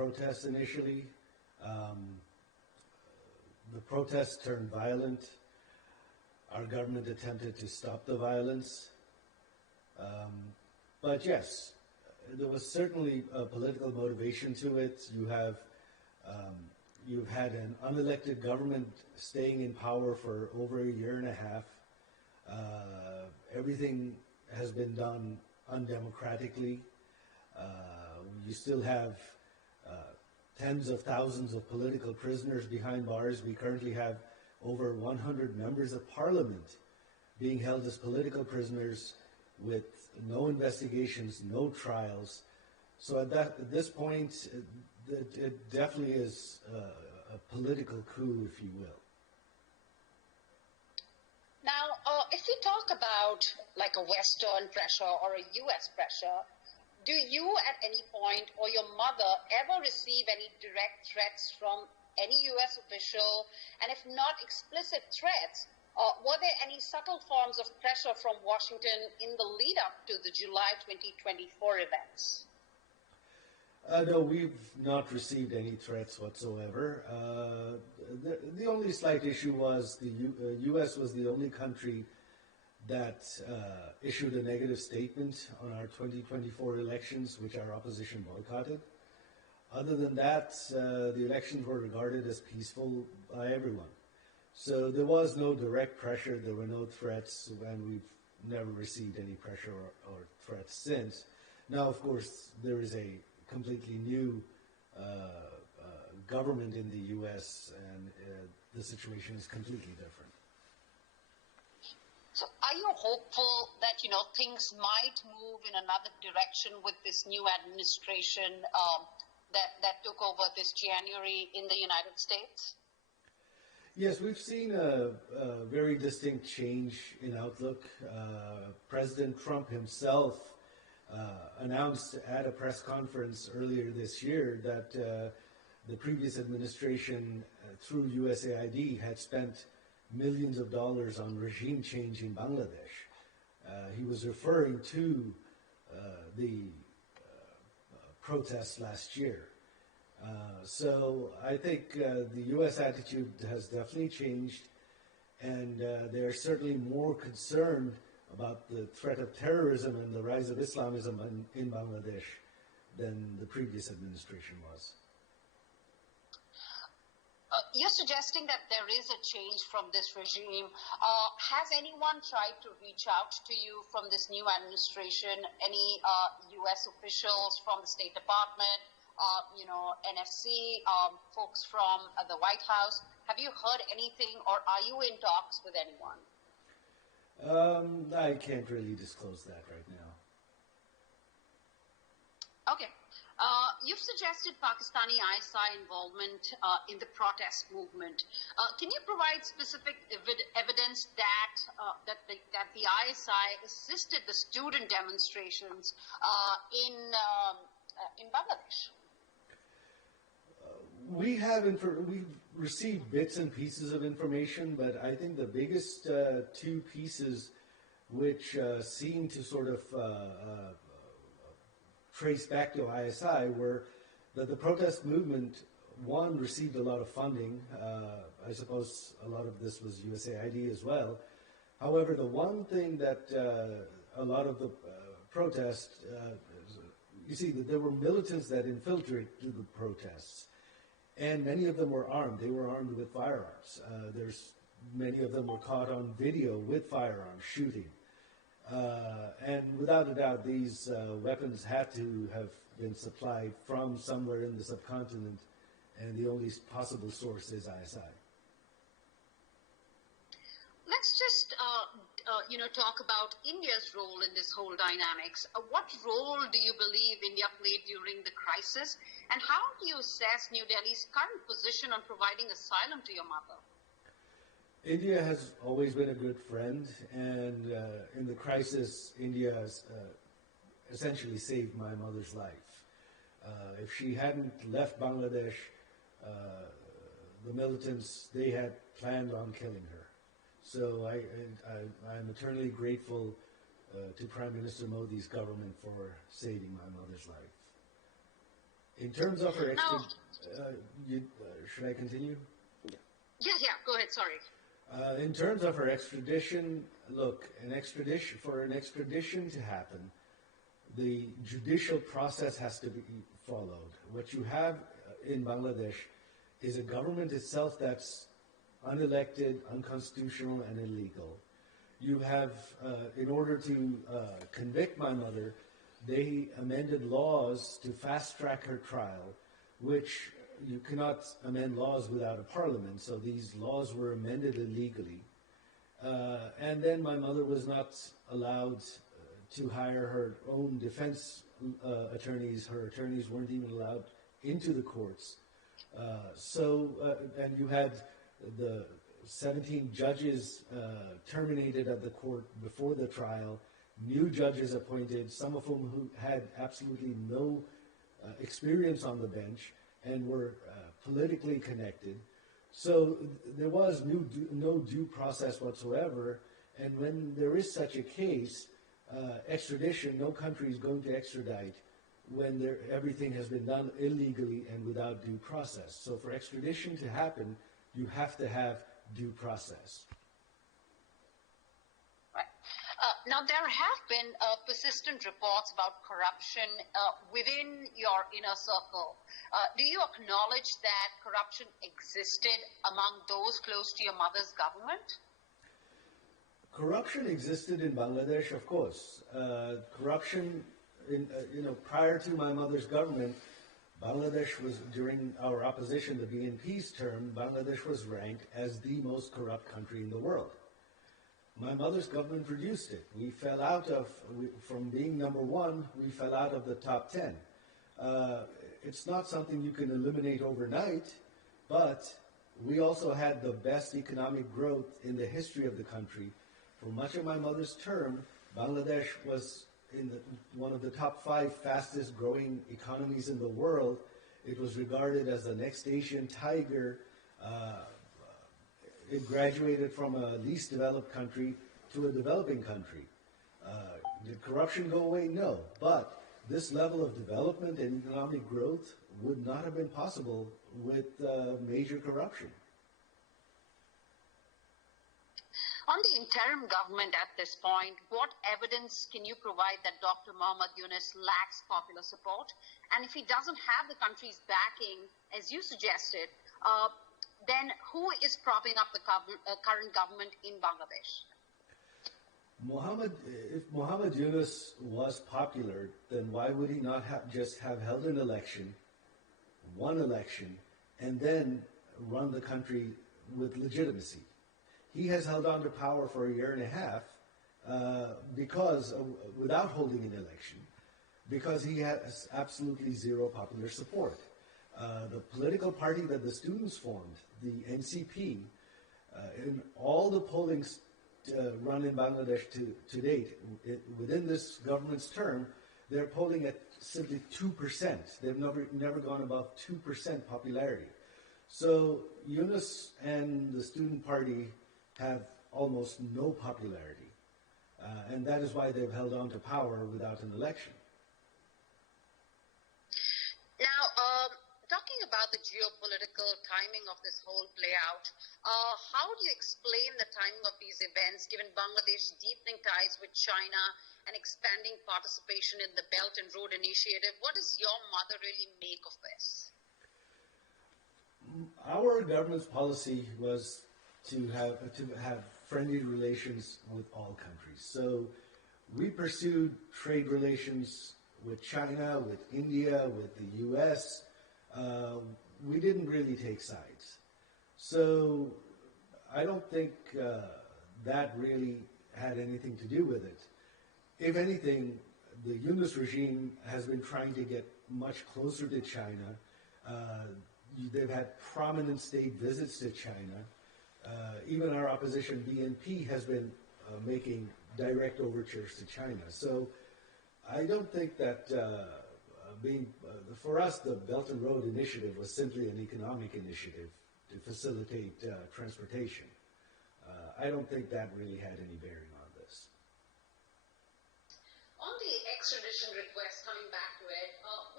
protests initially. The protests turned violent. Our government attempted to stop the violence. But yes, there was certainly a political motivation to it. You've had an unelected government staying in power for over a year and a half. Everything has been done undemocratically. You still have tens of thousands of political prisoners behind bars. We currently have over 100 members of parliament being held as political prisoners with no investigations, no trials. So at this point, it definitely is a political coup, if you will. Now, if we talk about like a Western pressure or a U.S. pressure, do you at any point or your mother ever receive any direct threats from any U.S. official? And if not explicit threats, were there any subtle forms of pressure from Washington in the lead up to the July 2024 events? No, we've not received any threats whatsoever. The only slight issue was the U.S. was the only country that issued a negative statement on our 2024 elections, which our opposition boycotted. Other than that, the elections were regarded as peaceful by everyone. So there was no direct pressure, there were no threats, and we've never received any pressure or threats since. Now, of course, there is a completely new government in the U.S., and the situation is completely different. So are you hopeful that, things might move in another direction with this new administration that took over this January in the United States? Yes, we've seen a very distinct change in outlook. President Trump himself announced at a press conference earlier this year that the previous administration, through USAID, had spent millions of dollars on regime change in Bangladesh. He was referring to the protests last year. So I think the U.S. attitude has definitely changed, and they're certainly more concerned about the threat of terrorism and the rise of Islamism in Bangladesh than the previous administration was. You're suggesting that there is a change from this regime. Has anyone tried to reach out to you from this new administration? Any U.S. officials from the State Department, NFC, folks from the White House? Have you heard anything, or are you in talks with anyone? I can't really disclose that right now. Okay. You've suggested Pakistani ISI involvement in the protest movement. Can you provide specific evidence that the ISI assisted the student demonstrations in Bangladesh? We've received bits and pieces of information, but I think the biggest two pieces which seem to sort of trace back to ISI were that the protest movement, one, received a lot of funding. I suppose a lot of this was USAID as well. However, the one thing that a lot of the protests, you see that there were militants that infiltrated the protests, and many of them were armed. They were armed with firearms. Many of them were caught on video with firearms shooting. And without a doubt, these weapons had to have been supplied from somewhere in the subcontinent, and the only possible source is ISI. Let's just, talk about India's role in this whole dynamics. What role do you believe India played during the crisis, and how do you assess New Delhi's current position on providing asylum to your mother? India has always been a good friend, and in the crisis, India has essentially saved my mother's life. If she hadn't left Bangladesh, the militants, they had planned on killing her. So I'm eternally grateful to Prime Minister Modi's government for saving my mother's life. In terms of her Now, should I continue? yeah, go ahead, sorry. In terms of her extradition, look, for an extradition to happen, the judicial process has to be followed. What you have in Bangladesh is a government itself that's unelected, unconstitutional, and illegal. You have, in order to convict my mother, they amended laws to fast-track her trial, which you cannot amend laws without a parliament, so these laws were amended illegally. And then my mother was not allowed to hire her own defense attorneys. Her attorneys weren't even allowed into the courts. And you had the 17 judges terminated at the court before the trial, new judges appointed, some of whom who had absolutely no experience on the bench and were politically connected. So there was no due process whatsoever, and when there is such a case, extradition, no country is going to extradite when everything has been done illegally and without due process. So for extradition to happen, you have to have due process. Right. Now, there have been persistent reports about corruption within your inner circle. Do you acknowledge that corruption existed among those close to your mother's government? Corruption existed in Bangladesh, of course. Corruption, prior to my mother's government, Bangladesh was, during our opposition, the BNP's term, Bangladesh was ranked as the most corrupt country in the world. My mother's government reduced it. We fell out from being number one, we fell out of the top 10. It's not something you can eliminate overnight, but we also had the best economic growth in the history of the country. For much of my mother's term, Bangladesh was in one of the top 5 fastest growing economies in the world. It was regarded as the next Asian tiger. It graduated from a least developed country to a developing country. Did corruption go away? No. But this level of development and economic growth would not have been possible with major corruption. On the interim government at this point, what evidence can you provide that Dr. Muhammad Yunus lacks popular support? And if he doesn't have the country's backing, as you suggested, then who is propping up the current government in Bangladesh? If Muhammad Yunus was popular, then why would he not just have held an election, one election, and then run the country with legitimacy? He has held on to power for a year and a half without holding an election, because he has absolutely zero popular support. The political party that the students formed, the NCP, in all the polling run in Bangladesh to date, within this government's term, they're polling at simply 2%. They've never gone above 2% popularity. So Yunus and the student party have almost no popularity. And that is why they've held on to power without an election. Now, talking about the geopolitical timing of this whole play out, how do you explain the timing of these events given Bangladesh's deepening ties with China and expanding participation in the Belt and Road Initiative? What does your mother really make of this? Our government's policy was to have friendly relations with all countries. So we pursued trade relations with China, with India, with the US. We didn't really take sides. So I don't think that really had anything to do with it. If anything, the Yunus regime has been trying to get much closer to China. They've had prominent state visits to China. Even our opposition, BNP, has been making direct overtures to China. So I don't think that for us, the Belt and Road Initiative was simply an economic initiative to facilitate transportation. I don't think that really had any bearing on this. On the extradition request, coming back to it,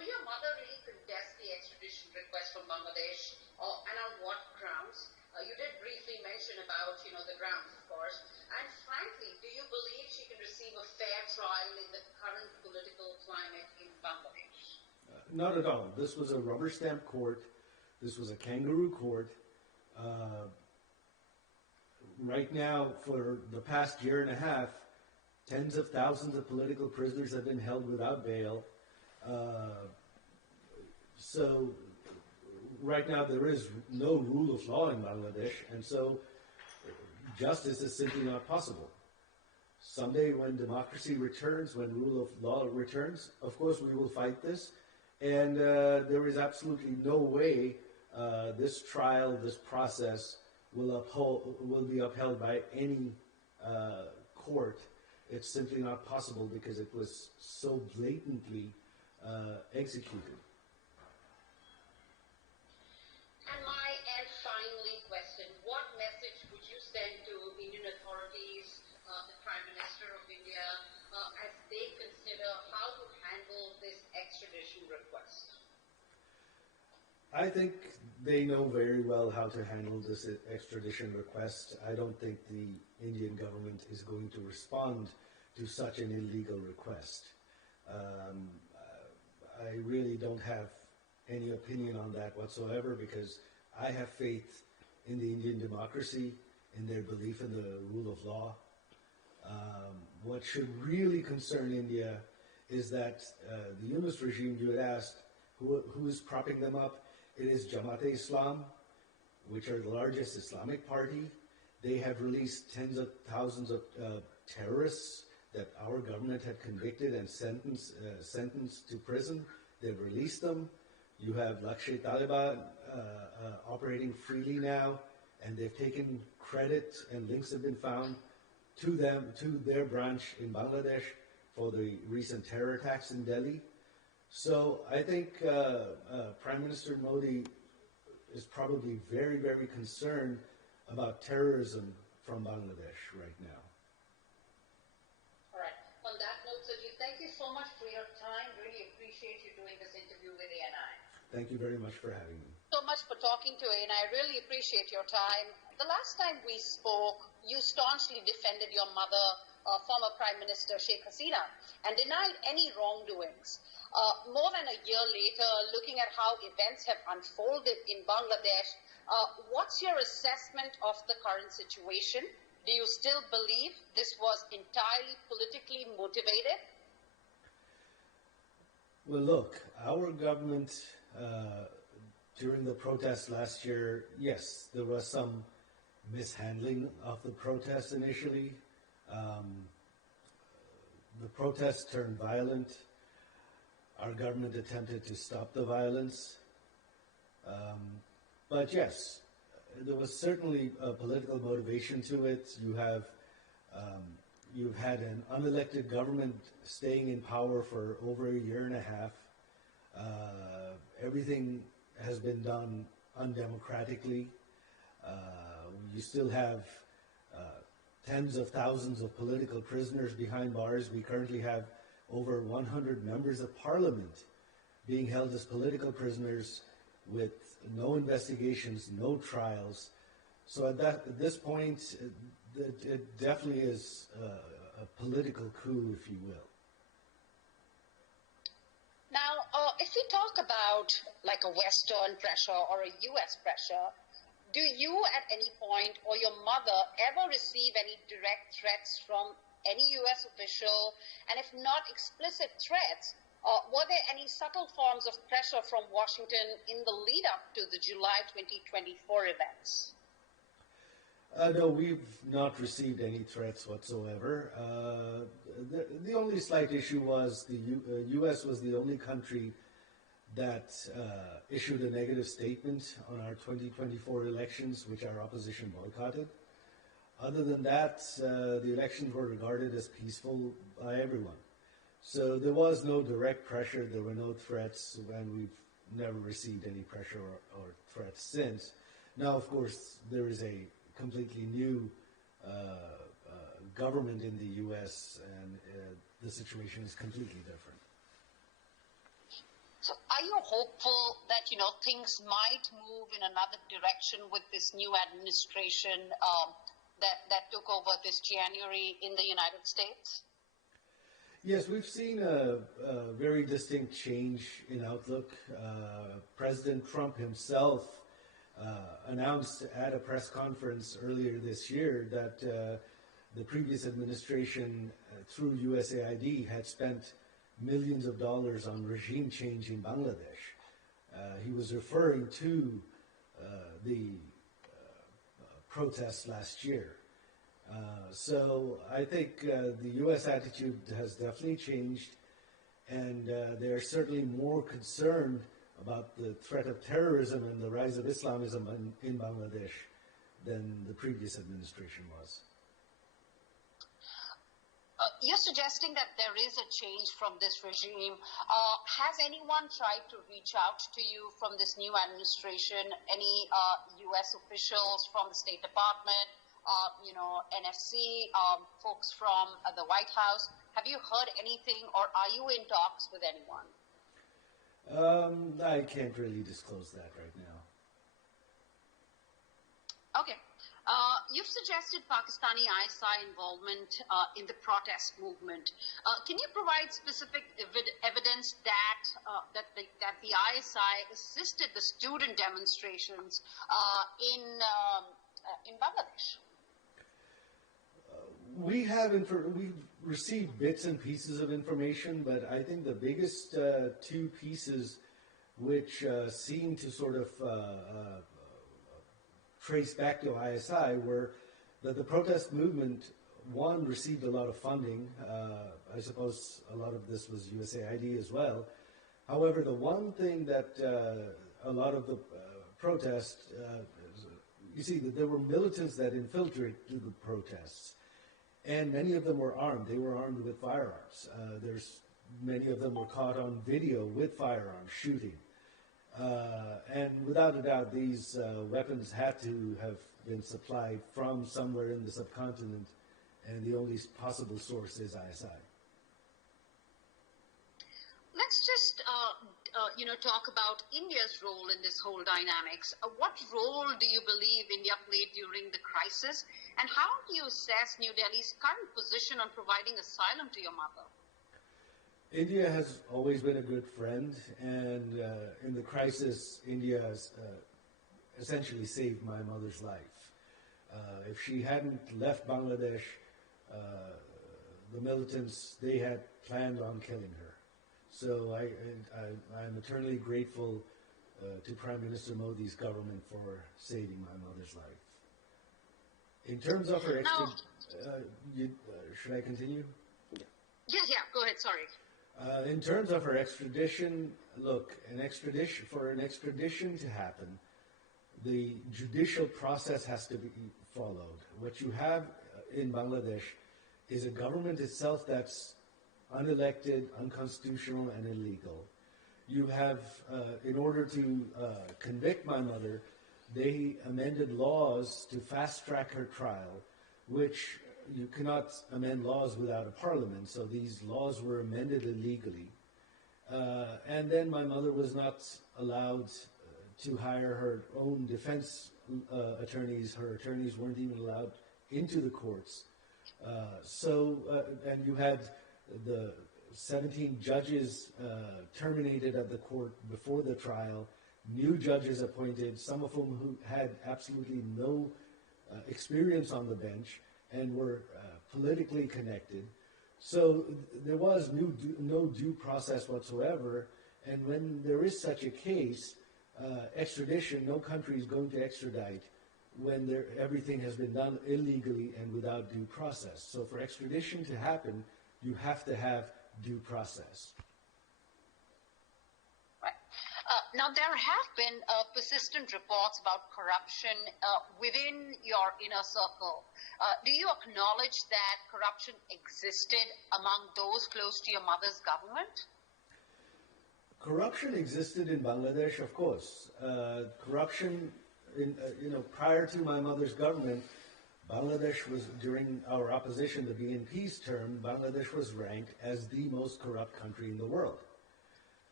will your mother really contest the extradition request from Bangladesh, and on what grounds? You did briefly mention about, the grounds, of course. And frankly, do you believe she can receive a fair trial in the current political climate in Bangladesh? Not at all. This was a rubber stamp court. This was a kangaroo court. Right now, for the past year and a half, tens of thousands of political prisoners have been held without bail. So right now there is no rule of law in Bangladesh, and so justice is simply not possible. Someday when democracy returns, when rule of law returns, of course we will fight this, and there is absolutely no way this trial, this process will be upheld by any court. It's simply not possible because it was so blatantly executed. And finally question, what message would you send to Indian authorities, the Prime Minister of India, as they consider how to handle this extradition request? I think they know very well how to handle this extradition request. I don't think the Indian government is going to respond to such an illegal request. I really don't have any opinion on that whatsoever because I have faith in the Indian democracy, in their belief in the rule of law. What should really concern India is that the Yunus regime, you had asked, who is propping them up? It is Jamaat-e-Islam, which are the largest Islamic party. They have released tens of thousands of terrorists that our government had convicted and sentenced to prison. They've released them. You have Lashkar-e-Taliban operating freely now, and they've taken credit and links have been found to their branch in Bangladesh for the recent terror attacks in Delhi. So I think Prime Minister Modi is probably very, very concerned about terrorism from Bangladesh right now. All right. On that note, Sajeeb, thank you so much for your time. Really appreciate you doing this interview with ANI. Thank you very much for having me. So much for talking to ANI. I really appreciate your time. The last time we spoke, you staunchly defended your mother, former Prime Minister Sheikh Hasina, and denied any wrongdoings. More than a year later, looking at how events have unfolded in Bangladesh, what's your assessment of the current situation? Do you still believe this was entirely politically motivated? Well, look, our government, during the protests last year, yes, there was some mishandling of the protests initially. The protests turned violent. Our government attempted to stop the violence. But yes, there was certainly a political motivation to it. You've had an unelected government staying in power for over a year and a half. Everything has been done undemocratically. You still have tens of thousands of political prisoners behind bars. We currently have over 100 members of parliament being held as political prisoners with no investigations, no trials. So at this point, it definitely is a political coup, if you will. Now, if we talk about like a Western pressure or a U.S. pressure, do you at any point or your mother ever receive any direct threats from any U.S. official? And if not explicit threats, were there any subtle forms of pressure from Washington in the lead up to the July 2024 events? No, we've not received any threats whatsoever. The only slight issue was the U.S. was the only country that issued a negative statement on our 2024 elections, which our opposition boycotted. Other than that, the elections were regarded as peaceful by everyone. So there was no direct pressure, there were no threats, and we've never received any pressure or threats since. Now, of course, there is a completely new government in the U.S., and the situation is completely different. So are you hopeful that, things might move in another direction with this new administration that took over this January in the United States? Yes, we've seen a very distinct change in outlook. President Trump himself announced at a press conference earlier this year that the previous administration, through USAID, had spent millions of dollars on regime change in Bangladesh. He was referring to the protests last year. So I think the U.S. attitude has definitely changed, and they're certainly more concerned about the threat of terrorism and the rise of Islamism in Bangladesh than the previous administration was. You're suggesting that there is a change from this regime. Has anyone tried to reach out to you from this new administration? Any U.S. officials from the State Department, NSC, folks from the White House? Have you heard anything, or are you in talks with anyone? I can't really disclose that right now. Okay. You've suggested Pakistani ISI involvement in the protest movement. Can you provide specific evidence that the ISI assisted the student demonstrations in Bangladesh? We've received bits and pieces of information, but I think the biggest two pieces which seem to sort of trace back to ISI were that the protest movement, one, received a lot of funding. I suppose a lot of this was USAID as well. However, the one thing that a lot of the protests, you see, that there were militants that infiltrated the protests, and many of them were armed. They were armed with firearms. Many of them were caught on video with firearms shooting. And without a doubt, these weapons had to have been supplied from somewhere in the subcontinent, and the only possible source is ISI. Let's just, talk about India's role in this whole dynamics. What role do you believe India played during the crisis, and how do you assess New Delhi's current position on providing asylum to your mother? India has always been a good friend, and in the crisis, India has essentially saved my mother's life. If she hadn't left Bangladesh, the militants, they had planned on killing her. So I'm eternally grateful to Prime Minister Modi's government for saving my mother's life. In terms of her should I continue? Yeah, go ahead, sorry. In terms of her extradition, look, for an extradition to happen, the judicial process has to be followed. What you have in Bangladesh is a government itself that's unelected, unconstitutional, and illegal. You have, in order to convict my mother, they amended laws to fast-track her trial, which you cannot amend laws without a parliament, so these laws were amended illegally. And then my mother was not allowed to hire her own defense attorneys. Her attorneys weren't even allowed into the courts. And you had the 17 judges terminated at the court before the trial, new judges appointed, some of whom who had absolutely no experience on the bench and were politically connected. So there was no due process whatsoever, and when there is such a case, extradition, no country is going to extradite when everything has been done illegally and without due process. So for extradition to happen, you have to have due process. Right. Now, there have been persistent reports about corruption within your inner circle. Do you acknowledge that corruption existed among those close to your mother's government? Corruption existed in Bangladesh, of course. Corruption, prior to my mother's government, Bangladesh was, during our opposition, the BNP's term, Bangladesh was ranked as the most corrupt country in the world.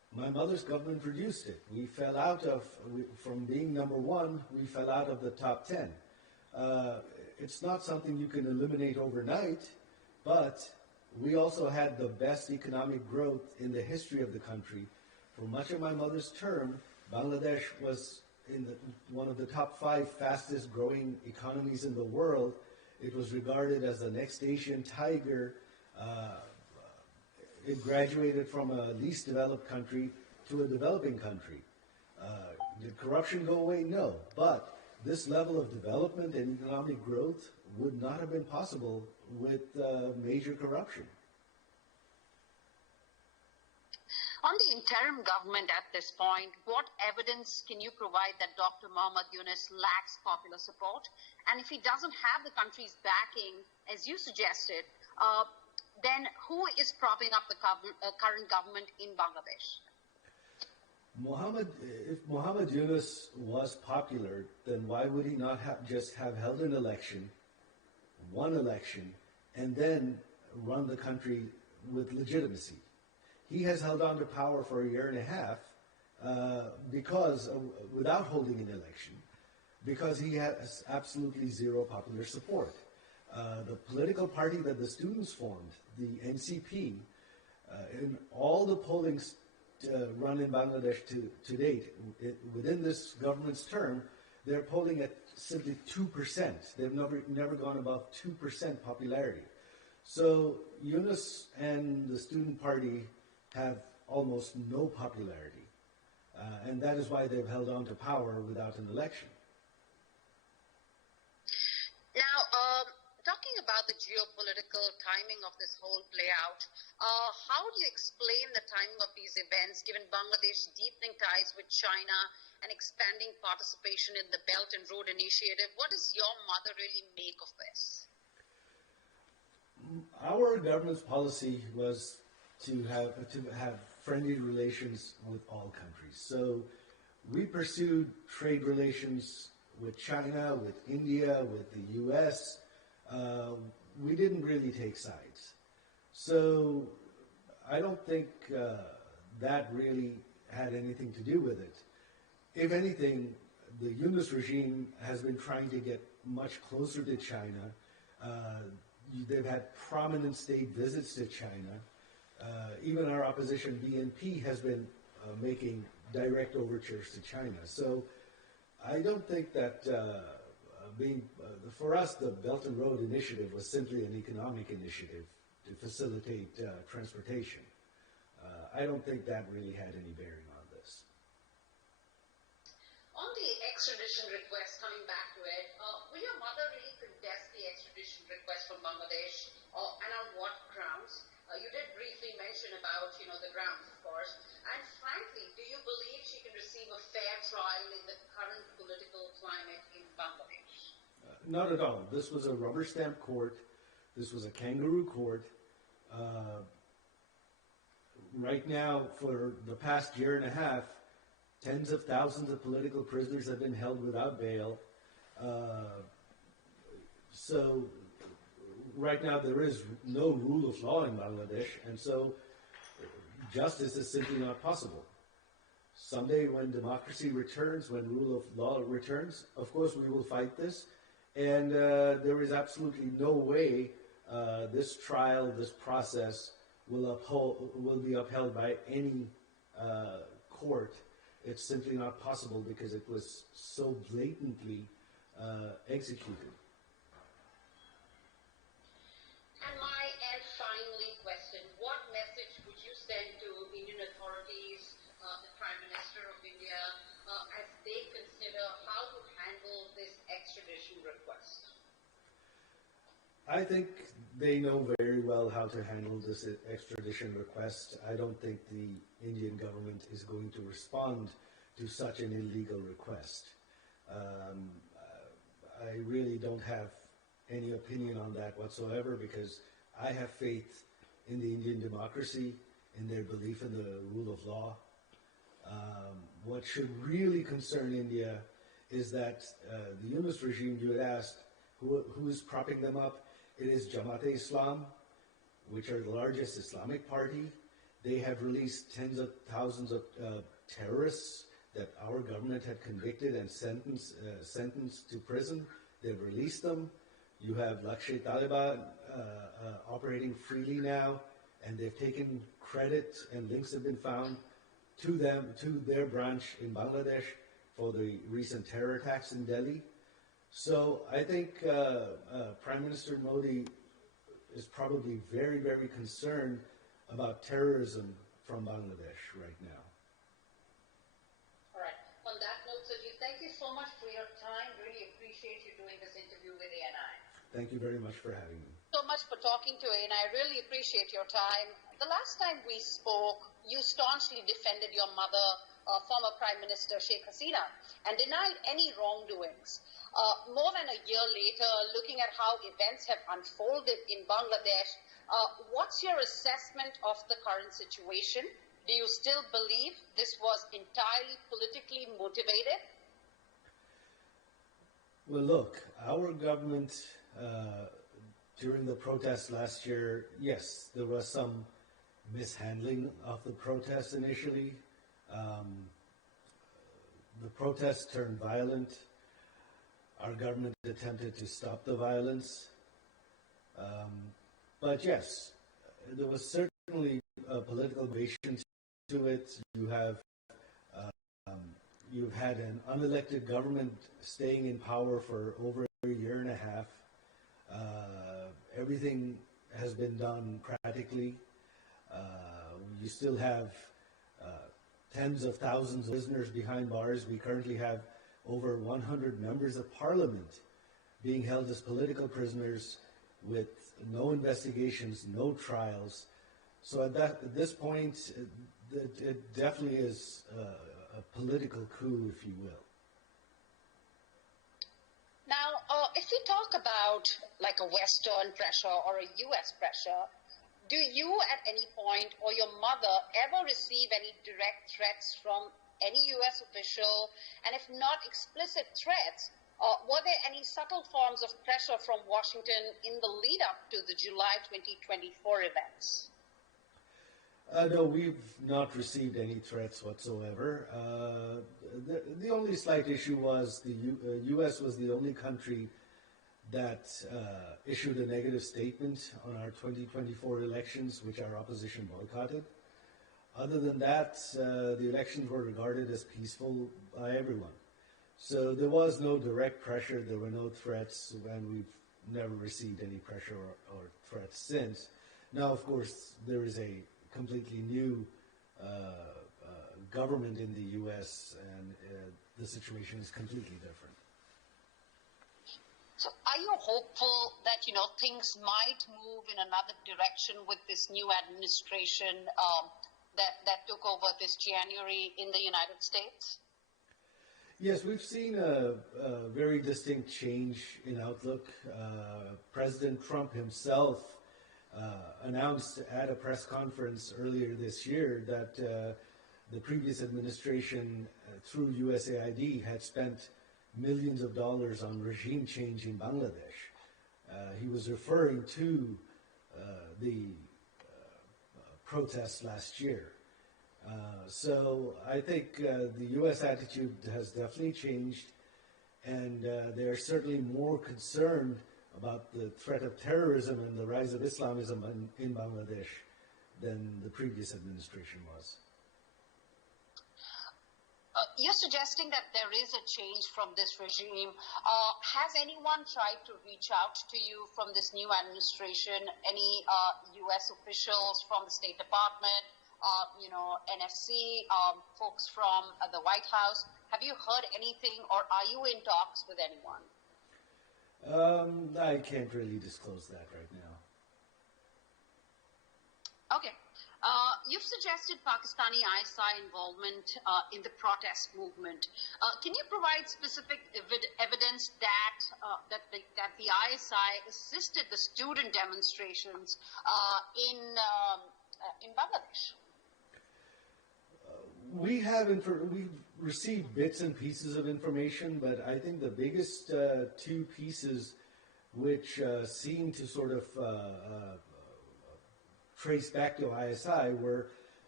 My mother's government reduced it. We fell out of, from being number one, we fell out of the top 10. It's not something you can eliminate overnight, but we also had the best economic growth in the history of the country. For much of my mother's term, Bangladesh was in one of the top 5 fastest growing economies in the world. It was regarded as the next Asian tiger. It graduated from a least developed country to a developing country. Did corruption go away? No. But this level of development and economic growth would not have been possible with major corruption. On the interim government at this point, what evidence can you provide that Dr. Muhammad Yunus lacks popular support? And if he doesn't have the country's backing, as you suggested, then who is propping up the current government in Bangladesh? If Muhammad Yunus was popular, then why would he not just have held an election, won election, and then run the country with legitimacy? He has held on to power for a year and a half without holding an election, because he has absolutely zero popular support. The political party that the students formed, the NCP, in all the polling run in Bangladesh to date, within this government's term, they're polling at simply 2%. They've never gone above 2% popularity. So Yunus and the student party have almost no popularity. And that is why they've held on to power without an election. Now, talking about the geopolitical timing of this whole play out, how do you explain the timing of these events, given Bangladesh's deepening ties with China and expanding participation in the Belt and Road Initiative? What does your mother really make of this? Our government's policy was to have friendly relations with all countries. So we pursued trade relations with China, with India, with the US. We didn't really take sides. So I don't think that really had anything to do with it. If anything, the Yunus regime has been trying to get much closer to China. They've had prominent state visits to China. Even our opposition BNP has been making direct overtures to China. So I don't think that for us, the Belt and Road Initiative was simply an economic initiative to facilitate transportation. I don't think that really had any bearing on this. On the extradition request, coming back to it, will your mother really contest the extradition request from Bangladesh, and on what grounds? You did briefly mention about, the grounds, of course. And frankly, do you believe she can receive a fair trial in the current political climate in Bangladesh? Not at all. This was a rubber stamp court. This was a kangaroo court. Right now, for the past year and a half, tens of thousands of political prisoners have been held without bail. So right now there is no rule of law in Bangladesh, and so justice is simply not possible. Someday when democracy returns, when rule of law returns, of course we will fight this, and there is absolutely no way this trial, this process will be upheld by any court. It's simply not possible because it was so blatantly executed. And finally, question, what message would you send to Indian authorities, the Prime Minister of India, as they consider how to handle this extradition request? I think they know very well how to handle this extradition request. I don't think the Indian government is going to respond to such an illegal request. I really don't have any opinion on that whatsoever, because I have faith in the Indian democracy, in their belief in the rule of law. What should really concern India is that the Yunus regime, you had asked, who is propping them up? It is Jamaat-e-Islam, which are the largest Islamic party, They have released tens of thousands of terrorists that our government had convicted and sentenced to prison. They've released them. You have Lashkar-e-Taliban operating freely now, and they've taken credit, and links have been found to them, to their branch in Bangladesh for the recent terror attacks in Delhi. So I think Prime Minister Modi is probably very, very concerned about terrorism from Bangladesh right now. All right. On that note, Sajeeb, thank you so much for your time. Really appreciate you doing this interview with ANI. Thank you very much for having me. So much for talking to ANI. I really appreciate your time. The last time we spoke, you staunchly defended your mother, former Prime Minister Sheikh Hasina, and denied any wrongdoings. More than a year later, looking at how events have unfolded in Bangladesh, what's your assessment of the current situation? Do you still believe this was entirely politically motivated? Well, look, our government, during the protests last year, yes, there was some mishandling of the protests initially. The protests turned violent. Our government attempted to stop the violence. But yes, there was certainly a political motivation to it. You've had an unelected government staying in power for over a year and a half. Everything has been done practically. You still have tens of thousands of prisoners behind bars. We currently have over 100 members of parliament being held as political prisoners with no investigations, no trials. So at this point, it definitely is a political coup, if you will. Now, if we talk about like a Western pressure or a U.S. pressure, do you at any point or your mother ever receive any direct threats from any U.S. official? And if not explicit threats, were there any subtle forms of pressure from Washington in the lead up to the July 2024 events? No, we've not received any threats whatsoever. The only slight issue was the U.S. was the only country that issued a negative statement on our 2024 elections, which our opposition boycotted. Other than that, the elections were regarded as peaceful by everyone. So there was no direct pressure, there were no threats, and we've never received any pressure or threats since. Now, of course, there is a completely new government in the U.S., and the situation is completely different. So are you hopeful that, things might move in another direction with this new administration that took over this January in the United States? Yes, we've seen a very distinct change in outlook. President Trump himself announced at a press conference earlier this year that the previous administration, through USAID, had spent millions of dollars on regime change in Bangladesh. He was referring to the protests last year. So I think the U.S. attitude has definitely changed, and they are certainly more concerned about the threat of terrorism and the rise of Islamism in Bangladesh than the previous administration was. You're suggesting that there is a change from this regime. Has anyone tried to reach out to you from this new administration? Any U.S. officials from the State Department, NSC, folks from the White House? Have you heard anything, or are you in talks with anyone? I can't really disclose that right now. Okay. You've suggested Pakistani ISI involvement in the protest movement. Can you provide specific evidence that the ISI assisted the student demonstrations in Bangladesh? We've received bits and pieces of information, but I think the biggest two pieces which seem to sort of trace back to ISI were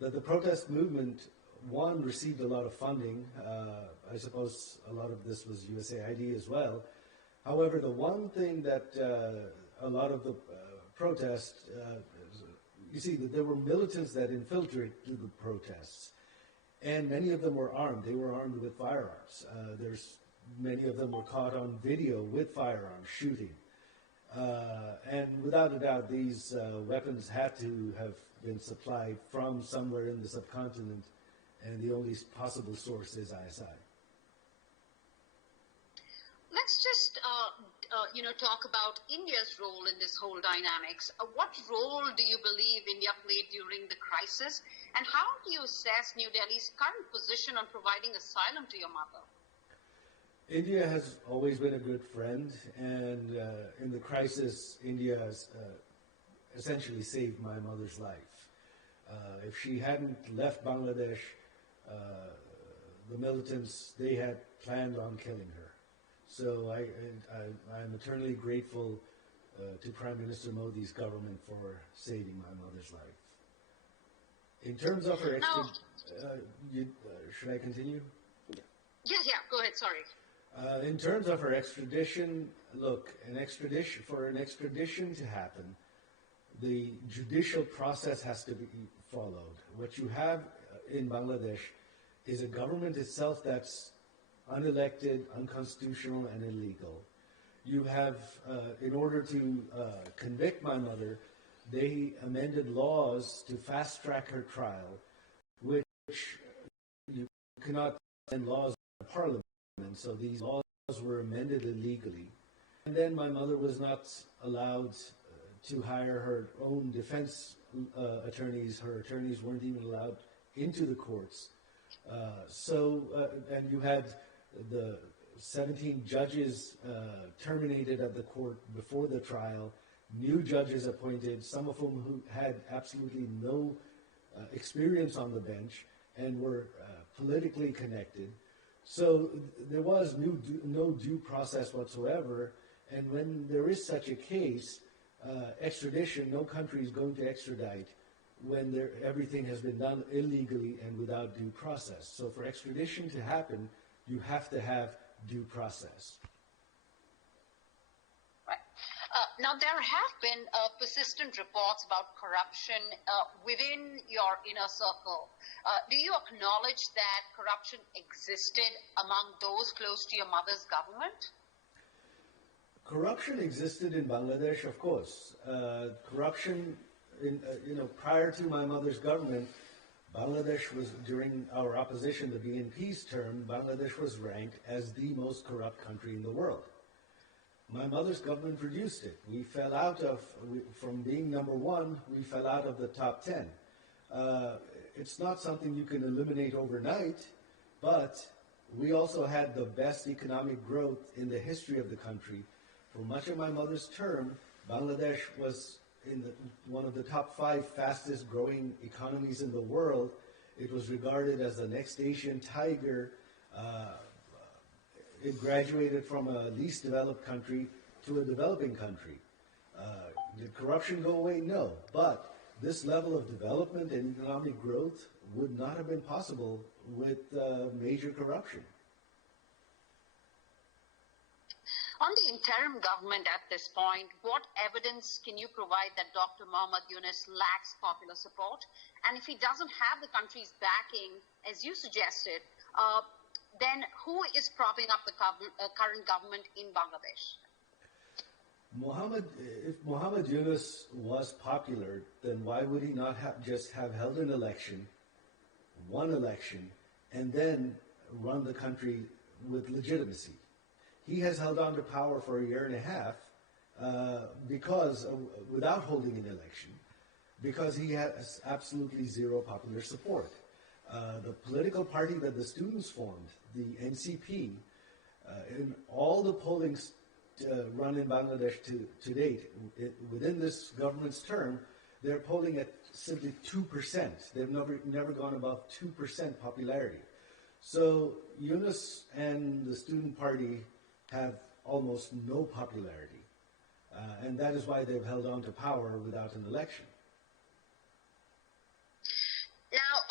that the protest movement, one, received a lot of funding. I suppose a lot of this was USAID as well. However, the one thing that a lot of the protest, you see, that there were militants that infiltrated the protests, and many of them were armed. They were armed with firearms. Many of them were caught on video with firearms shooting. And without a doubt, these weapons had to have been supplied from somewhere in the subcontinent, and the only possible source is ISI. Let's just, talk about India's role in this whole dynamics. What role do you believe India played during the crisis, and how do you assess New Delhi's current position on providing asylum to your mother? India has always been a good friend, and in the crisis, India has essentially saved my mother's life. If she hadn't left Bangladesh, the militants, they had planned on killing her. So I'm eternally grateful to Prime Minister Modi's government for saving my mother's life. In terms of her should I continue? Yeah, go ahead, sorry. In terms of her extradition, look, for an extradition to happen, the judicial process has to be followed. What you have in Bangladesh is a government itself that's unelected, unconstitutional, and illegal. You have, in order to convict my mother, they amended laws to fast-track her trial, which you cannot amend laws in Parliament. So these laws were amended illegally. And then my mother was not allowed to hire her own defense attorneys. Her attorneys weren't even allowed into the courts. And you had the 17 judges terminated at the court before the trial, new judges appointed, some of whom who had absolutely no experience on the bench and were politically connected. So there was no due process whatsoever, and when there is such a case, extradition, no country is going to extradite when everything has been done illegally and without due process. So for extradition to happen, you have to have due process. Right. Now, there have been persistent reports about corruption within your inner circle. Do you acknowledge that corruption existed among those close to your mother's government? Corruption existed in Bangladesh, of course. Corruption, prior to my mother's government, Bangladesh was, during our opposition, the BNP's term, Bangladesh was ranked as the most corrupt country in the world. My mother's government reduced it. We fell out from being number one, we fell out of the top 10. It's not something you can eliminate overnight, but we also had the best economic growth in the history of the country. For much of my mother's term, Bangladesh was in one of the top 5 fastest growing economies in the world. It was regarded as the next Asian tiger. It graduated from a least developed country to a developing country. Did corruption go away? No. But this level of development and economic growth would not have been possible with major corruption. On the interim government at this point, what evidence can you provide that Dr. Muhammad Yunus lacks popular support? And if he doesn't have the country's backing, as you suggested, then who is propping up the current government in Bangladesh? If Muhammad Yunus was popular, then why would he not just have held an election, won election, and then run the country with legitimacy? He has held on to power for a year and a half without holding an election, because he has absolutely zero popular support. The political party that the students formed, the NCP, in all the polling run in Bangladesh to date, within this government's term, they're polling at simply 2%. They've never gone above 2% popularity. So Yunus and the student party have almost no popularity. And that is why they've held on to power without an election. Now,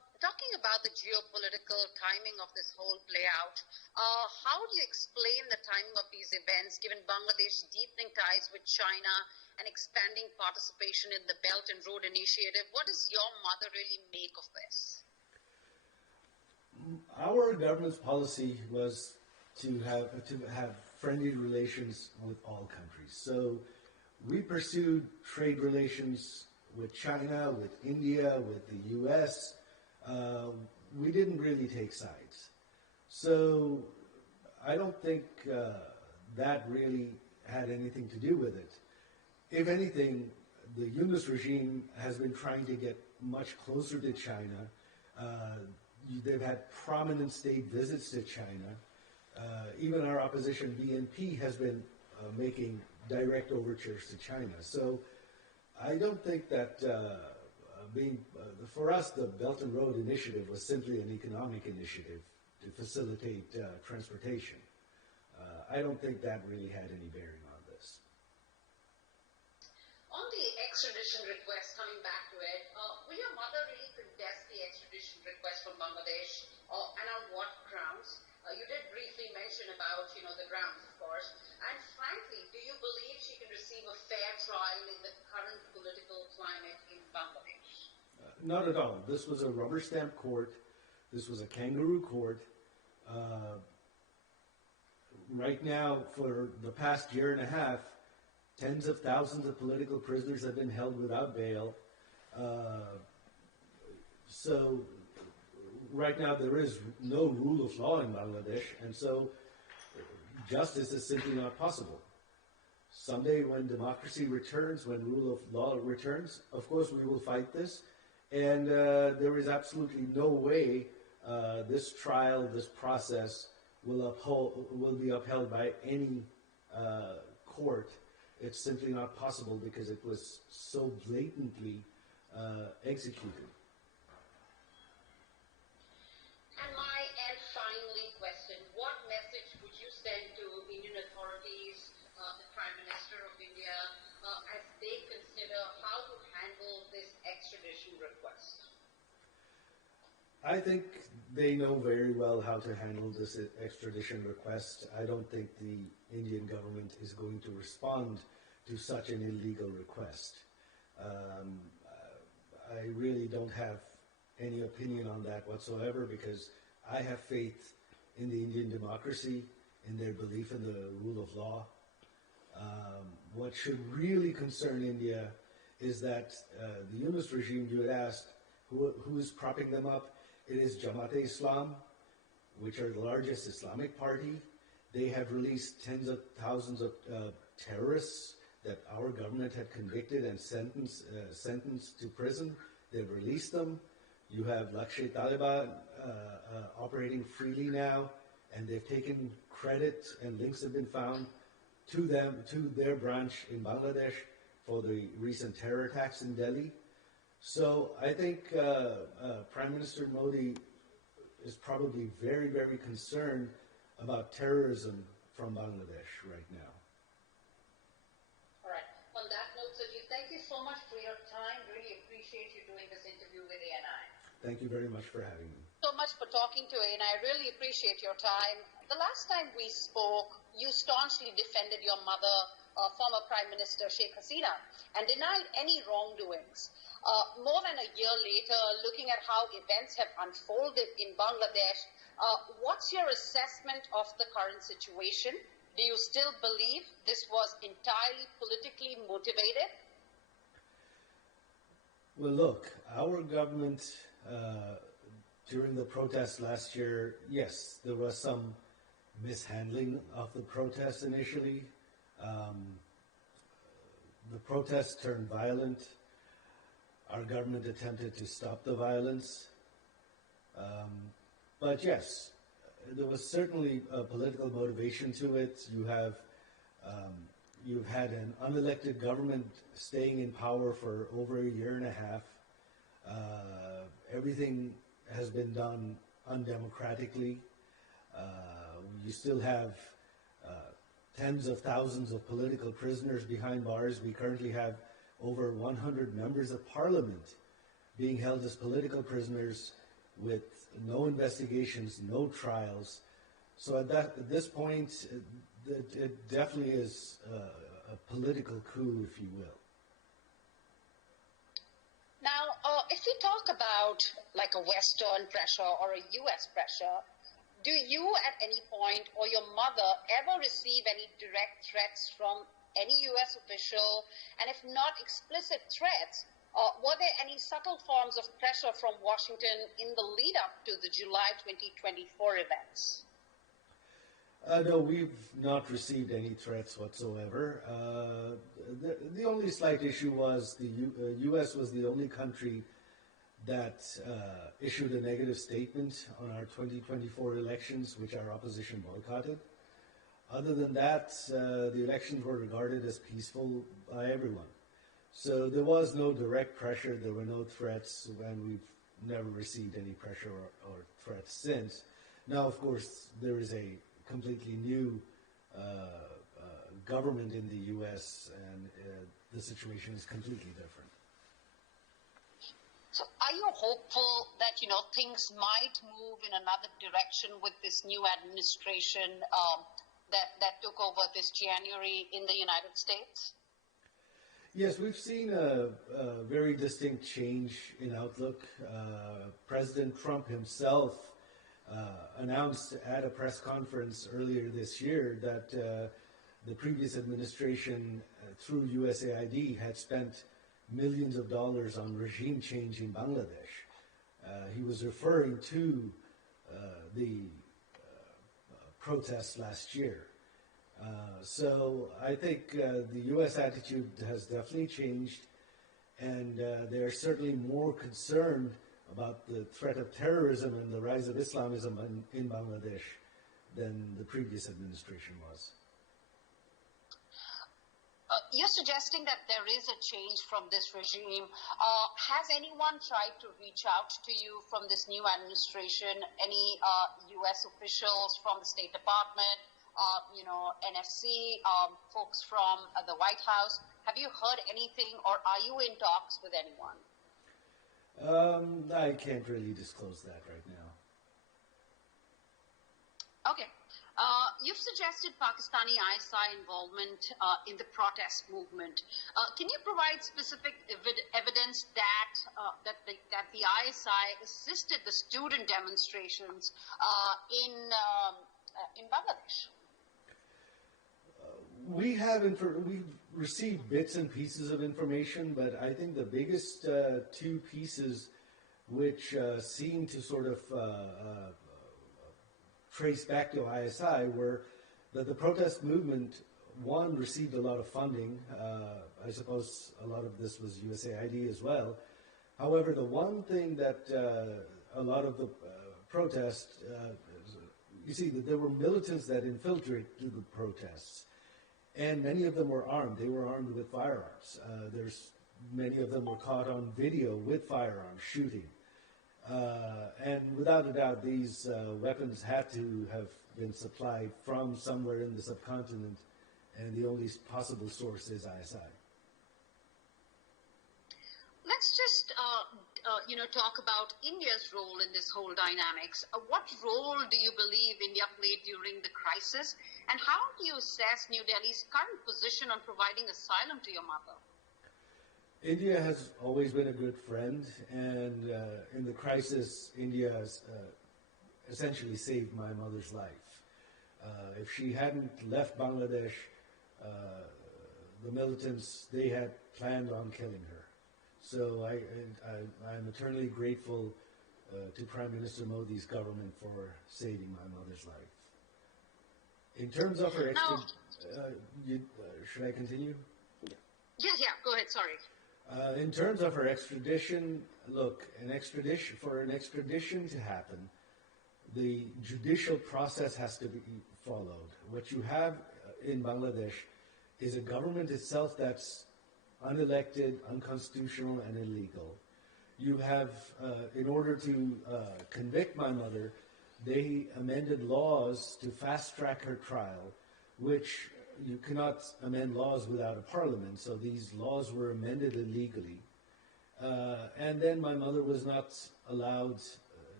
about the geopolitical timing of this whole play out. How do you explain the timing of these events, given Bangladesh's deepening ties with China and expanding participation in the Belt and Road Initiative? What does your mother really make of this? Our government's policy was to have friendly relations with all countries. So we pursued trade relations with China, with India, with the U.S. We didn't really take sides. So I don't think that really had anything to do with it. If anything, the Yunus regime has been trying to get much closer to China. They've had prominent state visits to China. Even our opposition, BNP, has been making direct overtures to China. So I don't think that for us, the Belt and Road Initiative was simply an economic initiative to facilitate transportation. I don't think that really had any bearing on this. On the extradition request, coming back to it, will your mother really contest the extradition request from Bangladesh, and on what grounds? You did briefly mention about, the grounds, of course. And frankly, do you believe she can receive a fair trial in the current political climate in Bangladesh? Not at all. This was a rubber stamp court. This was a kangaroo court. Right now, for the past year and a half, tens of thousands of political prisoners have been held without bail. So right now there is no rule of law in Bangladesh, and so justice is simply not possible. Someday when democracy returns, when rule of law returns, of course we will fight this, and there is absolutely no way this trial, this process will be upheld by any court. It's simply not possible because it was so blatantly executed. And finally question, what message would you send to Indian authorities, the Prime Minister of India, as they consider how to handle this extradition request? I think they know very well how to handle this extradition request. I don't think the Indian government is going to respond to such an illegal request. I really don't have any opinion on that whatsoever because I have faith in the Indian democracy, in their belief in the rule of law. What should really concern India is that the Yunus regime, you had asked, who is propping them up? It is Jamaat-e-Islam, which are the largest Islamic party. They have released tens of thousands of terrorists that our government had convicted and sentenced to prison. They've released them. You have Lashkar-e-Taiba operating freely now, and they've taken credit and links have been found to their branch in Bangladesh for the recent terror attacks in Delhi. So I think Prime Minister Modi is probably very, very concerned about terrorism from Bangladesh right now. All right. On that note, Sajeeb, thank you so much for your time. Really appreciate you doing this interview with ANI. Thank you very much for having me. So much for talking to ANI. I really appreciate your time. The last time we spoke, you staunchly defended your mother, former Prime Minister Sheikh Hasina, and denied any wrongdoings. More than a year later, looking at how events have unfolded in Bangladesh, what's your assessment of the current situation? Do you still believe this was entirely politically motivated? Well, look, our government, during the protests last year, yes, there was some mishandling of the protests initially. The protests turned violent. Our government attempted to stop the violence. But yes, there was certainly a political motivation to it. You've had an unelected government staying in power for over a year and a half. Everything has been done undemocratically. You still have tens of thousands of political prisoners behind bars. We currently have over 100 members of parliament being held as political prisoners with no investigations, no trials. So at this point, it definitely is a political coup, if you will. Now, if we talk about like a Western pressure or a U.S. pressure, do you at any point or your mother ever receive any direct threats from any U.S. official? And if not explicit threats, were there any subtle forms of pressure from Washington in the lead up to the July 2024 events? No, we've not received any threats whatsoever. The only slight issue was the U.S. was the only country that issued a negative statement on our 2024 elections, which our opposition boycotted. Other than that, the elections were regarded as peaceful by everyone. So there was no direct pressure, there were no threats, and we've never received any pressure or threats since. Now, of course, there is a completely new government in the U.S., and the situation is completely different. So are you hopeful that, things might move in another direction with this new administration that took over this January in the United States? Yes, we've seen a very distinct change in outlook. President Trump himself announced at a press conference earlier this year that the previous administration, through USAID, had spent millions of dollars on regime change in Bangladesh. He was referring to the protests last year. So I think the U.S. attitude has definitely changed, and they're certainly more concerned about the threat of terrorism and the rise of Islamism in Bangladesh than the previous administration was. You're suggesting that there is a change from this regime. Has anyone tried to reach out to you from this new administration? Any U.S. officials from the State Department, NFC, folks from the White House? Have you heard anything, or are you in talks with anyone? I can't really disclose that right now. Okay. You've suggested Pakistani ISI involvement in the protest movement. Can you provide specific evidence that the ISI assisted the student demonstrations in Bangladesh? We've received bits and pieces of information, but I think the biggest two pieces which seem to sort of trace back to ISI were that the protest movement, one, received a lot of funding. I suppose a lot of this was USAID as well. However, the one thing that a lot of the protests, you see, that there were militants that infiltrated the protests, and many of them were armed. They were armed with firearms. Many of them were caught on video with firearms shooting. And without a doubt, these weapons had to have been supplied from somewhere in the subcontinent, and the only possible source is ISI. Let's just, talk about India's role in this whole dynamics. What role do you believe India played during the crisis, and how do you assess New Delhi's current position on providing asylum to your mother? India has always been a good friend, and in the crisis, India has essentially saved my mother's life. If she hadn't left Bangladesh, the militants, they had planned on killing her. So I'm eternally grateful to Prime Minister Modi's government for saving my mother's life. In terms of her should I continue? Yeah, go ahead, sorry. In terms of her extradition, look, for an extradition to happen, the judicial process has to be followed. What you have in Bangladesh is a government itself that's unelected, unconstitutional, and illegal. You have, in order to convict my mother, they amended laws to fast-track her trial, which you cannot amend laws without a parliament, so these laws were amended illegally. And then my mother was not allowed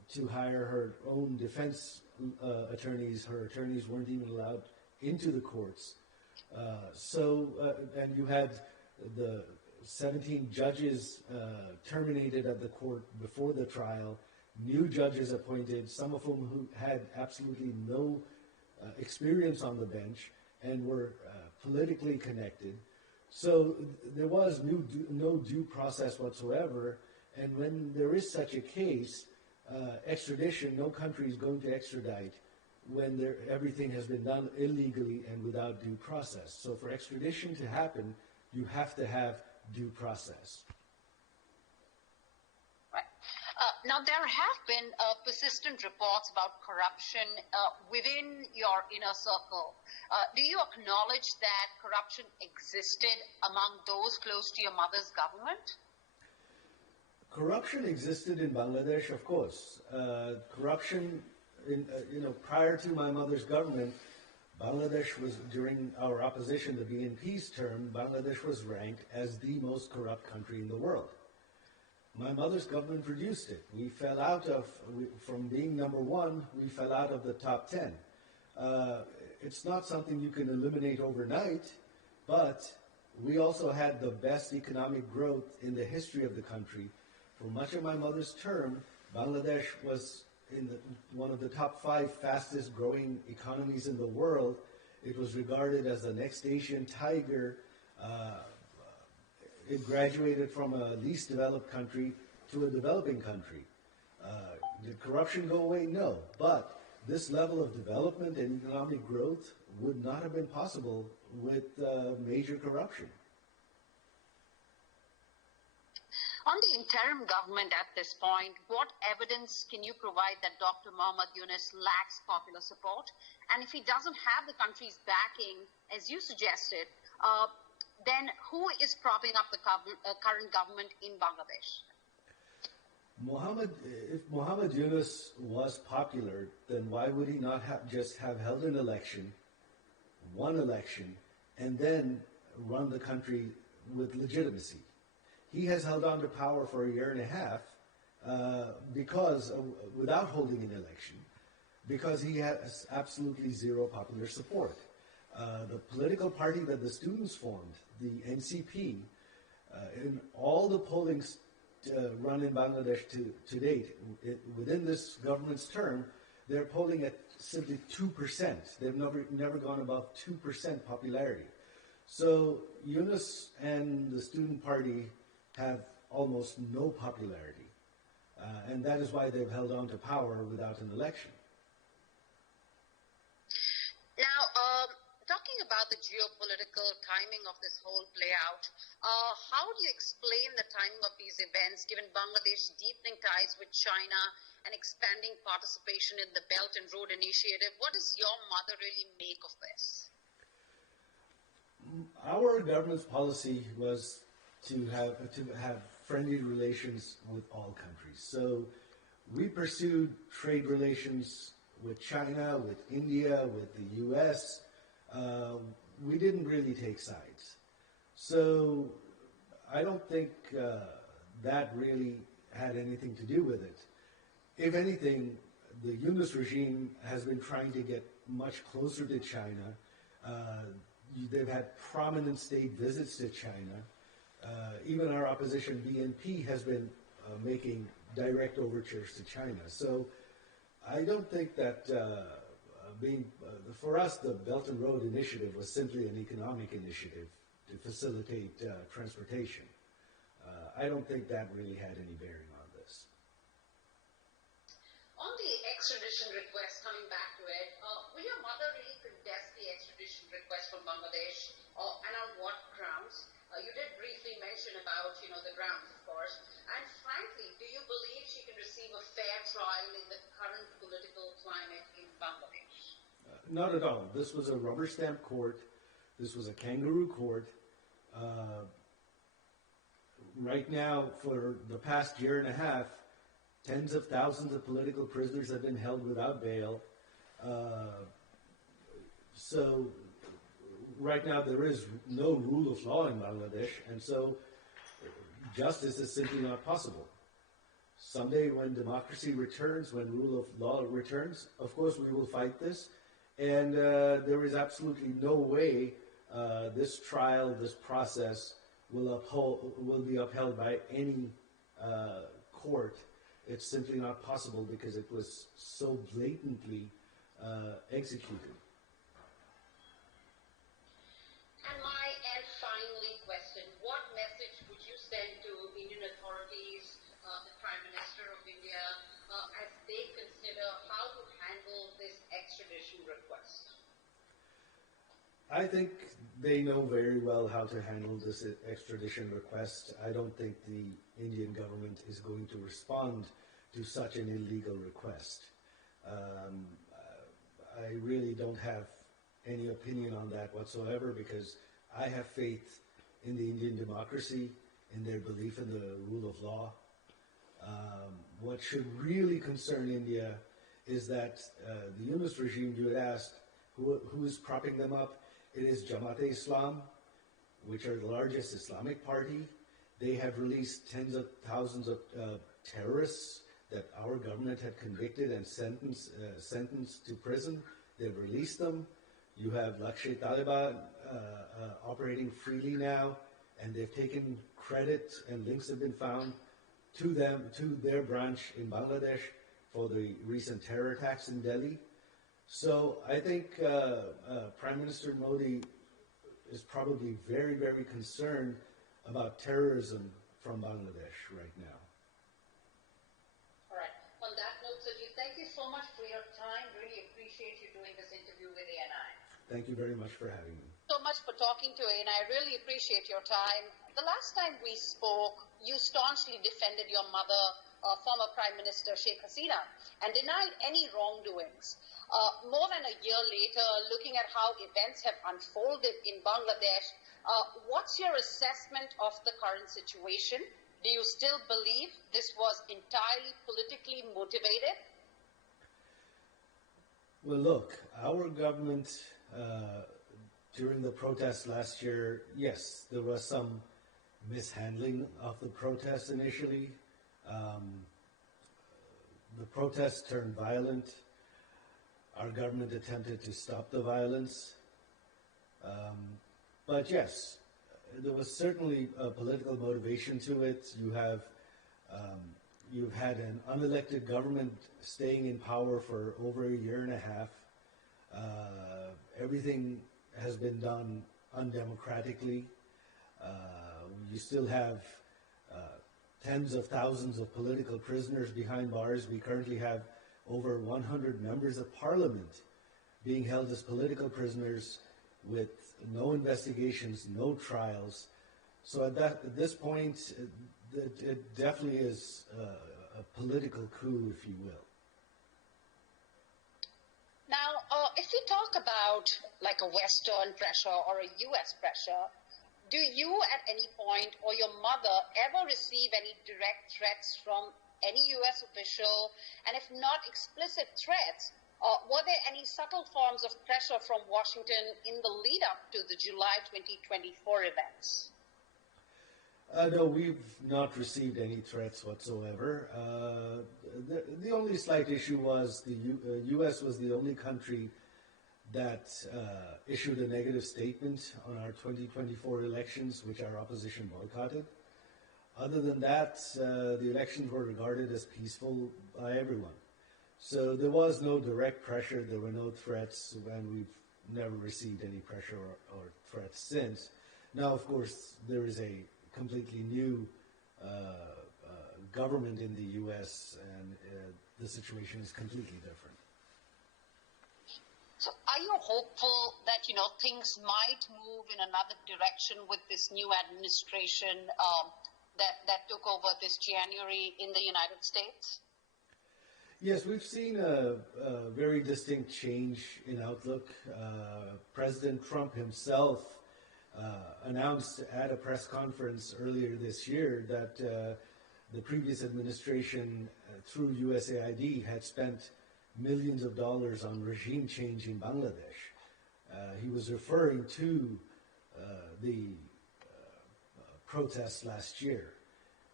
to hire her own defense attorneys. Her attorneys weren't even allowed into the courts. And you had the 17 judges terminated at the court before the trial, new judges appointed, some of whom who had absolutely no experience on the bench and were politically connected. So there was no due process whatsoever. And when there is such a case, extradition, no country is going to extradite when everything has been done illegally and without due process. So for extradition to happen, you have to have due process. Right. Now, there have been persistent reports about corruption within your inner circle. Do you acknowledge that corruption existed among those close to your mother's government? Corruption existed in Bangladesh, of course. Corruption, prior to my mother's government, Bangladesh was, during our opposition, the BNP's term, Bangladesh was ranked as the most corrupt country in the world. My mother's government reduced it. We fell out from being number one, we fell out of the top 10. It's not something you can eliminate overnight, but we also had the best economic growth in the history of the country. For much of my mother's term, Bangladesh was in one of the top 5 fastest growing economies in the world. It was regarded as the next Asian tiger. It graduated from a least developed country to a developing country. Did corruption go away? No. But this level of development and economic growth would not have been possible with major corruption. On the interim government at this point, what evidence can you provide that Dr. Muhammad Yunus lacks popular support? And if he doesn't have the country's backing, as you suggested, then who is propping up the current government in Bangladesh? If Muhammad Yunus was popular, then why would he not just have held an election, one election, and then run the country with legitimacy? He has held on to power for a year and a half without holding an election, because he has absolutely zero popular support. The political party that the students formed, the NCP, in all the polling run in Bangladesh to date, within this government's term, they're polling at simply 2%. They've never gone above 2% popularity. So Yunus and the student party have almost no popularity. And that is why they've held on to power without an election. Now, talking about the geopolitical timing of this whole play out, how do you explain the timing of these events given Bangladesh's deepening ties with China and expanding participation in the Belt and Road Initiative? What does your mother really make of this? Our government's policy was to have friendly relations with all countries. So we pursued trade relations with China, with India, with the US. We didn't really take sides. So I don't think that really had anything to do with it. If anything, the Yunus regime has been trying to get much closer to China. They've had prominent state visits to China. Even our opposition BNP has been making direct overtures to China. So I don't think that for us, the Belt and Road Initiative was simply an economic initiative to facilitate transportation. I don't think that really had any bearing on this. On the extradition request, coming back to it, will your mother really contest the extradition request from Bangladesh, and on what grounds? You did briefly mention about, the grounds, of course. And frankly, do you believe she can receive a fair trial in the current political climate in Bangladesh? Not at all. This was a rubber stamp court. This was a kangaroo court. Right now, for the past year and a half, tens of thousands of political prisoners have been held without bail. So right now there is no rule of law in Bangladesh, and so justice is simply not possible. someday when democracy returns, when rule of law returns, of course we will fight this. And there is absolutely no way this trial, this process will be upheld by any court. It's simply not possible because it was so blatantly executed. And finally question, what message would you send to Indian authorities, the Prime Minister of India, as they consider how to handle this extradition request? I think they know very well how to handle this extradition request. I don't think the Indian government is going to respond to such an illegal request. I really don't have any opinion on that whatsoever because I have faith in the Indian democracy, in their belief in the rule of law. What should really concern India is that the Yunus regime, you had asked, who is propping them up? It is Jamaat-e-Islam, which are the largest Islamic party. They have released tens of thousands of terrorists that our government had convicted and sentenced to prison. They've released them. You have Lashkar-e-Taiba operating freely now, and they've taken credit and links have been found to their branch in Bangladesh for the recent terror attacks in Delhi. So I think Prime Minister Modi is probably very, very concerned about terrorism from Bangladesh right now. All right. On that note, Sajeeb, thank you so much for your time. Really appreciate you doing this interview with ANI. Thank you very much for having me. So much for talking to ANI. I really appreciate your time. The last time we spoke, you staunchly defended your mother, former Prime Minister Sheikh Hasina, and denied any wrongdoings. More than a year later, looking at how events have unfolded in Bangladesh, what's your assessment of the current situation? Do you still believe this was entirely politically motivated? Well, look, our government, during the protests last year, yes, there was some mishandling of the protests initially. The protests turned violent. Our government attempted to stop the violence. But yes, there was certainly a political motivation to it. You've had an unelected government staying in power for over a year and a half. Everything has been done undemocratically. You still have tens of thousands of political prisoners behind bars. We currently have over 100 members of parliament being held as political prisoners with no investigations, no trials. So at this point, it definitely is a political coup, if you will. Now, if we talk about like a Western pressure or a U.S. pressure, do you at any point or your mother ever receive any direct threats from any U.S. official? And if not explicit threats, were there any subtle forms of pressure from Washington in the lead up to the July 2024 events? No, we've not received any threats whatsoever. The only slight issue was the U.S. was the only country that issued a negative statement on our 2024 elections, which our opposition boycotted. Other than that, the elections were regarded as peaceful by everyone. So there was no direct pressure, there were no threats, and we've never received any pressure or threats since. Now, of course, there is a completely new government in the U.S., and the situation is completely different. So are you hopeful that, things might move in another direction with this new administration that took over this January in the United States? Yes, we've seen a very distinct change in outlook. President Trump himself announced at a press conference earlier this year that the previous administration, through USAID, had spent millions of dollars on regime change in Bangladesh. He was referring to the protests last year.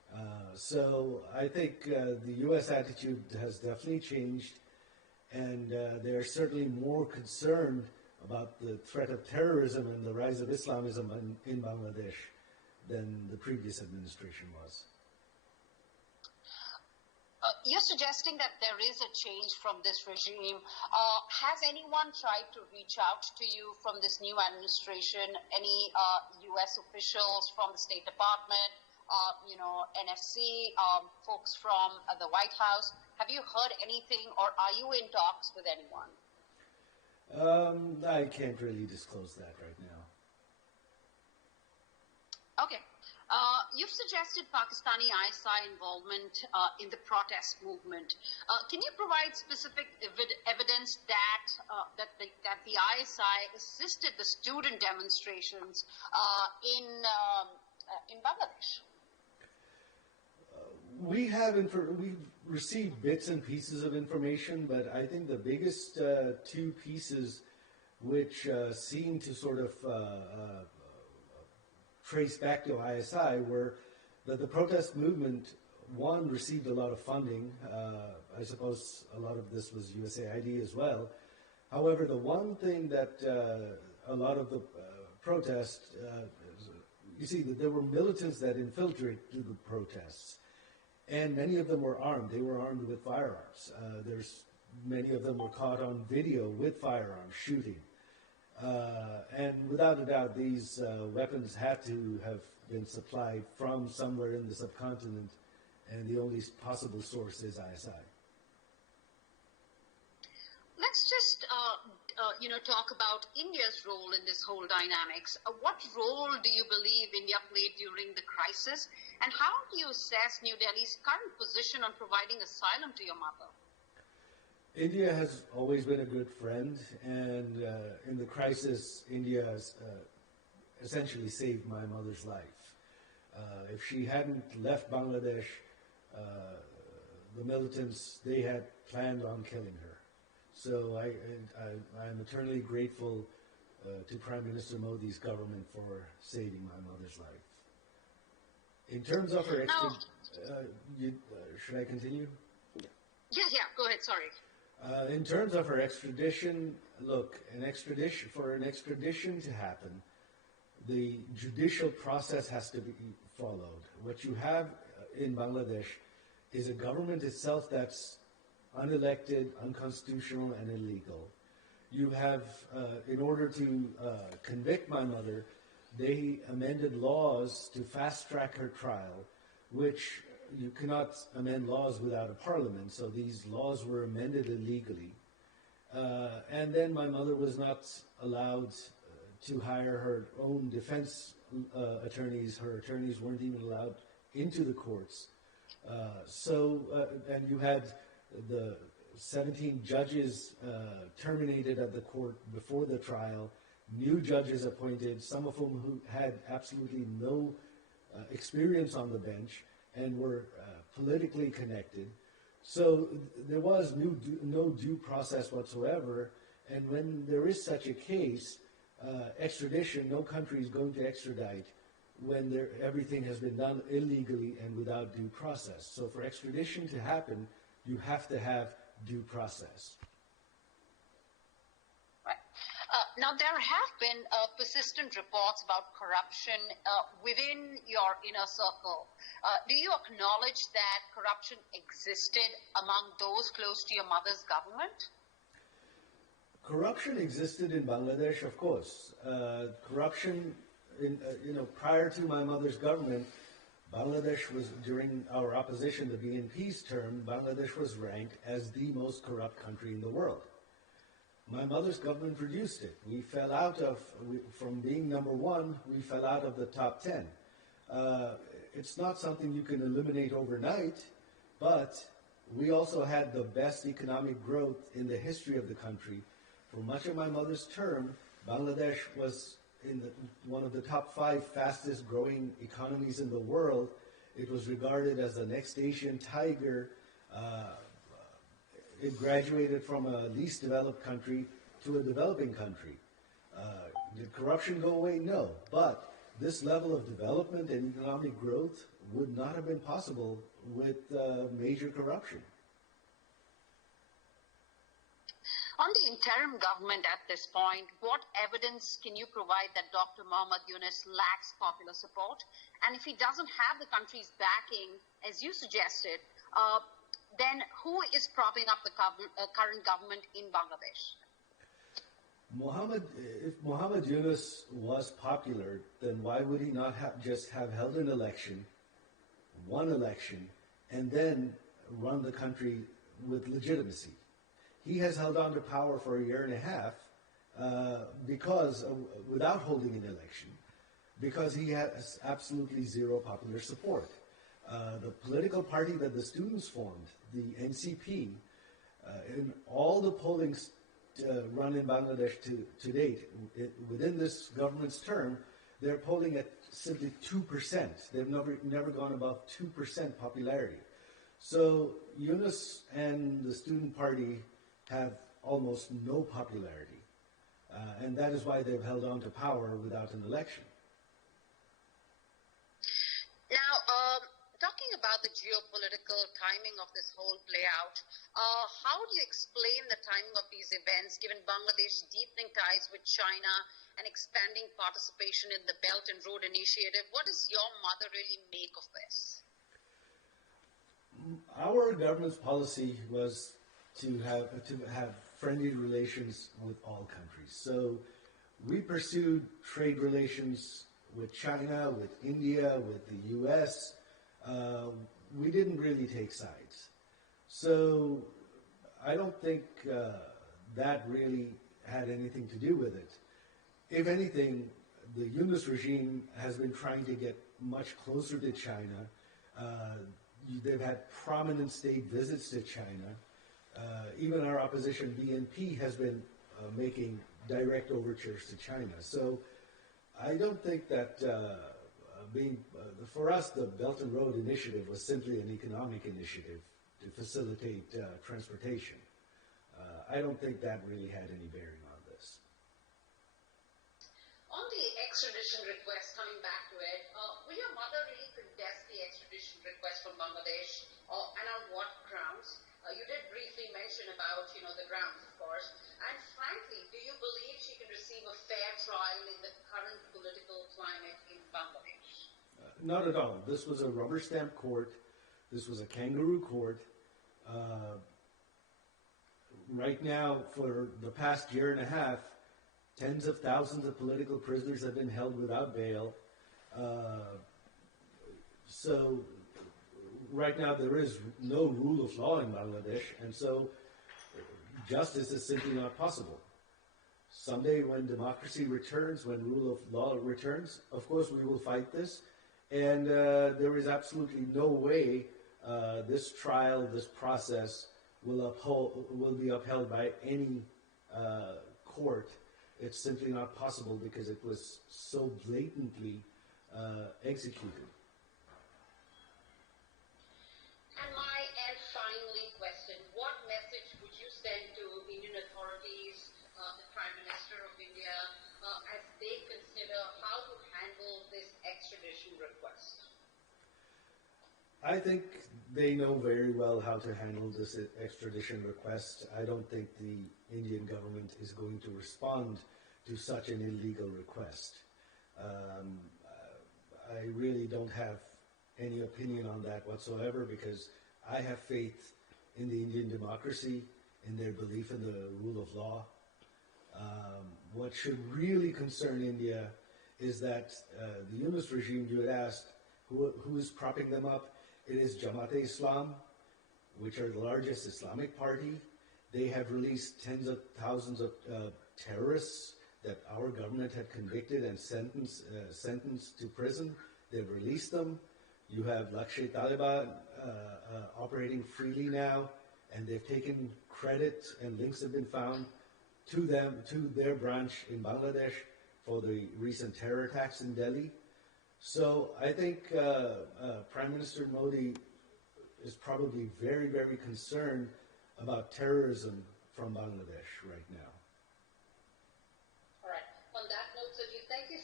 So I think the U.S. attitude has definitely changed, and they're certainly more concerned about the threat of terrorism and the rise of Islamism in Bangladesh than the previous administration was. You're suggesting that there is a change from this regime. Has anyone tried to reach out to you from this new administration? Any U.S. officials from the State Department, NFC, folks from the White House? Have you heard anything, or are you in talks with anyone? I can't really disclose that right now. Okay. You've suggested Pakistani ISI involvement in the protest movement. Can you provide specific evidence that the ISI assisted the student demonstrations in Bangladesh? We've received bits and pieces of information, but I think the biggest two pieces which seem to sort of trace back to ISI were that the protest movement, one, received a lot of funding. I suppose a lot of this was USAID as well. However, the one thing that a lot of the protests, you see, that there were militants that infiltrated the protests, and many of them were armed. They were armed with firearms. Many of them were caught on video with firearms shooting. And without a doubt, these weapons had to have been supplied from somewhere in the subcontinent, and the only possible source is ISI. Let's just talk about India's role in this whole dynamics. What role do you believe India played during the crisis, and how do you assess New Delhi's current position on providing asylum to your mother? India has always been a good friend, and in the crisis, India has essentially saved my mother's life. If she hadn't left Bangladesh, the militants, they had planned on killing her. So I'm eternally grateful to Prime Minister Modi's government for saving my mother's life. In terms of her should I continue? Yeah, go ahead, sorry. In terms of her extradition, look, for an extradition to happen, the judicial process has to be followed. What you have in Bangladesh is a government itself that's unelected, unconstitutional, and illegal. You have, in order to convict my mother, they amended laws to fast-track her trial, which you cannot amend laws without a parliament, so these laws were amended illegally. And then my mother was not allowed to hire her own defense attorneys. Her attorneys weren't even allowed into the courts. And you had the 17 judges terminated at the court before the trial, new judges appointed, some of whom who had absolutely no experience on the bench and were politically connected. So there was no due process whatsoever, and when there is such a case, extradition, no country is going to extradite when everything has been done illegally and without due process. So for extradition to happen, you have to have due process. Right. Now, there have been persistent reports about corruption within your inner circle. Do you acknowledge that corruption existed among those close to your mother's government? Corruption existed in Bangladesh, of course. Corruption, prior to my mother's government, Bangladesh was, during our opposition, the BNP's term, Bangladesh was ranked as the most corrupt country in the world. My mother's government reduced it. We fell out from being number one, we fell out of the top 10. It's not something you can eliminate overnight, but we also had the best economic growth in the history of the country. For much of my mother's term, Bangladesh was in one of the top 5 fastest growing economies in the world. It was regarded as the next Asian tiger. It graduated from a least developed country to a developing country. Did corruption go away? No. But this level of development and economic growth would not have been possible with major corruption. On the interim government at this point, what evidence can you provide that Dr. Muhammad Yunus lacks popular support? And if he doesn't have the country's backing, as you suggested, then who is propping up the current government in Bangladesh? If Muhammad Yunus was popular, then why would he not just have held an election, won election, and then run the country with legitimacy? He has held on to power for a year and a half without holding an election, because he has absolutely zero popular support. The political party that the students formed, the NCP, in all the polling run in Bangladesh to date, within this government's term, they're polling at simply 2%. They've never gone above 2% popularity. So Yunus and the student party have almost no popularity. And that is why they've held on to power without an election. Now, talking about the geopolitical timing of this whole play out, how do you explain the timing of these events, given Bangladesh's deepening ties with China and expanding participation in the Belt and Road Initiative? What does your mother really make of this? Our government's policy was to have friendly relations with all countries. So we pursued trade relations with China, with India, with the US. We didn't really take sides. So I don't think that really had anything to do with it. If anything, the Yunus regime has been trying to get much closer to China. They've had prominent state visits to China. Even our opposition, BNP, has been making direct overtures to China. So I don't think that for us, the Belt and Road Initiative was simply an economic initiative to facilitate transportation. I don't think that really had any bearing on this. On the extradition request, coming back to it, will your mother really contest the extradition request from Bangladesh, and on what grounds? You did briefly mention about, the grounds, of course. And frankly, do you believe she can receive a fair trial in the current political climate in Bangladesh? Not at all. This was a rubber stamp court. This was a kangaroo court. Right now, for the past year and a half, tens of thousands of political prisoners have been held without bail. So right now there is no rule of law in Bangladesh, and so justice is simply not possible. Someday when democracy returns, when rule of law returns, of course we will fight this, and there is absolutely no way this trial, this process will be upheld by any court. It's simply not possible because it was so blatantly executed. And finally question, what message would you send to Indian authorities, the Prime Minister of India, as they consider how to handle this extradition request? I think they know very well how to handle this extradition request. I don't think the Indian government is going to respond to such an illegal request. I really don't have any opinion on that whatsoever, because I have faith in the Indian democracy, in their belief in the rule of law. What should really concern India is that the Yunus regime, you had asked, who is propping them up? It is Jamaat-e-Islam, which are the largest Islamic party. They have released tens of thousands of terrorists that our government had convicted and sentenced to prison. They've released them. You have Lashkar-e-Taliban operating freely now, and they've taken credit, and links have been found to their branch in Bangladesh for the recent terror attacks in Delhi. So I think Prime Minister Modi is probably very, very concerned about terrorism from Bangladesh right now. All right. On that note, Sajeeb, thank you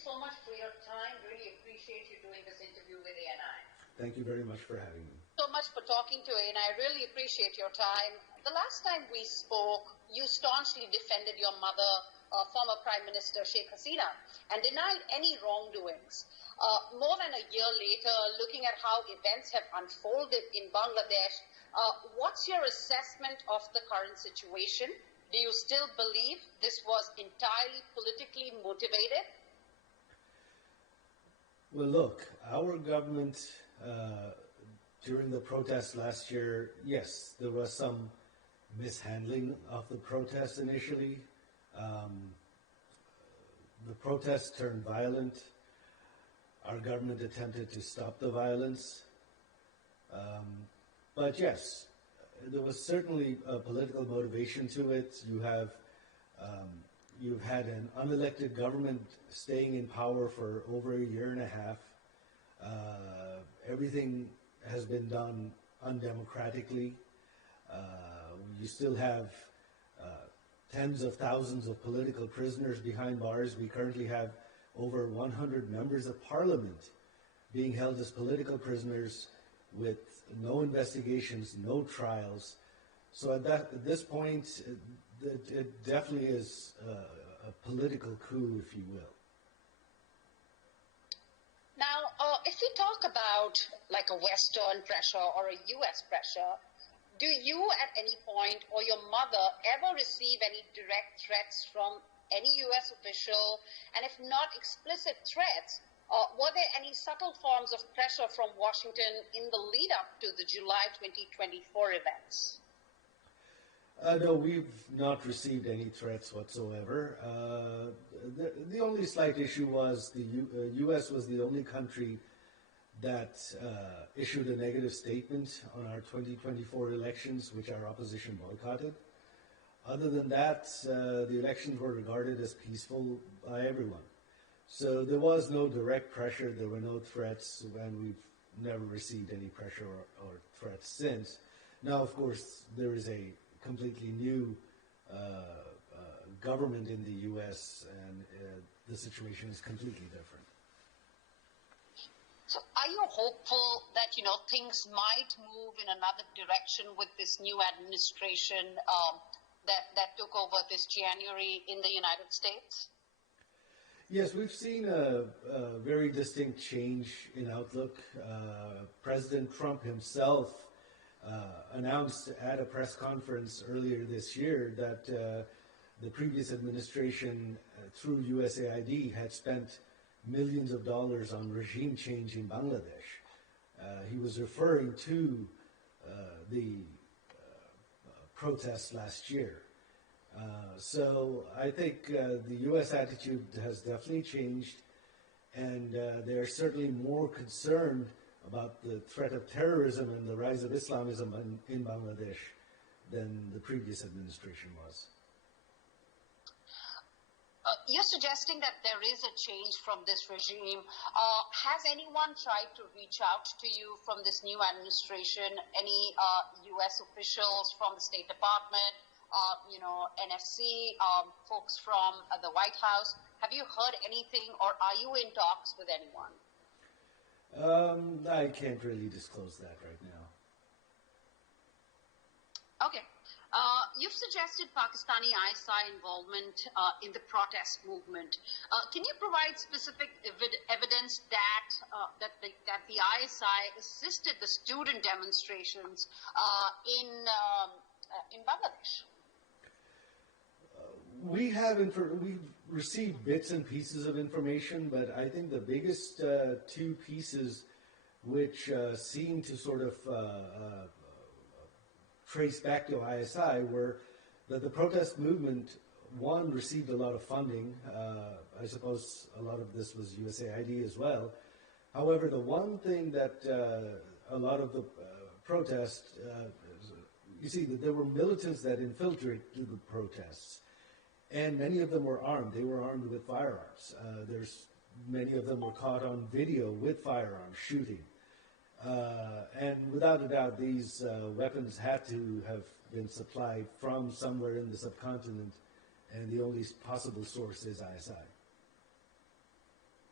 so much for your time. Really appreciate you doing this interview with ANI. Thank you very much for having me. So much for talking to ANI. I really appreciate your time. The last time we spoke, you staunchly defended your mother, former Prime Minister Sheikh Hasina, and denied any wrongdoings. More than a year later, looking at how events have unfolded in Bangladesh, what's your assessment of the current situation? Do you still believe this was entirely politically motivated? Well, look, our government, during the protests last year, yes, there was some mishandling of the protests initially. The protests turned violent. Our government attempted to stop the violence. But yes, there was certainly a political motivation to it. You've had an unelected government staying in power for over a year and a half. Everything has been done undemocratically. You still have tens of thousands of political prisoners behind bars. We currently have over 100 members of parliament being held as political prisoners with no investigations, no trials. So at this point, it definitely is a political coup, if you will. Now, if we talk about like a Western pressure or a U.S. pressure, do you at any point or your mother ever receive any direct threats from any U.S. official? And if not explicit threats, were there any subtle forms of pressure from Washington in the lead up to the July 2024 events? No, we've not received any threats whatsoever. The only slight issue was the U.S. was the only country that issued a negative statement on our 2024 elections, which our opposition boycotted. Other than that, the elections were regarded as peaceful by everyone. So there was no direct pressure, there were no threats, and we've never received any pressure or threats since. Now, of course, there is a completely new government in the U.S., and the situation is completely different. So are you hopeful that, things might move in another direction with this new administration that took over this January in the United States? Yes, we've seen a very distinct change in outlook. President Trump himself announced at a press conference earlier this year that the previous administration, through USAID, had spent millions of dollars on regime change in Bangladesh. He was referring to the protests last year. So I think the U.S. attitude has definitely changed, and they're certainly more concerned about the threat of terrorism and the rise of Islamism in Bangladesh than the previous administration was. You're suggesting that there is a change from this regime. Has anyone tried to reach out to you from this new administration? Any U.S. officials from the State Department, NSC, folks from the White House? Have you heard anything, or are you in talks with anyone? I can't really disclose that right now. Okay. You've suggested Pakistani ISI involvement in the protest movement. Can you provide specific evidence that the ISI assisted the student demonstrations in Bangladesh? We've received bits and pieces of information, but I think the biggest two pieces which seem to sort of trace back to ISI were that the protest movement, one, received a lot of funding. I suppose a lot of this was USAID as well. However, the one thing that a lot of the protests, you see, that there were militants that infiltrated the protests, and many of them were armed. They were armed with firearms. Many of them were caught on video with firearms shooting. And without a doubt, these weapons had to have been supplied from somewhere in the subcontinent, and the only possible source is ISI.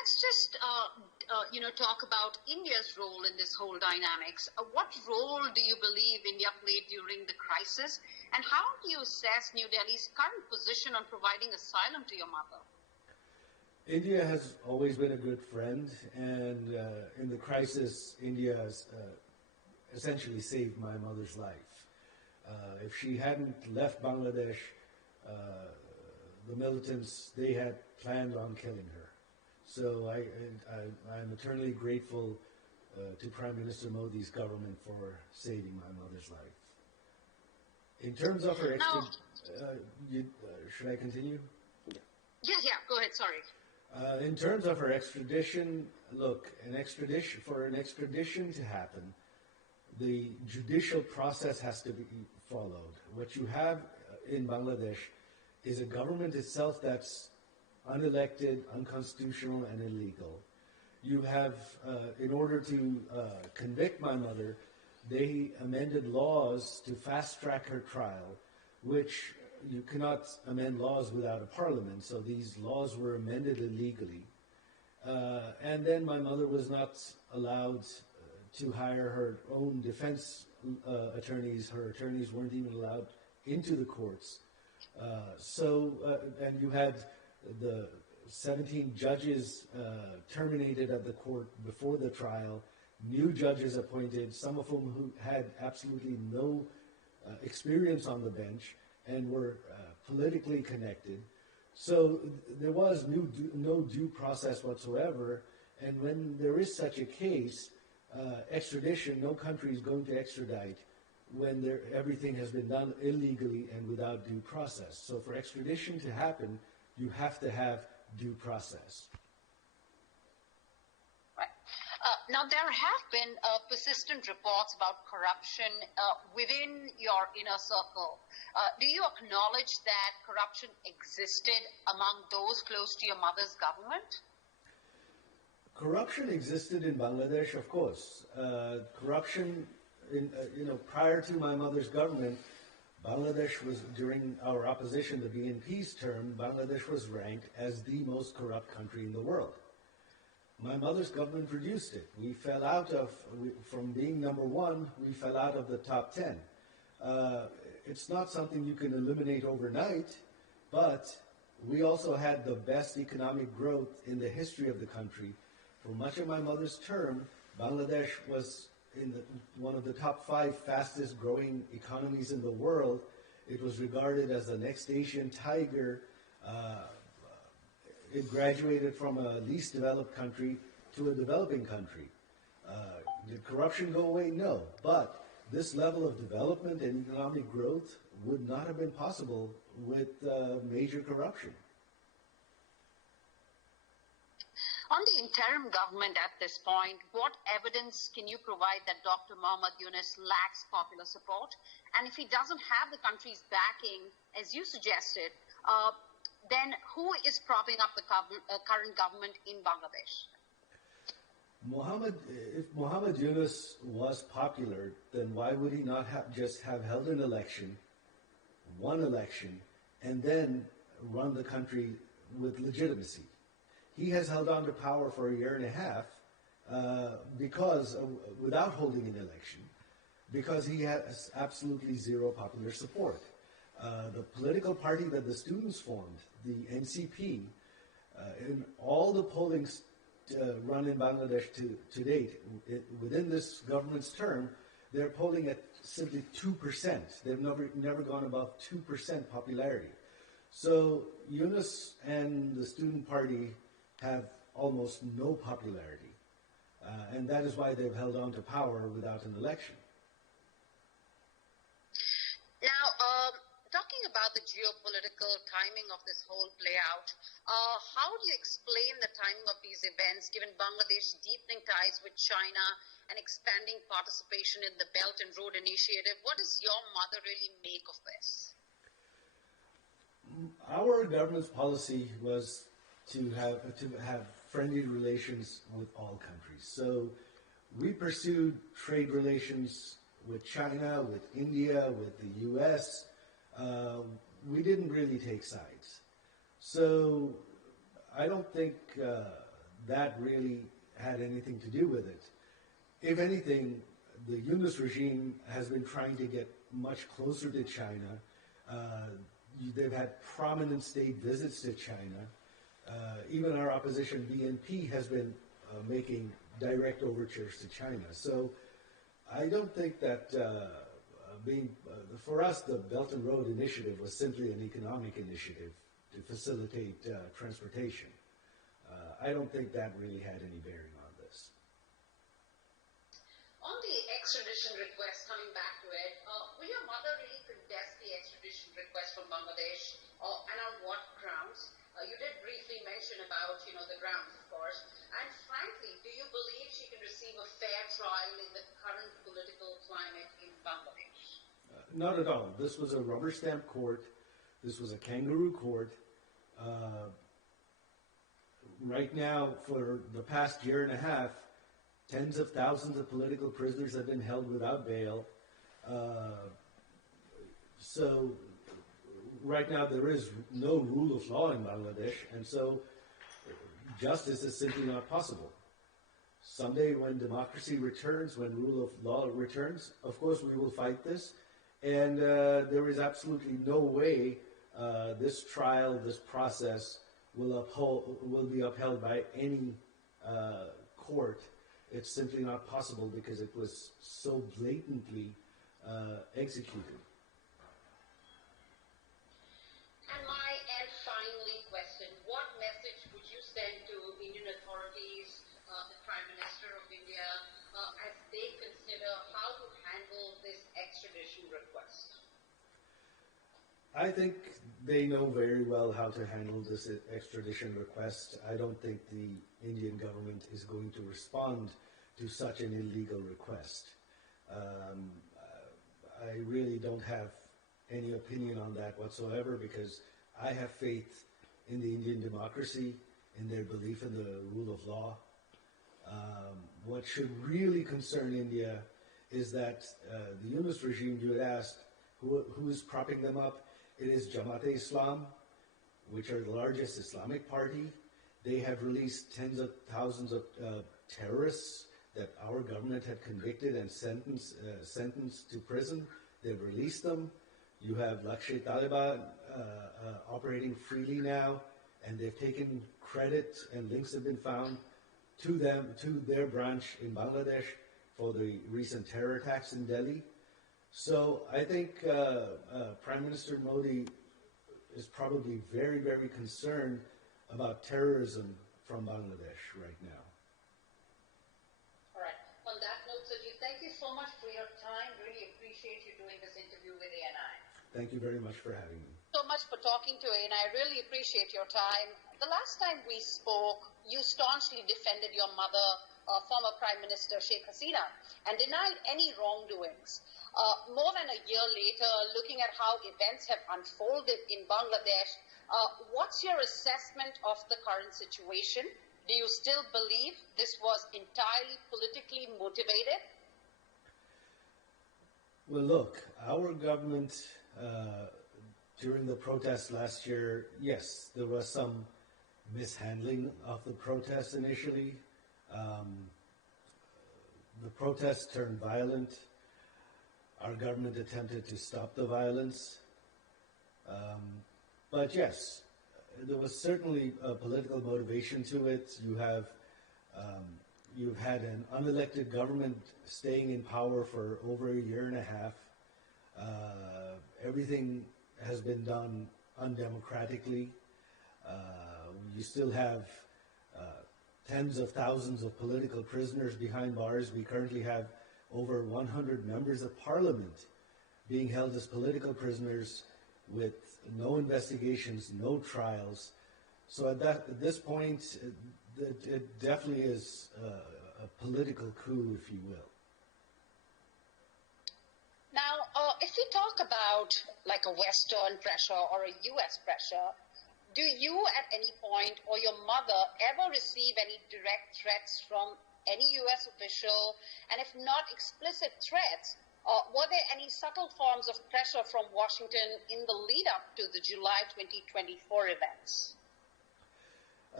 let's just talk about India's role in this whole dynamics. What role do you believe India played during the crisis, and how do you assess New Delhi's current position on providing asylum to your mother? India has always been a good friend, and in the crisis, India has essentially saved my mother's life. If she hadn't left Bangladesh, the militants, they had planned on killing her. So I'm eternally grateful to Prime Minister Modi's government for saving my mother's life. In terms of her should I continue? Yeah, go ahead, sorry. In terms of her extradition, look, for an extradition to happen, the judicial process has to be followed. What you have in Bangladesh is a government itself that's unelected, unconstitutional, and illegal. You have, in order to convict my mother, they amended laws to fast-track her trial, which you cannot amend laws without a parliament, so these laws were amended illegally. And then my mother was not allowed to hire her own defense attorneys. Her attorneys weren't even allowed into the courts. And you had the 17 judges terminated at the court before the trial, new judges appointed, some of whom who had absolutely no experience on the bench and were politically connected. So there was no due process whatsoever, and when there is such a case, extradition, no country is going to extradite when everything has been done illegally and without due process. So for extradition to happen, you have to have due process. Now, there have been persistent reports about corruption within your inner circle. Do you acknowledge that corruption existed among those close to your mother's government? Corruption existed in Bangladesh, of course. Corruption, prior to my mother's government, Bangladesh was, during our opposition to BNP's term, Bangladesh was ranked as the most corrupt country in the world. My mother's government reduced it. We fell out from being number one, we fell out of the top 10. It's not something you can eliminate overnight, but we also had the best economic growth in the history of the country. For much of my mother's term, Bangladesh was in one of the top 5 fastest growing economies in the world. It was regarded as the next Asian tiger. It graduated from a least developed country to a developing country. Did corruption go away? No. But this level of development and economic growth would not have been possible with major corruption. On the interim government at this point, what evidence can you provide that Dr. Muhammad Yunus lacks popular support? And if he doesn't have the country's backing, as you suggested, then who is propping up the current government in Bangladesh? If Muhammad Yunus was popular, then why would he not just have held an election, one election, and then run the country with legitimacy? He has held on to power for a year and a half without holding an election, because he has absolutely zero popular support. The political party that the students formed, the NCP, in all the polling run in Bangladesh to date, within this government's term, they're polling at simply 2%. They've never gone above 2% popularity. So Yunus and the student party have almost no popularity. And that is why they've held on to power without an election. Now, talking about the geopolitical timing of this whole play out, how do you explain the timing of these events, given Bangladesh's deepening ties with China and expanding participation in the Belt and Road Initiative? What does your mother really make of this? Our government's policy was to have friendly relations with all countries. So we pursued trade relations with China, with India, with the US. We didn't really take sides. So I don't think that really had anything to do with it. If anything, the Yunus regime has been trying to get much closer to China. They've had prominent state visits to China. Even our opposition, BNP, has been making direct overtures to China. So I don't think that for us, the Belt and Road Initiative was simply an economic initiative to facilitate transportation. I don't think that really had any bearing on this. On the extradition request, coming back to it, will your mother really contest the extradition request from Bangladesh, and on what grounds? You did briefly mention about, the grounds, of course. And frankly, do you believe she can receive a fair trial in the current political climate in Bangladesh? Not at all. This was a rubber stamp court. This was a kangaroo court. Right now, for the past year and a half, tens of thousands of political prisoners have been held without bail. So right now there is no rule of law in Bangladesh, and so justice is simply not possible. Someday when democracy returns, when rule of law returns, of course we will fight this, and there is absolutely no way this trial, this process will be upheld by any court. It's simply not possible because it was so blatantly executed. And finally question, what message would you send to Indian authorities, the Prime Minister of India, as they consider how to handle this extradition request? I think they know very well how to handle this extradition request. I don't think the Indian government is going to respond to such an illegal request. I really don't have any opinion on that whatsoever because I have faith in the Indian democracy, in their belief in the rule of law. What should really concern India is that the Yunus regime, you had asked, who is propping them up? It is Jamaat-e-Islam, which are the largest Islamic party. They have released tens of thousands of terrorists that our government had convicted and sentenced to prison. They've released them. You have Lashkar-e-Taiba operating freely now, and they've taken credit and links have been found to their branch in Bangladesh for the recent terror attacks in Delhi. So I think Prime Minister Modi is probably very, very concerned about terrorism from Bangladesh right now. All right. On that note, Sajeeb, thank you so much for your time. Really appreciate you doing this interview with ANI. Thank you very much for having me. So much for talking to ANI. Really appreciate your time. The last time we spoke, you staunchly defended your mother, former Prime Minister Sheikh Hasina, and denied any wrongdoings. More than a year later, looking at how events have unfolded in Bangladesh, what's your assessment of the current situation? Do you still believe this was entirely politically motivated? Well, look, our government, during the protests last year, yes, there was some mishandling of the protests initially. The protests turned violent. Our government attempted to stop the violence. But yes, there was certainly a political motivation to it. You've had an unelected government staying in power for over a year and a half. Everything has been done undemocratically. You still have tens of thousands of political prisoners behind bars. We currently have over 100 members of parliament being held as political prisoners with no investigations, no trials. So at this point, it definitely is a political coup, if you will. Now, if we talk about like a Western pressure or a U.S. pressure, do you at any point or your mother ever receive any direct threats from any U.S. official? And if not explicit threats, were there any subtle forms of pressure from Washington in the lead up to the July 2024 events?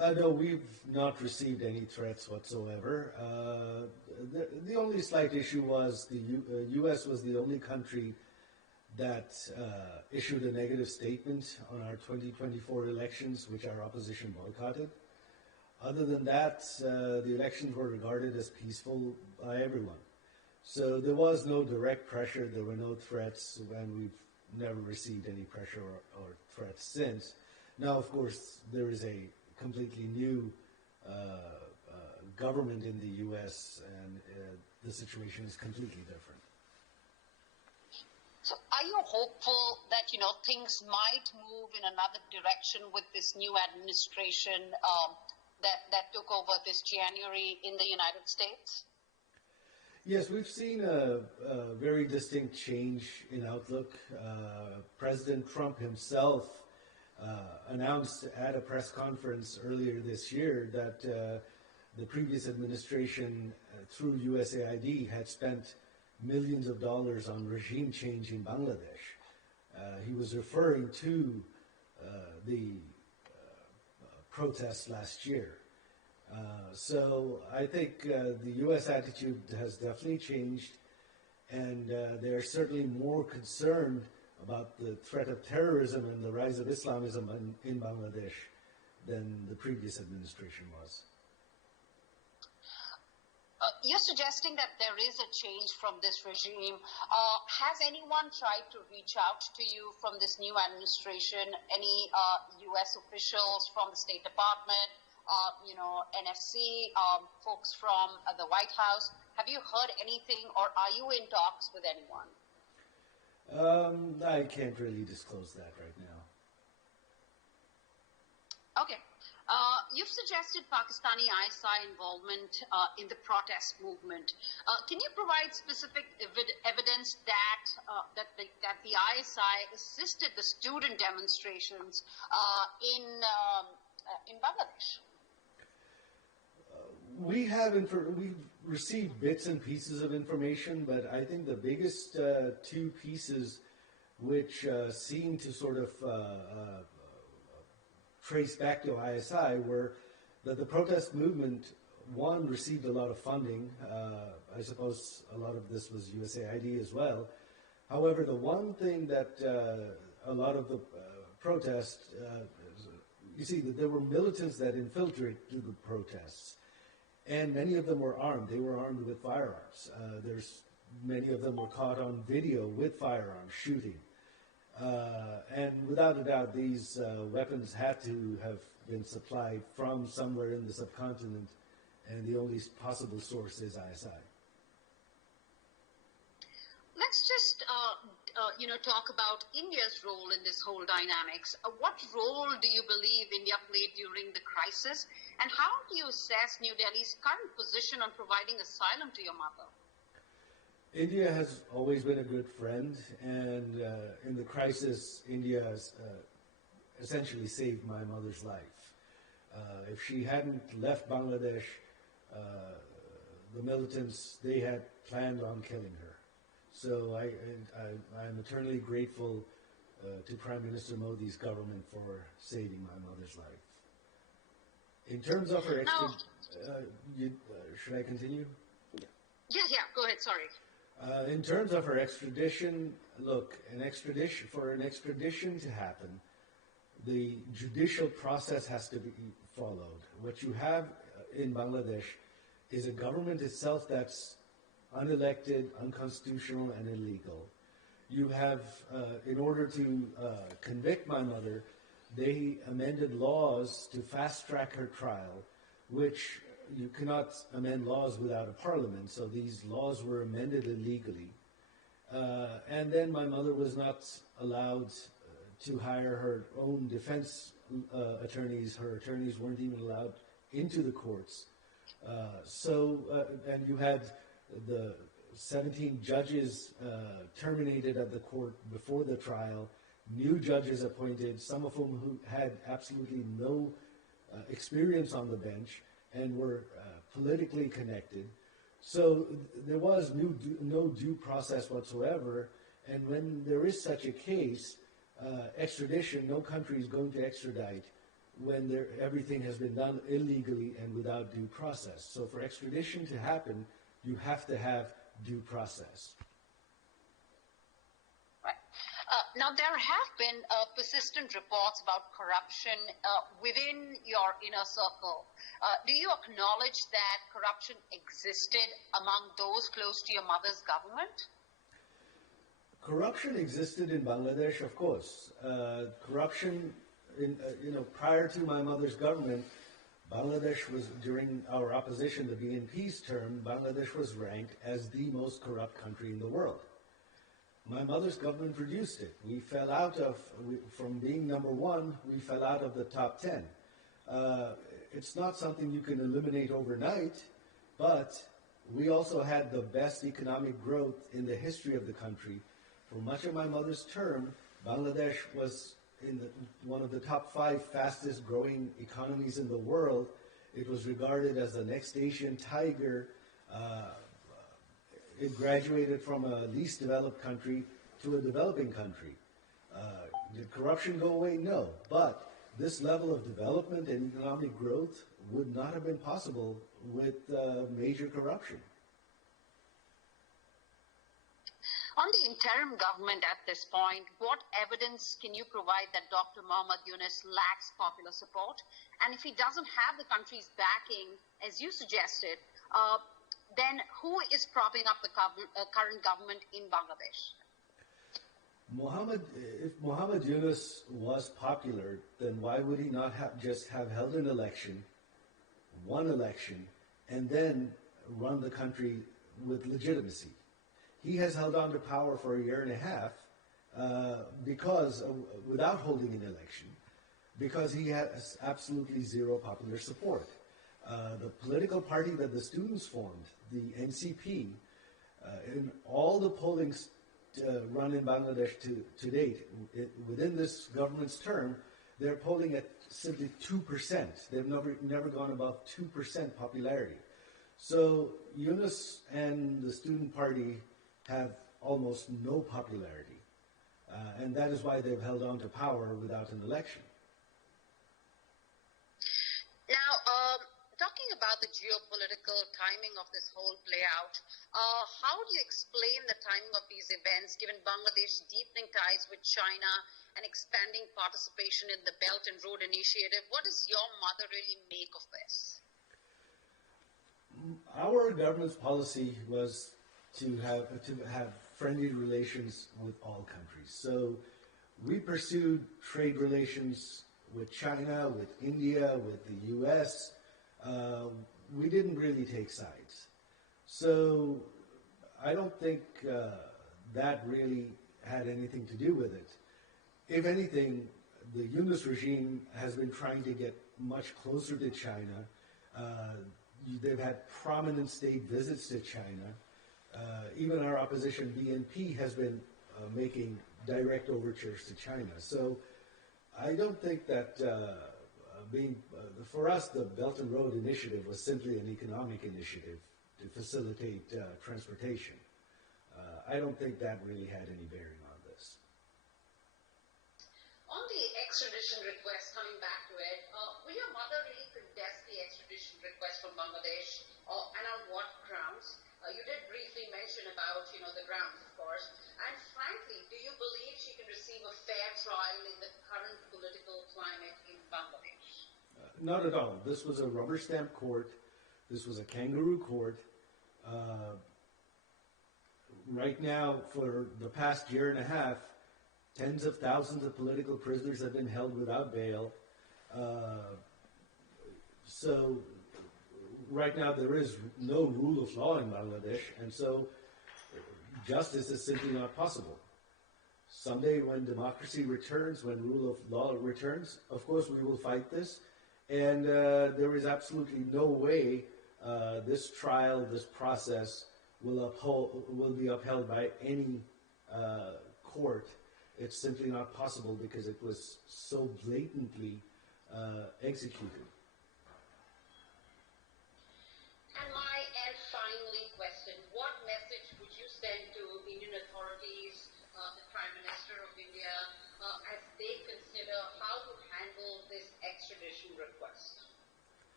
No, we've not received any threats whatsoever. The only slight issue was the U.S. was the only country that issued a negative statement on our 2024 elections, which our opposition boycotted. Other than that, the elections were regarded as peaceful by everyone. So there was no direct pressure, there were no threats, and we've never received any pressure or threats since. Now, of course, there is a completely new government in the U.S., and the situation is completely different. So are you hopeful that, things might move in another direction with this new administration that took over this January in the United States? Yes, we've seen a very distinct change in outlook. President Trump himself announced at a press conference earlier this year that the previous administration, through USAID, had spent millions of dollars on regime change in Bangladesh. He was referring to the protests last year. So I think the U.S. attitude has definitely changed, and they're certainly more concerned about the threat of terrorism and the rise of Islamism in Bangladesh than the previous administration was. You're suggesting that there is a change from this regime. Has anyone tried to reach out to you from this new administration? Any U.S. officials from the State Department, NFC, folks from the White House? Have you heard anything, or are you in talks with anyone? I can't really disclose that right now. Okay. You've suggested Pakistani ISI involvement in the protest movement. Can you provide specific evidence that the ISI assisted the student demonstrations in Bangladesh? We've received bits and pieces of information, but I think the biggest two pieces which seem to sort of trace back to ISI were that the protest movement, one, received a lot of funding. I suppose a lot of this was USAID as well. However, the one thing that a lot of the protests, you see, that there were militants that infiltrated the protests, and many of them were armed. They were armed with firearms. Many of them were caught on video with firearms shooting. And without a doubt, these weapons had to have been supplied from somewhere in the subcontinent, and the only possible source is ISI. Let's just, talk about India's role in this whole dynamics. What role do you believe India played during the crisis, and how do you assess New Delhi's current position on providing asylum to your mother? India has always been a good friend, and in the crisis, India has essentially saved my mother's life. If she hadn't left Bangladesh, the militants, they had planned on killing her. So I'm eternally grateful to Prime Minister Modi's government for saving my mother's life. In terms of her should I continue? Yeah, go ahead, sorry. In terms of her extradition, look, for an extradition to happen, the judicial process has to be followed. What you have in Bangladesh is a government itself that's unelected, unconstitutional, and illegal. You have, in order to convict my mother, they amended laws to fast-track her trial, which you cannot amend laws without a parliament, so these laws were amended illegally. And then my mother was not allowed to hire her own defense attorneys. Her attorneys weren't even allowed into the courts. And you had the 17 judges terminated at the court before the trial, new judges appointed, some of whom who had absolutely no experience on the bench and were politically connected. So there was no due process whatsoever, and when there is such a case, extradition, no country is going to extradite when everything has been done illegally and without due process. So for extradition to happen, you have to have due process. Right. Now, there have been persistent reports about corruption within your inner circle. Do you acknowledge that corruption existed among those close to your mother's government? Corruption existed in Bangladesh, of course. Corruption, prior to my mother's government, Bangladesh was, during our opposition, the BNP's term, Bangladesh was ranked as the most corrupt country in the world. My mother's government reduced it. We fell out of, from being number one, we fell out of the top 10. It's not something you can eliminate overnight, but we also had the best economic growth in the history of the country. For much of my mother's term, Bangladesh was in one of the top 5 fastest growing economies in the world. It was regarded as the next Asian tiger. It graduated from a least developed country to a developing country. Did corruption go away? No. But this level of development and economic growth would not have been possible with major corruption. On the interim government at this point, what evidence can you provide that Dr. Muhammad Yunus lacks popular support? And if he doesn't have the country's backing, as you suggested, then who is propping up the current government in Bangladesh? If Muhammad Yunus was popular, then why would he not just have held an election, one election, and then run the country with legitimacy? He has held on to power for a year and a half without holding an election, because he has absolutely zero popular support. The political party that the students formed, the NCP, in all the polling run in Bangladesh to date, within this government's term, they're polling at simply 2%. They've never gone above 2% popularity. So Yunus and the student party have almost no popularity. And that is why they've held on to power without an election. Now, talking about the geopolitical timing of this whole play out, how do you explain the timing of these events given Bangladesh's deepening ties with China and expanding participation in the Belt and Road Initiative? What does your mother really make of this? Our government's policy was to have friendly relations with all countries. So we pursued trade relations with China, with India, with the US. We didn't really take sides. So I don't think that really had anything to do with it. If anything, the Yunus regime has been trying to get much closer to China. They've had prominent state visits to China. Even our opposition BNP has been making direct overtures to China. So I don't think that for us, the Belt and Road Initiative was simply an economic initiative to facilitate transportation. I don't think that really had any bearing on this. On the extradition request, coming back to it, will your mother really contest the extradition request from Bangladesh, and on what grounds? You did briefly mention about, the grounds, of course. And frankly, do you believe she can receive a fair trial in the current political climate in Bangladesh? Not at all. This was a rubber stamp court. This was a kangaroo court. Right now, for the past year and a half, tens of thousands of political prisoners have been held without bail. So right now there is no rule of law in Bangladesh, and so justice is simply not possible. Someday when democracy returns, when rule of law returns, of course we will fight this, and there is absolutely no way this trial, this process will be upheld by any court. It's simply not possible because it was so blatantly executed. And finally question, what message would you send to Indian authorities, the Prime Minister of India, as they consider how to handle this extradition?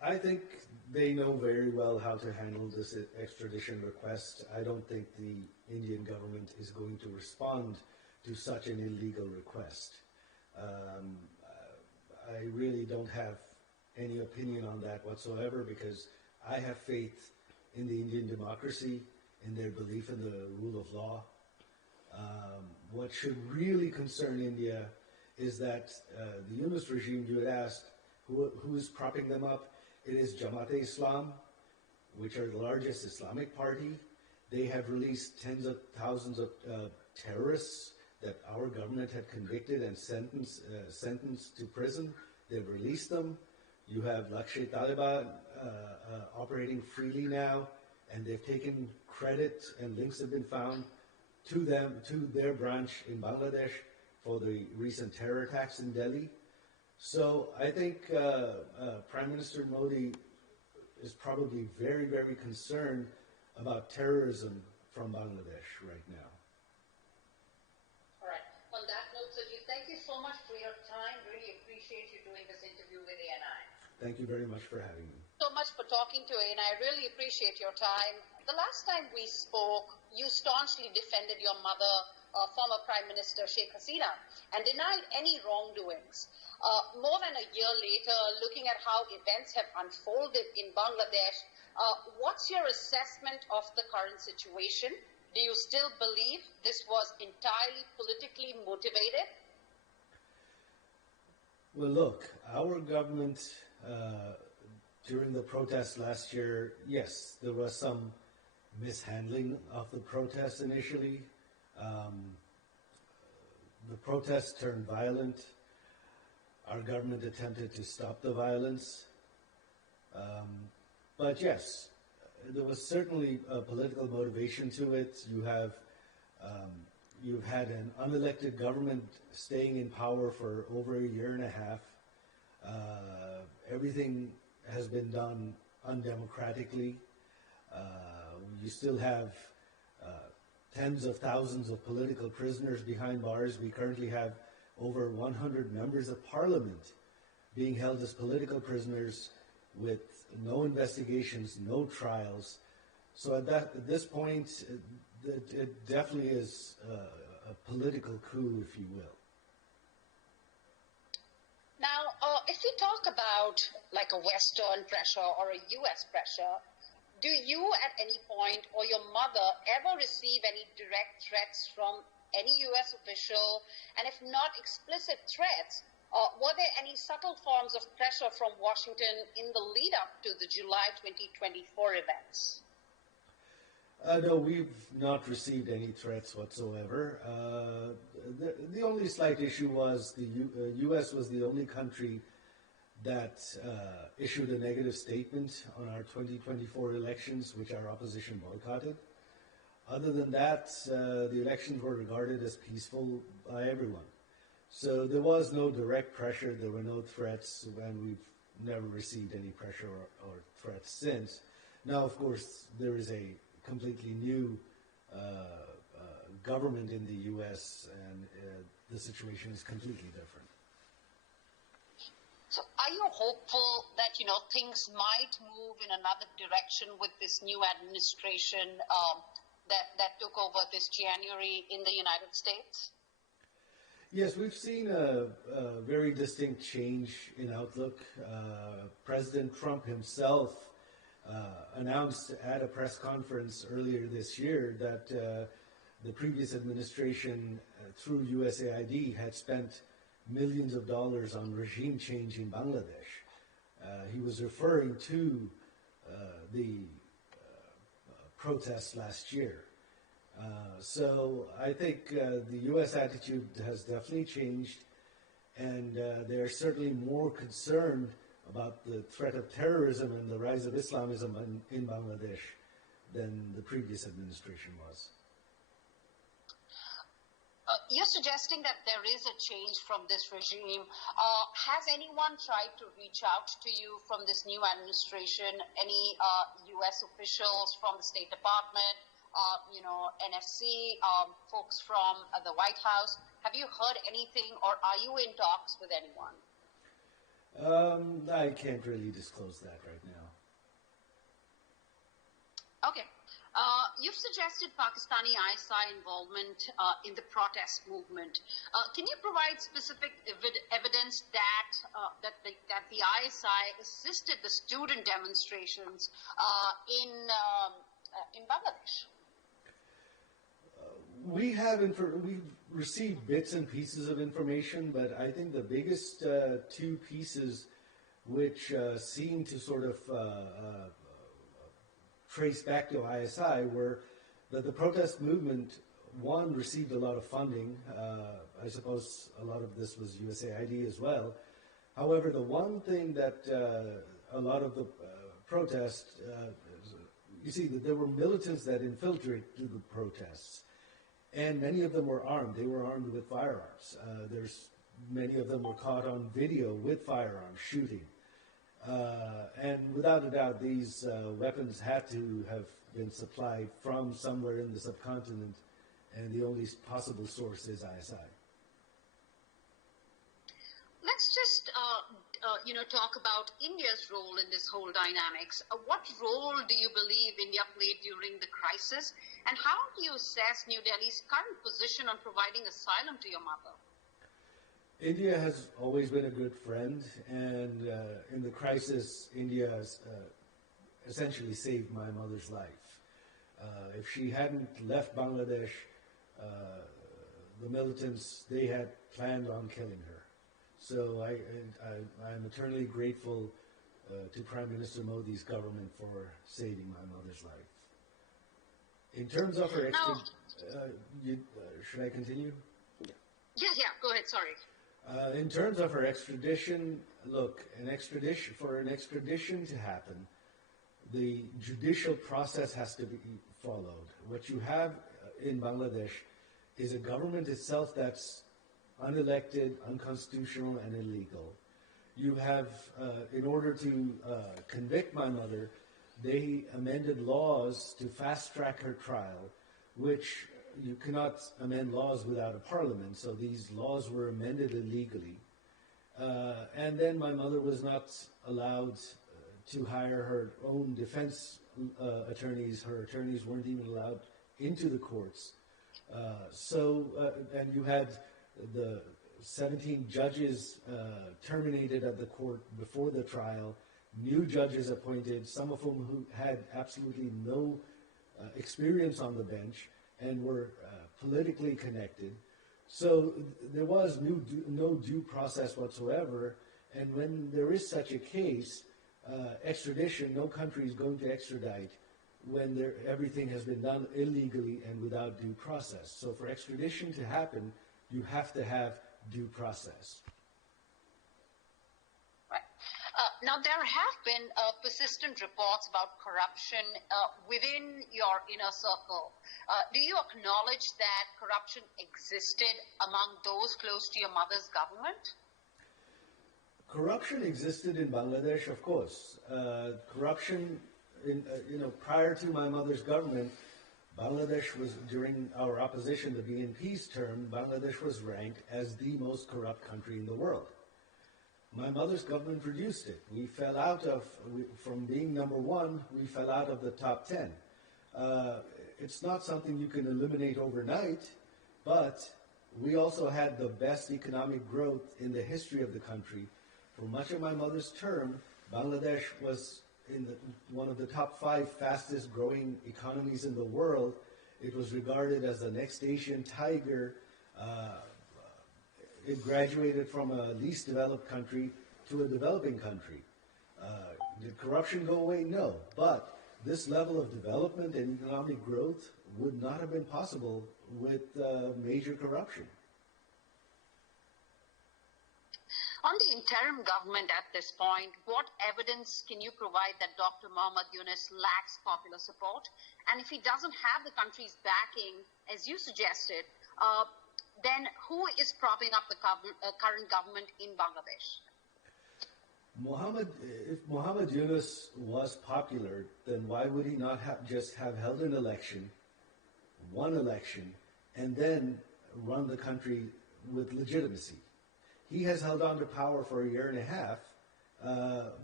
I think they know very well how to handle this extradition request. I don't think the Indian government is going to respond to such an illegal request. I really don't have any opinion on that whatsoever because I have faith in the Indian democracy, in their belief in the rule of law. What should really concern India is that the Yunus regime, you had asked, who is propping them up? It is Jamaat-e-Islam, which are the largest Islamic party. They have released tens of thousands of terrorists that our government had convicted and sentenced to prison. They've released them. You have Lashkar-e-Taiba operating freely now, and they've taken credit and links have been found to them, to their branch in Bangladesh for the recent terror attacks in Delhi. So I think Prime Minister Modi is probably very, very concerned about terrorism from Bangladesh right now. All right. On that note, Sajeeb, thank you so much for your time. Really appreciate you doing this interview with ANI. Thank you very much for having me. So much for talking to ANI. I really appreciate your time. The last time we spoke, you staunchly defended your mother, former Prime Minister Sheikh Hasina, and denied any wrongdoings. More than a year later, looking at how events have unfolded in Bangladesh, what's your assessment of the current situation? Do you still believe this was entirely politically motivated? Well, look, our government, during the protests last year, yes, there was some mishandling of the protests initially. The protests turned violent. Our government attempted to stop the violence. But yes, there was certainly a political motivation to it. You've had an unelected government staying in power for over a year and a half. Everything has been done undemocratically. You still have tens of thousands of political prisoners behind bars. We currently have over 100 members of parliament being held as political prisoners with no investigations, no trials. So at this point, it definitely is a political coup, if you will. Now, if we talk about like a Western pressure or a U.S. pressure, do you at any point or your mother ever receive any direct threats from any U.S. official? And if not explicit threats, were there any subtle forms of pressure from Washington in the lead up to the July 2024 events? No, we've not received any threats whatsoever. The only slight issue was the U.S. was the only country that issued a negative statement on our 2024 elections, which our opposition boycotted. Other than that, the elections were regarded as peaceful by everyone. So there was no direct pressure, there were no threats, and we've never received any pressure or threats since. Now, of course, there is a completely new government in the U.S., and the situation is completely different. So are you hopeful that, things might move in another direction with this new administration that took over this January in the United States? Yes, we've seen a very distinct change in outlook. President Trump himself announced at a press conference earlier this year that the previous administration, through USAID, had spent millions of dollars on regime change in Bangladesh. He was referring to the protests last year. So I think the U.S. attitude has definitely changed, and they're certainly more concerned about the threat of terrorism and the rise of Islamism in Bangladesh than the previous administration was. You're suggesting that there is a change from this regime. Has anyone tried to reach out to you from this new administration? Any U.S. officials from the State Department, NFC, folks from the White House? Have you heard anything, or are you in talks with anyone? I I can't really disclose that right now. Okay. You've suggested Pakistani ISI involvement in the protest movement. Can you provide specific evidence that the ISI assisted the student demonstrations in Bangladesh? We've received bits and pieces of information, but I think the biggest two pieces which seem to sort of trace back to ISI were that the protest movement, one, received a lot of funding. I suppose a lot of this was USAID as well. However, the one thing that a lot of the protests, you see, that there were militants that infiltrated the protests, and many of them were armed. They were armed with firearms. Many of them were caught on video with firearms shooting. And without a doubt, these weapons had to have been supplied from somewhere in the subcontinent, and the only possible source is ISI. Let's just, talk about India's role in this whole dynamics. What role do you believe India played during the crisis, and how do you assess New Delhi's current position on providing asylum to your mother? India has always been a good friend, and in the crisis, India has essentially saved my mother's life. If she hadn't left Bangladesh, the militants, they had planned on killing her. So I'm eternally grateful to Prime Minister Modi's government for saving my mother's life. In terms of her should I continue? Yeah, go ahead, sorry. In terms of her extradition, look, for an extradition to happen, the judicial process has to be followed. What you have in Bangladesh is a government itself that's unelected, unconstitutional, and illegal. You have, in order to convict my mother, they amended laws to fast-track her trial, which you cannot amend laws without a parliament, so these laws were amended illegally. And then my mother was not allowed to hire her own defense attorneys. Her attorneys weren't even allowed into the courts. And you had the 17 judges terminated at the court before the trial, new judges appointed, some of whom who had absolutely no experience on the bench and were politically connected. So there was no due process whatsoever, and when there is such a case, extradition, no country is going to extradite when everything has been done illegally and without due process. So for extradition to happen, you have to have due process. Right. Now, there have been persistent reports about corruption within your inner circle. Do you acknowledge that corruption existed among those close to your mother's government? Corruption existed in Bangladesh, of course. Corruption, prior to my mother's government, Bangladesh was, during our opposition, the BNP's term, Bangladesh was ranked as the most corrupt country in the world. My mother's government reduced it. We fell out from being number one, we fell out of the top 10. It's not something you can eliminate overnight, but we also had the best economic growth in the history of the country. For much of my mother's term, Bangladesh was one of the top 5 fastest growing economies in the world. It was regarded as the next Asian tiger. It graduated from a least developed country to a developing country. Did corruption go away? No. But this level of development and economic growth would not have been possible with major corruption. On the interim government at this point, what evidence can you provide that Dr. Muhammad Yunus lacks popular support? And if he doesn't have the country's backing, as you suggested, then who is propping up the current government in Bangladesh? If Muhammad Yunus was popular, then why would he not just have held an election, won election, and then run the country with legitimacy? He has held on to power for a year and a half,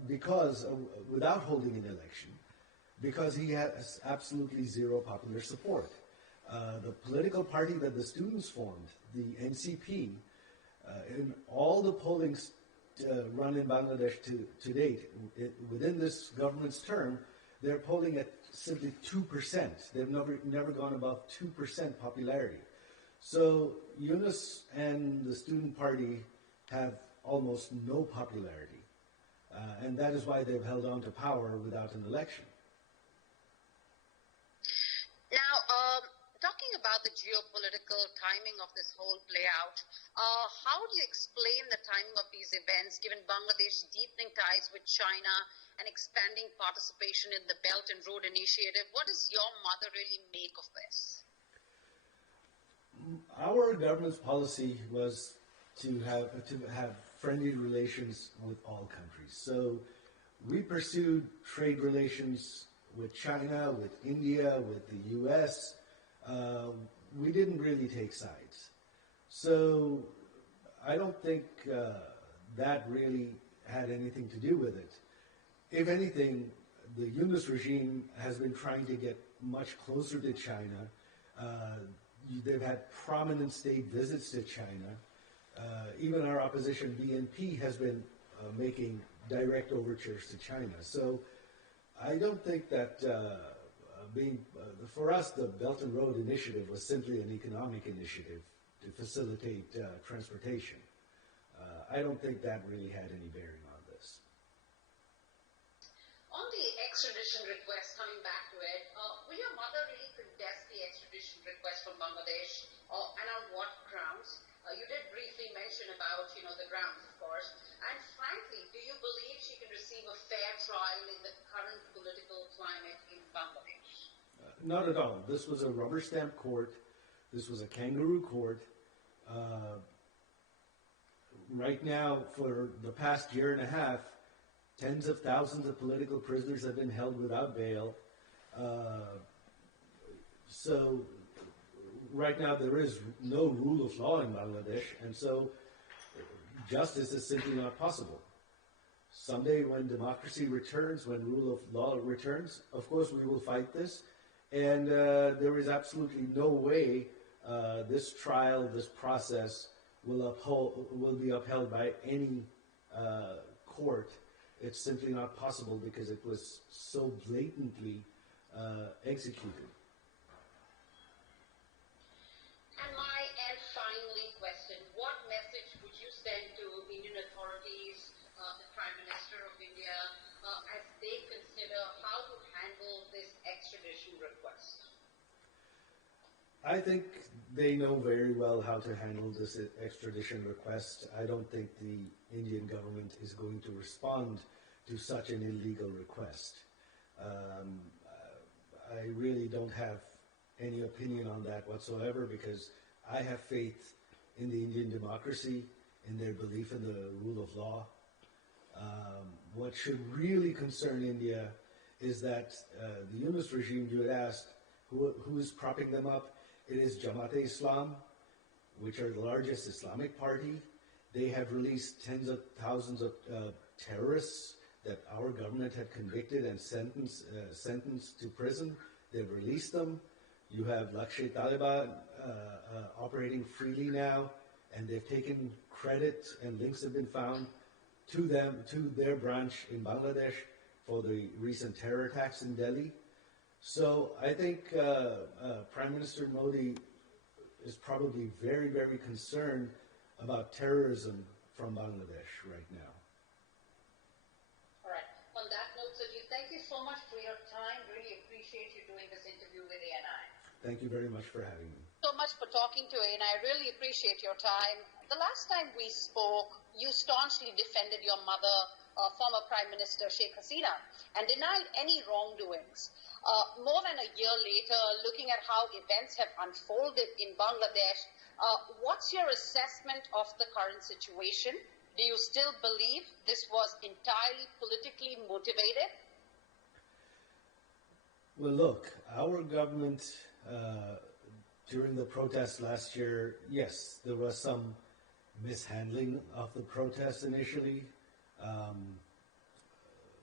because without holding an election, because he has absolutely zero popular support. The political party that the students formed, the NCP, in all the polling run in Bangladesh to date, within this government's term, they're polling at simply 2%. They've never gone above 2% popularity. So Yunus and the student party have almost no popularity. And that is why they've held on to power without an election. Now, talking about the geopolitical timing of this whole play out, how do you explain the timing of these events given Bangladesh's deepening ties with China and expanding participation in the Belt and Road Initiative? What does your mother really make of this? Our government's policy was to have friendly relations with all countries. So we pursued trade relations with China, with India, with the US. We didn't really take sides. So I don't think that really had anything to do with it. If anything, the Yunus regime has been trying to get much closer to China. They've had prominent state visits to China. Even our opposition, BNP, has been making direct overtures to China. So I don't think that for us, the Belt and Road Initiative was simply an economic initiative to facilitate transportation. I don't think that really had any bearing on this. On the extradition request, coming back to it, will your mother really contest the extradition request from Bangladesh, and on what grounds? You did briefly mention about, the grounds, of course. And frankly, do you believe she can receive a fair trial in the current political climate in Bangladesh? Not at all. This was a rubber stamp court. This was a kangaroo court. Right now, for the past year and a half, tens of thousands of political prisoners have been held without bail. So right now there is no rule of law in Bangladesh, and so justice is simply not possible. Someday when democracy returns, when rule of law returns, of course we will fight this, and there is absolutely no way this trial, this process will be upheld by any court. It's simply not possible because it was so blatantly executed. And finally, question, what message would you send to Indian authorities, the Prime Minister of India, as they consider how to handle this extradition request? I think they know very well how to handle this extradition request. I don't think the Indian government is going to respond to such an illegal request. I really don't have any opinion on that whatsoever because I have faith in the Indian democracy, in their belief in the rule of law. What should really concern India is that the Yunus regime, you had asked, who is propping them up? It is Jamaat-e-Islam, which are the largest Islamic party. They have released tens of thousands of terrorists that our government had convicted and sentenced to prison. They've released them. You have Lashkar-e-Taliban operating freely now, and they've taken credit, and links have been found to their branch in Bangladesh for the recent terror attacks in Delhi. So I think Prime Minister Modi is probably very, very concerned about terrorism from Bangladesh right now. All right. On that note, Sajeeb, thank you so much for your time. Really appreciate you doing this interview with ANI. Thank you very much for having me. So much for talking to ANI. I really appreciate your time. The last time we spoke, you staunchly defended your mother, former Prime Minister Sheikh Hasina, and denied any wrongdoings. More than a year later, looking at how events have unfolded in Bangladesh, what's your assessment of the current situation? Do you still believe this was entirely politically motivated? Well, look, our government, during the protests last year, yes, there was some mishandling of the protests initially.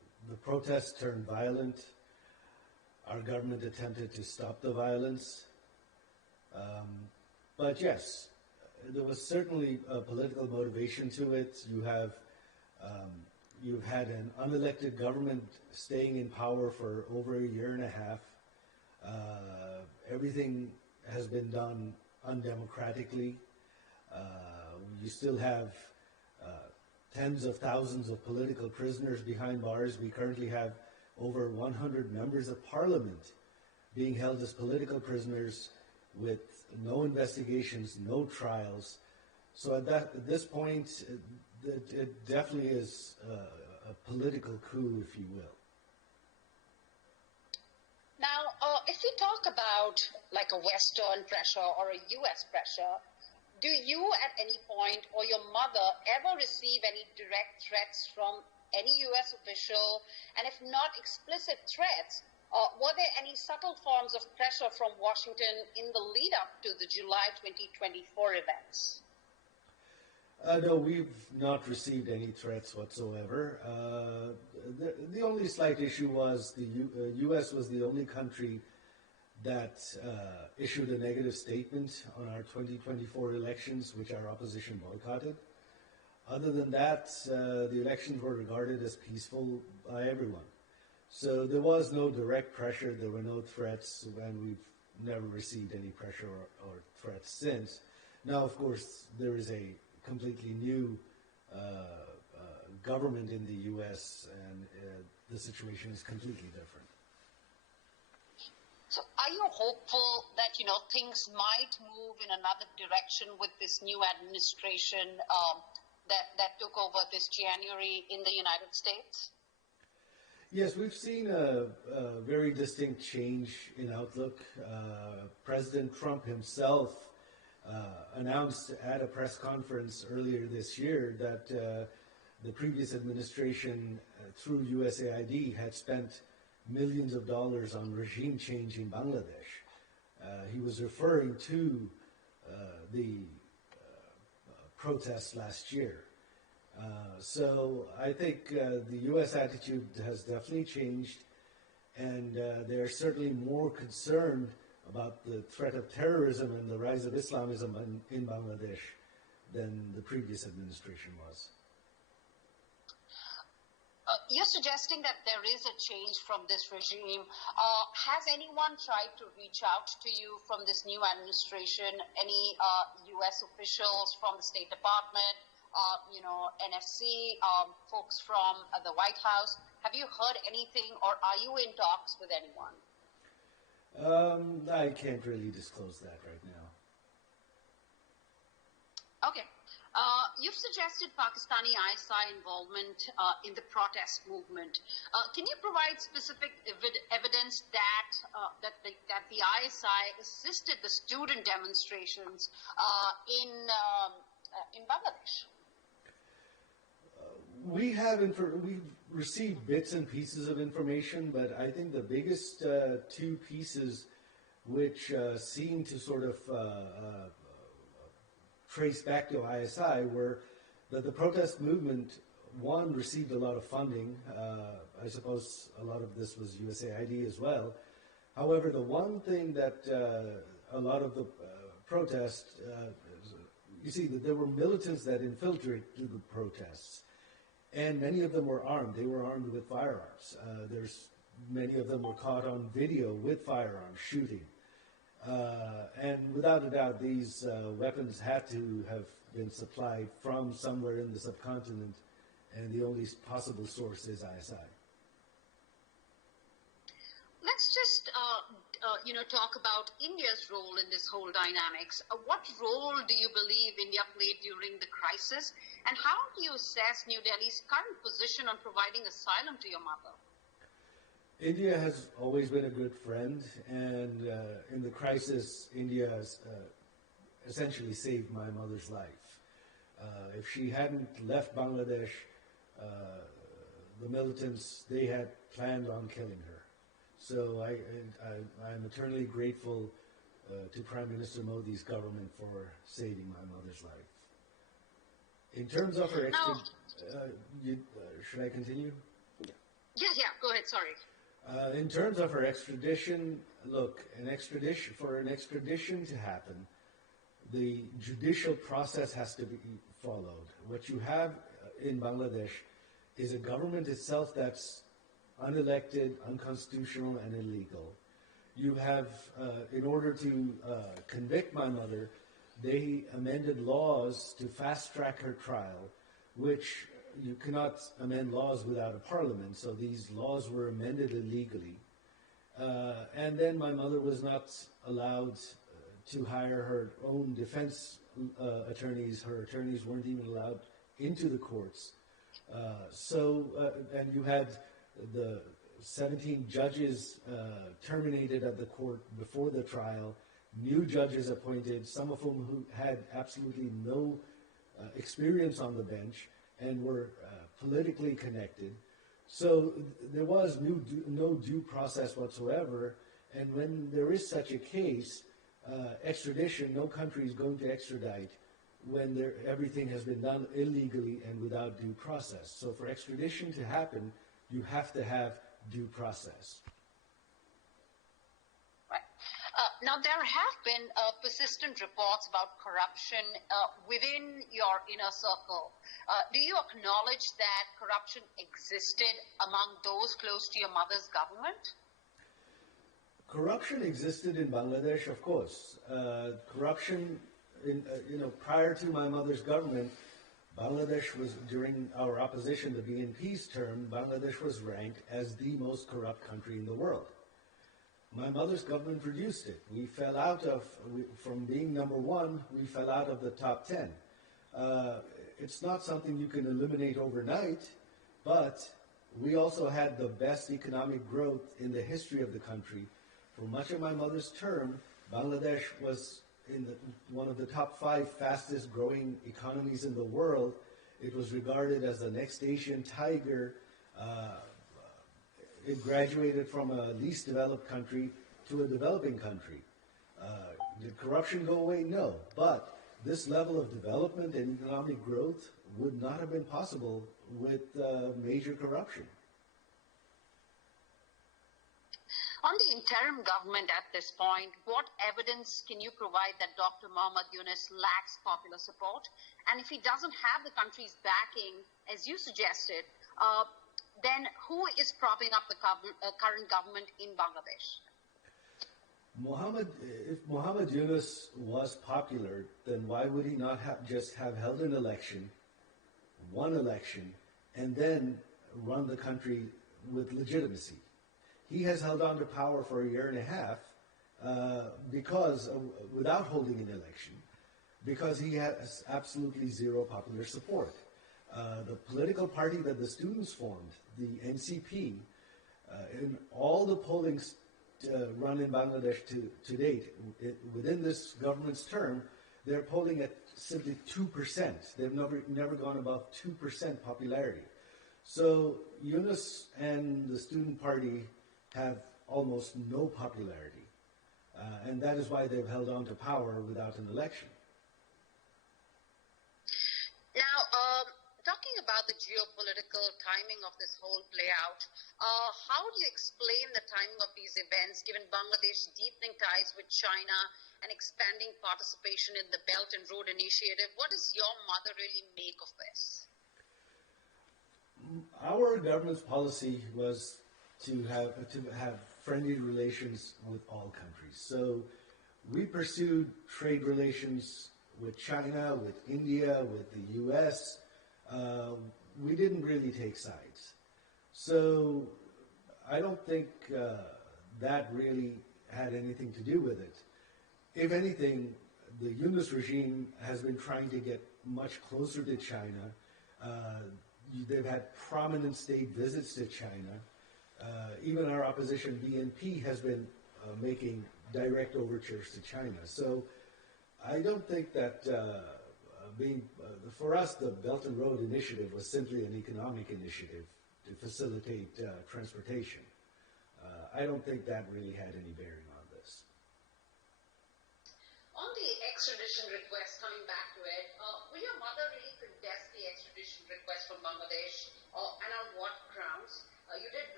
protests turned violent. Our government attempted to stop the violence. But yes, there was certainly a political motivation to it. You've had an unelected government staying in power for over a year and a half. Everything has been done undemocratically. You still have tens of thousands of political prisoners behind bars. We currently have over 100 members of parliament being held as political prisoners with no investigations, no trials. So at this point, it definitely is a political coup, if you will. Now, if we talk about like a Western pressure or a U.S. pressure, do you at any point or your mother ever receive any direct threats from any U.S. official? And if not explicit threats, were there any subtle forms of pressure from Washington in the lead up to the July 2024 events? No, we've not received any threats whatsoever. The only slight issue was the U.S. was the only country that issued a negative statement on our 2024 elections, which our opposition boycotted. Other than that, the elections were regarded as peaceful by everyone. So there was no direct pressure, there were no threats, and we've never received any pressure or threats since. Now, of course, there is a completely new government in the U.S., and the situation is completely different. So are you hopeful that, things might move in another direction with this new administration that took over this January in the United States? Yes, we've seen a very distinct change in outlook. President Trump himself announced at a press conference earlier this year that the previous administration, through USAID, had spent millions of dollars on regime change in Bangladesh. He was referring to the protests last year. So I think the U.S. attitude has definitely changed, and they're certainly more concerned about the threat of terrorism and the rise of Islamism in Bangladesh than the previous administration was. You're suggesting that there is a change from this regime. Has anyone tried to reach out to you from this new administration? Any U.S. officials from the State Department, NSC, folks from the White House? Have you heard anything, or are you in talks with anyone? I can't really disclose that right now. Okay. You've suggested Pakistani ISI involvement in the protest movement. Can you provide specific evidence that the ISI assisted the student demonstrations in Bangladesh? We've received bits and pieces of information, but I think the biggest two pieces which seem to sort of trace back to ISI were that the protest movement, one, received a lot of funding. I suppose a lot of this was USAID as well. However, the one thing that a lot of the protests, you see that there were militants that infiltrated the protests, and many of them were armed. They were armed with firearms. Many of them were caught on video with firearms shooting. And without a doubt, these weapons had to have been supplied from somewhere in the subcontinent, and the only possible source is ISI. Let's just, talk about India's role in this whole dynamics. What role do you believe India played during the crisis, and how do you assess New Delhi's current position on providing asylum to your mother? India has always been a good friend, and in the crisis, India has essentially saved my mother's life. If she hadn't left Bangladesh, the militants, they had planned on killing her. So I'm eternally grateful to Prime Minister Modi's government for saving my mother's life. In terms of her should I continue? Yeah, go ahead, sorry. In terms of her extradition, look, for an extradition to happen, the judicial process has to be followed. What you have in Bangladesh is a government itself that's unelected, unconstitutional, and illegal. You have, in order to convict my mother, they amended laws to fast-track her trial, which you cannot amend laws without a parliament, so these laws were amended illegally. And then my mother was not allowed to hire her own defense attorneys. Her attorneys weren't even allowed into the courts. And you had the 17 judges terminated at the court before the trial, new judges appointed, some of whom who had absolutely no experience on the bench and were politically connected. So there was no due process whatsoever, and when there is such a case, extradition, no country is going to extradite when everything has been done illegally and without due process. So for extradition to happen, you have to have due process. Right. Now, there have been persistent reports about corruption within your inner circle. Do you acknowledge that corruption existed among those close to your mother's government? Corruption existed in Bangladesh, of course. Corruption, prior to my mother's government, Bangladesh was, during our opposition to BNP's term, Bangladesh was ranked as the most corrupt country in the world. My mother's government reduced it. We fell out from being number one, we fell out of the top 10. It's not something you can eliminate overnight, but we also had the best economic growth in the history of the country. For much of my mother's term, Bangladesh was in one of the top 5 fastest growing economies in the world. It was regarded as the next Asian tiger. It graduated from a least developed country to a developing country. Did corruption go away? No. But this level of development and economic growth would not have been possible with major corruption. On the interim government at this point, what evidence can you provide that Dr. Muhammad Yunus lacks popular support? And if he doesn't have the country's backing, as you suggested, then who is propping up the current government in Bangladesh? If Muhammad Yunus was popular, then why would he not just have held an election, won election, and then run the country with legitimacy? He has held on to power for a year and a half without holding an election, because he has absolutely zero popular support. The political party that the students formed, the NCP, in all the polling run in Bangladesh to date, within this government's term, they're polling at simply 2%. They've never gone above 2% popularity. So Yunus and the student party have almost no popularity. And that is why they've held on to power without an election. Now, talking about the geopolitical timing of this whole play out, how do you explain the timing of these events, given Bangladesh's deepening ties with China and expanding participation in the Belt and Road Initiative? What does your mother really make of this? Our government's policy was to have friendly relations with all countries. So we pursued trade relations with China, with India, with the U.S. We didn't really take sides. So I don't think that really had anything to do with it. If anything, the Yunus regime has been trying to get much closer to China. They've had prominent state visits to China. Even our opposition, BNP, has been making direct overtures to China. So I don't think that for us, the Belt and Road Initiative was simply an economic initiative to facilitate transportation. I don't think that really had any bearing on this. On the extradition request, coming back to it, will your mother really contest the extradition request from Bangladesh, and on what grounds? You did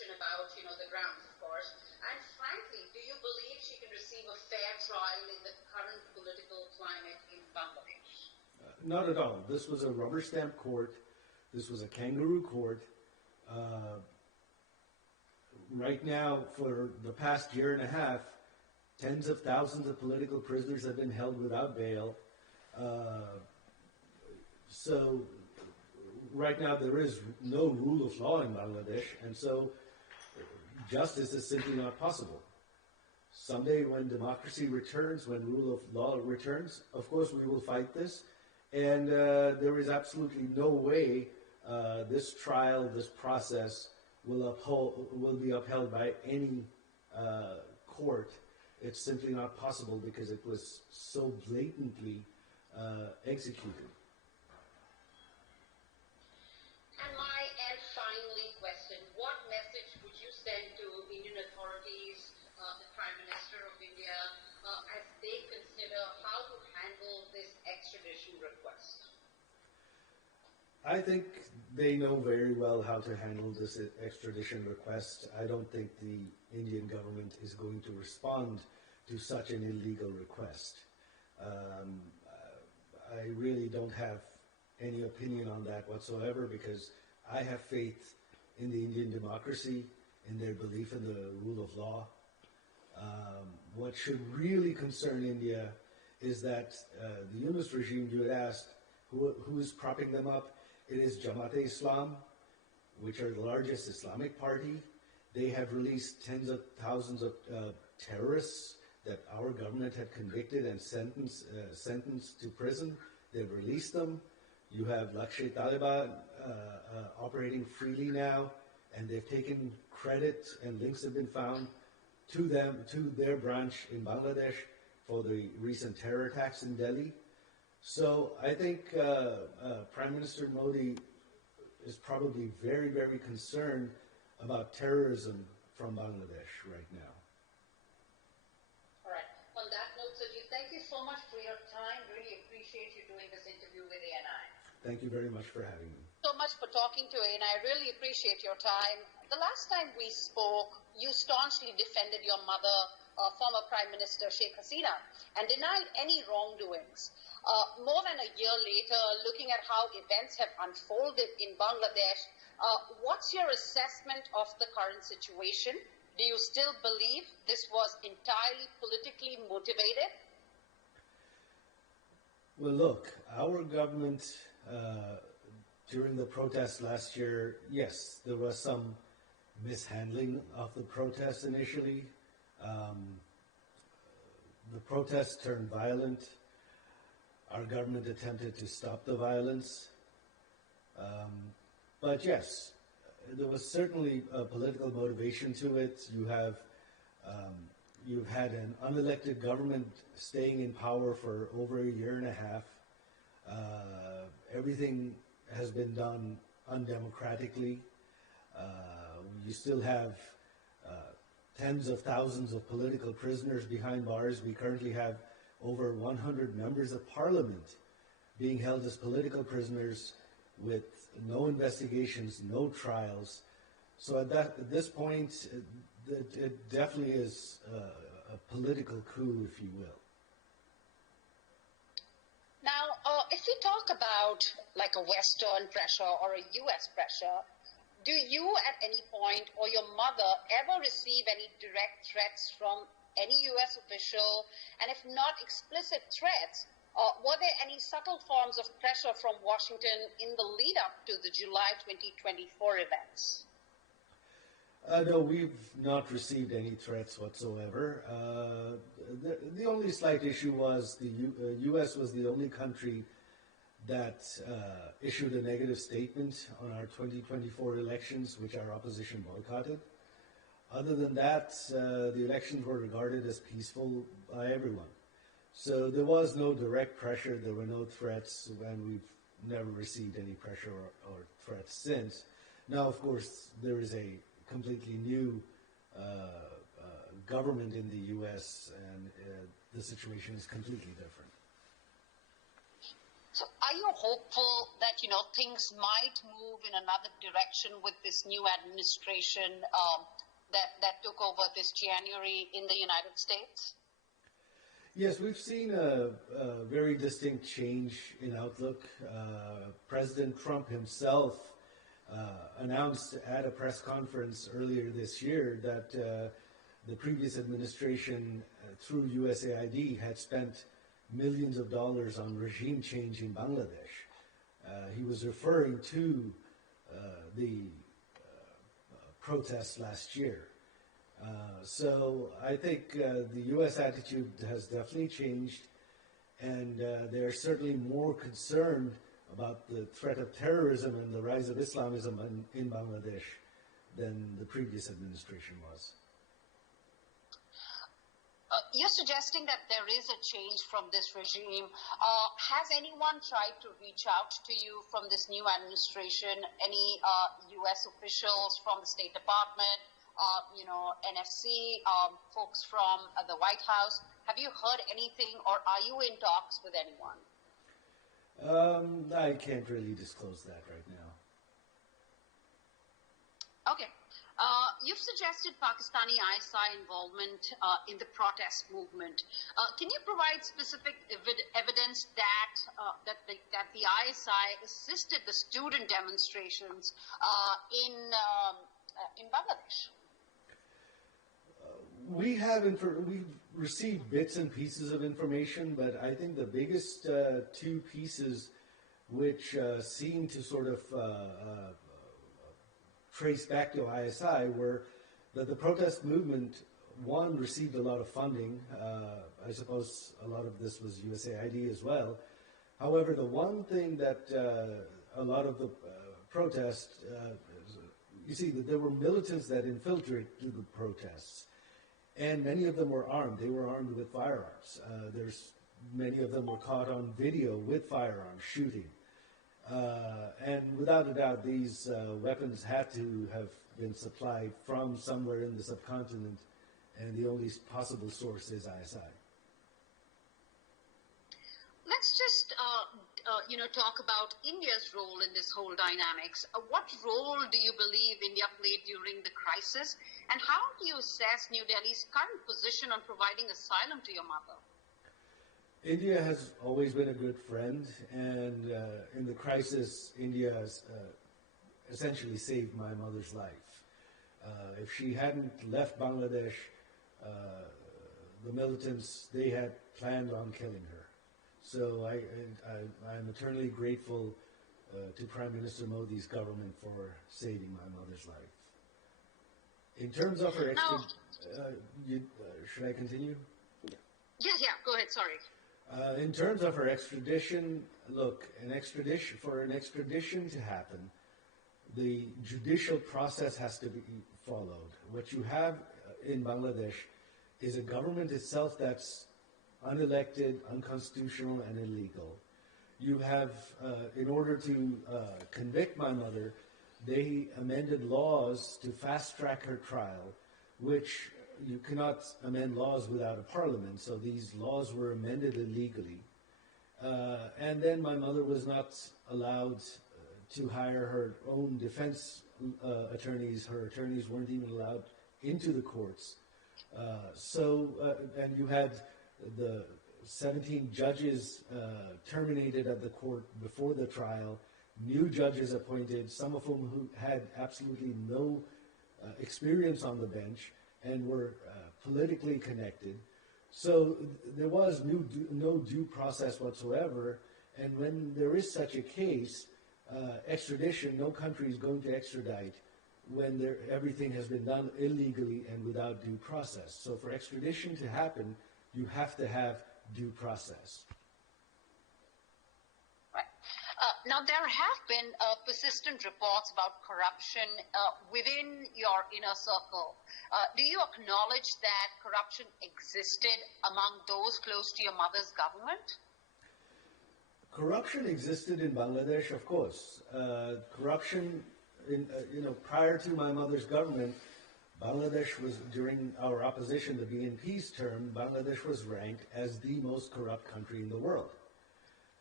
question about, the grounds, of course. And frankly, do you believe she can receive a fair trial in the current political climate in Bangladesh? Not at all. This was a rubber stamp court. This was a kangaroo court. Right now, for the past year and a half, tens of thousands of political prisoners have been held without bail. So right now there is no rule of law in Bangladesh, and so justice is simply not possible. Someday when democracy returns, when rule of law returns, of course we will fight this, and there is absolutely no way this trial, this process will be upheld by any court. It's simply not possible because it was so blatantly executed. And finally question, what message would you send to Indian authorities, the Prime Minister of India, as they consider how to handle this extradition request? I think they know very well how to handle this extradition request. I don't think the Indian government is going to respond to such an illegal request. I really don't have any opinion on that whatsoever because I have faith in the Indian democracy, in their belief in the rule of law. What should really concern India is that the Yunus regime, you had asked, who is propping them up? It is Jamaat-e-Islam, which are the largest Islamic party. They have released tens of thousands of terrorists that our government had convicted and sentenced to prison. They've released them. You have Lashkar-e-Taiba operating freely now, and they've taken credit and links have been found to their branch in Bangladesh for the recent terror attacks in Delhi. So I think Prime Minister Modi is probably very, very concerned about terrorism from Bangladesh right now. All right. On that note, Sajeeb, thank you so much for your time. Really appreciate you doing this interview with ANI. Thank you very much for having me. So much for talking to ANI. Really appreciate your time. The last time we spoke, you staunchly defended your mother, former Prime Minister Sheikh Hasina, and denied any wrongdoings. More than a year later, looking at how events have unfolded in Bangladesh, what's your assessment of the current situation? Do you still believe this was entirely politically motivated? Well, look, our government, during the protests last year, yes, there was some mishandling of the protests initially. The protests turned violent. Our government attempted to stop the violence. But yes, there was certainly a political motivation to it. You've had an unelected government staying in power for over a year and a half. Everything has been done undemocratically. You still have tens of thousands of political prisoners behind bars. We currently have over 100 members of parliament being held as political prisoners with no investigations, no trials. So at this point, it definitely is a political coup, if you will. Now, if we talk about like a Western pressure or a U.S. pressure, do you at any point or your mother ever receive any direct threats from any U.S. official? And if not explicit threats, were there any subtle forms of pressure from Washington in the lead up to the July 2024 events? No, we've not received any threats whatsoever. The only slight issue was the U.S. was the only country that issued a negative statement on our 2024 elections, which our opposition boycotted. Other than that, the elections were regarded as peaceful by everyone. So there was no direct pressure, there were no threats, and we've never received any pressure or threats since. Now, of course, there is a completely new government in the U.S., and the situation is completely different. So are are you hopeful that, things might move in another direction with this new administration that took over this January in the United States? Yes, we've seen a very distinct change in outlook. President Trump himself announced at a press conference earlier this year that the previous administration, through USAID, had spent millions of dollars on regime change in Bangladesh. He was referring to the protests last year. So I think the U.S. attitude has definitely changed, and they're certainly more concerned about the threat of terrorism and the rise of Islamism in Bangladesh than the previous administration was. You're suggesting that there is a change from this regime. Has anyone tried to reach out to you from this new administration? Any U.S. officials from the State Department, NFC, folks from the White House? Have you heard anything, or are you in talks with anyone? I can't really disclose that right now. Okay. You've suggested Pakistani ISI involvement in the protest movement. Can you provide specific evidence that the ISI assisted the student demonstrations in Bangladesh? We've received bits and pieces of information, but I think the biggest two pieces which seem to sort of trace back to ISI were that the protest movement, one, received a lot of funding. I suppose a lot of this was USAID as well. However, the one thing that a lot of the protests, you see, that there were militants that infiltrated the protests, and many of them were armed. They were armed with firearms. Many of them were caught on video with firearms shooting. And without a doubt, these weapons had to have been supplied from somewhere in the subcontinent, and the only possible source is ISI. Let's just, talk about India's role in this whole dynamics. What role do you believe India played during the crisis, and how do you assess New Delhi's current position on providing asylum to your mother? India has always been a good friend, and in the crisis, India has essentially saved my mother's life. If she hadn't left Bangladesh, the militants, they had planned on killing her. So I'm eternally grateful to Prime Minister Modi's government for saving my mother's life. In terms of her should I continue? Yeah, go ahead, sorry. In terms of her extradition, look, for an extradition to happen, the judicial process has to be followed. What you have in Bangladesh is a government itself that's unelected, unconstitutional, and illegal. You have, in order to convict my mother, they amended laws to fast-track her trial, which you cannot amend laws without a parliament, so these laws were amended illegally. And then my mother was not allowed to hire her own defense attorneys. Her attorneys weren't even allowed into the courts. And you had the 17 judges terminated at the court before the trial, new judges appointed, some of whom who had absolutely no experience on the bench and were politically connected. So there was no due process whatsoever, and when there is such a case, extradition, no country is going to extradite when everything has been done illegally and without due process. So for extradition to happen, you have to have due process. Right. Now, there have been persistent reports about corruption within your inner circle. Do you acknowledge that corruption existed among those close to your mother's government? Corruption existed in Bangladesh, of course. Corruption, prior to my mother's government, Bangladesh was, during our opposition to BNP's term, Bangladesh was ranked as the most corrupt country in the world.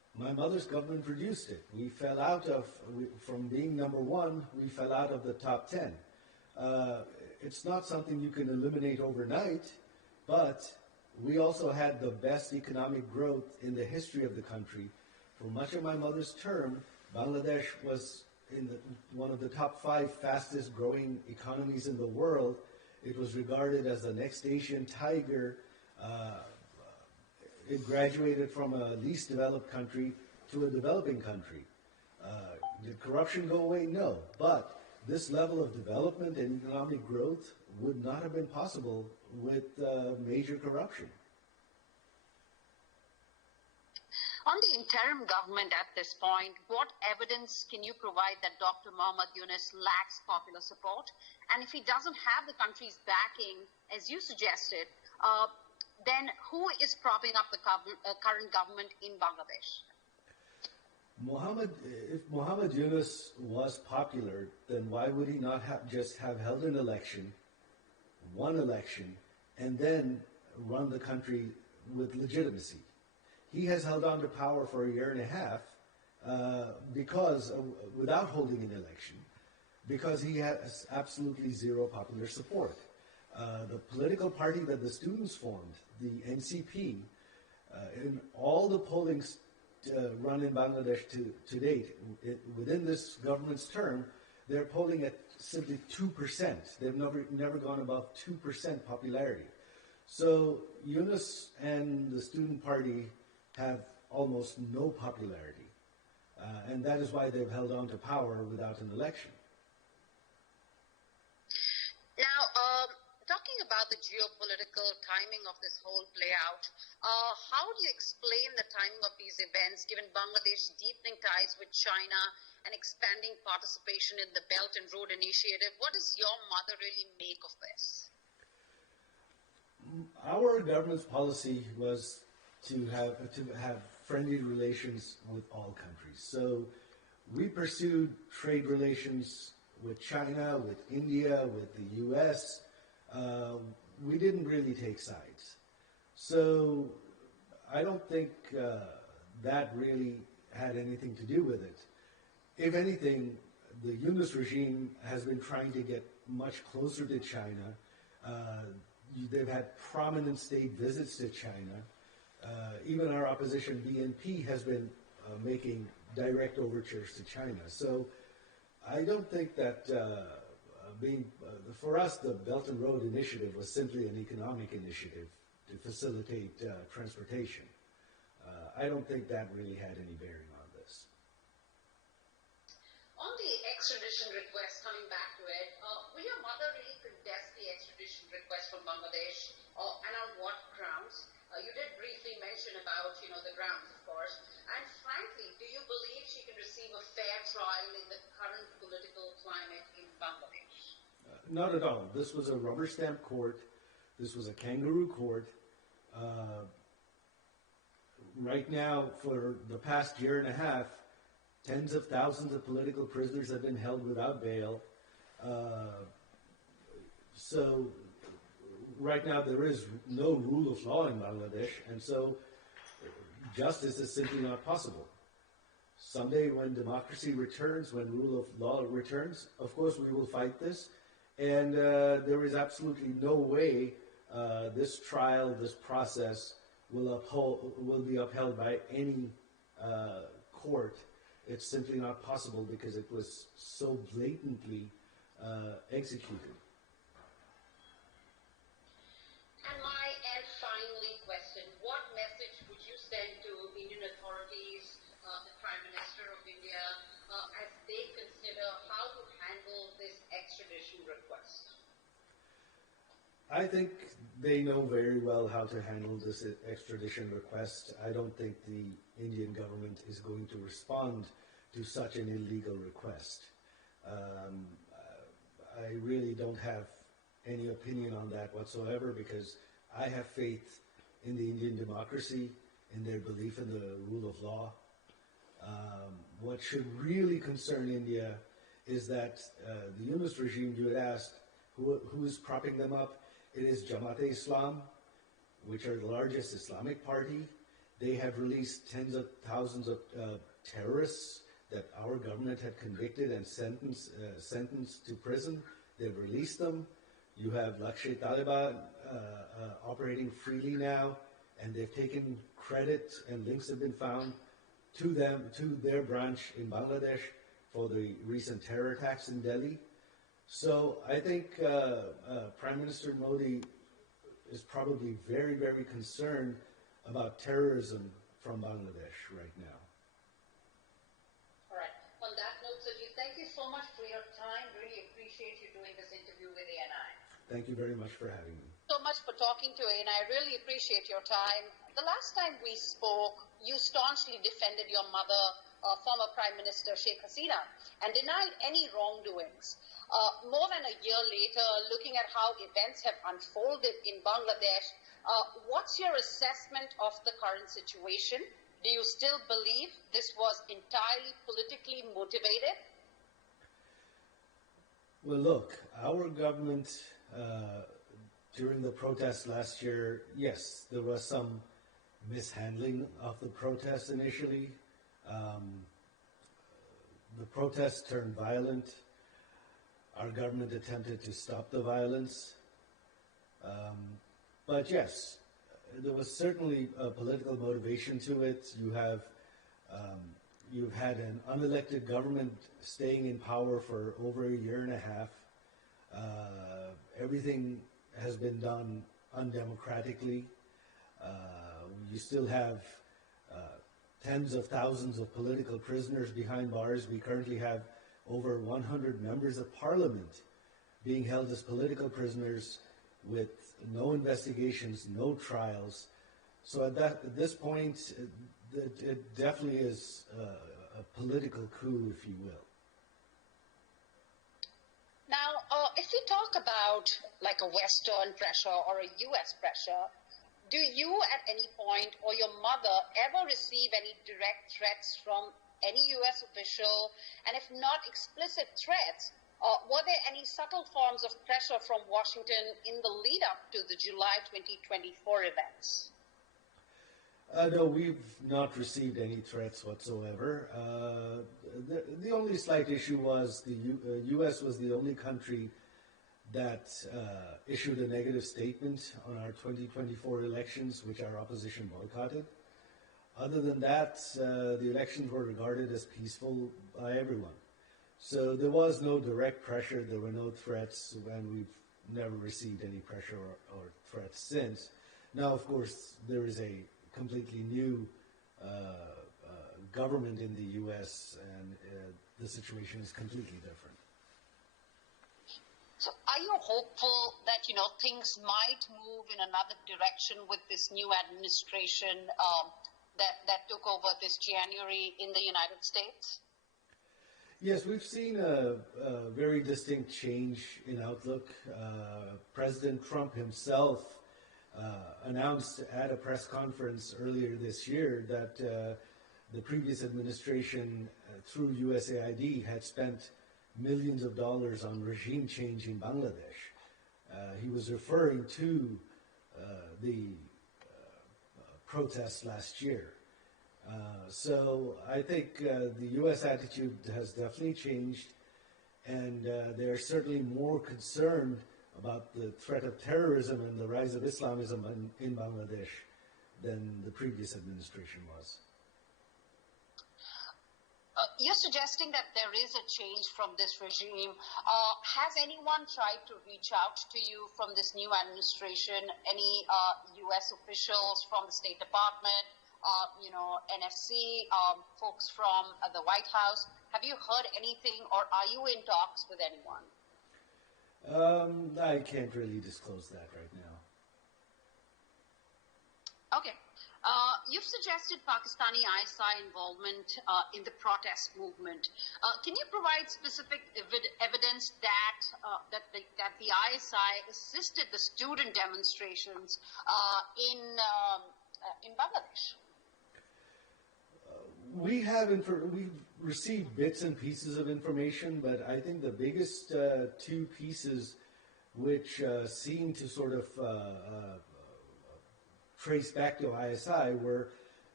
My mother's government reduced it. We fell out of, from being number one, we fell out of the top 10. It's not something you can eliminate overnight, but we also had the best economic growth in the history of the country. For much of my mother's term, Bangladesh was in one of the top 5 fastest growing economies in the world. It was regarded as the next Asian tiger. It graduated from a least developed country to a developing country. Did corruption go away? No. But this level of development and economic growth would not have been possible with major corruption. On the interim government at this point, what evidence can you provide that Dr. Muhammad Yunus lacks popular support? And if he doesn't have the country's backing, as you suggested, then who is propping up the current government in Bangladesh? If Muhammad Yunus was popular, then why would he not just have held an election, one election, and then run the country with legitimacy? He has held on to power for a year and a half without holding an election, because he has absolutely zero popular support. The political party that the students formed, the NCP, in all the polling run in Bangladesh to date, within this government's term, they're polling at simply 2%. They've never gone above 2% popularity. So Yunus and the student party have almost no popularity. And that is why they've held on to power without an election. Now, talking about the geopolitical timing of this whole play out, how do you explain the timing of these events given Bangladesh's deepening ties with China and expanding participation in the Belt and Road Initiative? What does your mother really make of this? Our government's policy was to have friendly relations with all countries. So we pursued trade relations with China, with India, with the U.S. We didn't really take sides. So I don't think that really had anything to do with it. If anything, the Yunus regime has been trying to get much closer to China. They've had prominent state visits to China. Even our opposition, BNP, has been making direct overtures to China. So I don't think that for us, the Belt and Road Initiative was simply an economic initiative to facilitate transportation. I don't think that really had any bearing on this. On the extradition request, coming back to it, will your mother really contest the extradition request from Bangladesh, and on what grounds? You did briefly mention about, the grounds, of course. And frankly, do you believe she can receive a fair trial in the current political climate in Bangladesh? Not at all. This was a rubber stamp court. This was a kangaroo court. Right now, for the past year and a half, tens of thousands of political prisoners have been held without bail. So right now there is no rule of law in Bangladesh, and so justice is simply not possible. Someday when democracy returns, when rule of law returns, of course we will fight this, and there is absolutely no way this trial, this process will be upheld by any court. It's simply not possible because it was so blatantly executed. And finally question, what message would you send to Indian authorities, the Prime Minister of India, as they consider how to handle this extradition request? I think they know very well how to handle this extradition request. I don't think the Indian government is going to respond to such an illegal request. I really don't have any opinion on that whatsoever because I have faith in the Indian democracy, in their belief in the rule of law. What should really concern India is that the Yunus regime, you had asked, who is propping them up? It is Jamaat-e-Islam, which are the largest Islamic party. They had released tens of thousands of terrorists that our government had convicted and sentenced to prison. They've released them. You have Lashkar-e-Taliban operating freely now, and they've taken credit, and links have been found to their branch in Bangladesh for the recent terror attacks in Delhi. So I think Prime Minister Modi is probably very, very concerned about terrorism from Bangladesh right now. All right. On that note, Sajeeb, thank you so much for your time. Really appreciate you doing this interview with ANI. Thank you very much for having me. So much for talking to ANI. I really appreciate your time. The last time we spoke, you staunchly defended your mother, former Prime Minister Sheikh Hasina, and denied any wrongdoings. More than a year later, looking at how events have unfolded in Bangladesh, what's your assessment of the current situation? Do you still believe this was entirely politically motivated? Well, look, our government, during the protests last year, yes, there was some mishandling of the protests initially. The protests turned violent. Our government attempted to stop the violence. But yes, there was certainly a political motivation to it. You've had an unelected government staying in power for over a year and a half. Everything has been done undemocratically. You still have tens of thousands of political prisoners behind bars. We currently have over 100 members of parliament being held as political prisoners with no investigations, no trials. So at this point, it definitely is a political coup, if you will. Now, if we talk about like a Western pressure or a U.S. pressure, do you at any point or your mother ever receive any direct threats from any U.S. official? And if not explicit threats, were there any subtle forms of pressure from Washington in the lead up to the July 2024 events? No, we've not received any threats whatsoever. The only slight issue was the U.S. was the only country that issued a negative statement on our 2024 elections, which our opposition boycotted. Other than that, the elections were regarded as peaceful by everyone. So there was no direct pressure, there were no threats, and we've never received any pressure or threats since. Now, of course, there is a completely new government in the U.S., and the situation is completely different. So are you hopeful that, things might move in another direction with this new administration that took over this January in the United States? Yes, we've seen a very distinct change in outlook. President Trump himself announced at a press conference earlier this year that the previous administration, through USAID, had spent millions of dollars on regime change in Bangladesh. He was referring to the protests last year. So I think the U.S. attitude has definitely changed, and they're certainly more concerned about the threat of terrorism and the rise of Islamism in Bangladesh than the previous administration was. You're suggesting that there is a change from this regime. Has anyone tried to reach out to you from this new administration? Any U.S. officials from the State Department, NSC, folks from the White House? Have you heard anything, or are you in talks with anyone? I can't really disclose that right now. Okay. You've suggested Pakistani ISI involvement in the protest movement. Can you provide specific evidence that the ISI assisted the student demonstrations in Bangladesh? We've received bits and pieces of information, but I think the biggest two pieces which seem to sort of trace back to ISI were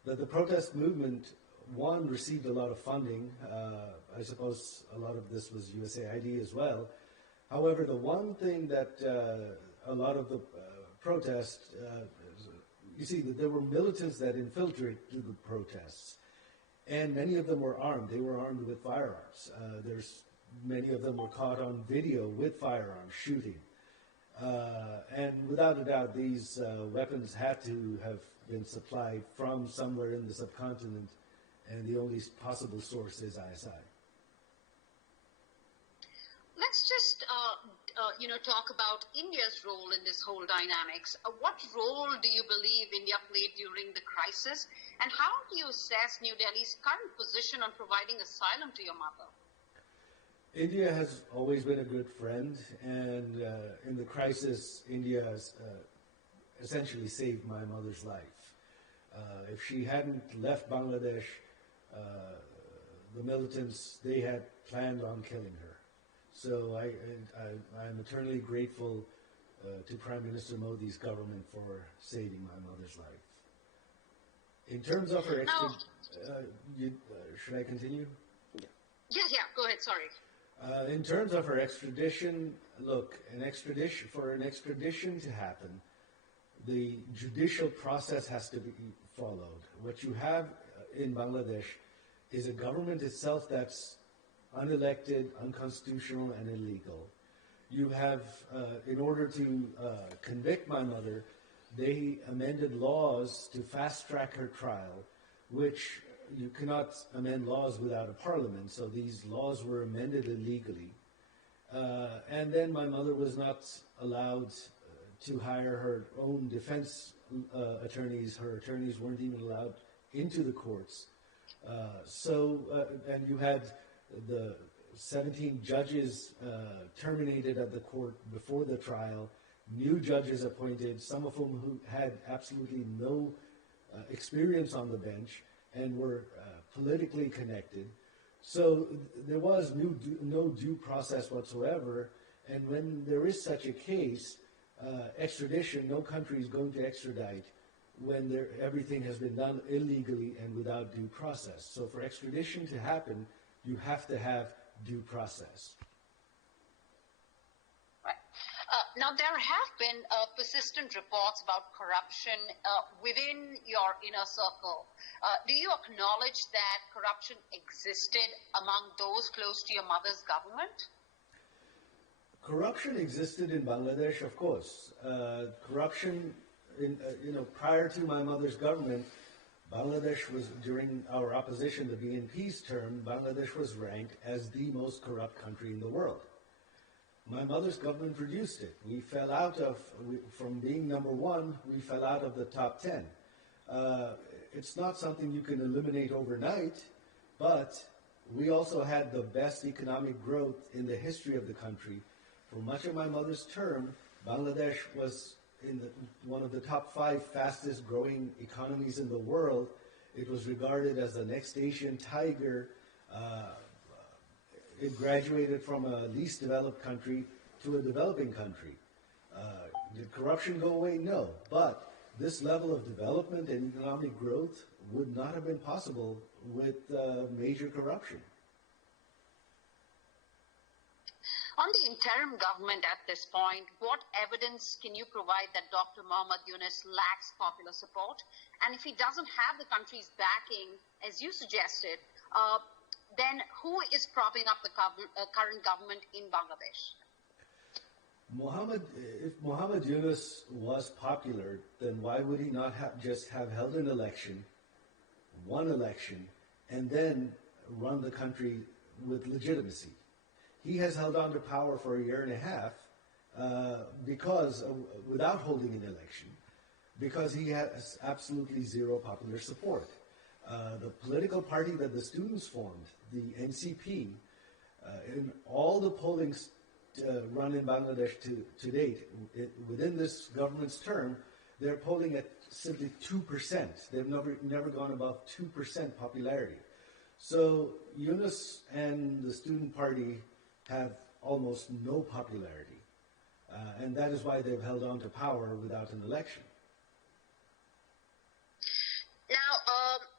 that the protest movement, one, received a lot of funding. I suppose a lot of this was USAID as well. However, the one thing that a lot of the protests, you see, that there were militants that infiltrated the protests, and many of them were armed. They were armed with firearms. Many of them were caught on video with firearms shooting. And without a doubt, these weapons had to have been supplied from somewhere in the subcontinent, and the only possible source is ISI. Let's just, talk about India's role in this whole dynamics. What role do you believe India played during the crisis, and how do you assess New Delhi's current position on providing asylum to your mother? India has always been a good friend, and in the crisis, India has essentially saved my mother's life. If she hadn't left Bangladesh, the militants, they had planned on killing her. So I'm eternally grateful to Prime Minister Modi's government for saving my mother's life. In terms of her should I continue? Yeah, go ahead, sorry. In terms of her extradition, look, for an extradition to happen, the judicial process has to be followed. What you have in Bangladesh is a government itself that's unelected, unconstitutional, and illegal. You have, in order to convict my mother, they amended laws to fast-track her trial, which you cannot amend laws without a parliament, so these laws were amended illegally. And then my mother was not allowed to hire her own defense attorneys. Her attorneys weren't even allowed into the courts. And you had the 17 judges terminated at the court before the trial, new judges appointed, some of whom who had absolutely no experience on the bench and were politically connected. So there was no due process whatsoever, and when there is such a case, extradition, no country is going to extradite when everything has been done illegally and without due process. So for extradition to happen, you have to have due process. Right. Now, there have been persistent reports about corruption within your inner circle. Do you acknowledge that corruption existed among those close to your mother's government? Corruption existed in Bangladesh, of course. Corruption, prior to my mother's government, Bangladesh was, during our opposition, the BNP's term, Bangladesh was ranked as the most corrupt country in the world. My mother's government reduced it. We fell out from being number one, we fell out of the top 10. It's not something you can eliminate overnight, but we also had the best economic growth in the history of the country. For much of my mother's term, Bangladesh was in one of the top 5 fastest growing economies in the world. It was regarded as the next Asian tiger. It graduated from a least developed country to a developing country. Did corruption go away? No. But this level of development and economic growth would not have been possible with major corruption. On the interim government at this point, what evidence can you provide that Dr. Muhammad Yunus lacks popular support? And if he doesn't have the country's backing, as you suggested, then who is propping up the current government in Bangladesh? If Muhammad Yunus was popular, then why would he not just have held an election, won election, and then run the country with legitimacy? He has held on to power for a year and a half without holding an election, because he has absolutely zero popular support. The political party that the students formed, the NCP, in all the polling run in Bangladesh to date, within this government's term, they're polling at simply 2%. They've never gone above 2% popularity. So Yunus and the student party have almost no popularity. And that is why they've held on to power without an election. Now,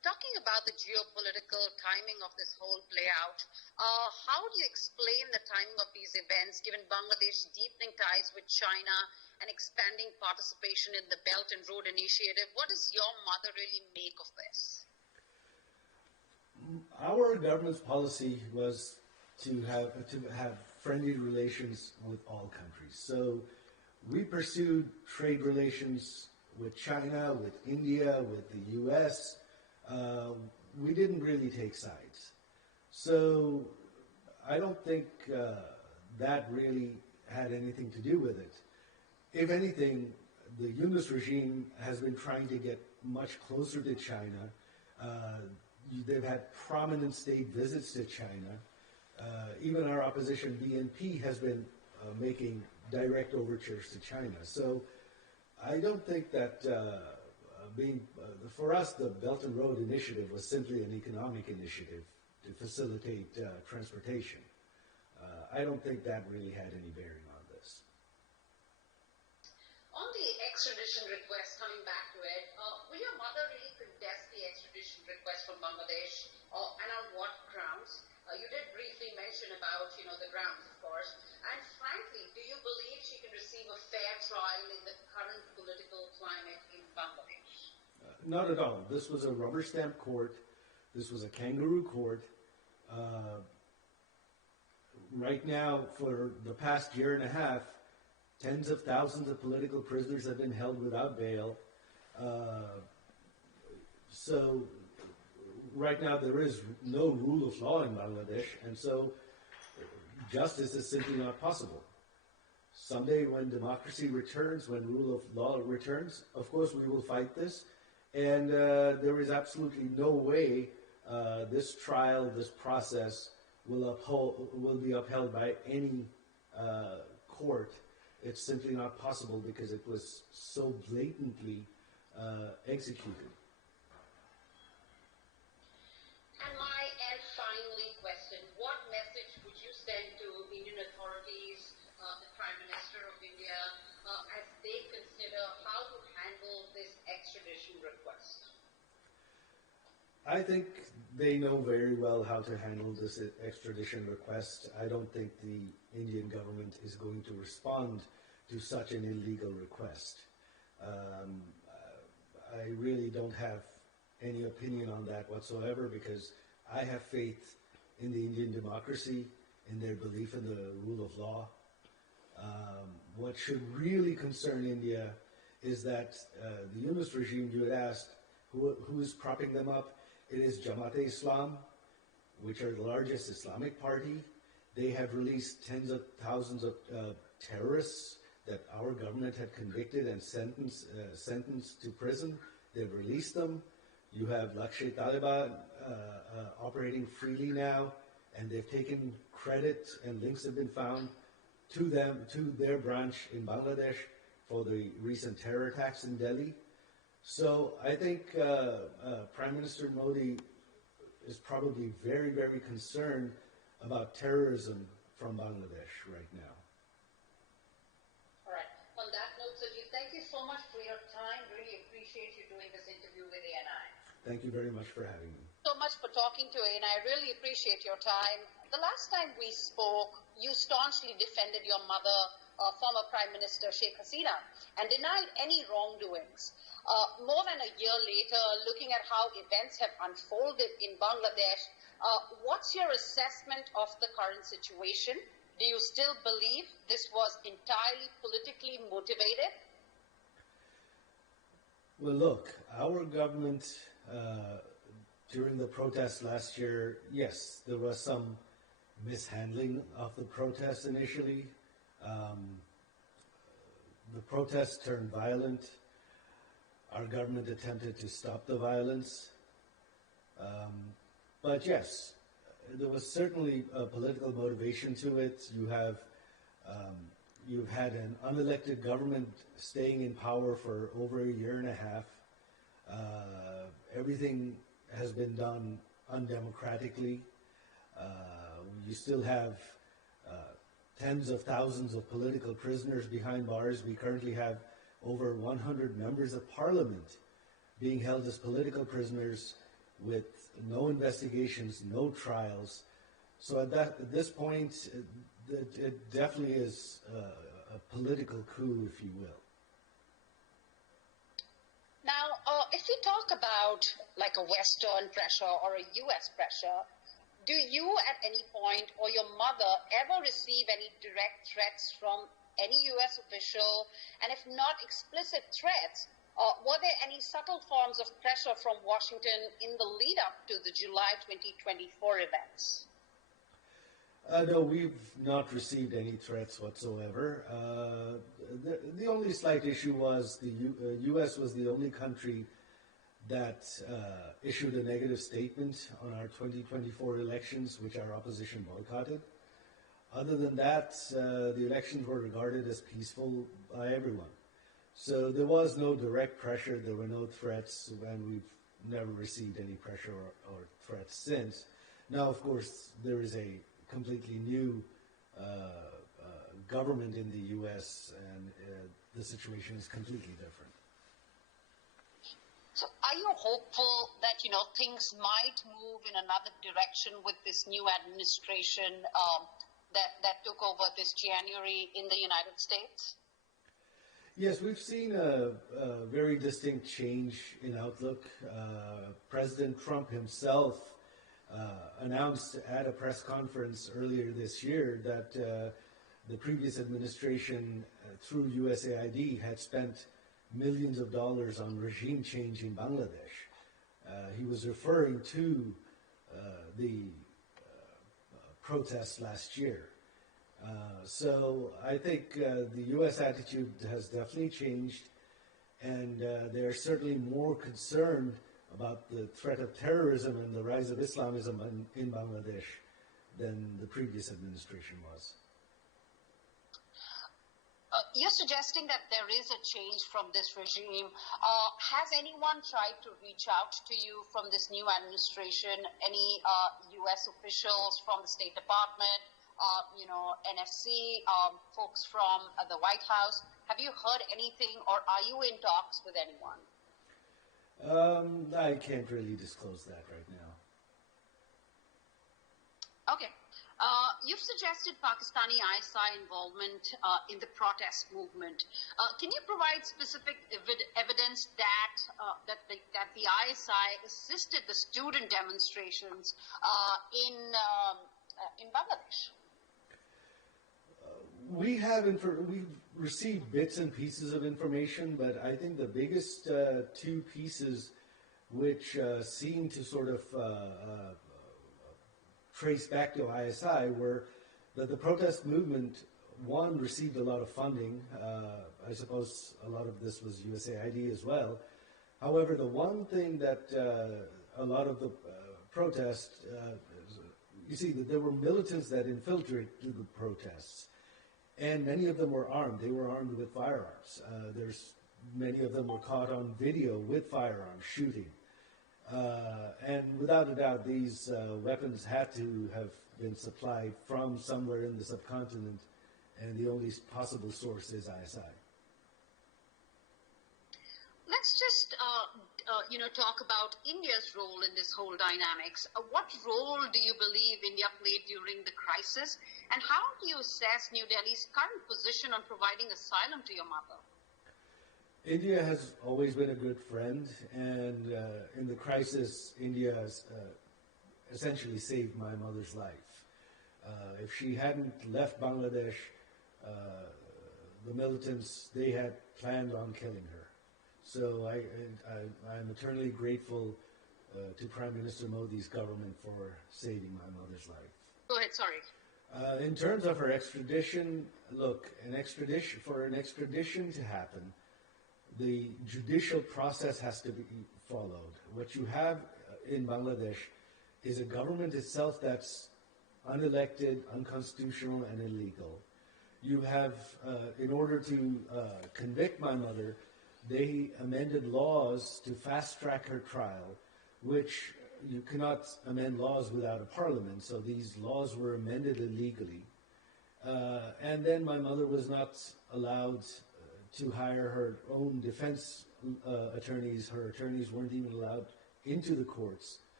talking about the geopolitical timing of this whole play out, how do you explain the timing of these events, given Bangladesh's deepening ties with China and expanding participation in the Belt and Road Initiative? What does your mother really make of this? Our government's policy was to have friendly relations with all countries. So we pursued trade relations with China, with India, with the U.S. We didn't really take sides. So I don't think that really had anything to do with it. If anything, the Yunus regime has been trying to get much closer to China. They've had prominent state visits to China. Even our opposition BNP has been making direct overtures to China. So I don't think that for us, the Belt and Road Initiative was simply an economic initiative to facilitate transportation. I don't think that really had any bearing on this. On the extradition request, coming back to it, will your mother really contest the extradition request from Bangladesh, and on what grounds? You did briefly mention about, the grounds, of course. And frankly, do you believe she can receive a fair trial in the current political climate in Bangladesh? Not at all. This was a rubber stamp court. This was a kangaroo court. Right now, for the past year and a half, tens of thousands of political prisoners have been held without bail. So right now there is no rule of law in Bangladesh, and so justice is simply not possible. Someday when democracy returns, when rule of law returns, of course we will fight this, and there is absolutely no way this trial, this process will be upheld by any court. It's simply not possible because it was so blatantly executed. And finally question, what message would you send to Indian authorities, the Prime Minister of India, as they consider how to handle this extradition request? I think they know very well how to handle this extradition request. I don't think the Indian government is going to respond to such an illegal request. I really don't have any opinion on that whatsoever because I have faith in the Indian democracy, in their belief in the rule of law. What should really concern India is that the Yunus regime, you had asked, who is propping them up? It is Jamaat-e-Islam, which are the largest Islamic party. They have released tens of thousands of terrorists that our government had convicted and sentenced to prison. They've released them. You have Lashkar-e-Taiba operating freely now, and they've taken credit, and links have been found to their branch in Bangladesh for the recent terror attacks in Delhi. So I think Prime Minister Modi is probably very, very concerned about terrorism from Bangladesh right now. All right. On that note, Sajeeb, thank you so much for your time. Really appreciate you doing this interview with ANI. Thank you very much for having me. So much for talking to ANI. I really appreciate your time. The last time we spoke, you staunchly defended your mother, former Prime Minister Sheikh Hasina, and denied any wrongdoings. More than a year later, looking at how events have unfolded in Bangladesh, what's your assessment of the current situation? Do you still believe this was entirely politically motivated? Well, look, our government, during the protests last year, yes, there was some mishandling of the protests initially. The protests turned violent. Our government attempted to stop the violence. But yes, there was certainly a political motivation to it. You've had an unelected government staying in power for over a year and a half. Everything has been done undemocratically. You still have tens of thousands of political prisoners behind bars. We currently have over 100 members of parliament being held as political prisoners with no investigations, no trials. So at this point, it definitely is a political coup, if you will. Now, if we talk about like a Western pressure or a U.S. pressure, do you at any point or your mother ever receive any direct threats from any U.S. official? And if not explicit threats, were there any subtle forms of pressure from Washington in the lead up to the July 2024 events? No, we've not received any threats whatsoever. The only slight issue was the U.S. was the only country that issued a negative statement on our 2024 elections, which our opposition boycotted. Other than that, the elections were regarded as peaceful by everyone. So there was no direct pressure, there were no threats, and we've never received any pressure or threats since. Now, of course, there is a completely new government in the U.S., and the situation is completely different. So are you hopeful that, things might move in another direction with this new administration that took over this January in the United States? Yes, we've seen a very distinct change in outlook. President Trump himself announced at a press conference earlier this year that the previous administration, through USAID, had spent millions of dollars on regime change in Bangladesh. He was referring to the protests last year. So I think the U.S. attitude has definitely changed, and they're certainly more concerned about the threat of terrorism and the rise of Islamism in Bangladesh than the previous administration was. You're suggesting that there is a change from this regime. Has anyone tried to reach out to you from this new administration? Any U.S. officials from the State Department, NSC, folks from the White House? Have you heard anything, or are you in talks with anyone? I can't really disclose that right now. Okay. You've suggested Pakistani ISI involvement in the protest movement. Can you provide specific evidence that the ISI assisted the student demonstrations in Bangladesh? We've received bits and pieces of information, but I think the biggest two pieces which seem to sort of trace back to ISI were that the protest movement, one, received a lot of funding. I suppose a lot of this was USAID as well. However, the one thing that a lot of the protest, you see, that there were militants that infiltrated the protests, and many of them were armed. They were armed with firearms. Many of them were caught on video with firearms shooting. And without a doubt, these weapons had to have been supplied from somewhere in the subcontinent, and the only possible source is ISI. Let's just, talk about India's role in this whole dynamics. What role do you believe India played during the crisis, and how do you assess New Delhi's current position on providing asylum to your mother? India has always been a good friend, and in the crisis, India has essentially saved my mother's life. If she hadn't left Bangladesh, the militants, they had planned on killing her. So I'm eternally grateful to Prime Minister Modi's government for saving my mother's life. Go ahead, sorry. In terms of her extradition, look, for an extradition to happen, the judicial process has to be followed. What you have in Bangladesh is a government itself that's unelected, unconstitutional, and illegal. You have, in order to convict my mother, they amended laws to fast-track her trial, which you cannot amend laws without a parliament, so these laws were amended illegally. And then my mother was not allowed to hire her own defense attorneys. Her attorneys weren't even allowed into the courts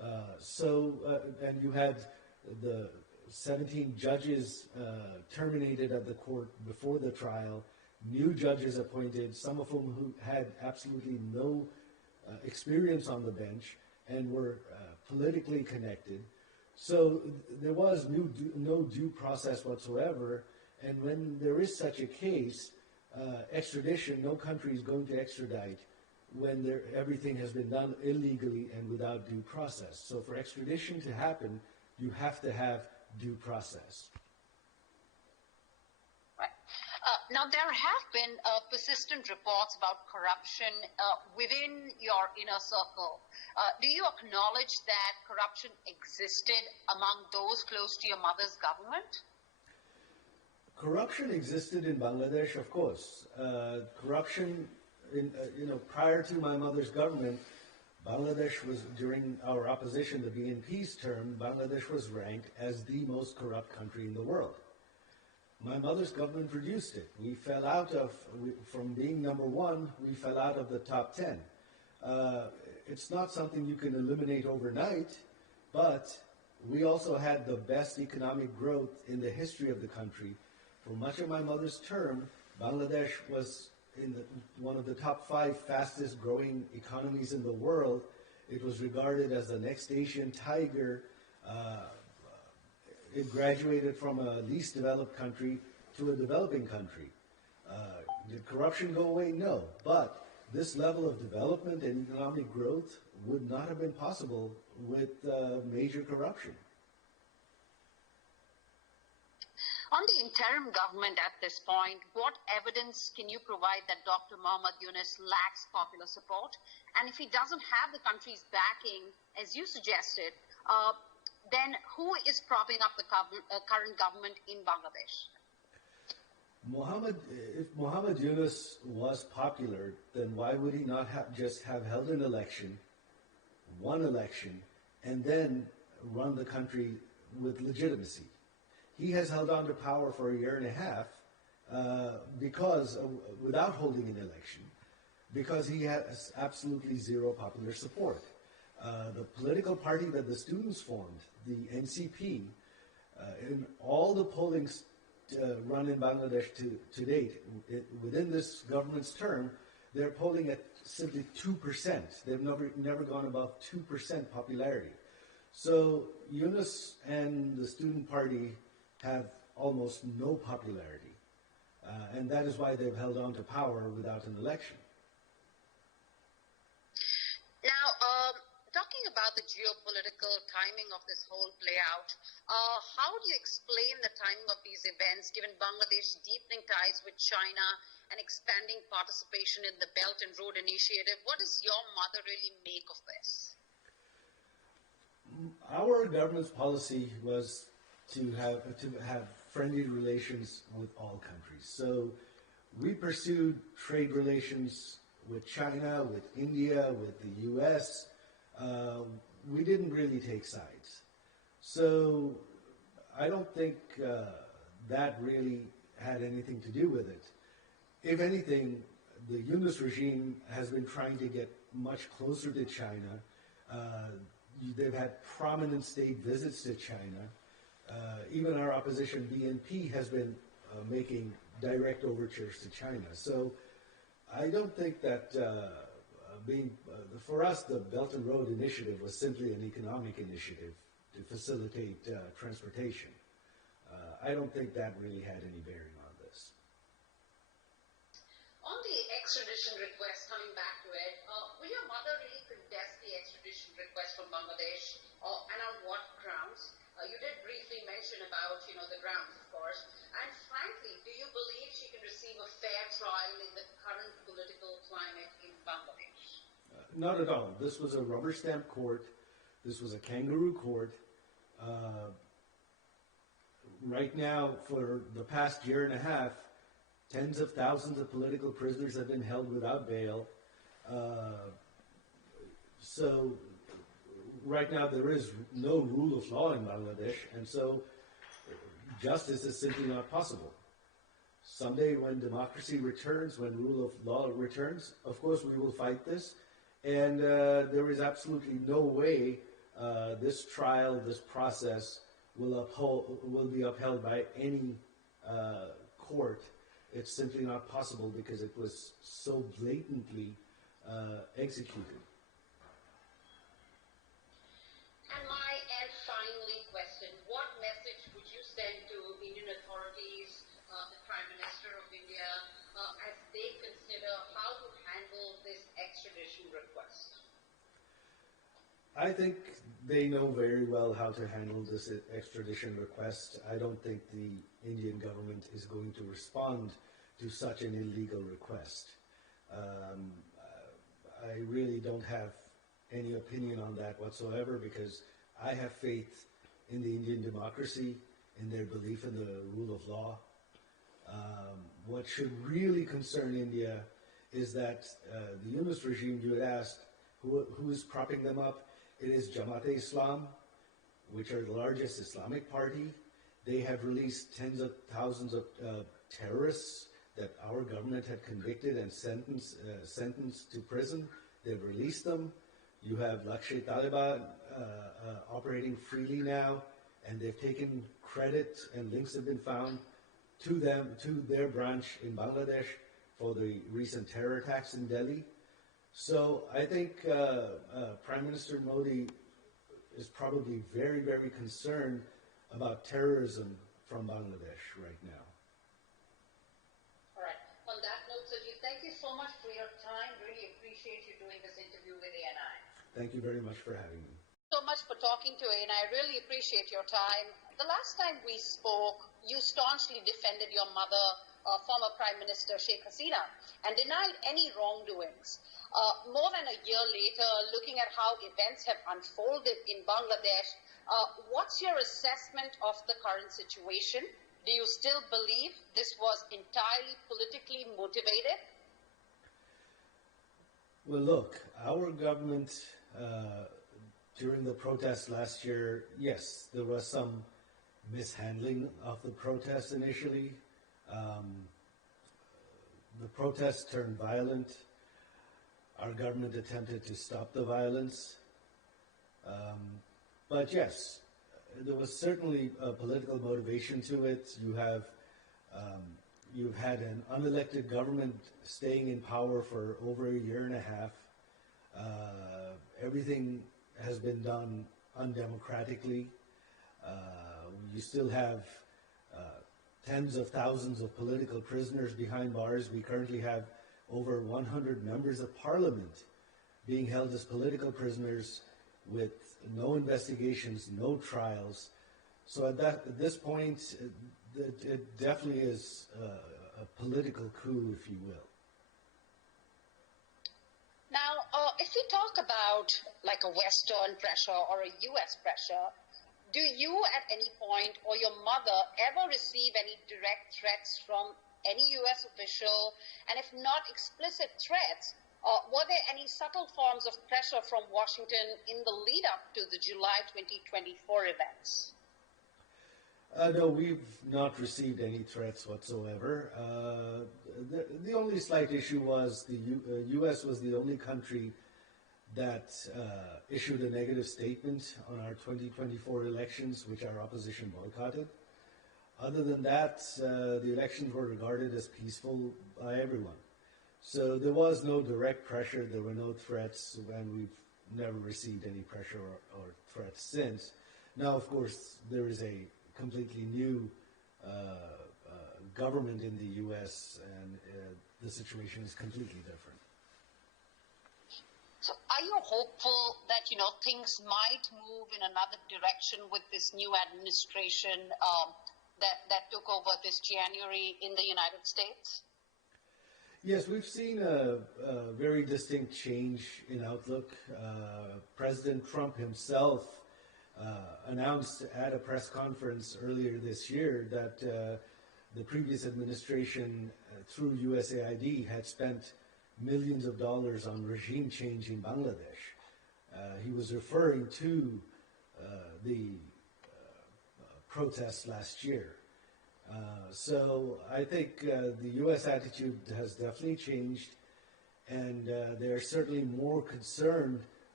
And you had the 17 judges terminated at the court before the trial, new judges appointed, some of whom who had absolutely no experience on the bench and were politically connected. So there was no due process whatsoever. And when there is such a case, extradition, no country is going to extradite when everything has been done illegally and without due process. So for extradition to happen, you have to have due process. Right. Now, there have been persistent reports about corruption within your inner circle. Do you acknowledge that corruption existed among those close to your mother's government? Corruption existed in Bangladesh, of course. Corruption, prior to my mother's government, Bangladesh was, during our opposition, the BNP's term, Bangladesh was ranked as the most corrupt country in the world. My mother's government reduced it. We fell out from being number one, we fell out of the top 10. It's not something you can eliminate overnight, but we also had the best economic growth in the history of the country. For much of my mother's term, Bangladesh was in one of the top 5 fastest growing economies in the world. It was regarded as the next Asian tiger. It graduated from a least developed country to a developing country. Did corruption go away? No. But this level of development and economic growth would not have been possible with major corruption. On the interim government at this point, what evidence can you provide that Dr. Muhammad Yunus lacks popular support? And if he doesn't have the country's backing, as you suggested, then who is propping up the current government in Bangladesh? If Muhammad Yunus was popular, then why would he not just have held an election, won election, and then run the country with legitimacy? He has held on to power for a year and a half without holding an election, because he has absolutely zero popular support. The political party that the students formed, the NCP, in all the polling run in Bangladesh to date, within this government's term, they're polling at simply 2%. They've never gone above 2% popularity. So Yunus and the student party have almost no popularity. And that is why they've held on to power without an election. Now, talking about the geopolitical timing of this whole play out, how do you explain the timing of these events, given Bangladesh's deepening ties with China and expanding participation in the Belt and Road Initiative? What does your mother really make of this? Our government's policy was to have friendly relations with all countries. So we pursued trade relations with China, with India, with the US. We didn't really take sides. So I don't think that really had anything to do with it. If anything, the Yunus regime has been trying to get much closer to China. They've had prominent state visits to China. Even our opposition, BNP, has been making direct overtures to China. So I don't think that for us, the Belt and Road Initiative was simply an economic initiative to facilitate transportation. I don't think that really had any bearing on this. On the extradition request, coming back to it, will your mother really contest the extradition request from Bangladesh, and on what grounds? You did briefly mention about, the grounds, of course. And frankly, do you believe she can receive a fair trial in the current political climate in Bangladesh? Not at all. This was a rubber stamp court. This was a kangaroo court. Right now, for the past year and a half, tens of thousands of political prisoners have been held without bail. So right now there is no rule of law in Bangladesh, and so justice is simply not possible. Someday when democracy returns, when rule of law returns, of course we will fight this, and there is absolutely no way this trial, this process will be upheld by any court. It's simply not possible because it was so blatantly executed. And finally question, what message would you send to Indian authorities, the Prime Minister of India, as they consider how to handle this extradition request? I think they know very well how to handle this extradition request. I don't think the Indian government is going to respond to such an illegal request. I really don't have any opinion on that whatsoever because I have faith in the Indian democracy, in their belief in the rule of law. What should really concern India is that the Yunus regime, you had asked, who is propping them up? It is Jamaat-e-Islam, which are the largest Islamic party. They have released tens of thousands of terrorists that our government had convicted and sentenced to prison. They've released them. You have Lashkar-e-Taliban operating freely now, and they've taken credit and links have been found to their branch in Bangladesh for the recent terror attacks in Delhi. So I think Prime Minister Modi is probably very, very concerned about terrorism from Bangladesh right now. All right. On that note, Sajeeb, thank you so much for your time. Really appreciate you doing this interview with ANI. Thank you very much for having me. So much for talking to ANI. I really appreciate your time. The last time we spoke, you staunchly defended your mother, former Prime Minister Sheikh Hasina, and denied any wrongdoings. More than a year later, looking at how events have unfolded in Bangladesh, what's your assessment of the current situation? Do you still believe this was entirely politically motivated? Well, look, our government, during the protests last year, yes, there was some mishandling of the protests initially. The protests turned violent. Our government attempted to stop the violence. But yes, there was certainly a political motivation to it. You've had an unelected government staying in power for over a year and a half. Everything has been done undemocratically. You still have tens of thousands of political prisoners behind bars. We currently have over 100 members of parliament being held as political prisoners with no investigations, no trials. So at this point, it definitely is a political coup, if you will. Now, if we talk about like a Western pressure or a U.S. pressure, do you at any point or your mother ever receive any direct threats from any U.S. official? And if not explicit threats, were there any subtle forms of pressure from Washington in the lead up to the July 2024 events? No, we've not received any threats whatsoever. The only slight issue was the U.S. was the only country that issued a negative statement on our 2024 elections, which our opposition boycotted. Other than that, the elections were regarded as peaceful by everyone. So there was no direct pressure, there were no threats, and we've never received any pressure or threats since. Now, of course, there is a completely new government in the U.S., and the situation is completely different. So are you hopeful that, things might move in another direction with this new administration that took over this January in the United States? Yes, we've seen a very distinct change in outlook. President Trump himself announced at a press conference earlier this year that the previous administration, through USAID, had spent millions of dollars on regime change in Bangladesh. He was referring to the protests last year. So I think the U.S. attitude has definitely changed, and they're certainly more concerned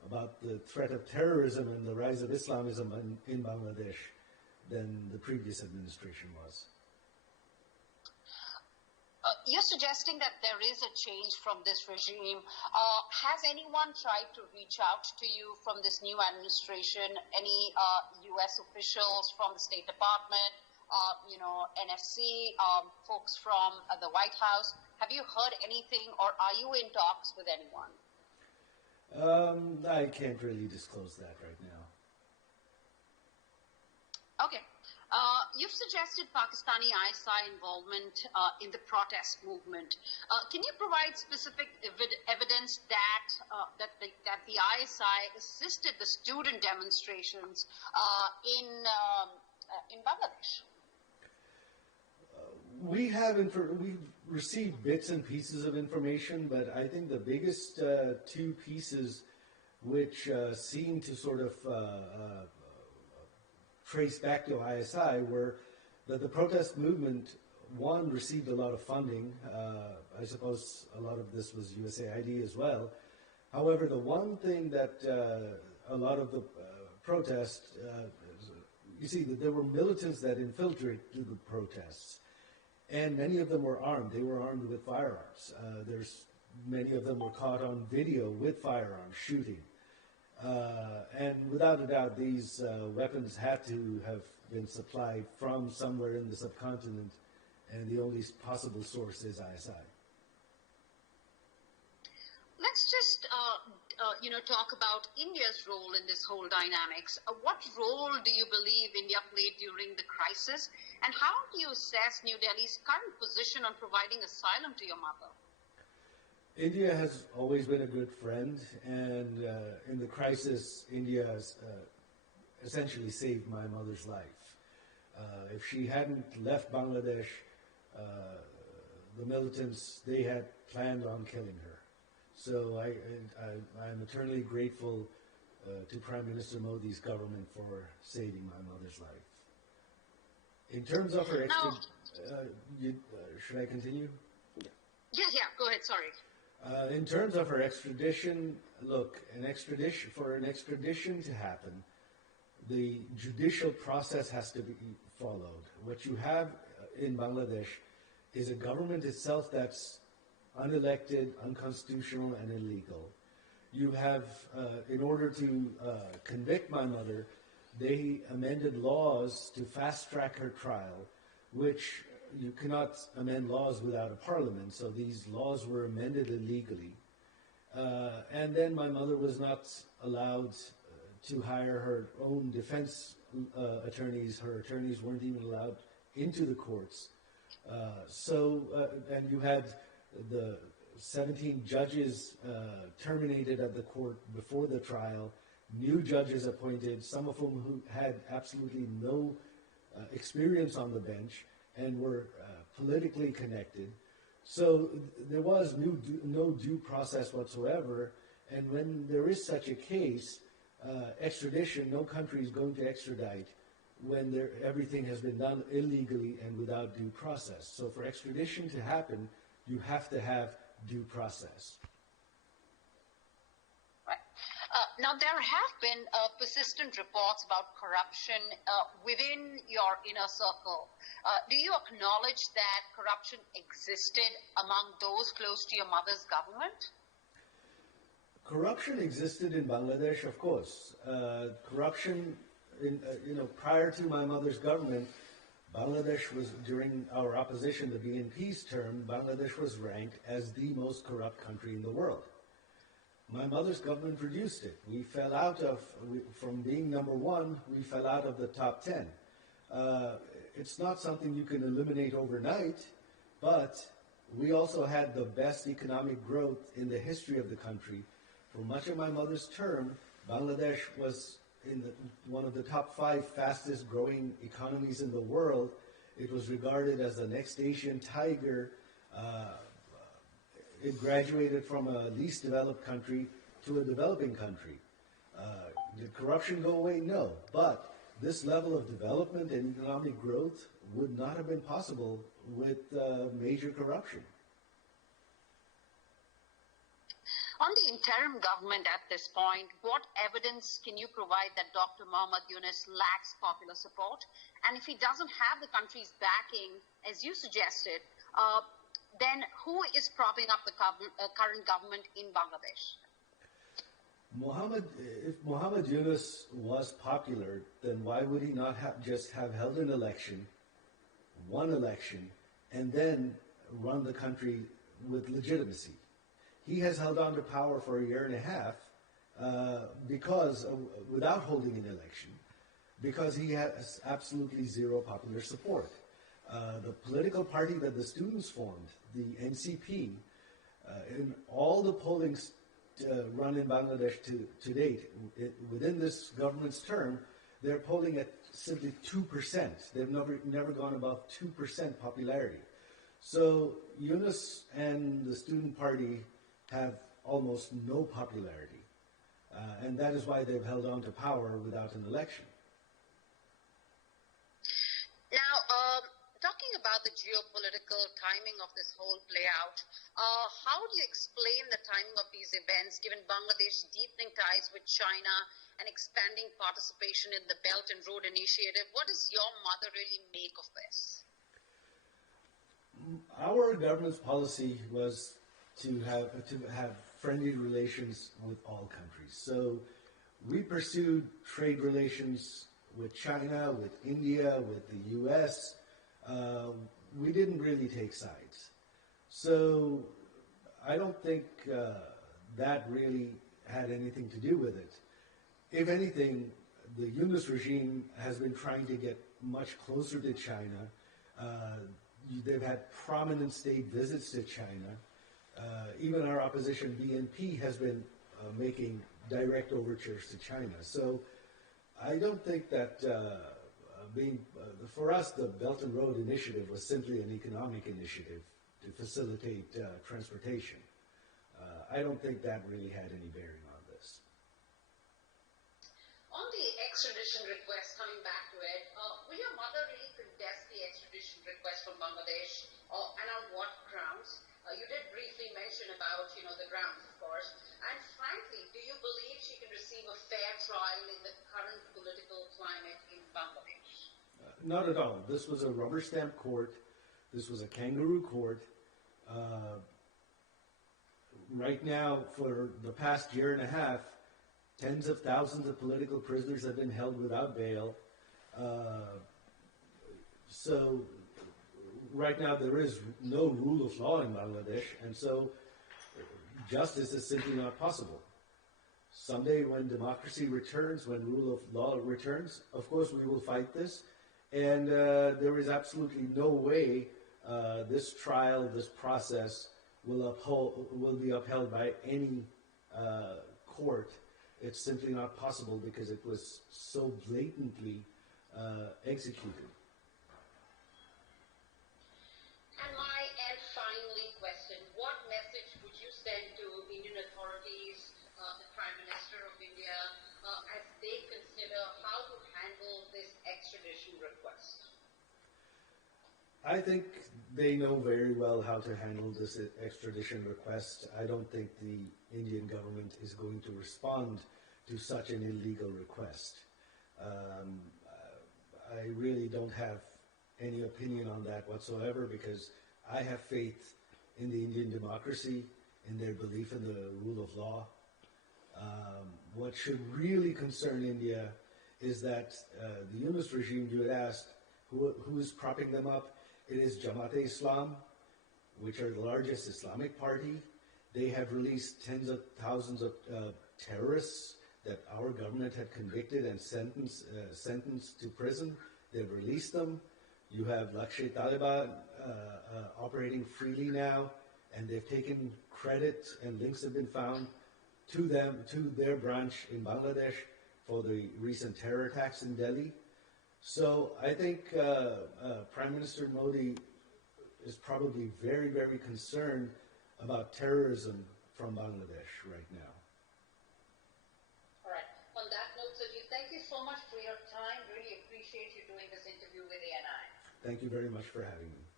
about the threat of terrorism and the rise of Islamism in Bangladesh than the previous administration was. You're suggesting that there is a change from this regime. Has anyone tried to reach out to you from this new administration? Any U.S. officials from the State Department, NSC, folks from the White House? Have you heard anything, or are you in talks with anyone? I can't really disclose that right now. Okay. You've suggested Pakistani ISI involvement in the protest movement. Can you provide specific evidence that the ISI assisted the student demonstrations in Bangladesh? We've received bits and pieces of information, but I think the biggest two pieces which seem to sort of trace back to ISI were that the protest movement, one, received a lot of funding. I suppose a lot of this was USAID as well. However, the one thing that a lot of the protest, you see, that there were militants that infiltrated the protests, and many of them were armed. They were armed with firearms. Many of them were caught on video with firearms shooting. And without a doubt, these weapons had to have been supplied from somewhere in the subcontinent, and the only possible source is ISI. Let's just, talk about India's role in this whole dynamics. What role do you believe India played during the crisis, and how do you assess New Delhi's current position on providing asylum to your mother? India has always been a good friend, and in the crisis, India has essentially saved my mother's life. If she hadn't left Bangladesh, the militants, they had planned on killing her. So I'm eternally grateful to Prime Minister Modi's government for saving my mother's life. In terms of her should I continue? Yeah, go ahead, sorry. In terms of her extradition, look, for an extradition to happen, the judicial process has to be followed. What you have in Bangladesh is a government itself that's unelected, unconstitutional, and illegal. You have, in order to convict my mother, they amended laws to fast-track her trial, which you cannot amend laws without a parliament, so these laws were amended illegally. And then my mother was not allowed to hire her own defense attorneys. Her attorneys weren't even allowed into the courts. And you had the 17 judges terminated at the court before the trial, new judges appointed, some of whom who had absolutely no experience on the bench and were politically connected. So there was no due process whatsoever. And when there is such a case, extradition, no country is going to extradite when everything has been done illegally and without due process. So for extradition to happen, you have to have due process. Right. Now, there have been persistent reports about corruption within your inner circle. Do you acknowledge that corruption existed among those close to your mother's government? Corruption existed in Bangladesh, of course. Corruption, prior to my mother's government, Bangladesh was, during our opposition to BNP's term, Bangladesh was ranked as the most corrupt country in the world. My mother's government reduced it. We fell out from being number one, we fell out of the top 10. It's not something you can eliminate overnight, but we also had the best economic growth in the history of the country. For much of my mother's term, Bangladesh was in one of the top 5 fastest growing economies in the world. It was regarded as the next Asian tiger. It graduated from a least developed country to a developing country. Did corruption go away? No. But this level of development and economic growth would not have been possible with major corruption. On the interim government at this point, what evidence can you provide that Dr. Muhammad Yunus lacks popular support? And if he doesn't have the country's backing, as you suggested, then who is propping up the current government in Bangladesh? If Muhammad Yunus was popular, then why would he not just have held an election, won election, and then run the country with legitimacy? He has held on to power for a year and a half without holding an election, because he has absolutely zero popular support. The political party that the students formed, the NCP, in all the polling run in Bangladesh to date, within this government's term, they're polling at simply 2%. They've never gone above 2% popularity. So Yunus and the student party have almost no popularity. And that is why they've held on to power without an election. Now, talking about the geopolitical timing of this whole play out, how do you explain the timing of these events, given Bangladesh's deepening ties with China and expanding participation in the Belt and Road Initiative? What does your mother really make of this? Our government's policy was to have friendly relations with all countries. So we pursued trade relations with China, with India, with the US. We didn't really take sides. So I don't think that really had anything to do with it. If anything, the Yunus regime has been trying to get much closer to China. They've had prominent state visits to China. Even our opposition, BNP, has been making direct overtures to China. So I don't think that for us, the Belt and Road Initiative was simply an economic initiative to facilitate transportation. I don't think that really had any bearing on this. On the extradition request, coming back to it, will your mother really contest the extradition request from Bangladesh, and on what grounds? You did briefly mention about, the grounds, of course. And frankly, do you believe she can receive a fair trial in the current political climate in Bangladesh? Not at all. This was a rubber stamp court. This was a kangaroo court. Right now, for the past year and a half, tens of thousands of political prisoners have been held without bail. So right now there is no rule of law in Bangladesh, and so justice is simply not possible. Someday when democracy returns, when rule of law returns, of course we will fight this, and there is absolutely no way this trial, this process will be upheld by any court. It's simply not possible because it was so blatantly executed. And finally, question, what message would you send to Indian authorities, the Prime Minister of India, as they consider how to handle this extradition request? I think they know very well how to handle this extradition request. I don't think the Indian government is going to respond to such an illegal request. I really don't have any opinion on that whatsoever, because I have faith in the Indian democracy, in their belief in the rule of law. What should really concern India is that the Yunus regime, you had asked, who is propping them up? It is Jamaat-e-Islam, which are the largest Islamic party. They have released tens of thousands of terrorists that our government had convicted and sentenced to prison. They've released them. You have Lashkar-e-Taliban operating freely now, and they've taken credit, and links have been found to their branch in Bangladesh for the recent terror attacks in Delhi. So I think Prime Minister Modi is probably very, very concerned about terrorism from Bangladesh right now. All right. On that note, Sajeeb, thank you so much for your time. Really appreciate you doing this interview with ANI. Thank you very much for having me.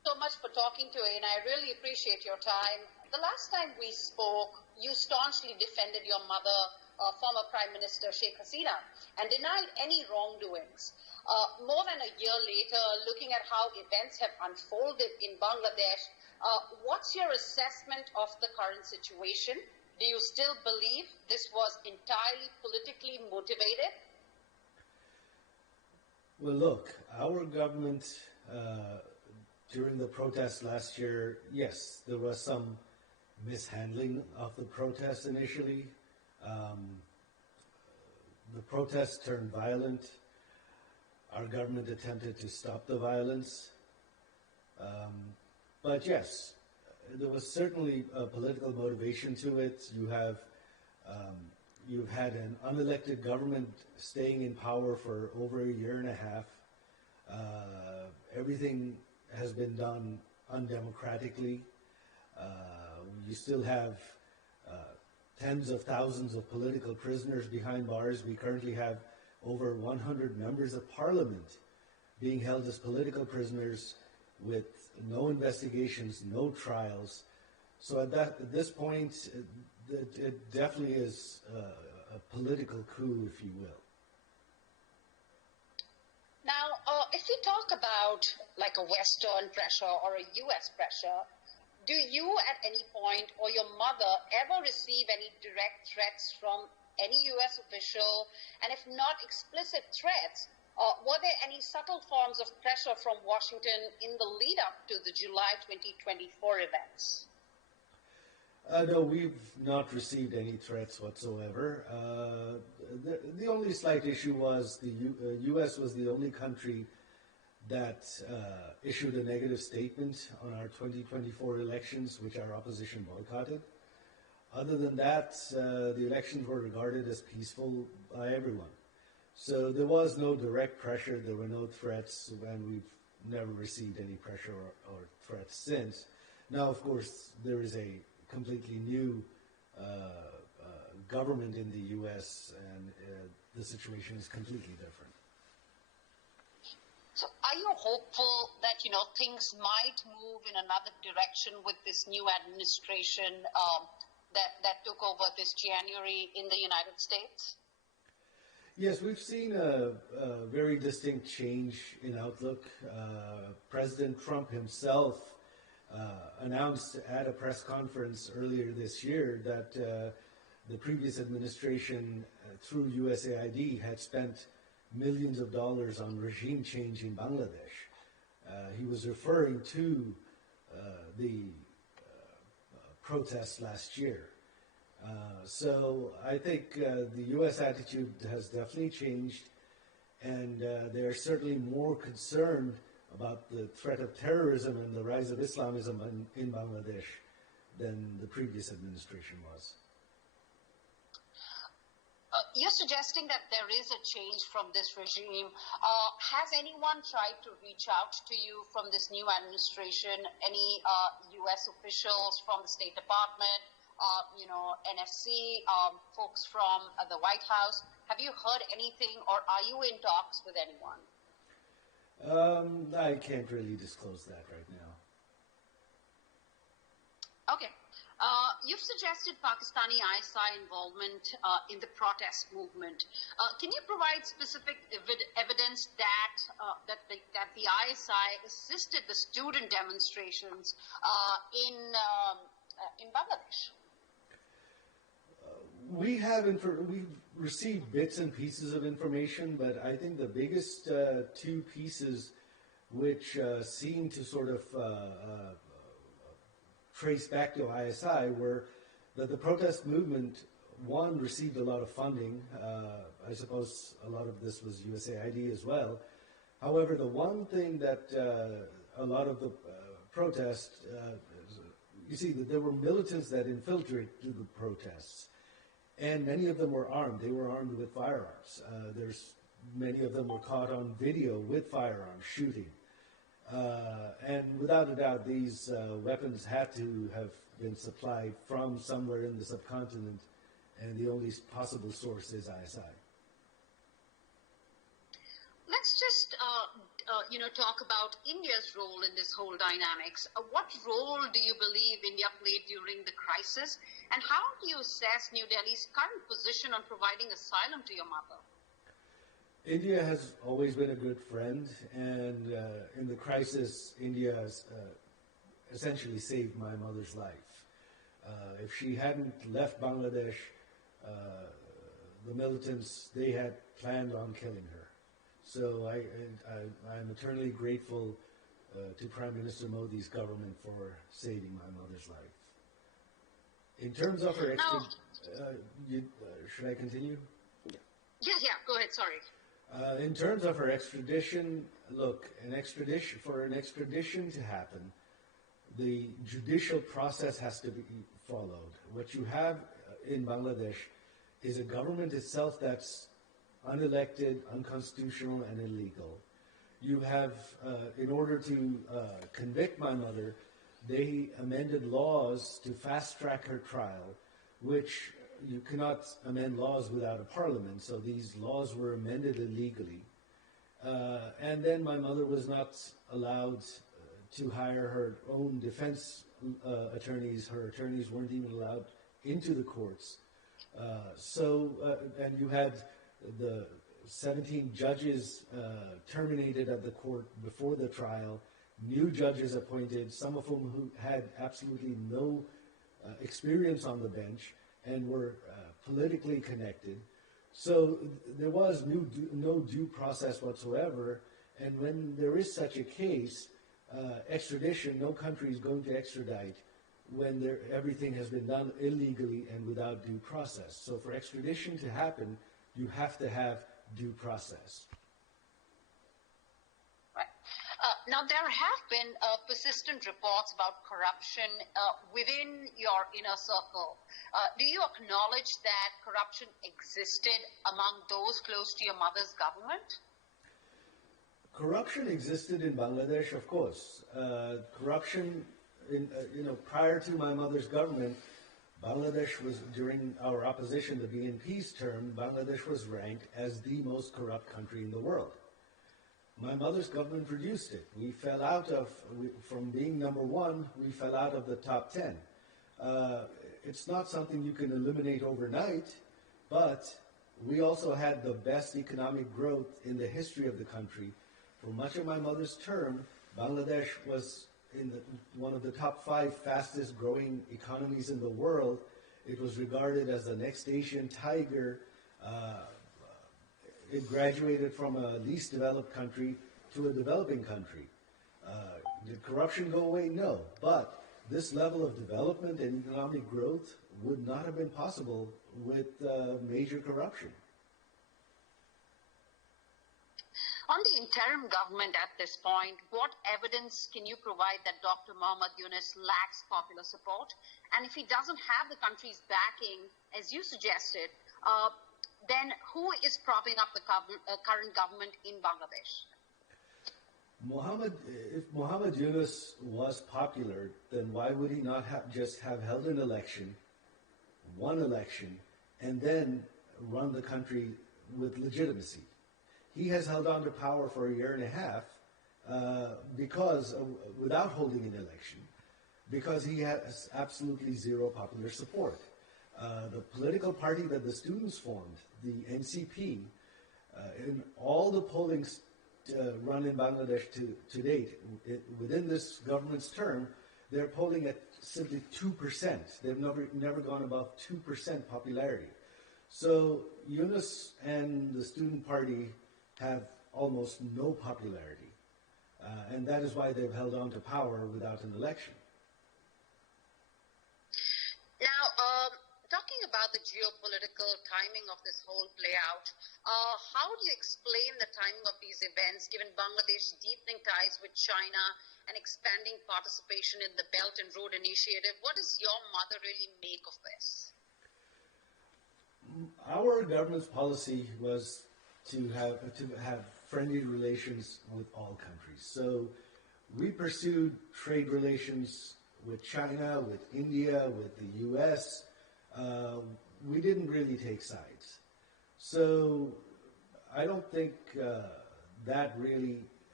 so much for talking to me, and I really appreciate your time. The last time we spoke, you staunchly defended your mother, former Prime Minister Sheikh Hasina, and denied any wrongdoings. More than a year later, looking at how events have unfolded in Bangladesh, what's your assessment of the current situation? Do you still believe this was entirely politically motivated? Well, look, our government, during the protests last year, yes, there was some mishandling of the protests initially. The protests turned violent. Our government attempted to stop the violence. But yes, there was certainly a political motivation to it. You've had an unelected government staying in power for over a year and a half. Everything has been done undemocratically. You still have tens of thousands of political prisoners behind bars. We currently have over 100 members of parliament being held as political prisoners with no investigations, no trials. So at this point, it definitely is a political coup, if you will. Now, if we talk about like a Western pressure or a U.S. pressure, do you at any point or your mother ever receive any direct threats from any U.S. official? And if not explicit threats, were there any subtle forms of pressure from Washington in the lead up to the July 2024 events? No, we've not received any threats whatsoever. The only slight issue was the U.S. was the only country that issued a negative statement on our 2024 elections, which our opposition boycotted. Other than that, the elections were regarded as peaceful by everyone. So there was no direct pressure, there were no threats, and we've never received any pressure or threats since. Now, of course, there is a completely new government in the U.S., and the situation is completely different. So are you hopeful that, things might move in another direction with this new administration that took over this January in the United States? Yes, we've seen a very distinct change in outlook. President Trump himself announced at a press conference earlier this year that the previous administration, through USAID, had spent millions of dollars on regime change in Bangladesh. He was referring to the protests last year. So I think the U.S. attitude has definitely changed, and they're certainly more concerned about the threat of terrorism and the rise of Islamism in Bangladesh than the previous administration was. You're suggesting that there is a change from this regime. Has anyone tried to reach out to you from this new administration? Any U.S. officials from the State Department, NSC, folks from the White House? Have you heard anything, or are you in talks with anyone? I can't really disclose that right now. Okay. You've suggested Pakistani ISI involvement in the protest movement. Can you provide specific evidence that the ISI assisted the student demonstrations in Bangladesh? We've received bits and pieces of information, but I think the biggest two pieces which seem to sort of trace back to ISI were that the protest movement, one, received a lot of funding. I suppose a lot of this was USAID as well. However, the one thing that a lot of the protests, you see, that there were militants that infiltrated the protests, and many of them were armed. They were armed with firearms. Many of them were caught on video with firearms shooting. And without a doubt, these weapons had to have been supplied from somewhere in the subcontinent, and the only possible source is ISI. Let's just talk about India's role in this whole dynamics. What role do you believe India played during the crisis? And how do you assess New Delhi's current position on providing asylum to your mother? India has always been a good friend, and in the crisis, India has essentially saved my mother's life. If she hadn't left Bangladesh, the militants, they had planned on killing her. So I'm eternally grateful to Prime Minister Modi's government for saving my mother's life. In terms of her should I continue? Yeah, go ahead, sorry. In terms of her extradition, look, for an extradition to happen, the judicial process has to be followed. What you have in Bangladesh is a government itself that's unelected, unconstitutional, and illegal. You have, in order to convict my mother, they amended laws to fast-track her trial, which you cannot amend laws without a parliament, so these laws were amended illegally. And then my mother was not allowed to hire her own defense attorneys. Her attorneys weren't even allowed into the courts. And you had the 17 judges terminated at the court before the trial, new judges appointed, some of whom who had absolutely no experience on the bench and were politically connected. So there was no due process whatsoever, and when there is such a case, extradition, no country is going to extradite when everything has been done illegally and without due process. So for extradition to happen, you have to have due process. Right. Now, there have been persistent reports about corruption within your inner circle. Do you acknowledge that corruption existed among those close to your mother's government? Corruption existed in Bangladesh, of course. Corruption, prior to my mother's government, Bangladesh was, during our opposition, the BNP's term, Bangladesh was ranked as the most corrupt country in the world. My mother's government reduced it. We fell out from being number one, we fell out of the top 10. It's not something you can eliminate overnight, but we also had the best economic growth in the history of the country. For much of my mother's term, Bangladesh was in one of the top 5 fastest growing economies in the world. It was regarded as the next Asian tiger. It graduated from a least developed country to a developing country. Did corruption go away? No. But this level of development and economic growth would not have been possible with major corruption. On the interim government at this point, what evidence can you provide that Dr. Muhammad Yunus lacks popular support? And if he doesn't have the country's backing, as you suggested, then who is propping up the current government in Bangladesh? If Muhammad Yunus was popular, then why would he not just have held an election, won election, and then run the country with legitimacy? He has held on to power for a year and a half without holding an election, because he has absolutely zero popular support. The political party that the students formed, the NCP, in all the polling run in Bangladesh to date, within this government's term, they're polling at simply 2%. They've never gone above 2% popularity. So Yunus and the student party have almost no popularity. And that is why they've held on to power without an election. Now, talking about the geopolitical timing of this whole play out, how do you explain the timing of these events, given Bangladesh's deepening ties with China and expanding participation in the Belt and Road Initiative? What does your mother really make of this? Our government's policy was to have friendly relations with all countries. So we pursued trade relations with China, with India, with the US. We didn't really take sides. So I don't think that really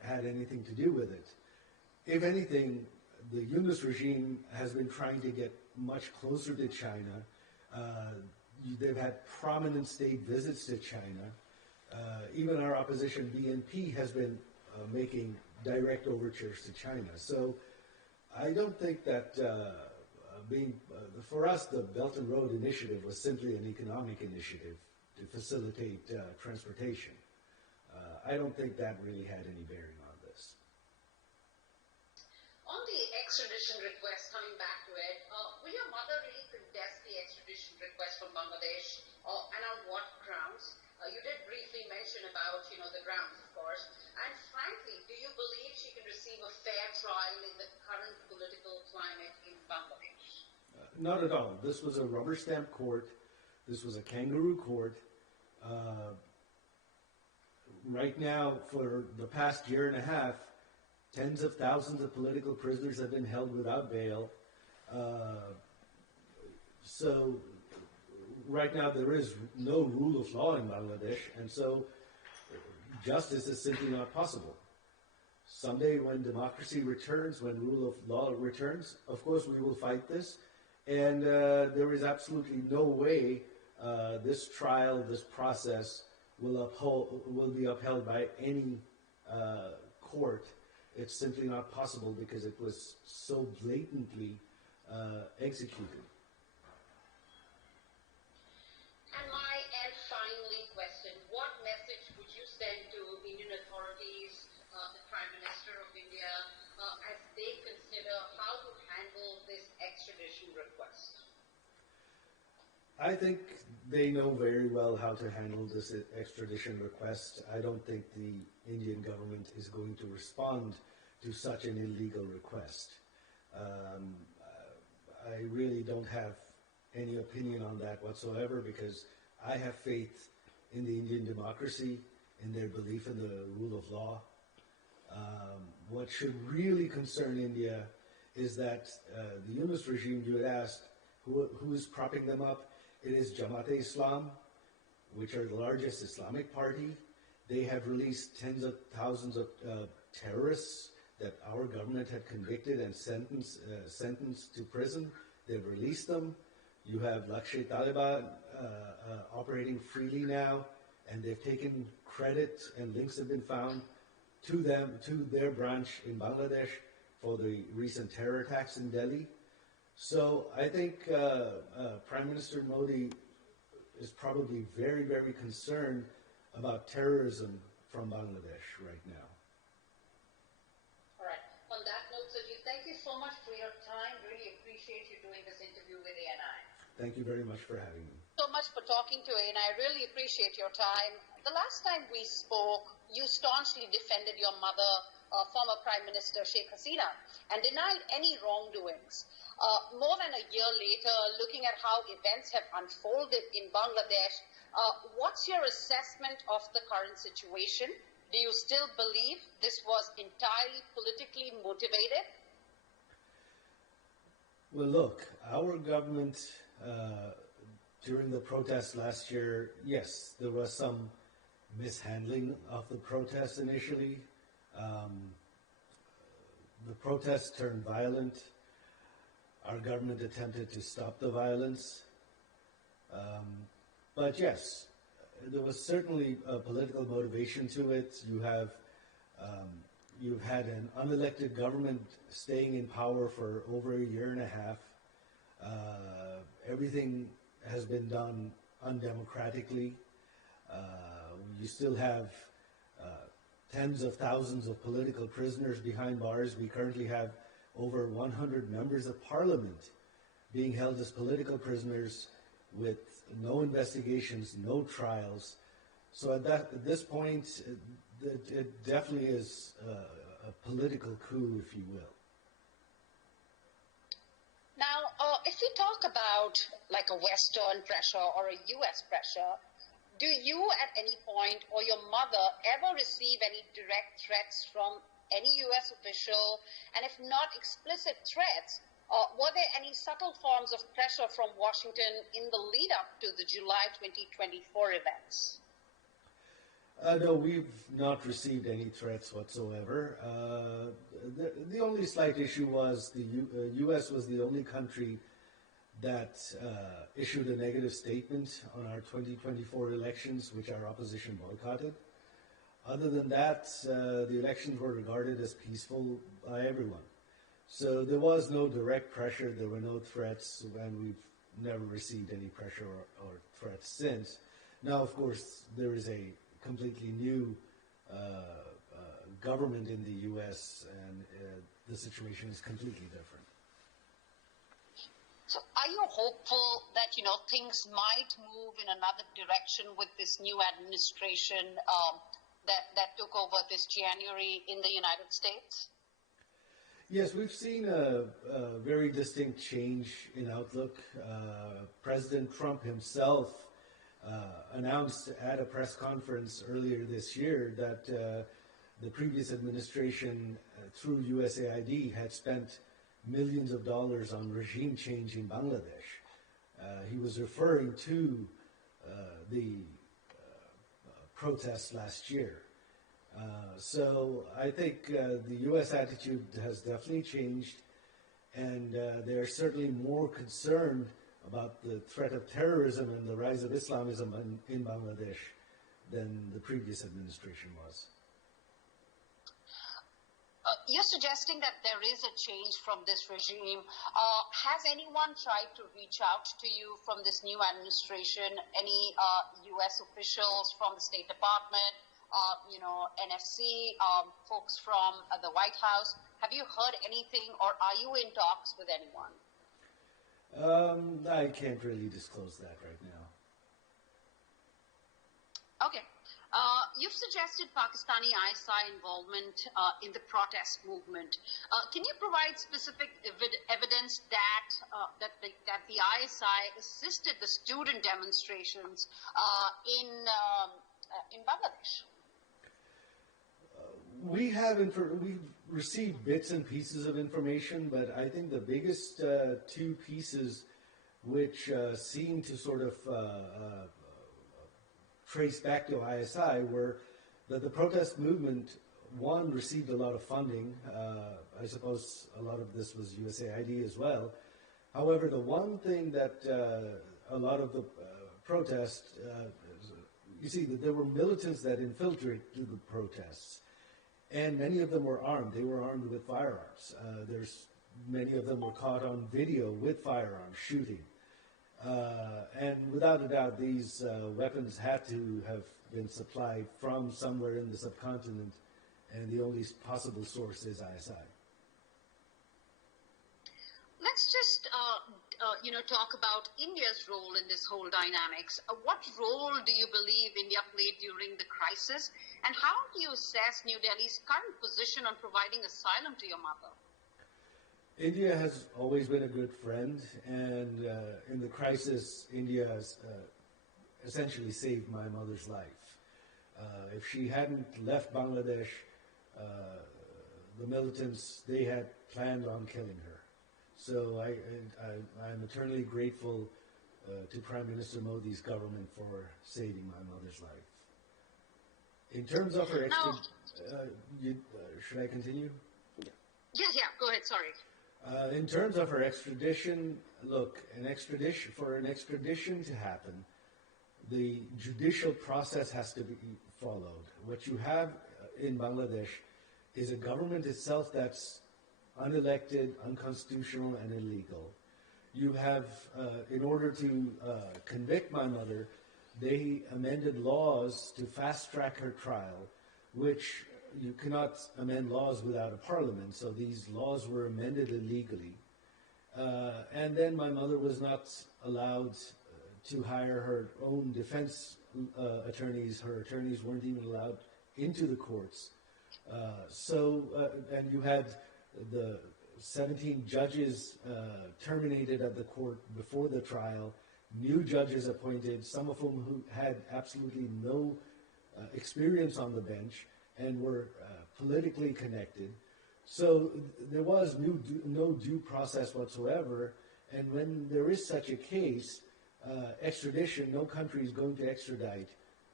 had anything to do with it. If anything, the Yunus regime has been trying to get much closer to China. They've had prominent state visits to China. Even our opposition, BNP, has been making direct overtures to China. So I don't think that for us, the Belt and Road Initiative was simply an economic initiative to facilitate transportation. I don't think that really had any bearing on this. On the extradition request, coming back to it, will your mother really contest the extradition request from Bangladesh, and on what grounds? You did briefly mention about, the grounds, of course. And frankly, do you believe she can receive a fair trial in the current political climate in Bangladesh? Not at all. This was a rubber stamp court. This was a kangaroo court. Right now, for the past year and a half, tens of thousands of political prisoners have been held without bail. So right now there is no rule of law in Bangladesh, and so justice is simply not possible. Someday when democracy returns, when rule of law returns, of course we will fight this, and there is absolutely no way this trial, this process will be upheld by any court. It's simply not possible because it was so blatantly executed. And finally question, what message would you send to Indian authorities, the Prime Minister of India, as they consider how to handle this extradition request? I think they know very well how to handle this extradition request. I don't think the Indian government is going to respond to such an illegal request. I really don't have any opinion on that whatsoever because I have faith in the Indian democracy, in their belief in the rule of law. What should really concern India is that the Yunus regime, you had asked, who is propping them up? It is Jamaat-e-Islam, which are the largest Islamic party. They have released tens of thousands of terrorists that our government had convicted and sentenced to prison. They've released them. You have Lashkar-e-Taliban operating freely now, and they've taken credit, and links have been found to their branch in Bangladesh for the recent terror attacks in Delhi. So I think Prime Minister Modi is probably very, very concerned about terrorism from Bangladesh right now. All right. On that note, Sajeeb, thank you so much for your time. Really appreciate you doing this interview with ANI. Thank you very much for having me. So much for talking to ANI. I really appreciate your time. The last time we spoke, you staunchly defended your mother, former Prime Minister Sheikh Hasina, and denied any wrongdoings. More than a year later, looking at how events have unfolded in Bangladesh, what's your assessment of the current situation? Do you still believe this was entirely politically motivated? Well, look, our government, during the protests last year, yes, there was some mishandling of the protests initially. The protests turned violent. Our government attempted to stop the violence. But yes, there was certainly a political motivation to it. You've had an unelected government staying in power for over a year and a half. Everything has been done undemocratically. You still have tens of thousands of political prisoners behind bars. We currently have over 100 members of parliament being held as political prisoners with no investigations, no trials. So at this point, it definitely is a political coup, if you will. Now, if we talk about like a Western pressure or a U.S. pressure, do you at any point or your mother ever receive any direct threats from any U.S. official? And if not explicit threats, were there any subtle forms of pressure from Washington in the lead up to the July 2024 events? No, we've not received any threats whatsoever. The only slight issue was the U.S. was the only country that issued a negative statement on our 2024 elections, which our opposition boycotted. Other than that, the elections were regarded as peaceful by everyone. So there was no direct pressure, there were no threats, and we've never received any pressure or threats since. Now, of course, there is a completely new government in the U.S., and the situation is completely different. So are you hopeful that, things might move in another direction with this new administration that took over this January in the United States? Yes, we've seen a very distinct change in outlook. President Trump himself announced at a press conference earlier this year that the previous administration, through USAID, had spent millions of dollars on regime change in Bangladesh. He was referring to the protests last year. So I think the U.S. attitude has definitely changed, and they're certainly more concerned about the threat of terrorism and the rise of Islamism in Bangladesh than the previous administration was. You're suggesting that there is a change from this regime. Has anyone tried to reach out to you from this new administration? Any U.S. officials from the State Department, NSC, folks from the White House? Have you heard anything, or are you in talks with anyone? I can't really disclose that right now. Okay. You've suggested Pakistani ISI involvement in the protest movement. Can you provide specific evidence that the ISI assisted the student demonstrations in Bangladesh? We've received bits and pieces of information, but I think the biggest two pieces which seem to sort of trace back to ISI were that the protest movement, one, received a lot of funding. I suppose a lot of this was USAID as well. However, the one thing that a lot of the protests, you see that there were militants that infiltrated the protests, and many of them were armed. They were armed with firearms. Many of them were caught on video with firearms shooting. And without a doubt, these weapons had to have been supplied from somewhere in the subcontinent, and the only possible source is ISI. Let's just, talk about India's role in this whole dynamics. What role do you believe India played during the crisis, and how do you assess New Delhi's current position on providing asylum to your mother? India has always been a good friend, and in the crisis, India has essentially saved my mother's life. If she hadn't left Bangladesh, the militants, they had planned on killing her. So I'm eternally grateful to Prime Minister Modi's government for saving my mother's life. In terms of her should I continue? Yeah, go ahead, sorry. In terms of her extradition, look, for an extradition to happen, the judicial process has to be followed. What you have in Bangladesh is a government itself that's unelected, unconstitutional, and illegal. You have, in order to convict my mother, they amended laws to fast-track her trial, which you cannot amend laws without a parliament, so these laws were amended illegally. And then my mother was not allowed to hire her own defense attorneys. Her attorneys weren't even allowed into the courts. And you had the 17 judges terminated at the court before the trial, new judges appointed, some of whom who had absolutely no experience on the bench and were politically connected. So there was no due process whatsoever, and when there is such a case, extradition, no country is going to extradite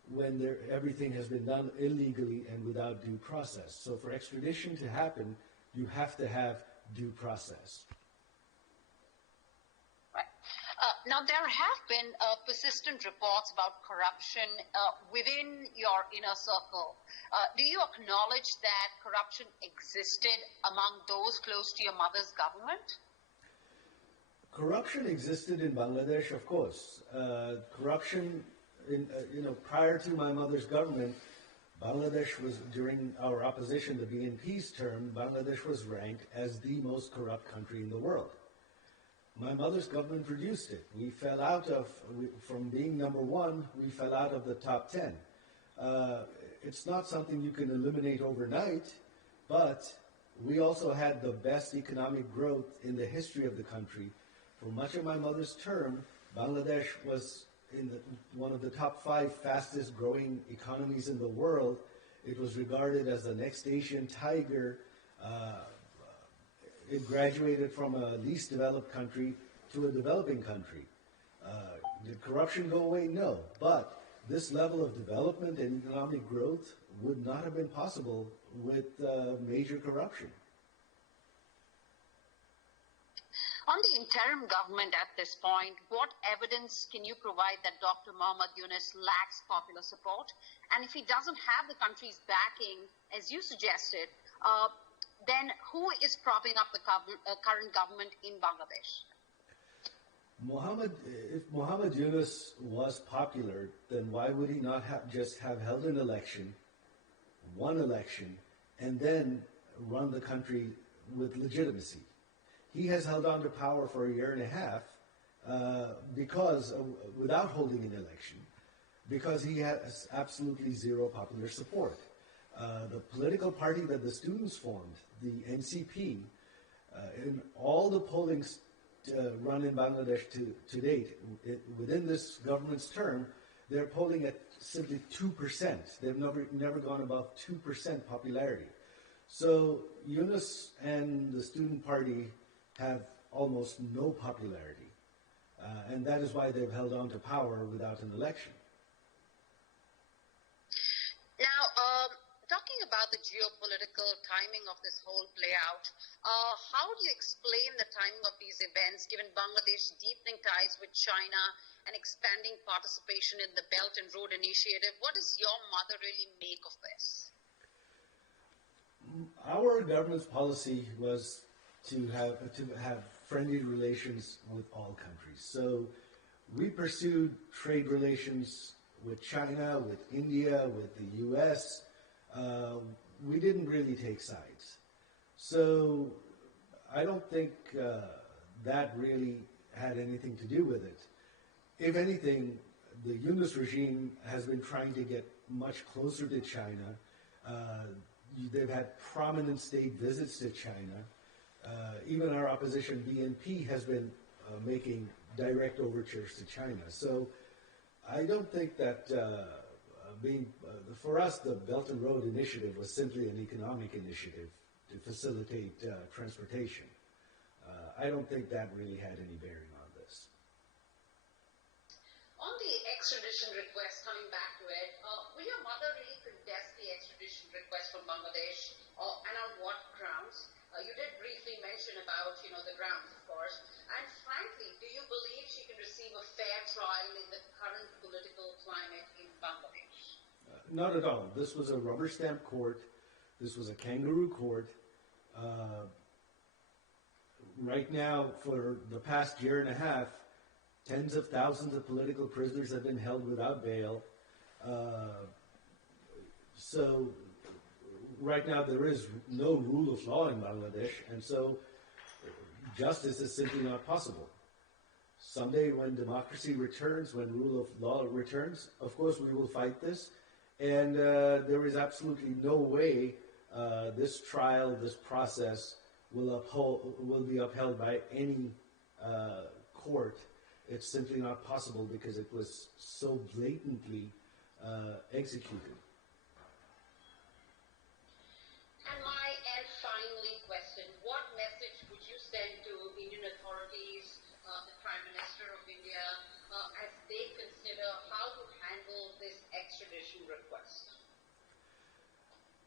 when everything has been done illegally and without due process. So for extradition to happen, you have to have due process. Right. Now, there have been persistent reports about corruption within your inner circle. Do you acknowledge that corruption existed among those close to your mother's government? Corruption existed in Bangladesh, of course. Corruption, prior to my mother's government, Bangladesh was, during our opposition, the BNP's term, Bangladesh was ranked as the most corrupt country in the world. My mother's government reduced it. We fell out of, from being number one, we fell out of the top 10. It's not something you can eliminate overnight, but we also had the best economic growth in the history of the country. For much of my mother's term, Bangladesh was in one of the top 5 fastest growing economies in the world. It was regarded as the next Asian tiger. It graduated from a least developed country to a developing country. Did corruption go away? No. But this level of development and economic growth would not have been possible with major corruption. On the interim government at this point, what evidence can you provide that Dr. Muhammad Yunus lacks popular support? And if he doesn't have the country's backing, as you suggested, then who is propping up the current government in Bangladesh? If Muhammad Yunus was popular, then why would he not just have held an election, one election, and then run the country with legitimacy? He has held on to power for a year and a half without holding an election, because he has absolutely zero popular support. The political party that the students formed, the NCP, in all the polling run in Bangladesh to date, within this government's term, they're polling at simply 2%. They've never gone above 2% popularity. So Yunus and the student party have almost no popularity, and that is why they've held on to power without an election. Now, talking about the geopolitical timing of this whole play out, how do you explain the timing of these events given Bangladesh's deepening ties with China and expanding participation in the Belt and Road Initiative? What does your mother really make of this? Our government's policy was to have friendly relations with all countries. So we pursued trade relations with China, with India, with the US. We didn't really take sides. So I don't think that really had anything to do with it. If anything, the Yunus regime has been trying to get much closer to China. They've had prominent state visits to China. Even our opposition, BNP, has been making direct overtures to China. So I don't think that for us, the Belt and Road Initiative was simply an economic initiative to facilitate transportation. I don't think that really had any bearing on this. On the extradition request, coming back to it, will your mother really contest the extradition request from Bangladesh, and on what grounds? You did briefly mention about, the grounds, of course. And frankly, do you believe she can receive a fair trial in the current political climate in Bangladesh? Not at all. This was a rubber stamp court. This was a kangaroo court. Right now, for the past year and a half, tens of thousands of political prisoners have been held without bail. So right now there is no rule of law in Bangladesh, and so justice is simply not possible. Someday when democracy returns, when rule of law returns, of course we will fight this, and there is absolutely no way this trial, this process will be upheld by any court. It's simply not possible because it was so blatantly executed. And finally, question, what message would you send to Indian authorities, the Prime Minister of India, as they consider how to handle this extradition?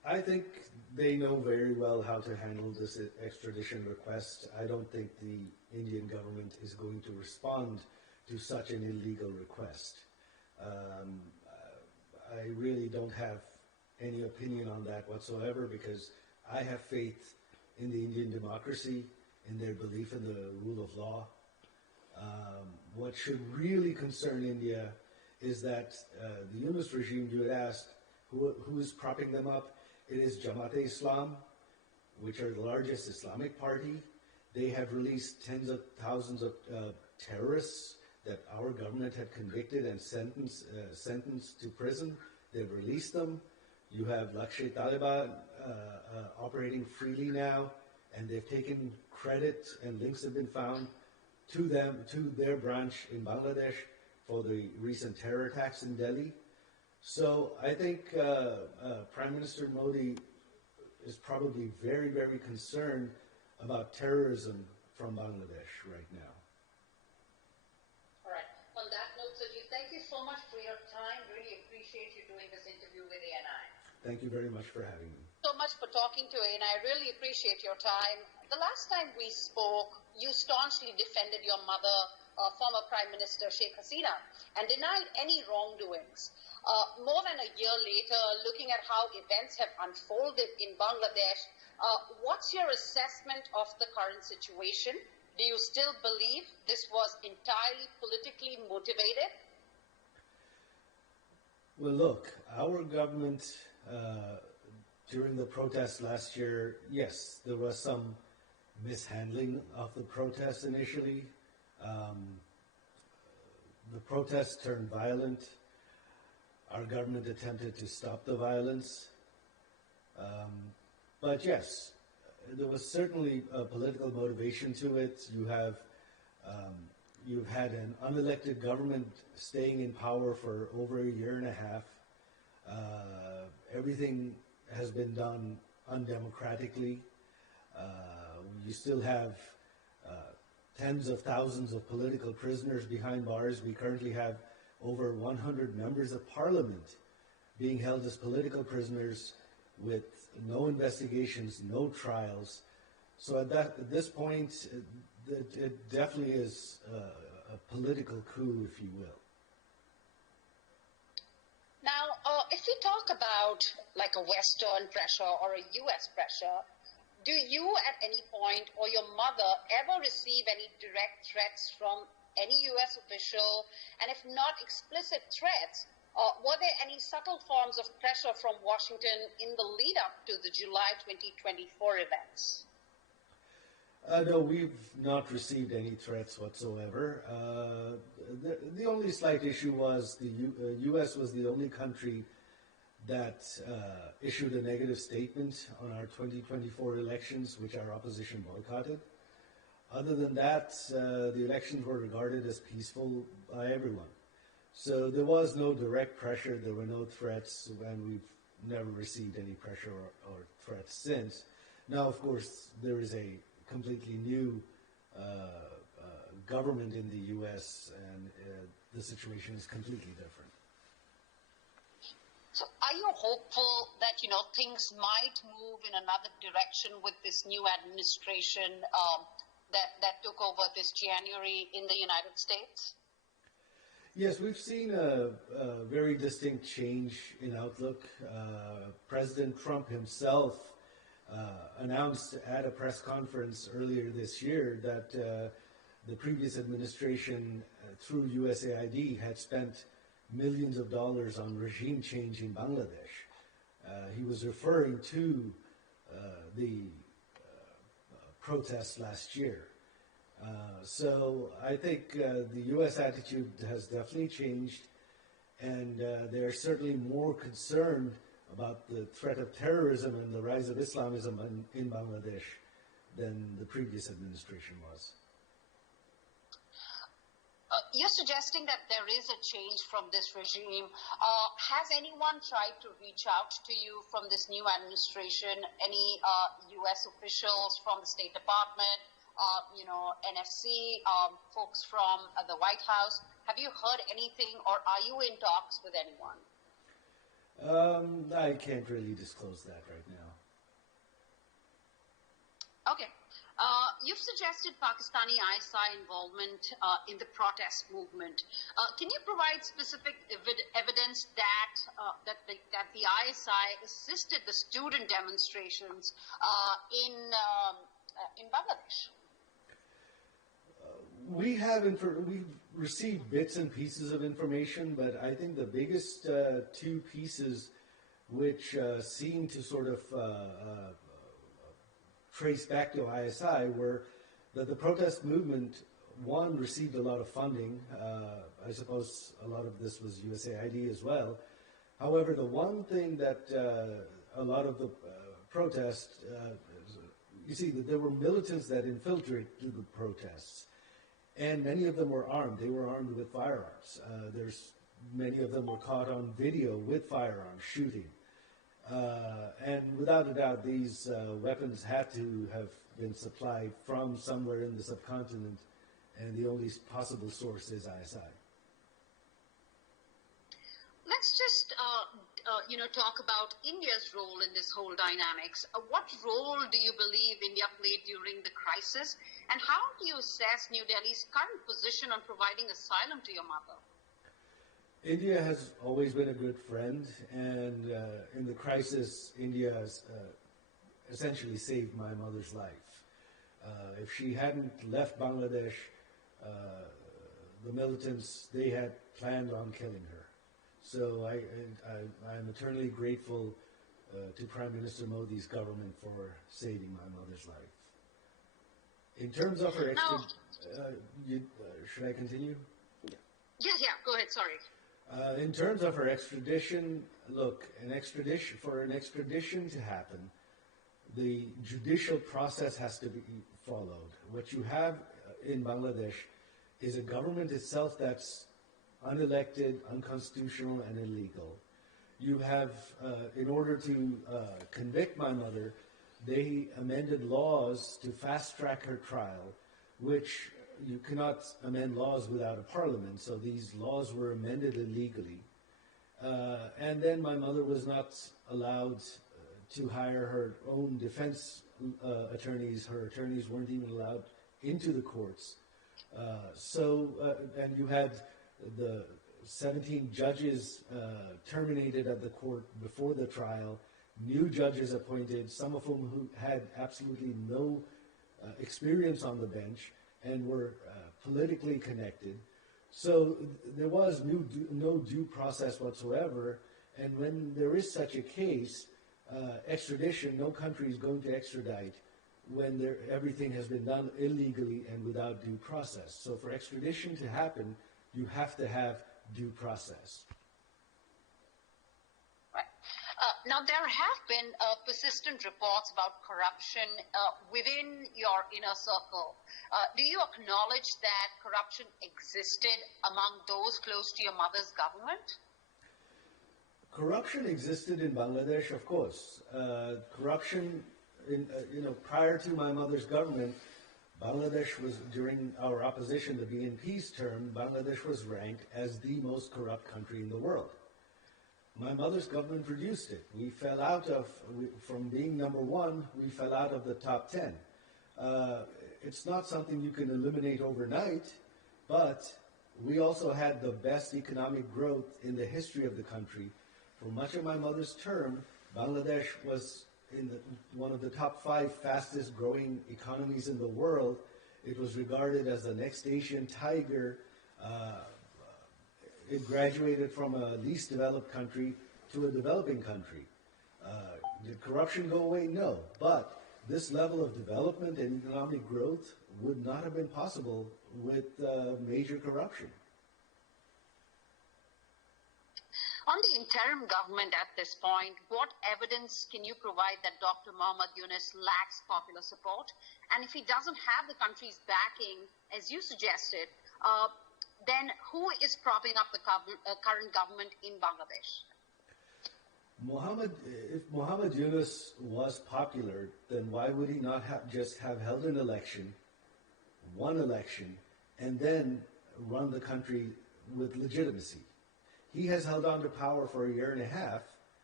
I think they know very well how to handle this extradition request. I don't think the Indian government is going to respond to such an illegal request. Um, I really don't have any opinion on that whatsoever because I have faith in the Indian democracy, in their belief in the rule of law. What should really concern India is that the Yunus regime, you had asked, who is propping them up? It is Jamaat-e-Islam, which are the largest Islamic party. They have released tens of thousands of terrorists that our government had convicted and sentenced to prison. They've released them. You have Lashkar-e-Taliban operating freely now, and they've taken credit and links have been found to them, to their branch in Bangladesh for the recent terror attacks in Delhi. So I think Prime Minister Modi is probably very, very concerned about terrorism from Bangladesh right now. All right. On that note, Sajeeb, thank you so much for your time. Really appreciate you doing this interview with ANI. Thank you very much for having me. So much for talking to ANI. I really appreciate your time. The last time we spoke, you staunchly defended your mother, former Prime Minister Sheikh Hasina, and denied any wrongdoings. More than a year later, looking at how events have unfolded in Bangladesh, what's your assessment of the current situation? Do you still believe this was entirely politically motivated? Well, look, our government, during the protests last year, yes, there was some mishandling of the protests initially. The protests turned violent. Our government attempted to stop the violence. But yes, there was certainly a political motivation to it. You've had an unelected government staying in power for over a year and a half. Everything has been done undemocratically. You still have tens of thousands of political prisoners behind bars. We currently have over 100 members of parliament being held as political prisoners with no investigations, no trials. So at this point, it definitely is a political coup, if you will. Now, if we talk about like a Western pressure or a U.S. pressure, do you at any point or your mother ever receive any direct threats from any U.S. official? And if not explicit threats, were there any subtle forms of pressure from Washington in the lead up to the July 2024 events? No, we've not received any threats whatsoever. The only slight issue was the U.S. was the only country that issued a negative statement on our 2024 elections, which our opposition boycotted. Other than that, the elections were regarded as peaceful by everyone. So there was no direct pressure, there were no threats, and we've never received any pressure or threats since. Now, of course, there is a completely new government in the U.S., and the situation is completely different. So are you hopeful that, things might move in another direction with this new administration that took over this January in the United States? Yes, we've seen a very distinct change in outlook. President Trump himself announced at a press conference earlier this year that the previous administration, through USAID, had spent millions of dollars on regime change in Bangladesh. He was referring to the protests last year. So I think the U.S. attitude has definitely changed, and they're certainly more concerned about the threat of terrorism and the rise of Islamism in Bangladesh than the previous administration was. You're suggesting that there is a change from this regime. Has anyone tried to reach out to you from this new administration? Any U.S. officials from the State Department, NFC, folks from the White House? Have you heard anything, or are you in talks with anyone? I can't really disclose that right now. Okay. You've suggested Pakistani ISI involvement in the protest movement. Can you provide specific evidence that the ISI assisted the student demonstrations in Bangladesh? We've received bits and pieces of information, but I think the biggest two pieces which seem to sort of trace back to ISI were that the protest movement, one, received a lot of funding. I suppose a lot of this was USAID as well. However, the one thing that a lot of the protests, you see, that there were militants that infiltrated the protests, and many of them were armed. They were armed with firearms. Many of them were caught on video with firearms shooting. And without a doubt, these weapons had to have been supplied from somewhere in the subcontinent, and the only possible source is ISI. Let's just talk about India's role in this whole dynamics. What role do you believe India played during the crisis, and how do you assess New Delhi's current position on providing asylum to your mother? India has always been a good friend, and in the crisis, India has essentially saved my mother's life. If she hadn't left Bangladesh, the militants, they had planned on killing her. So I'm eternally grateful to Prime Minister Modi's government for saving my mother's life. In terms of her should I continue? Yeah, go ahead, sorry. In terms of her extradition, look, for an extradition to happen, the judicial process has to be followed. What you have in Bangladesh is a government itself that's unelected, unconstitutional, and illegal. You have, in order to convict my mother, they amended laws to fast-track her trial, which you cannot amend laws without a parliament, so these laws were amended illegally. And then my mother was not allowed to hire her own defense attorneys. Her attorneys weren't even allowed into the courts. And you had the 17 judges terminated at the court before the trial, new judges appointed, some of whom who had absolutely no experience on the bench and were politically connected. So there was no due process whatsoever. And when there is such a case, extradition, no country is going to extradite when everything has been done illegally and without due process. So for extradition to happen, you have to have due process. Right. Now, there have been persistent reports about corruption within your inner circle. Do you acknowledge that corruption existed among those close to your mother's government? Corruption existed in Bangladesh, of course. Corruption, prior to my mother's government, Bangladesh was, during our opposition, the BNP's term, Bangladesh was ranked as the most corrupt country in the world. My mother's government reduced it. We fell out from being number one, we fell out of the top 10. It's not something you can eliminate overnight, but we also had the best economic growth in the history of the country. For much of my mother's term, Bangladesh was in one of the top 5 fastest growing economies in the world. It was regarded as the next Asian tiger. It graduated from a least developed country to a developing country. Did corruption go away? No. But this level of development and economic growth would not have been possible with major corruption. On the interim government at this point, what evidence can you provide that Dr. Muhammad Yunus lacks popular support? And if he doesn't have the country's backing, as you suggested, then who is propping up the current government in Bangladesh? If Muhammad Yunus was popular, then why would he not just have held an election, won election, and then run the country with legitimacy? He has held on to power for a year and a half,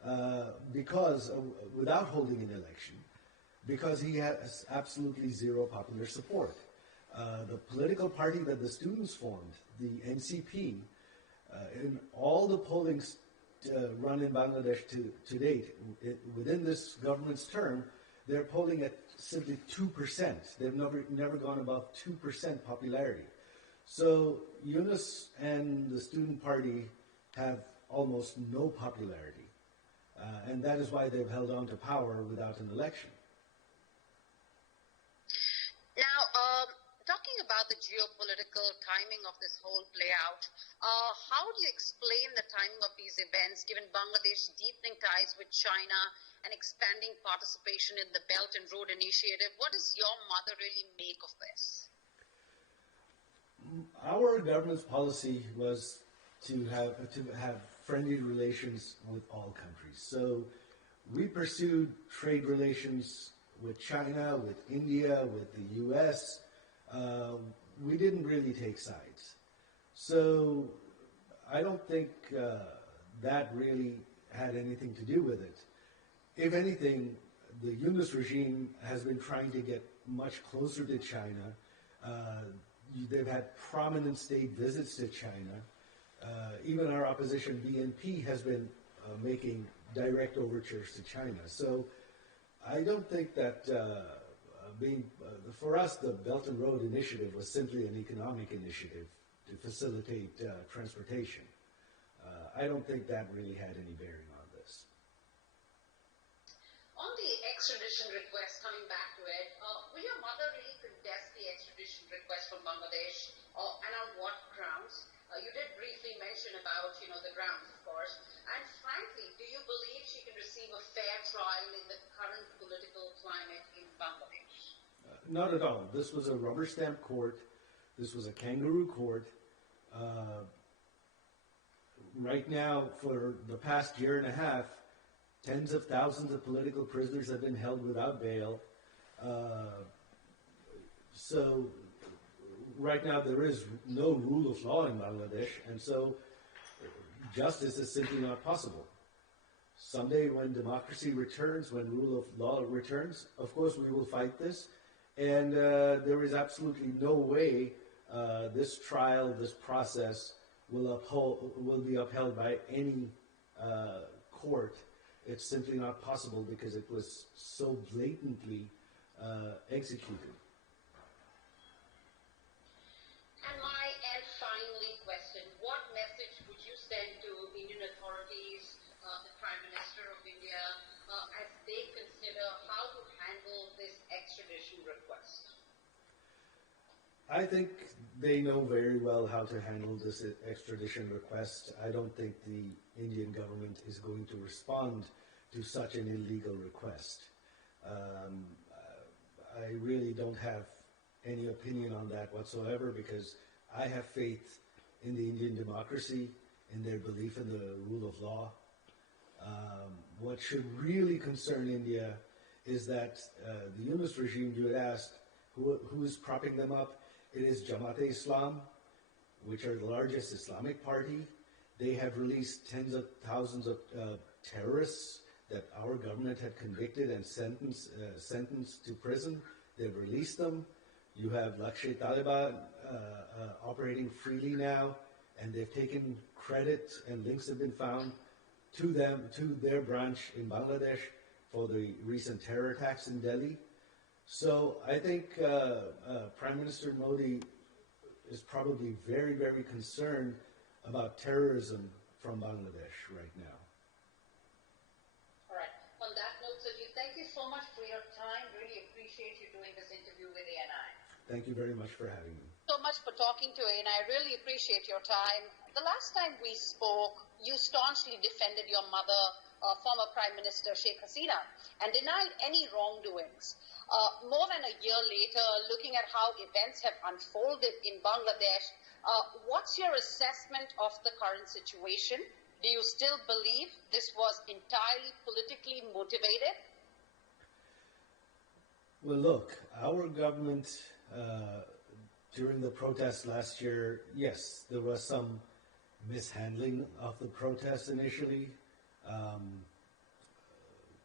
because without holding an election, because he has absolutely zero popular support. The political party that the students formed, the NCP, in all the polling run in Bangladesh to date, within this government's term, they're polling at simply 2%. They've never gone above 2% popularity. So Yunus and the student party have almost no popularity. And that is why they've held on to power without an election. Now, talking about the geopolitical timing of this whole play out, how do you explain the timing of these events given Bangladesh's deepening ties with China and expanding participation in the Belt and Road Initiative? What does your mother really make of this? Our government's policy was to have friendly relations with all countries. So we pursued trade relations with China, with India, with the US. We didn't really take sides. So I don't think that really had anything to do with it. If anything, the Yunus regime has been trying to get much closer to China. They've had prominent state visits to China. Even our opposition, BNP, has been making direct overtures to China. So I don't think that for us, the Belt and Road Initiative was simply an economic initiative to facilitate transportation. I don't think that really had any bearing on this. On the extradition request, coming back to it, will your mother really contest the extradition request from Bangladesh, and on what grounds? You did briefly mention about, the grounds, of course. And frankly, do you believe she can receive a fair trial in the current political climate in Bangladesh? Not at all. This was a rubber stamp court. This was a kangaroo court. Right now, for the past year and a half, tens of thousands of political prisoners have been held without bail. So right now there is no rule of law in Bangladesh, and so justice is simply not possible. Someday when democracy returns, when rule of law returns, of course we will fight this, and there is absolutely no way this trial, this process will be upheld by any court. It's simply not possible because it was so blatantly executed. And finally, question, what message would you send to Indian authorities, the Prime Minister of India, as they consider how to handle this extradition request? I think they know very well how to handle this extradition request. I don't think the Indian government is going to respond to such an illegal request. I really don't have any opinion on that whatsoever because I have faith in the Indian democracy, in their belief in the rule of law. What should really concern India is that the Yunus regime, you had asked, who is propping them up? It is Jamaat-e-Islam, which are the largest Islamic party. They have released tens of thousands of terrorists that our government had convicted and sentenced to prison. They've released them. You have Lashkar-e-Taiba operating freely now, and they've taken credit and links have been found to their branch in Bangladesh for the recent terror attacks in Delhi. So I think Prime Minister Modi is probably very, very concerned about terrorism from Bangladesh right now. All right. On that note, Sajeeb, thank you so much for your time. Really appreciate you doing this interview with ANI. Thank you very much for having me. So much for talking to ANI. I really appreciate your time. The last time we spoke, you staunchly defended your mother, former Prime Minister Sheikh Hasina, and denied any wrongdoings. More than a year later, looking at how events have unfolded in Bangladesh, what's your assessment of the current situation? Do you still believe this was entirely politically motivated? Well, look, our government, during the protests last year, yes, there was some mishandling of the protests initially.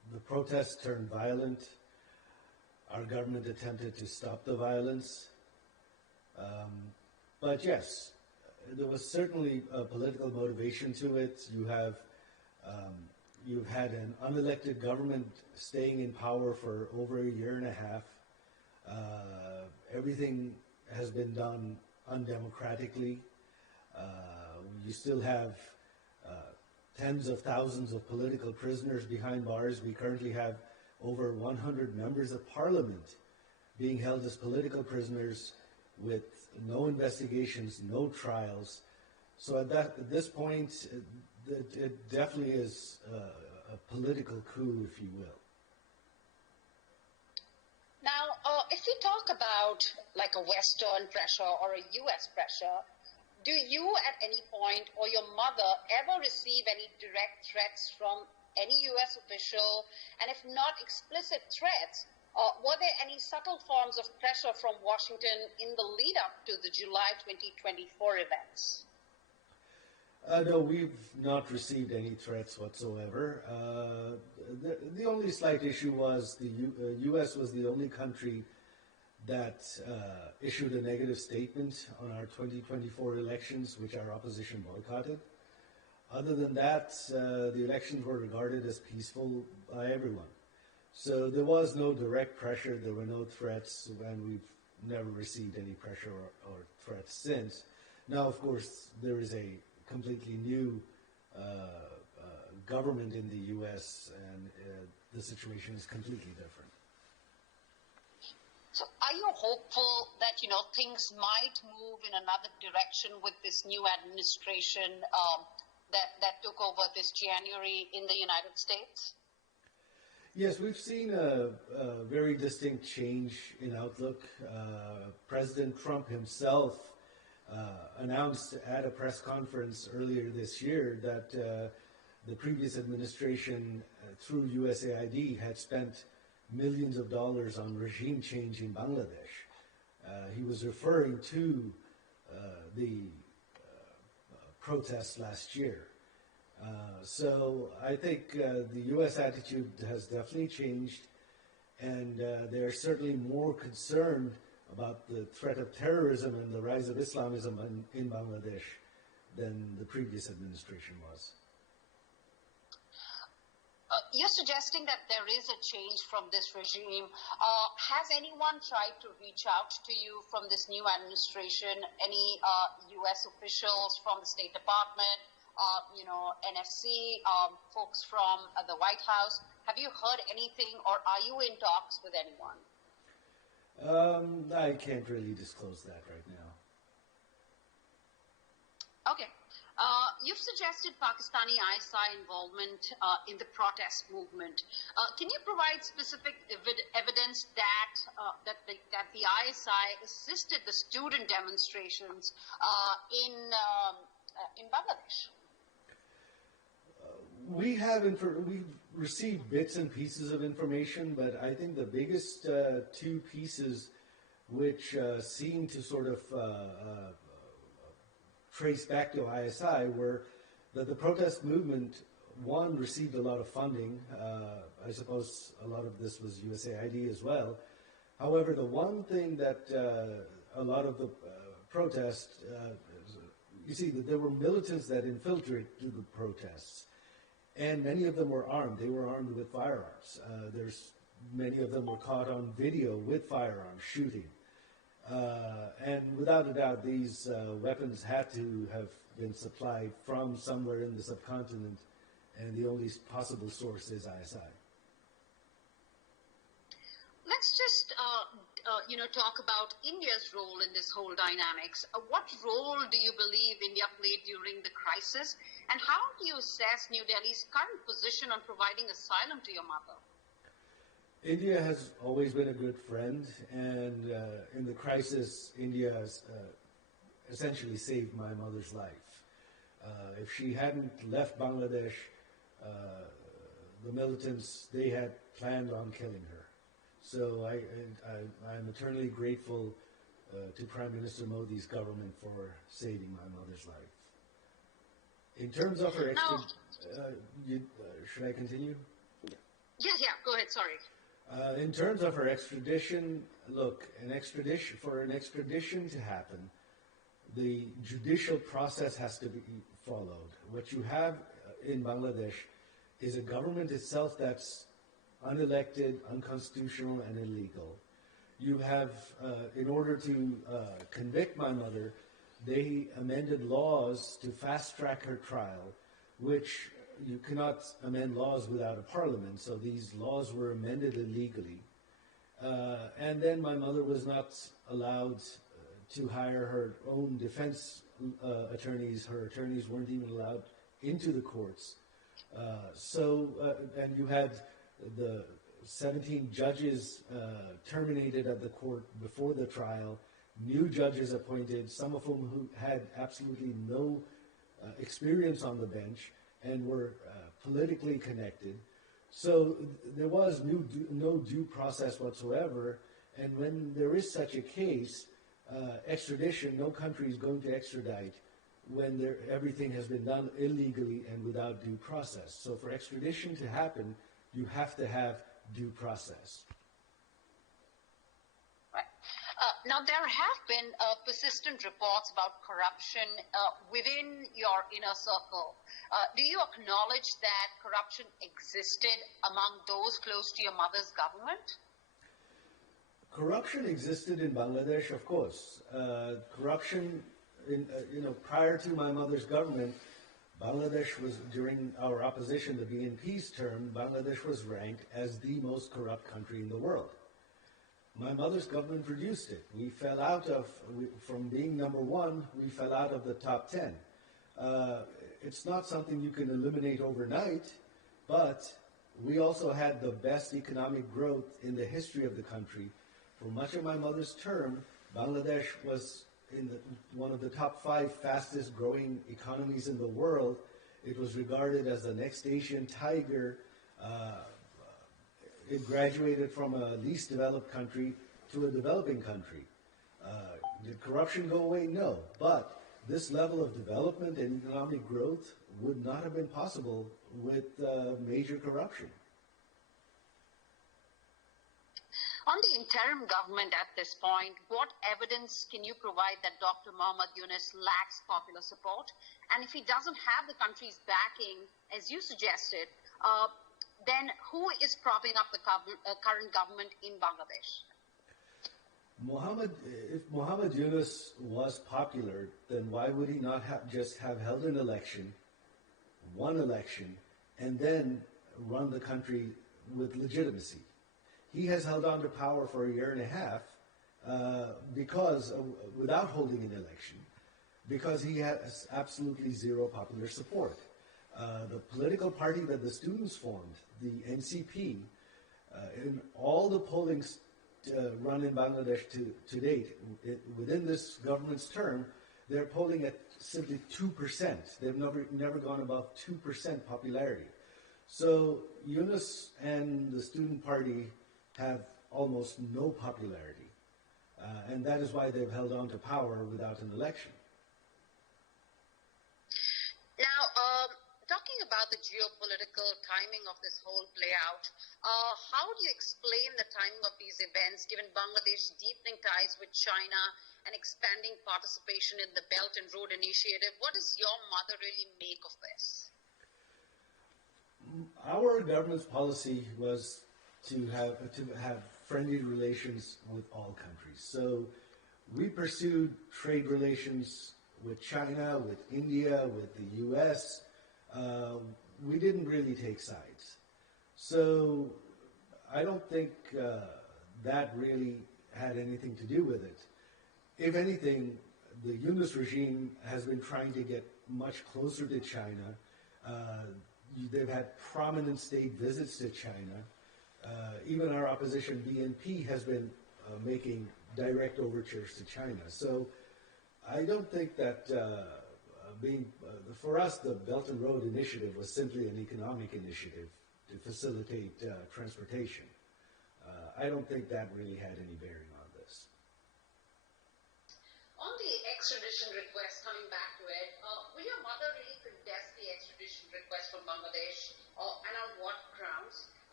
the protests turned violent. Our government attempted to stop the violence. But yes, there was certainly a political motivation to it. You've had an unelected government staying in power for over a year and a half. Everything has been done undemocratically. You still have tens of thousands of political prisoners behind bars. We currently have over 100 members of parliament being held as political prisoners with no investigations, no trials. So at this point, it definitely is a political coup, if you will. Now, if we talk about like a Western pressure or a U.S. pressure, do you at any point or your mother ever receive any direct threats from any U.S. official? And if not explicit threats, were there any subtle forms of pressure from Washington in the lead up to the July 2024 events? No, we've not received any threats whatsoever. The only slight issue was the U.S. was the only country that issued a negative statement on our 2024 elections, which our opposition boycotted. Other than that, the elections were regarded as peaceful by everyone. So there was no direct pressure, there were no threats, and we've never received any pressure or threats since. Now, of course, there is a completely new government in the U.S., and the situation is completely different. So are you hopeful that, things might move in another direction with this new administration that took over this January in the United States? Yes, we've seen a very distinct change in outlook. President Trump himself announced at a press conference earlier this year that the previous administration, through USAID, had spent millions of dollars on regime change in Bangladesh. He was referring to the protests last year. So I think the U.S. attitude has definitely changed, and they're certainly more concerned about the threat of terrorism and the rise of Islamism in Bangladesh than the previous administration was. You're suggesting that there is a change from this regime. Has anyone tried to reach out to you from this new administration? Any U.S. officials from the State Department, NSC, folks from the White House? Have you heard anything, or are you in talks with anyone? I can't really disclose that right now. Okay. You've suggested Pakistani ISI involvement in the protest movement. Can you provide specific evidence that the ISI assisted the student demonstrations in Bangladesh? We've received bits and pieces of information, but I think the biggest two pieces which seem to sort of trace back to ISI were that the protest movement, one, received a lot of funding. I suppose a lot of this was USAID as well. However, the one thing that a lot of the protests, you see, that there were militants that infiltrated the protests, and many of them were armed. They were armed with firearms. Many of them were caught on video with firearms shooting. And without a doubt, these weapons had to have been supplied from somewhere in the subcontinent, and the only possible source is ISI. Let's just, talk about India's role in this whole dynamics. What role do you believe India played during the crisis, and how do you assess New Delhi's current position on providing asylum to your mother? India has always been a good friend, and in the crisis, India has essentially saved my mother's life. If she hadn't left Bangladesh, the militants, they had planned on killing her. So I'm eternally grateful to Prime Minister Modi's government for saving my mother's life. In terms of her should I continue? Yeah, go ahead, sorry. In terms of her extradition, look, for an extradition to happen, the judicial process has to be followed. What you have in Bangladesh is a government itself that's unelected, unconstitutional, and illegal. You have, in order to convict my mother, they amended laws to fast track her trial, which you cannot amend laws without a parliament, so these laws were amended illegally. And then my mother was not allowed to hire her own defense attorneys. Her attorneys weren't even allowed into the courts. And you had the 17 judges terminated at the court before the trial, new judges appointed, some of whom who had absolutely no experience on the bench and were politically connected. So there was no due process whatsoever. And when there is such a case, extradition, no country is going to extradite when everything has been done illegally and without due process. So for extradition to happen, you have to have due process. Right. Now, there have been persistent reports about corruption within your inner circle. Do you acknowledge that corruption existed among those close to your mother's government? Corruption existed in Bangladesh, of course. Corruption, prior to my mother's government, Bangladesh was, during our opposition, the BNP's term, Bangladesh was ranked as the most corrupt country in the world. My mother's government reduced it. We fell out from being number one, we fell out of the top 10. It's not something you can eliminate overnight, but we also had the best economic growth in the history of the country. For much of my mother's term, Bangladesh was in one of the top 5 fastest growing economies in the world. It was regarded as the next Asian tiger. It graduated from a least developed country to a developing country. Did corruption go away? No. But this level of development and economic growth would not have been possible with major corruption. On the interim government at this point, what evidence can you provide that Dr. Muhammad Yunus lacks popular support? And if he doesn't have the country's backing, as you suggested, then who is propping up the current government in Bangladesh? If Muhammad Yunus was popular, then why would he not just have held an election, won election, and then run the country with legitimacy? He has held on to power for a year and a half without holding an election, because he has absolutely zero popular support. The political party that the students formed, the NCP, in all the polling run in Bangladesh to date, within this government's term, they're polling at simply 2%. They've never gone above 2% popularity. So Yunus and the student party have almost no popularity. And that is why they've held on to power without an election. Now, talking about the geopolitical timing of this whole play out, how do you explain the timing of these events, given Bangladesh's deepening ties with China and expanding participation in the Belt and Road Initiative? What does your mother really make of this? Our government's policy was to have friendly relations with all countries. So we pursued trade relations with China, with India, with the US. We didn't really take sides. So I don't think that really had anything to do with it. If anything, the Yunus regime has been trying to get much closer to China. They've had prominent state visits to China. Even our opposition, BNP, has been making direct overtures to China. So I don't think that for us, the Belt and Road Initiative was simply an economic initiative to facilitate transportation. I don't think that really had any bearing on this. On the extradition request, coming back to it, will your mother really contest the extradition request from Bangladesh, and on what grounds?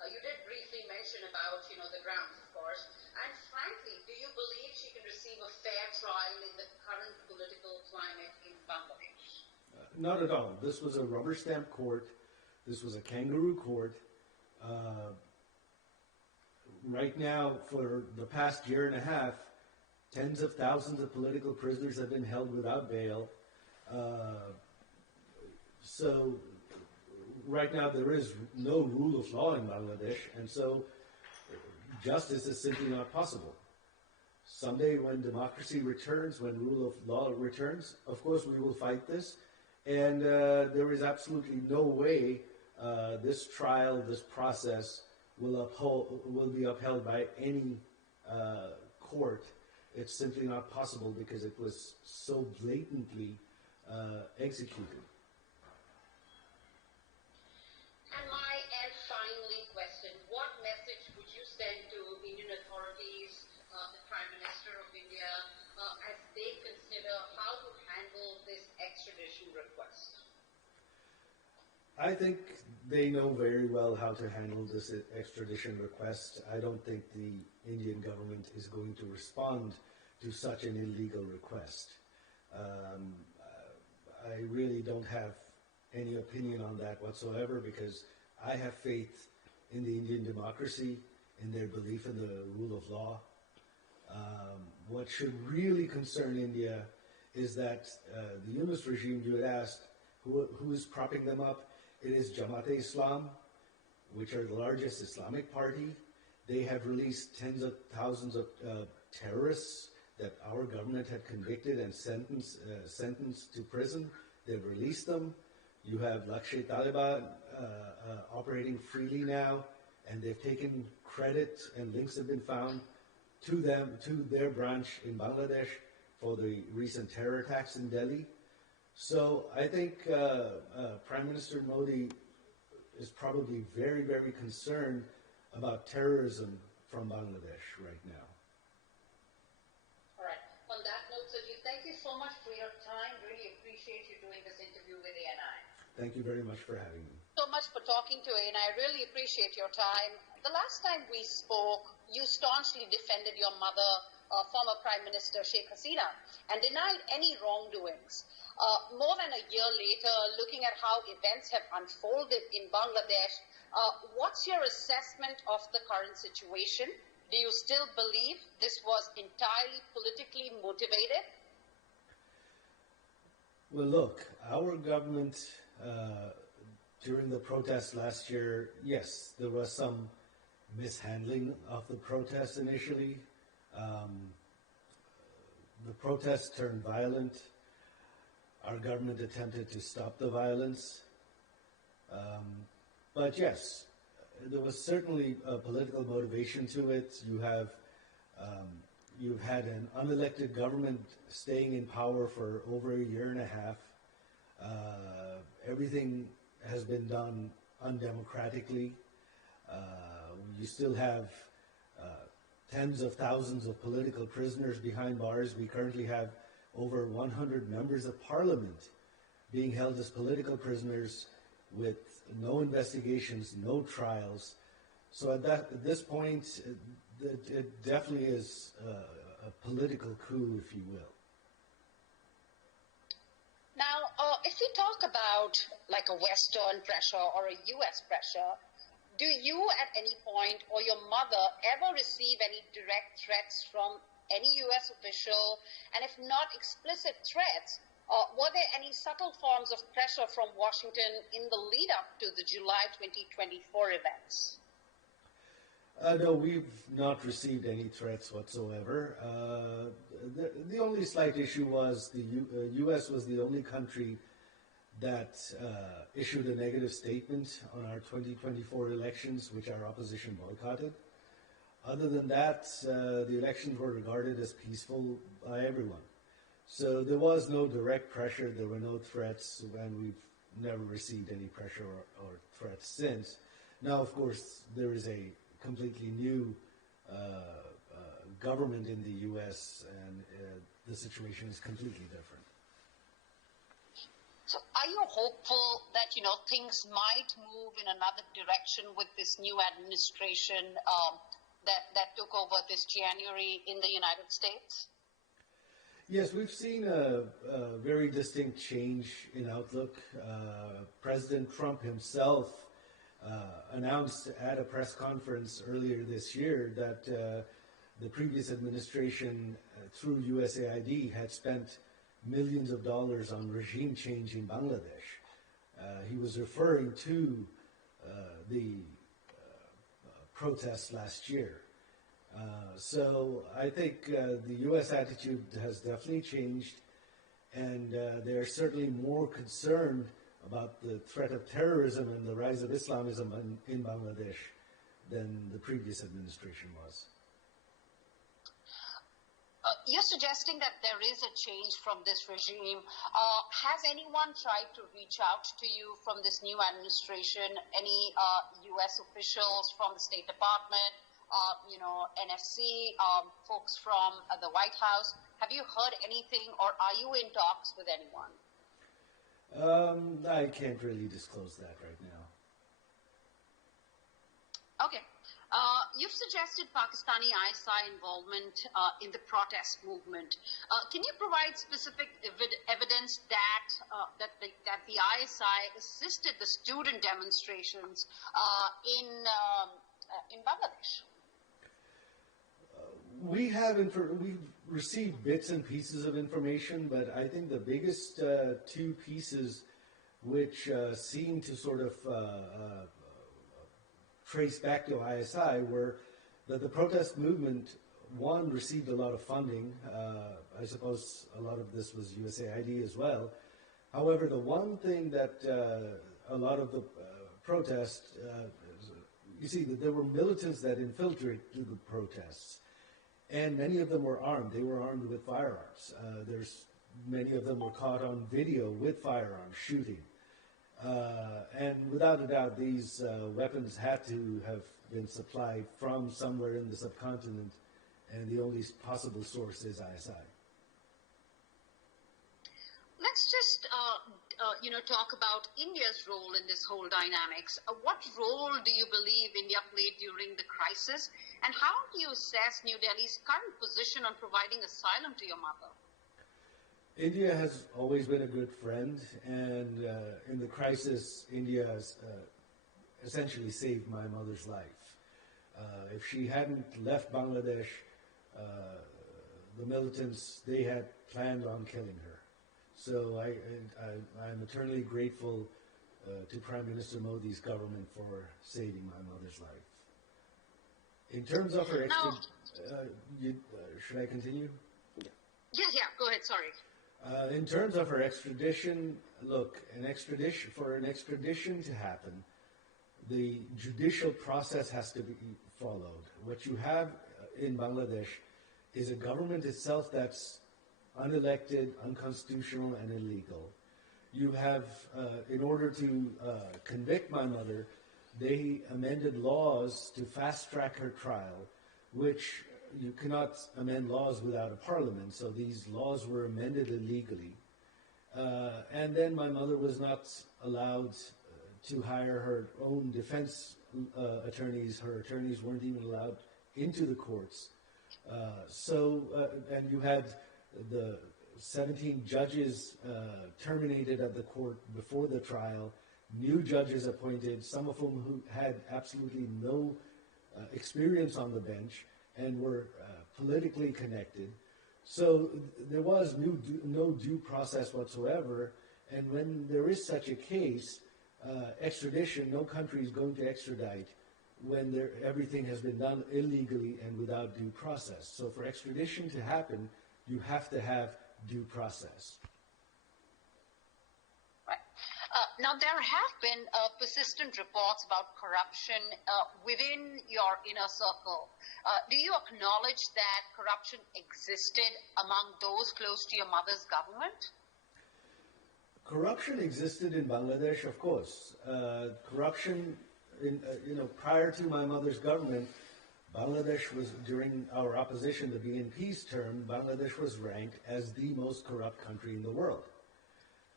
You did briefly mention about, the grounds, of course. And frankly, do you believe she can receive a fair trial in the current political climate in Bangladesh? Not at all. This was a rubber stamp court. This was a kangaroo court. Right now, for the past year and a half, tens of thousands of political prisoners have been held without bail. So right now there is no rule of law in Bangladesh, and so justice is simply not possible. Someday when democracy returns, when rule of law returns, of course we will fight this, and there is absolutely no way this trial, this process will be upheld by any court. It's simply not possible because it was so blatantly executed. And finally question, what message would you send to Indian authorities, the Prime Minister of India, as they consider how to handle this extradition request? I think they know very well how to handle this extradition request. I don't think the Indian government is going to respond to such an illegal request. I really don't have any opinion on that whatsoever because I have faith in the Indian democracy, in their belief in the rule of law. What should really concern India is that the Yunus regime, you had asked, who is propping them up? It is Jamaat-e-Islam, which are the largest Islamic party. They have released tens of thousands of terrorists that our government had convicted and sentenced to prison. They've released them. You have Lashkar-e-Taliban operating freely now, and they've taken credit and links have been found to their branch in Bangladesh for the recent terror attacks in Delhi. So I think Prime Minister Modi is probably very, very concerned about terrorism from Bangladesh right now. All right. On that note, Sajeeb, thank you so much for your time. Really appreciate you doing this interview with ANI. Thank you very much for having me. So much for talking to ANI. I really appreciate your time. The last time we spoke, you staunchly defended your mother, former Prime Minister Sheikh Hasina, and denied any wrongdoings. More than a year later, looking at how events have unfolded in Bangladesh, what's your assessment of the current situation? Do you still believe this was entirely politically motivated? Well, look, our government, during the protests last year, yes, there was some mishandling of the protests initially. The protests turned violent. Our government attempted to stop the violence. But yes, there was certainly a political motivation to it. You've had an unelected government staying in power for over a year and a half. Everything has been done undemocratically. You still have tens of thousands of political prisoners behind bars. We currently have over 100 members of parliament being held as political prisoners with no investigations, no trials. So at this point, it definitely is a political coup, if you will. Now, if we talk about like a Western pressure or a U.S. pressure, do you at any point or your mother ever receive any direct threats from any U.S. official? And if not explicit threats, were there any subtle forms of pressure from Washington in the lead up to the July 2024 events? No, we've not received any threats whatsoever. The only slight issue was the U.S. was the only country that issued a negative statement on our 2024 elections, which our opposition boycotted. Other than that, the elections were regarded as peaceful by everyone. So there was no direct pressure, there were no threats, and we've never received any pressure or threats since. Now, of course, there is a completely new government in the U.S., and the situation is completely different. So I are you hopeful that, things might move in another direction with this new administration that took over this January in the United States? Yes, we've seen a very distinct change in outlook. President Trump himself announced at a press conference earlier this year that the previous administration, through USAID, had spent millions of dollars on regime change in Bangladesh. He was referring to the protests last year. So I think the U.S. attitude has definitely changed, and they're certainly more concerned about the threat of terrorism and the rise of Islamism in Bangladesh than the previous administration was. You're suggesting that there is a change from this regime. Has anyone tried to reach out to you from this new administration? Any U.S. officials from the State Department, NSC, folks from the White House? Have you heard anything, or are you in talks with anyone? I can't really disclose that right now. Okay. You've suggested Pakistani ISI involvement in the protest movement. Can you provide specific evidence that the ISI assisted the student demonstrations in Bangladesh? We've received bits and pieces of information, but I think the biggest two pieces which seem to sort of trace back to ISI were that the protest movement, one, received a lot of funding. I suppose a lot of this was USAID as well. However, the one thing that a lot of the protests, you see, that there were militants that infiltrated the protests, and many of them were armed. They were armed with firearms. Many of them were caught on video with firearms shooting. And without a doubt, these weapons had to have been supplied from somewhere in the subcontinent, and the only possible source is ISI. Let's just, talk about India's role in this whole dynamics. What role do you believe India played during the crisis, and how do you assess New Delhi's current position on providing asylum to your mother? India has always been a good friend, and in the crisis, India has essentially saved my mother's life. If she hadn't left Bangladesh, the militants, they had planned on killing her. So I'm eternally grateful to Prime Minister Modi's government for saving my mother's life. In terms of her should I continue? Yeah, go ahead, sorry. In terms of her extradition, look, for an extradition to happen, the judicial process has to be followed. What you have in Bangladesh is a government itself that's unelected, unconstitutional, and illegal. You have, in order to convict my mother, they amended laws to fast-track her trial, which you cannot amend laws without a parliament, so these laws were amended illegally. And then my mother was not allowed to hire her own defense attorneys. Her attorneys weren't even allowed into the courts. And you had the 17 judges terminated at the court before the trial, new judges appointed, some of whom who had absolutely no experience on the bench and were politically connected. So there was no due process whatsoever, and when there is such a case, extradition, no country is going to extradite when everything has been done illegally and without due process. So for extradition to happen, you have to have due process. Right. Now, there have been persistent reports about corruption within your inner circle. Do you acknowledge that corruption existed among those close to your mother's government? Corruption existed in Bangladesh, of course. Corruption, prior to my mother's government, Bangladesh was, during our opposition to BNP's term, Bangladesh was ranked as the most corrupt country in the world.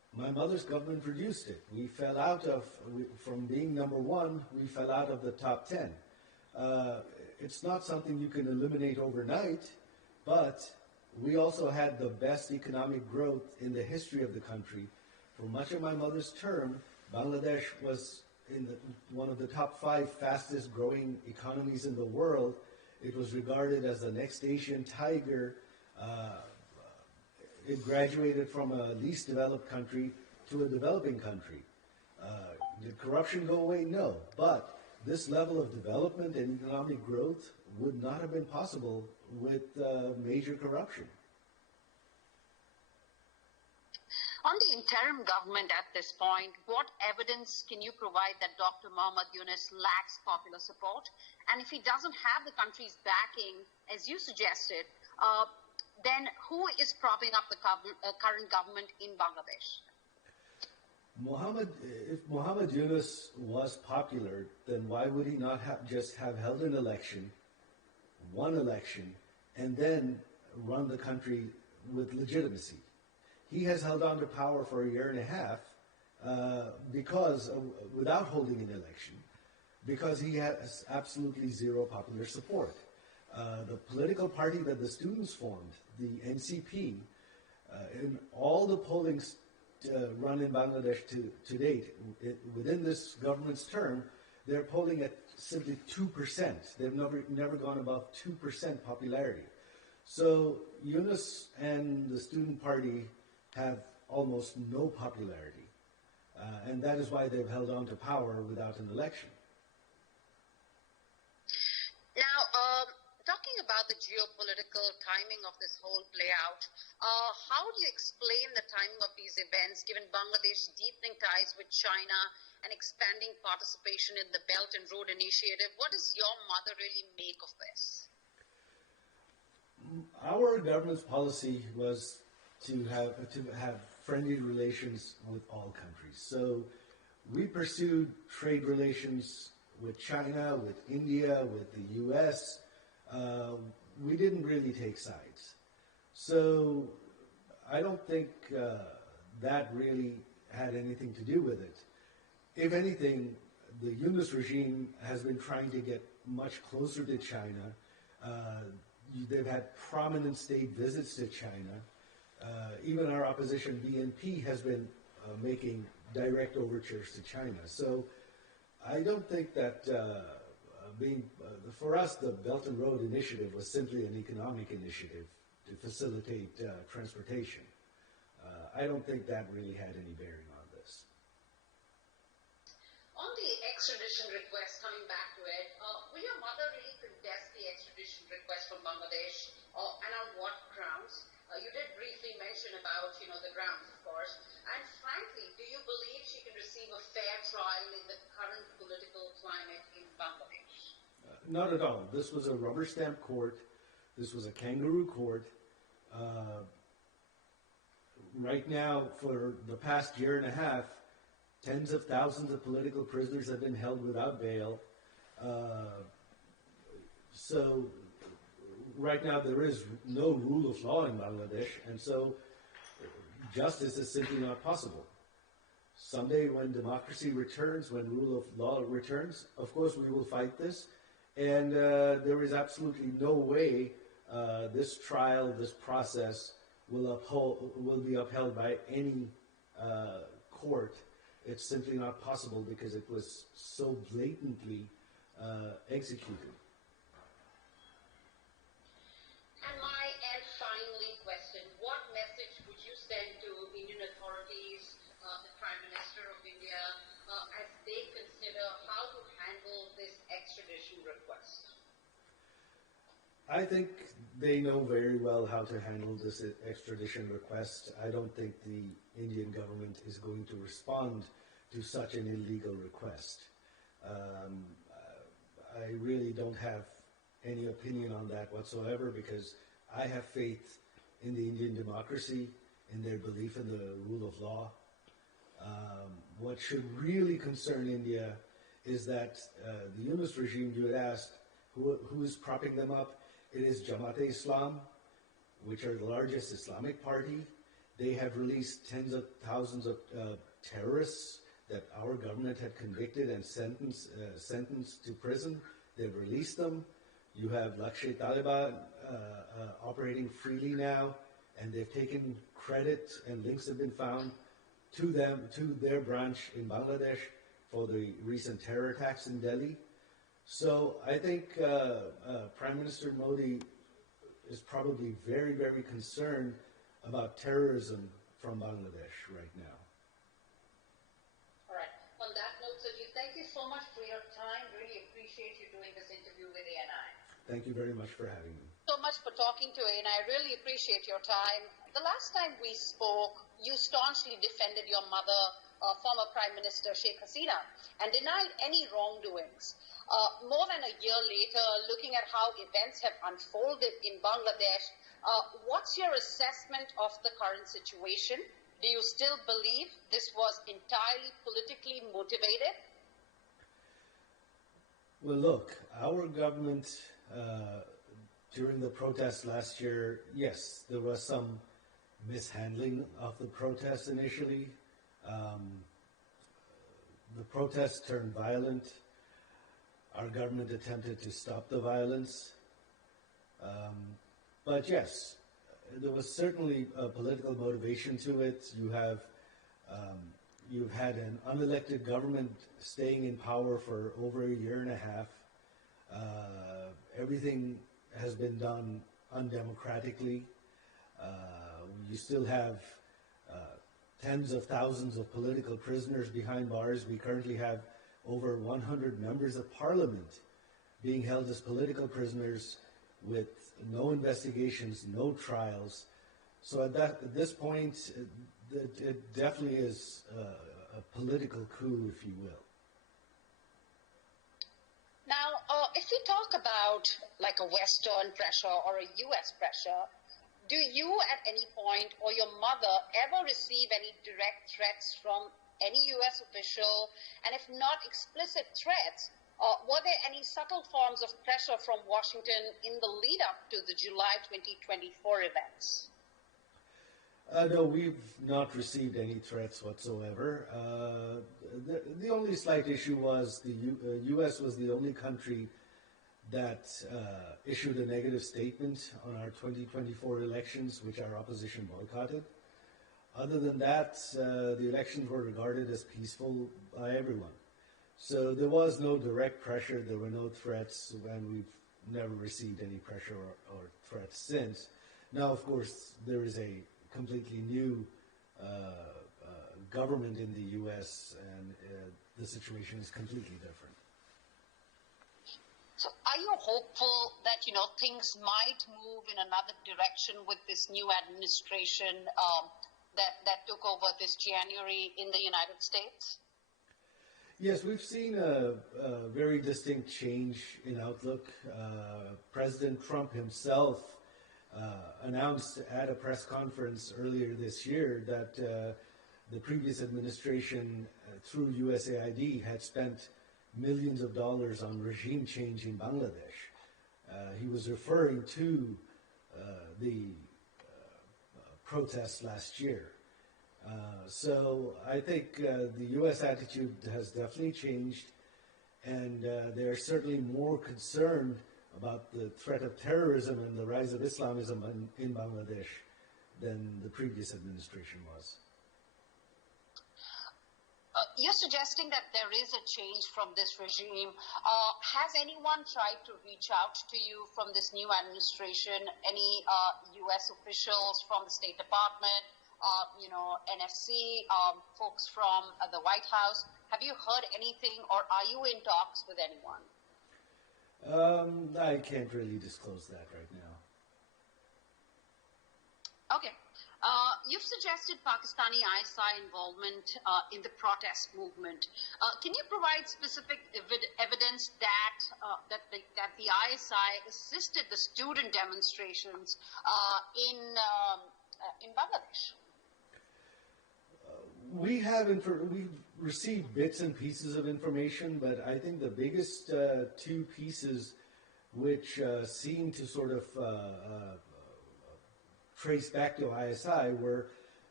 My mother's government reduced it. We fell out of, from being number one, we fell out of the top 10. It's not something you can eliminate overnight, but we also had the best economic growth in the history of the country. For much of my mother's term, Bangladesh was in one of the top 5 fastest growing economies in the world. It was regarded as the next Asian tiger. It graduated from a least developed country to a developing country. Did corruption go away? No. But this level of development and economic growth would not have been possible with major corruption. On the interim government at this point, what evidence can you provide that Dr. Muhammad Yunus lacks popular support? And if he doesn't have the country's backing, as you suggested, then who is propping up the current government in Bangladesh? If Muhammad Yunus was popular, then why would he not just have held an election, one election, and then run the country with legitimacy? He has held on to power for a year and a half without holding an election, because he has absolutely zero popular support. The political party that the students formed, the NCP, in all the polling run in Bangladesh to date, within this government's term, they're polling at simply 2%. They've never gone above 2% popularity. So Yunus and the student party have almost no popularity. And that is why they've held on to power without an election. Now, talking about the geopolitical timing of this whole play out, how do you explain the timing of these events given Bangladesh's deepening ties with China and expanding participation in the Belt and Road Initiative? What does your mother really make of this? Our government's policy was to have friendly relations with all countries. So we pursued trade relations with China, with India, with the US. We didn't really take sides. So I don't think that really had anything to do with it. If anything, the Yunus regime has been trying to get much closer to China. They've had prominent state visits to China. Even our opposition, BNP, has been making direct overtures to China. So I don't think that for us, the Belt and Road Initiative was simply an economic initiative to facilitate transportation. I don't think that really had any bearing on this. On the extradition request, coming back to it, will your mother really contest the extradition request from Bangladesh, and on what grounds? You did briefly mention about, the grounds, of course. And frankly, do you believe she can receive a fair trial in the current political climate in Bangladesh? Not at all. This was a rubber stamp court. This was a kangaroo court. Right now, for the past year and a half, tens of thousands of political prisoners have been held without bail. So right now there is no rule of law in Bangladesh, and so justice is simply not possible. Someday when democracy returns, when rule of law returns, of course we will fight this, and there is absolutely no way this trial, this process will be upheld by any court. It's simply not possible because it was so blatantly executed. And finally, question, what message would you send to Indian authorities, the Prime Minister of India, as they consider how to handle this extradition request? I think they know very well how to handle this extradition request. I don't think the Indian government is going to respond to such an illegal request. I really don't have any opinion on that whatsoever, because I have faith in the Indian democracy, in their belief in the rule of law. What should really concern India is that the Yunus regime, you had asked, who is propping them up? It is Jamaat-e-Islam, which are the largest Islamic party. They have released tens of thousands of terrorists that our government had convicted and sentenced to prison. They've released them. You have Lashkar-e-Taliban operating freely now, and they've taken credit, and links have been found to them, to their branch in Bangladesh for the recent terror attacks in Delhi. So I think Prime Minister Modi is probably very, very concerned about terrorism from Bangladesh right now. All right. On that note, Sajeeb, thank you so much for your time. Really appreciate you doing this interview with ANI. Thank you very much for having me. So much for talking to ANI. I really appreciate your time. The last time we spoke, you staunchly defended your mother, former Prime Minister Sheikh Hasina, and denied any wrongdoings. More than a year later, looking at how events have unfolded in Bangladesh, what's your assessment of the current situation? Do you still believe this was entirely politically motivated? Well, look, our government, during the protests last year, yes, there was some mishandling of the protests initially. The protests turned violent. Our government attempted to stop the violence. But yes, there was certainly a political motivation to it. You've had an unelected government staying in power for over a year and a half. Everything has been done undemocratically. You still have tens of thousands of political prisoners behind bars. We currently have over 100 members of parliament being held as political prisoners with no investigations, no trials. So at this point, it definitely is a political coup, if you will. Now, if we talk about like a Western pressure or a U.S. pressure, do you at any point or your mother ever receive any direct threats from any U.S. official? And if not explicit threats, were there any subtle forms of pressure from Washington in the lead up to the July 2024 events? No, we've not received any threats whatsoever. The only slight issue was the U.S. was the only country that issued a negative statement on our 2024 elections, which our opposition boycotted. Other than that, the elections were regarded as peaceful by everyone. So there was no direct pressure, there were no threats, and we've never received any pressure or threats since. Now, of course, there is a completely new government in the U.S., and the situation is completely different. So are you hopeful that, things might move in another direction with this new administration that took over this January in the United States? Yes, we've seen a very distinct change in outlook. President Trump himself announced at a press conference earlier this year that the previous administration, through USAID, had spent millions of dollars on regime change in Bangladesh. He was referring to the protests last year. So I think the U.S. attitude has definitely changed, and they're certainly more concerned about the threat of terrorism and the rise of Islamism in Bangladesh than the previous administration was. You're suggesting that there is a change from this regime. Has anyone tried to reach out to you from this new administration? Any U.S. officials from the State Department, NFC, folks from the White House? Have you heard anything, or are you in talks with anyone? I can't really disclose that right now. Okay. You've suggested Pakistani ISI involvement in the protest movement. Can you provide specific evidence that the ISI assisted the student demonstrations in Bangladesh? We've received bits and pieces of information, but I think the biggest two pieces which seem to sort of trace back to ISI were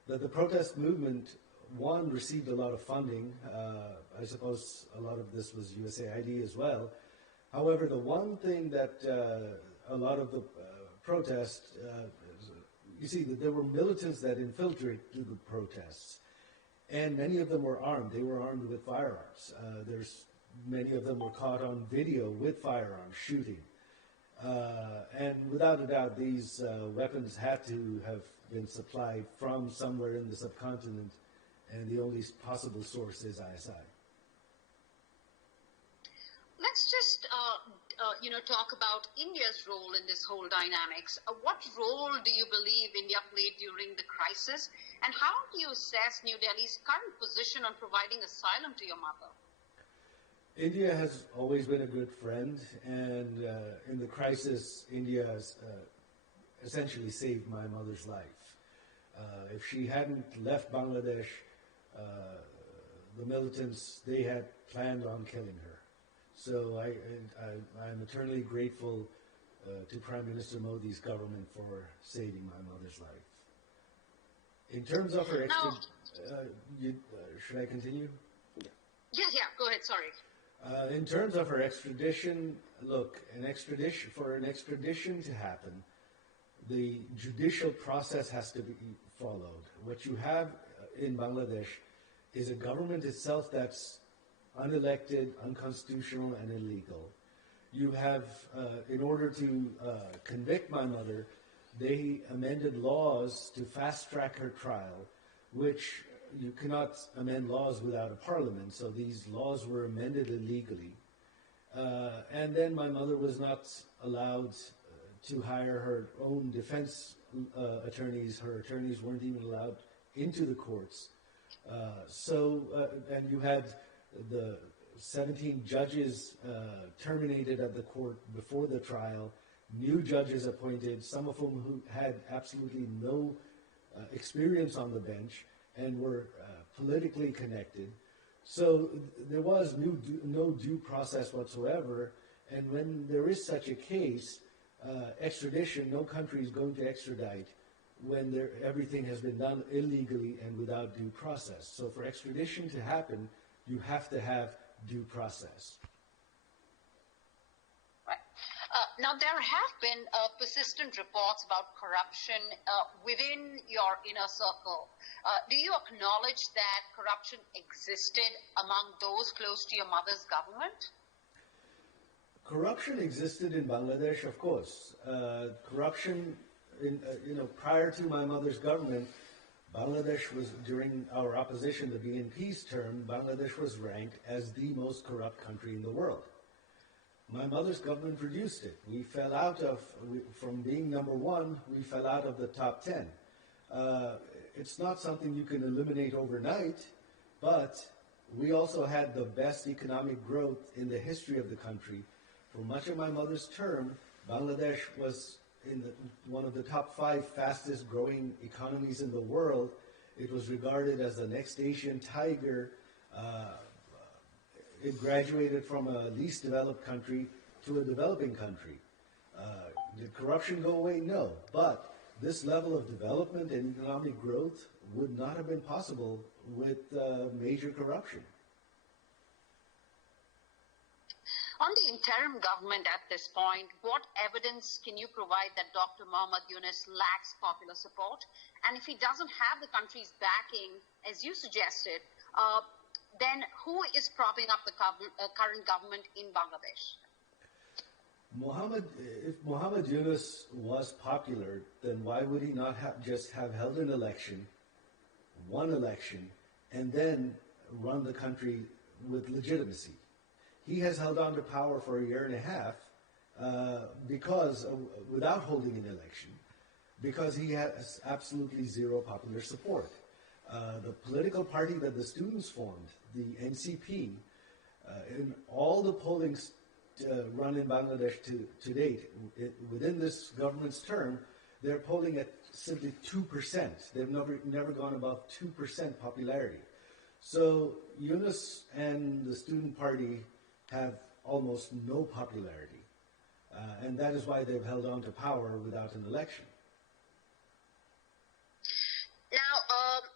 that the protest movement, one, received a lot of funding. I suppose a lot of this was USAID as well. However, the one thing that a lot of the protests, you see, that there were militants that infiltrated the protests, and many of them were armed. They were armed with firearms. Many of them were caught on video with firearms shooting. And without a doubt, these weapons had to have been supplied from somewhere in the subcontinent, and the only possible source is ISI. Let's just, talk about India's role in this whole dynamics. What role do you believe India played during the crisis, and how do you assess New Delhi's current position on providing asylum to your mother? India has always been a good friend, and in the crisis, India has essentially saved my mother's life. If she hadn't left Bangladesh, the militants, they had planned on killing her. So I'm eternally grateful to Prime Minister Modi's government for saving my mother's life. In terms of her should I continue? Yeah, go ahead, sorry. In terms of her extradition, look, for an extradition to happen, the judicial process has to be followed. What you have in Bangladesh is a government itself that's unelected, unconstitutional, and illegal. You have, in order to convict my mother, they amended laws to fast-track her trial, which you cannot amend laws without a parliament, so these laws were amended illegally. And then my mother was not allowed to hire her own defense attorneys. Her attorneys weren't even allowed into the courts. And you had the 17 judges terminated at the court before the trial, new judges appointed, some of whom who had absolutely no experience on the bench and were politically connected. So there was no due process whatsoever, and when there is such a case, extradition, no country is going to extradite when everything has been done illegally and without due process. So for extradition to happen, you have to have due process. Right. Now, there have been persistent reports about corruption within your inner circle. Do you acknowledge that corruption existed among those close to your mother's government? Corruption existed in Bangladesh, of course. Corruption, prior to my mother's government, Bangladesh was, during our opposition to BNP's term, Bangladesh was ranked as the most corrupt country in the world. My mother's government reduced it. We fell out from being number one, we fell out of the top 10. It's not something you can eliminate overnight, but we also had the best economic growth in the history of the country. For much of my mother's term, Bangladesh was in one of the top 5 fastest growing economies in the world. It was regarded as the next Asian tiger. It graduated from a least developed country to a developing country. Did corruption go away? No. But this level of development and economic growth would not have been possible with major corruption. On the interim government at this point, what evidence can you provide that Dr. Muhammad Yunus lacks popular support? And if he doesn't have the country's backing, as you suggested, then who is propping up the current government in Bangladesh? If Muhammad Yunus was popular, then why would he not just have held an election, won election, and then run the country with legitimacy? He has held on to power for a year and a half without holding an election, because he has absolutely zero popular support. The political party that the students formed, the NCP, in all the polling run in Bangladesh to date, within this government's term, they're polling at simply 2%. They've never gone above 2% popularity. So Yunus and the student party have almost no popularity. And that is why they've held on to power without an election. Now,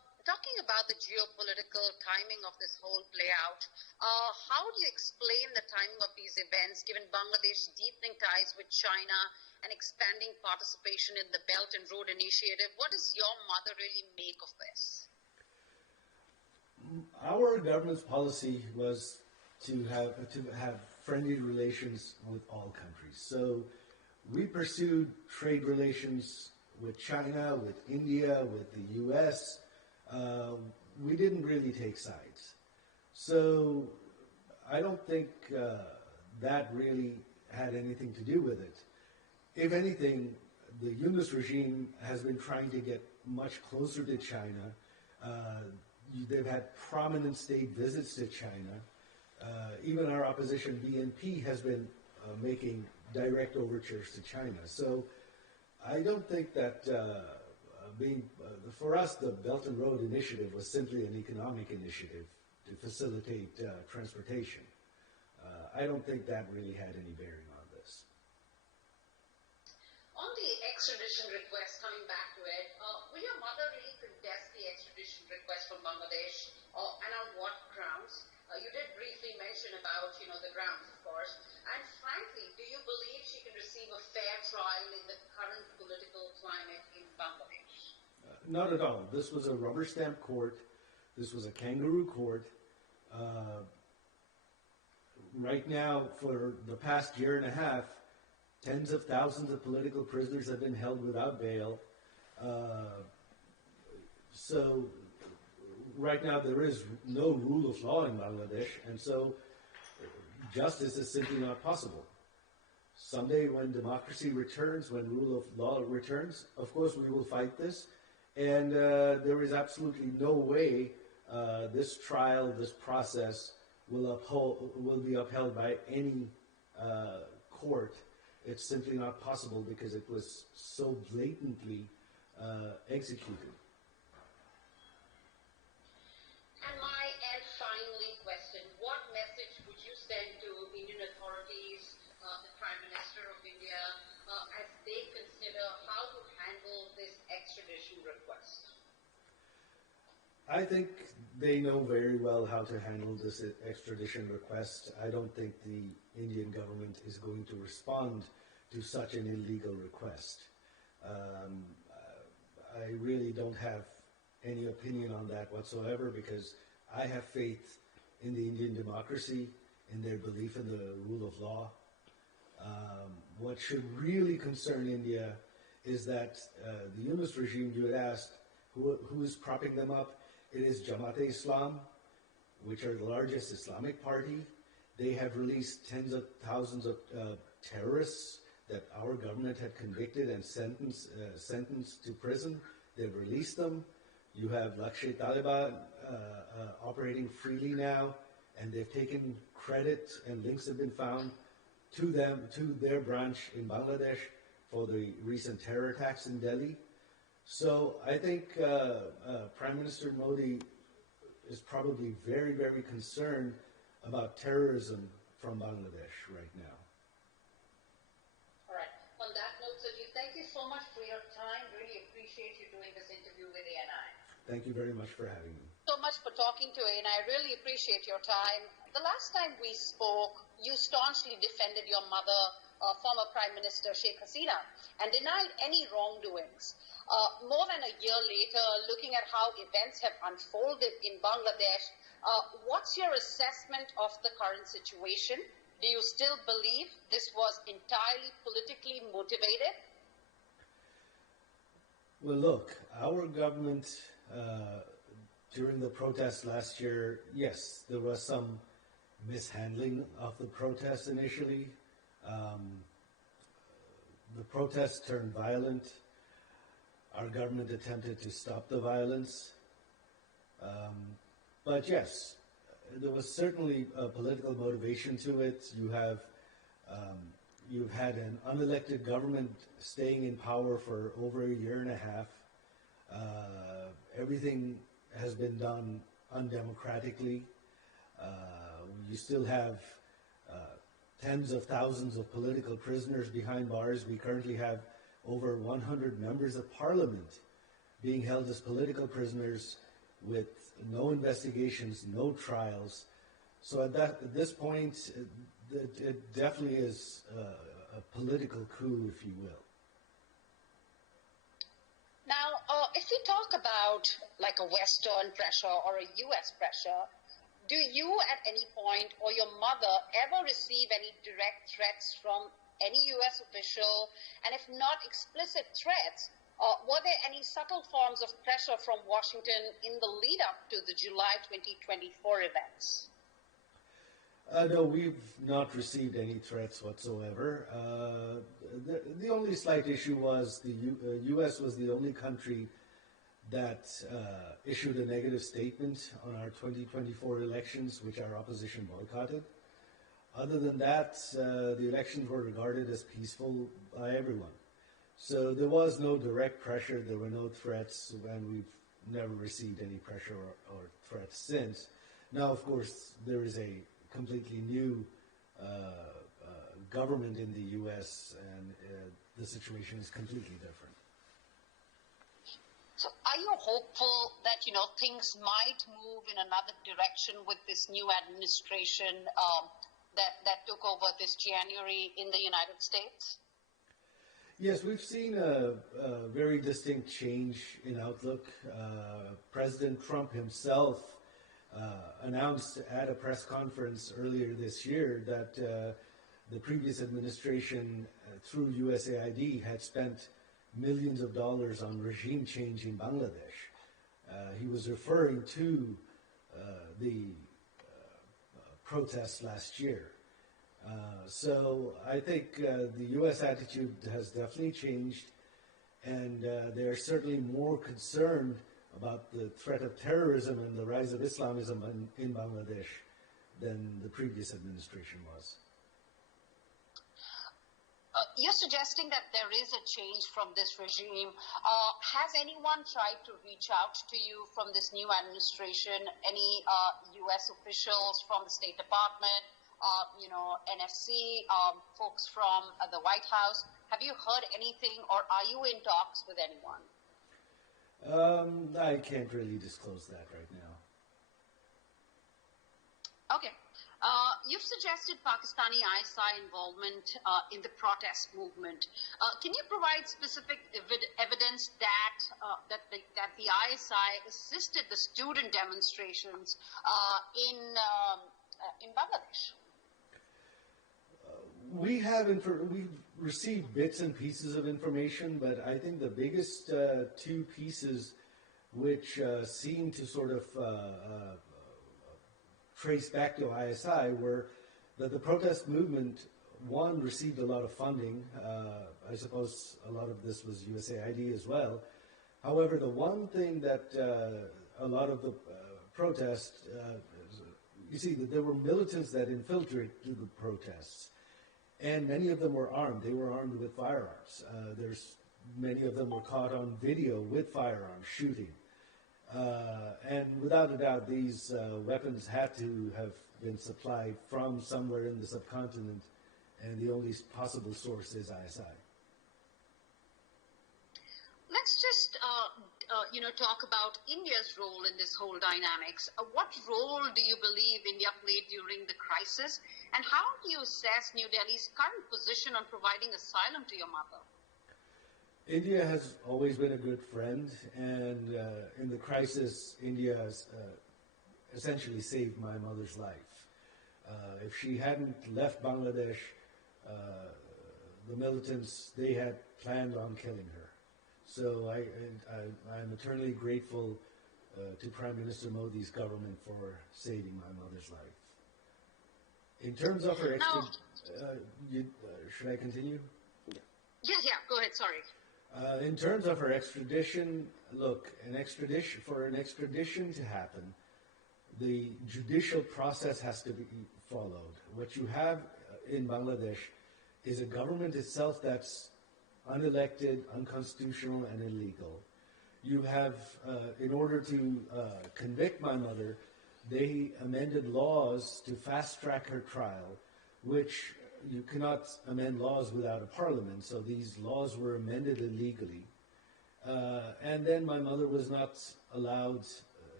about the geopolitical timing of this whole play out, how do you explain the timing of these events given Bangladesh's deepening ties with China and expanding participation in the Belt and Road Initiative? What does your mother really make of this? Our government's policy was to have friendly relations with all countries. So we pursued trade relations with China, with India, with the U.S. We didn't really take sides. So I don't think that really had anything to do with it. If anything, the Yunus regime has been trying to get much closer to China. They've had prominent state visits to China. Even our opposition BNP has been making direct overtures to China. So I don't think that for us, the Belt and Road Initiative was simply an economic initiative to facilitate transportation. I don't think that really had any bearing on this. On the extradition request, coming back to it, will your mother really contest the extradition request from Bangladesh, and on what grounds? You did briefly mention about, the grounds, of course. And frankly, do you believe she can receive a fair trial in the current political climate in Bangladesh? Not at all. This was a rubber stamp court. This was a kangaroo court. Right now, for the past year and a half, tens of thousands of political prisoners have been held without bail. So right now there is no rule of law in Bangladesh, and so justice is simply not possible. Someday when democracy returns, when rule of law returns, of course we will fight this, and there is absolutely no way this trial, this process will be upheld by any court. It's simply not possible because it was so blatantly executed. And finally, question, what message would you send to Indian authorities, the Prime Minister of India, as they consider how to handle this extradition request? I think they know very well how to handle this extradition request. I don't think the Indian government is going to respond to such an illegal request. I really don't have any opinion on that whatsoever because I have faith in the Indian democracy, in their belief in the rule of law. What should really concern India is that the Yunus regime, you had asked, who is propping them up? It is Jamaat-e-Islam, which are the largest Islamic party. They have released tens of thousands of terrorists that our government had convicted and sentenced to prison. They've released them. You have Lashkar-e-Taliban operating freely now, and they've taken credit and links have been found to their branch in Bangladesh for the recent terror attacks in Delhi. So I think Prime Minister Modi is probably very, very concerned about terrorism from Bangladesh right now. All right. On that note, Sajeeb, thank you so much for your time. Really appreciate you doing this interview with ANI. Thank you very much for having me. So much for talking to ANI. I really appreciate your time. The last time we spoke, you staunchly defended your mother, former Prime Minister Sheikh Hasina, and denied any wrongdoings. More than a year later, looking at how events have unfolded in Bangladesh, what's your assessment of the current situation? Do you still believe this was entirely politically motivated? Well, look, our government, during the protests last year, yes, there was some mishandling of the protests initially. The protests turned violent. Our government attempted to stop the violence. But yes, there was certainly a political motivation to it. You've had an unelected government staying in power for over a year and a half. Everything has been done undemocratically. You still have tens of thousands of political prisoners behind bars. We currently have over 100 members of parliament being held as political prisoners with no investigations, no trials. So at this point, it definitely is a political coup, if you will. Now, if we talk about like a Western pressure or a U.S. pressure, do you at any point or your mother ever receive any direct threats from any U.S. official? And if not explicit threats, were there any subtle forms of pressure from Washington in the lead up to the July 2024 events? No, we've not received any threats whatsoever. The only slight issue was the U.S. was the only country that issued a negative statement on our 2024 elections, which our opposition boycotted. Other than that, the elections were regarded as peaceful by everyone. So there was no direct pressure, there were no threats, and we've never received any pressure or threats since. Now, of course, there is a completely new government in the U.S., and the situation is completely different. So are you hopeful that, things might move in another direction with this new administration that took over this January in the United States? Yes, we've seen a very distinct change in outlook. President Trump himself announced at a press conference earlier this year that the previous administration, through USAID, had spent millions of dollars on regime change in Bangladesh. He was referring to the protests last year. So I think the U.S. attitude has definitely changed, and they're certainly more concerned about the threat of terrorism and the rise of Islamism in Bangladesh than the previous administration was. You're suggesting that there is a change from this regime. Has anyone tried to reach out to you from this new administration? Any U.S. officials from the State Department, NSC, folks from the White House? Have you heard anything, or are you in talks with anyone? I can't really disclose that right now. Okay. You've suggested Pakistani ISI involvement in the protest movement. Can you provide specific evidence that the ISI assisted the student demonstrations in Bangladesh? We've received bits and pieces of information, but I think the biggest two pieces which seem to sort of trace back to ISI were that the protest movement, one, received a lot of funding. I suppose a lot of this was USAID as well. However, the one thing that a lot of the protests, you see, that there were militants that infiltrated the protests, and many of them were armed. They were armed with firearms. Many of them were caught on video with firearms shooting. And without a doubt, these weapons had to have been supplied from somewhere in the subcontinent, and the only possible source is ISI. Let's just, talk about India's role in this whole dynamics. What role do you believe India played during the crisis, and how do you assess New Delhi's current position on providing asylum to your mother? India has always been a good friend, and in the crisis, India has essentially saved my mother's life. If she hadn't left Bangladesh, the militants, they had planned on killing her. So I'm eternally grateful to Prime Minister Modi's government for saving my mother's life. In terms of her should I continue? Yeah, go ahead, sorry. In terms of her extradition, look, for an extradition to happen, the judicial process has to be followed. What you have in Bangladesh is a government itself that's unelected, unconstitutional, and illegal. You have, in order to convict my mother, they amended laws to fast-track her trial, which you cannot amend laws without a parliament, so these laws were amended illegally. And then my mother was not allowed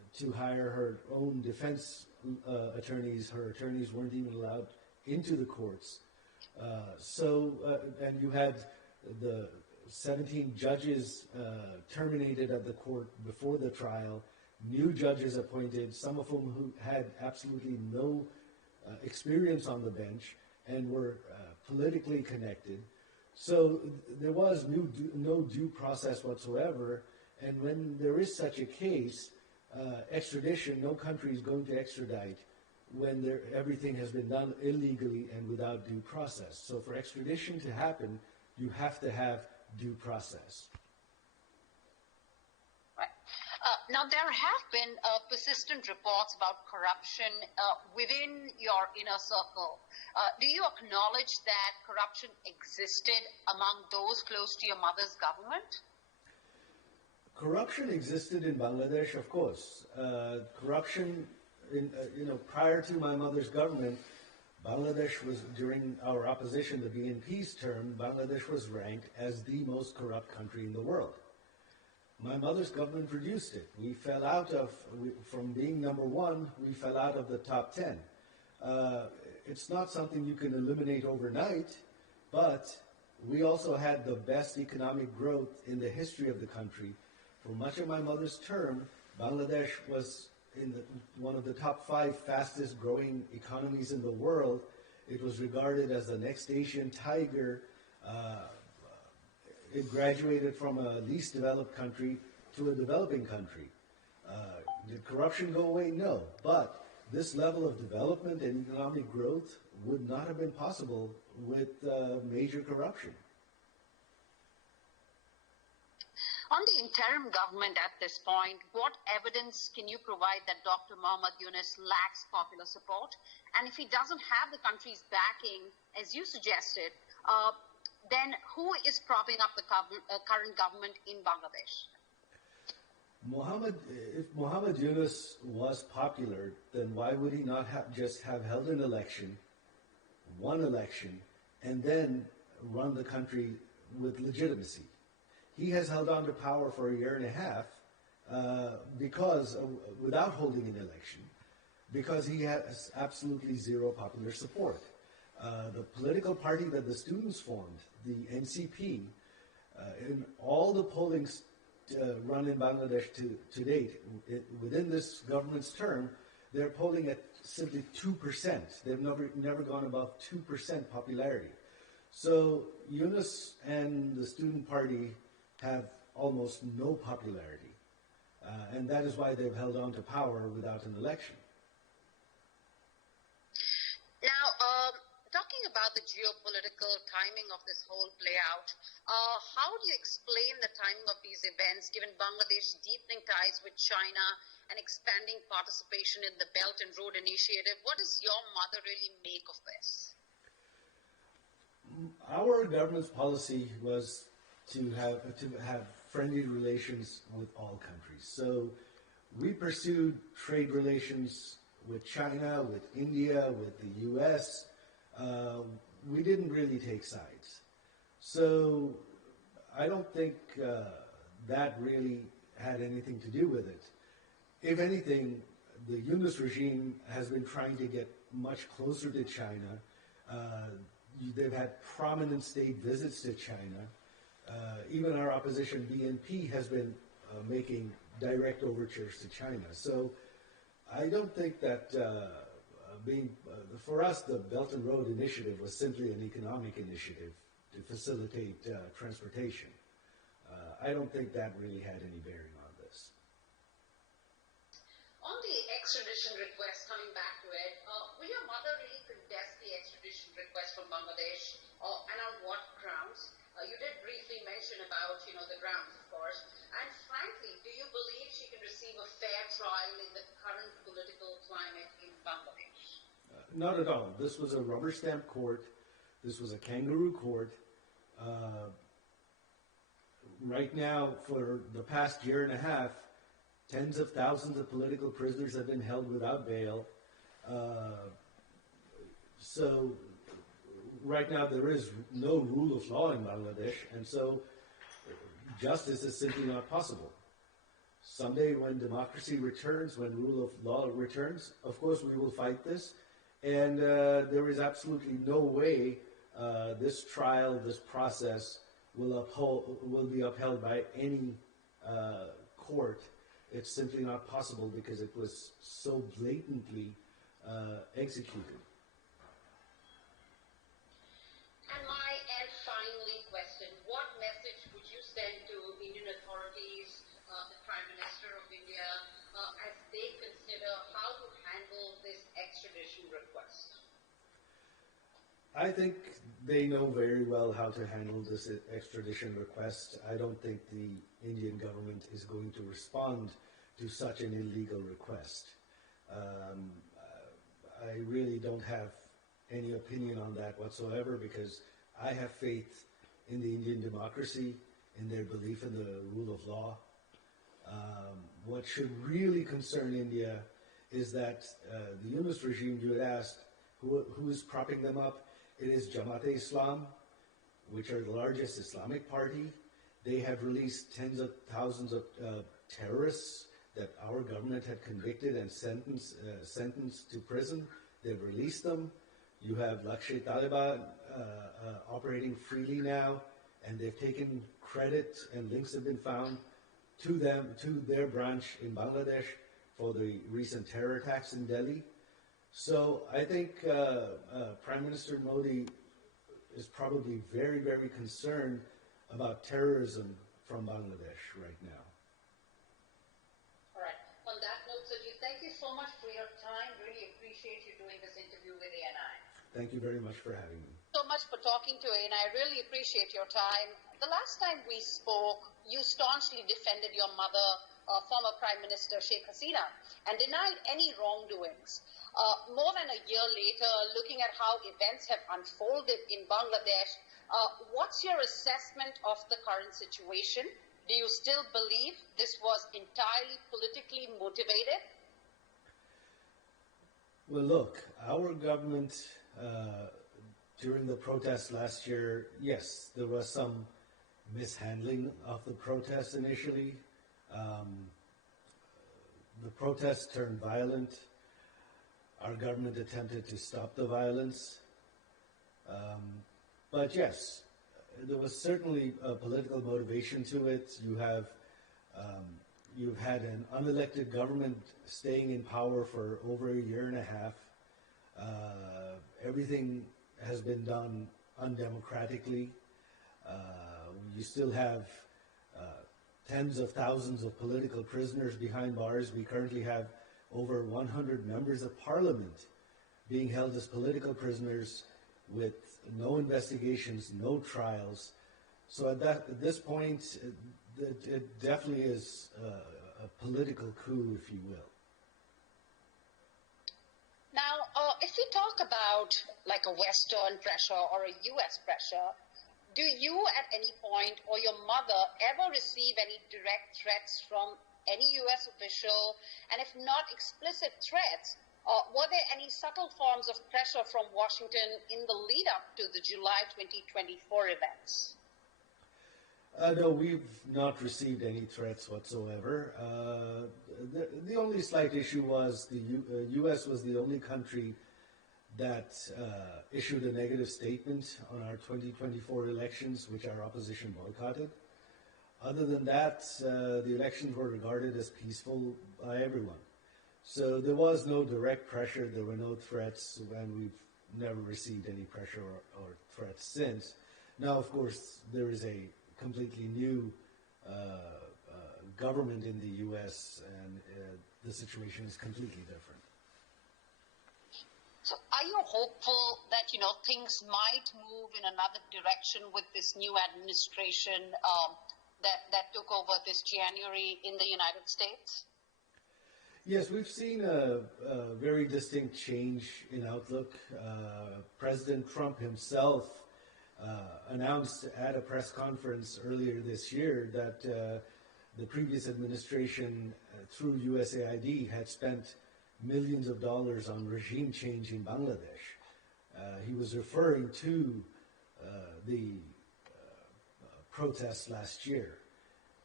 to hire her own defense attorneys. Her attorneys weren't even allowed into the courts. And you had the 17 judges terminated at the court before the trial, new judges appointed, some of whom who had absolutely no experience on the bench and were politically connected. So there was no due process whatsoever. And when there is such a case, extradition, no country is going to extradite when everything has been done illegally and without due process. So for extradition to happen, you have to have due process. Right. Now, there have been persistent reports about corruption within your inner circle. Do you acknowledge that corruption existed among those close to your mother's government? Corruption existed in Bangladesh, of course. Corruption, prior to my mother's government, Bangladesh was, during our opposition, the BNP's term, Bangladesh was ranked as the most corrupt country in the world. My mother's government reduced it. We fell out from being number one, we fell out of the top 10. It's not something you can eliminate overnight, but we also had the best economic growth in the history of the country. For much of my mother's term, Bangladesh was in one of the top 5 fastest growing economies in the world. It was regarded as the next Asian tiger. It graduated from a least developed country to a developing country. Did corruption go away? No. But this level of development and economic growth would not have been possible with major corruption. On the interim government at this point, what evidence can you provide that Dr. Muhammad Yunus lacks popular support? And if he doesn't have the country's backing, as you suggested, then who is propping up the current government in Bangladesh? If Muhammad Yunus was popular, then why would he not just have held an election, won election, and then run the country with legitimacy? He has held on to power for a year and a half without holding an election, because he has absolutely zero popular support. The political party that the students formed, the NCP, in all the polling run in Bangladesh to date, within this government's term, they're polling at simply 2%. They've never gone above 2% popularity. So Yunus and the student party have almost no popularity. And that is why they've held on to power without an election. Now, talking about the geopolitical timing of this whole play out, how do you explain the timing of these events, given Bangladesh's deepening ties with China and expanding participation in the Belt and Road Initiative? What does your mother really make of this? Our government's policy was to have friendly relations with all countries. So we pursued trade relations with China, with India, with the US. We didn't really take sides. So I don't think that really had anything to do with it. If anything, the Yunus regime has been trying to get much closer to China. They've had prominent state visits to China. Even our opposition, BNP, has been making direct overtures to China. So I don't think that for us, the Belt and Road Initiative was simply an economic initiative to facilitate transportation. I don't think that really had any bearing on this. On the extradition request, coming back to it, will your mother really contest the extradition request from Bangladesh, and on what grounds? You did briefly mention about, the grounds, of course. And frankly, do you believe she can receive a fair trial in the current political climate in Bangladesh? Not at all. This was a rubber stamp court. This was a kangaroo court. Right now, for the past year and a half, tens of thousands of political prisoners have been held without bail. So right now there is no rule of law in Bangladesh, and so justice is simply not possible. someday when democracy returns, when rule of law returns, of course we will fight this. And there is absolutely no way this trial, this process will be upheld by any court. It's simply not possible because it was so blatantly executed. And finally, question: what message would you send to Indian authorities, the Prime Minister of India, as they consider how to handle this extradition request? I think they know very well how to handle this extradition request. I don't think the Indian government is going to respond to such an illegal request. I really don't have any opinion on that whatsoever because I have faith in the Indian democracy, in their belief in the rule of law. What should really concern India is that the Yunus regime, you had asked, who is propping them up? It is Jamaat-e-Islam, which are the largest Islamic party. They have released tens of thousands of terrorists that our government had convicted and sentenced to prison. They've released them. You have Lashkar-e-Taliban operating freely now, and they've taken credit and links have been found to their branch in Bangladesh for the recent terror attacks in Delhi. So I think Prime Minister Modi is probably very, very concerned about terrorism from Bangladesh right now. All right. On that note, Sajeeb, thank you so much for your time. Really appreciate you doing this interview with ANI. Thank you very much for having me. So much for talking to ANI. I really appreciate your time. The last time we spoke, you staunchly defended your mother, former Prime Minister Sheikh Hasina, and denied any wrongdoings. More than a year later, looking at how events have unfolded in Bangladesh, what's your assessment of the current situation? Do you still believe this was entirely politically motivated? Well, look, our government, during the protests last year, yes, there was some mishandling of the protests initially. The protests turned violent. Our government attempted to stop the violence. But yes, there was certainly a political motivation to it. You've had an unelected government staying in power for over a year and a half. Everything has been done undemocratically. You still have tens of thousands of political prisoners behind bars. We currently have over 100 members of parliament being held as political prisoners with no investigations, no trials. So at this point, it definitely is a political coup, if you will. Now, if we talk about like a Western pressure or a U.S. pressure, do you at any point or your mother ever receive any direct threats from any U.S. official? And if not explicit threats, were there any subtle forms of pressure from Washington in the lead up to the July 2024 events? No, we've not received any threats whatsoever. The only slight issue was the U.S. was the only country that issued a negative statement on our 2024 elections, which our opposition boycotted. Other than that, the elections were regarded as peaceful by everyone. So there was no direct pressure, there were no threats, and we've never received any pressure or threats since. Now, of course, there is a completely new government in the U.S., and the situation is completely different. So are you hopeful that, things might move in another direction with this new administration that took over this January in the United States? Yes, we've seen a very distinct change in outlook. President Trump himself announced at a press conference earlier this year that the previous administration, through USAID, had spent millions of dollars on regime change in Bangladesh. He was referring to the protests last year.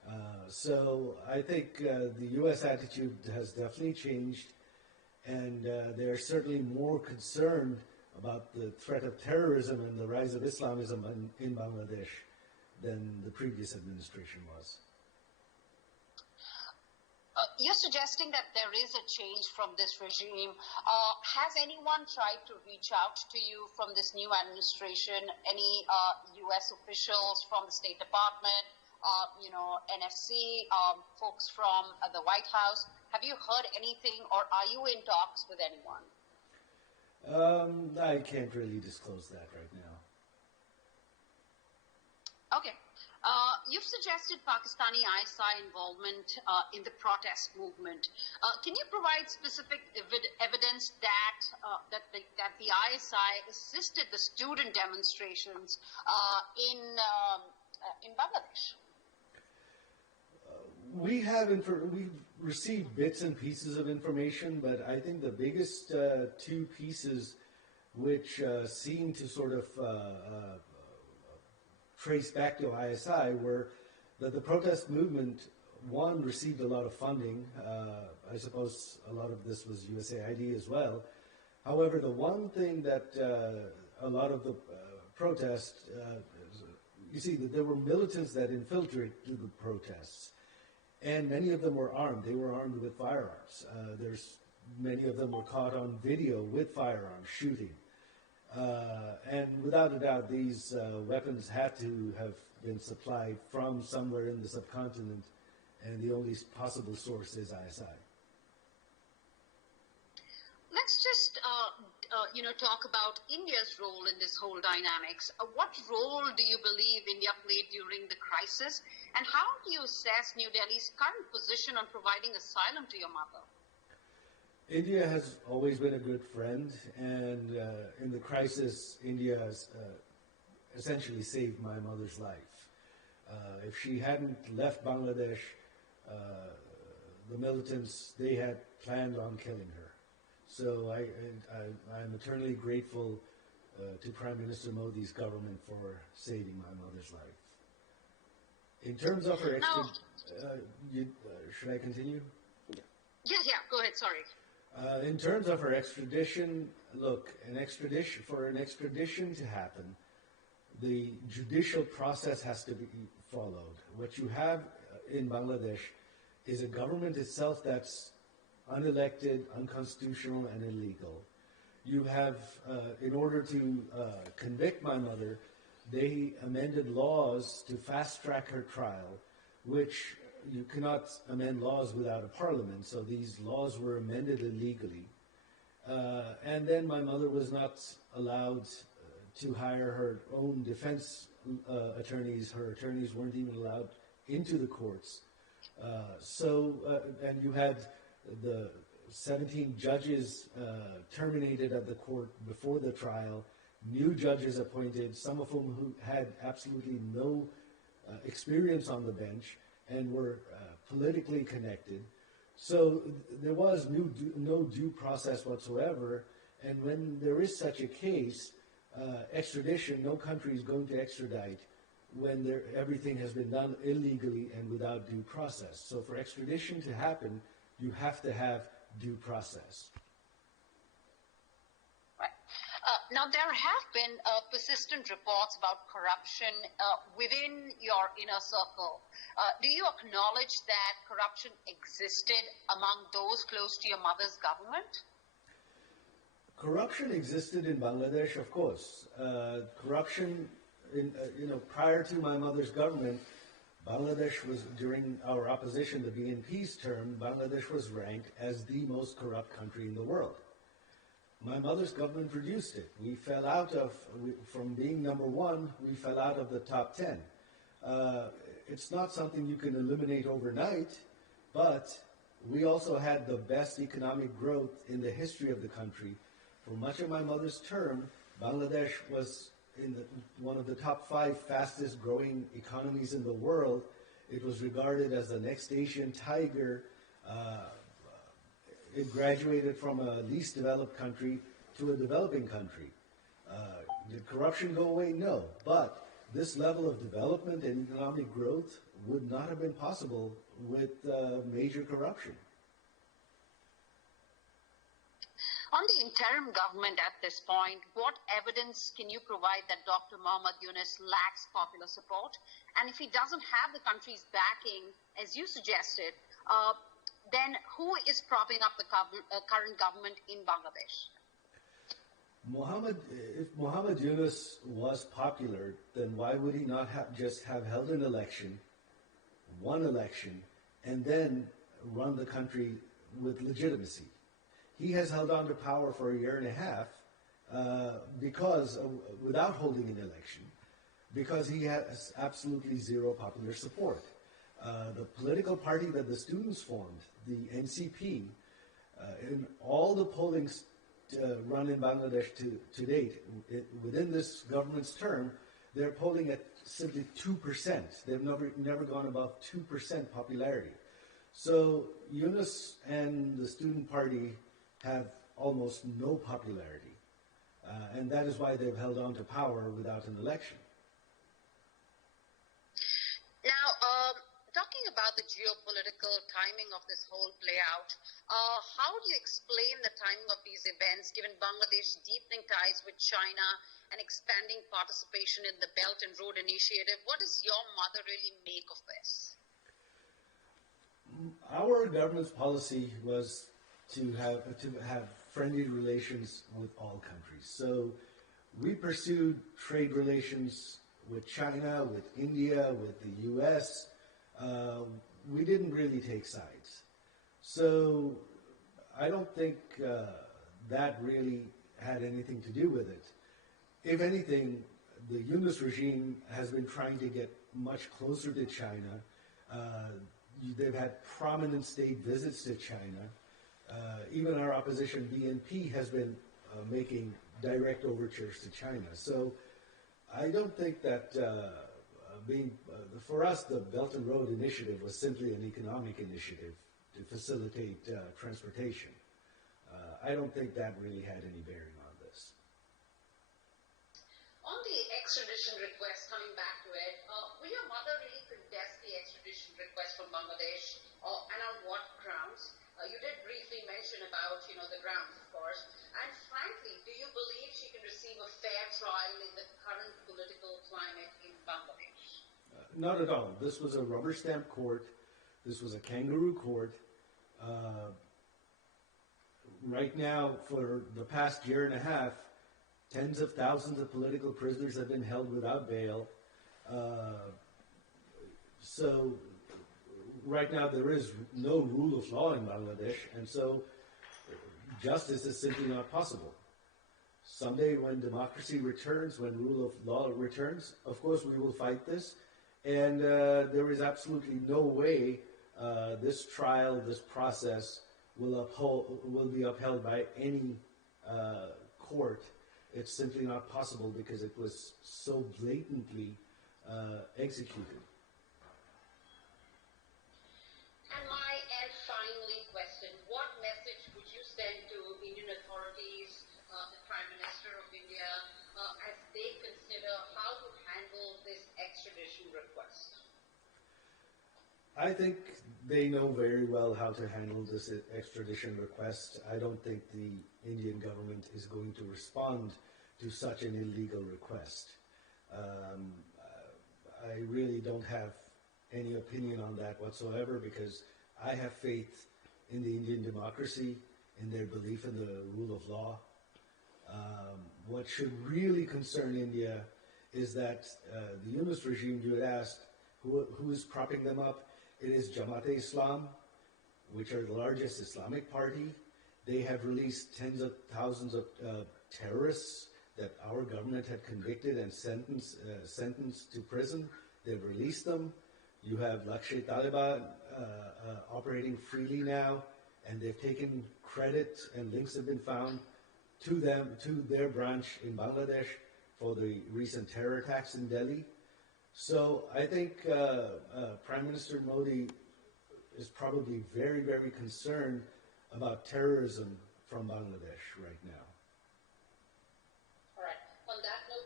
So I think the U.S. attitude has definitely changed, and they're certainly more concerned about the threat of terrorism and the rise of Islamism in Bangladesh than the previous administration was. You're suggesting that there is a change from this regime. Has anyone tried to reach out to you from this new administration? Any U.S. officials from the State Department, NSC, folks from the White House? Have you heard anything, or are you in talks with anyone? I can't really disclose that right now. Okay. You've suggested Pakistani ISI involvement in the protest movement. Can you provide specific evidence that the ISI assisted the student demonstrations in Bangladesh? We've received bits and pieces of information, but I think the biggest two pieces which seem to sort of trace back to ISI were that the protest movement, one, received a lot of funding. I suppose a lot of this was USAID as well. However, the one thing that a lot of the protests, you see, that there were militants that infiltrated the protests, and many of them were armed. They were armed with firearms. Many of them were caught on video with firearms shooting. And without a doubt, these weapons had to have been supplied from somewhere in the subcontinent, and the only possible source is ISI. Let's just, talk about India's role in this whole dynamics. What role do you believe India played during the crisis, and how do you assess New Delhi's current position on providing asylum to your mother? India has always been a good friend, and in the crisis, India has essentially saved my mother's life. If she hadn't left Bangladesh, the militants, they had planned on killing her. So I'm eternally grateful to Prime Minister Modi's government for saving my mother's life. In terms of her should I continue? Yeah, go ahead, sorry. In terms of her extradition, look, for an extradition to happen, the judicial process has to be followed. What you have in Bangladesh is a government itself that's unelected, unconstitutional, and illegal. You have, in order to convict my mother, they amended laws to fast-track her trial, which you cannot amend laws without a parliament, so these laws were amended illegally. And then my mother was not allowed to hire her own defense attorneys. Her attorneys weren't even allowed into the courts. And you had the 17 judges terminated at the court before the trial, new judges appointed, some of whom who had absolutely no experience on the bench and were politically connected. So there was no due process whatsoever, and when there is such a case, extradition, no country is going to extradite when everything has been done illegally and without due process. So for extradition to happen, you have to have due process. Right. Now, there have been persistent reports about corruption within your inner circle. Do you acknowledge that corruption existed among those close to your mother's government? Corruption existed in Bangladesh, of course. Corruption, prior to my mother's government, Bangladesh was, during our opposition, the BNP's term, Bangladesh was ranked as the most corrupt country in the world. My mother's government reduced it. We fell out from being number one, we fell out of the top 10. It's not something you can eliminate overnight, but we also had the best economic growth in the history of the country. For much of my mother's term, Bangladesh was in one of the top 5 fastest growing economies in the world. It was regarded as the next Asian tiger. It graduated from a least developed country to a developing country. Did corruption go away? No. But this level of development and economic growth would not have been possible with major corruption. On the interim government at this point, what evidence can you provide that Dr. Muhammad Yunus lacks popular support? And if he doesn't have the country's backing, as you suggested, then who is propping up the current government in Bangladesh? If Muhammad Yunus was popular, then why would he not just have held an election, one election, and then run the country with legitimacy? He has held on to power for a year and a half without holding an election, because he has absolutely zero popular support. The political party that the students formed, the NCP, in all the polling run in Bangladesh to date, within this government's term, they're polling at simply 2%. They've never gone above 2% popularity. So Yunus and the student party have almost no popularity, and that is why they've held on to power without an election. Now, talking about the geopolitical timing of this whole play out, how do you explain the timing of these events given Bangladesh's deepening ties with China and expanding participation in the Belt and Road Initiative? What does your mother really make of this? Our government's policy was to have friendly relations with all countries. So we pursued trade relations with China, with India, with the US. We didn't really take sides. So I don't think that really had anything to do with it. If anything, the Yunus regime has been trying to get much closer to China. They've had prominent state visits to China. Even our opposition, BNP, has been making direct overtures to China. So I don't think that for us, the Belt and Road Initiative was simply an economic initiative to facilitate transportation. I don't think that really had any bearing on this. On the extradition request, coming back to it, will your mother really contest the extradition request from Bangladesh, and on what grounds? You did briefly mention about, the grounds, of course. And frankly, do you believe she can receive a fair trial in the current political climate in Bangladesh? Not at all. This was a rubber stamp court. This was a kangaroo court. Right now, for the past year and a half, tens of thousands of political prisoners have been held without bail. So right now there is no rule of law in Bangladesh, and so justice is simply not possible. Someday when democracy returns, when rule of law returns, of course we will fight this, and there is absolutely no way this trial, this process will be upheld by any court. It's simply not possible because it was so blatantly executed. And finally, question, what message would you send to Indian authorities, the Prime Minister of India, as they consider how to handle this extradition request? I think they know very well how to handle this extradition request. I don't think the Indian government is going to respond to such an illegal request. I really don't have any opinion on that whatsoever, because I have faith in the Indian democracy, in their belief in the rule of law. What should really concern India is that the Yunus regime, you had asked, who is propping them up? It is Jamaat-e-Islam, which are the largest Islamic party. They have released tens of thousands of terrorists that our government had convicted and sentenced to prison. They've released them. You have Lashkar-e-Taliban operating freely now, and they've taken credit, and links have been found to their branch in Bangladesh for the recent terror attacks in Delhi. So I think Prime Minister Modi is probably very, very concerned about terrorism from Bangladesh right now. All right. On that note,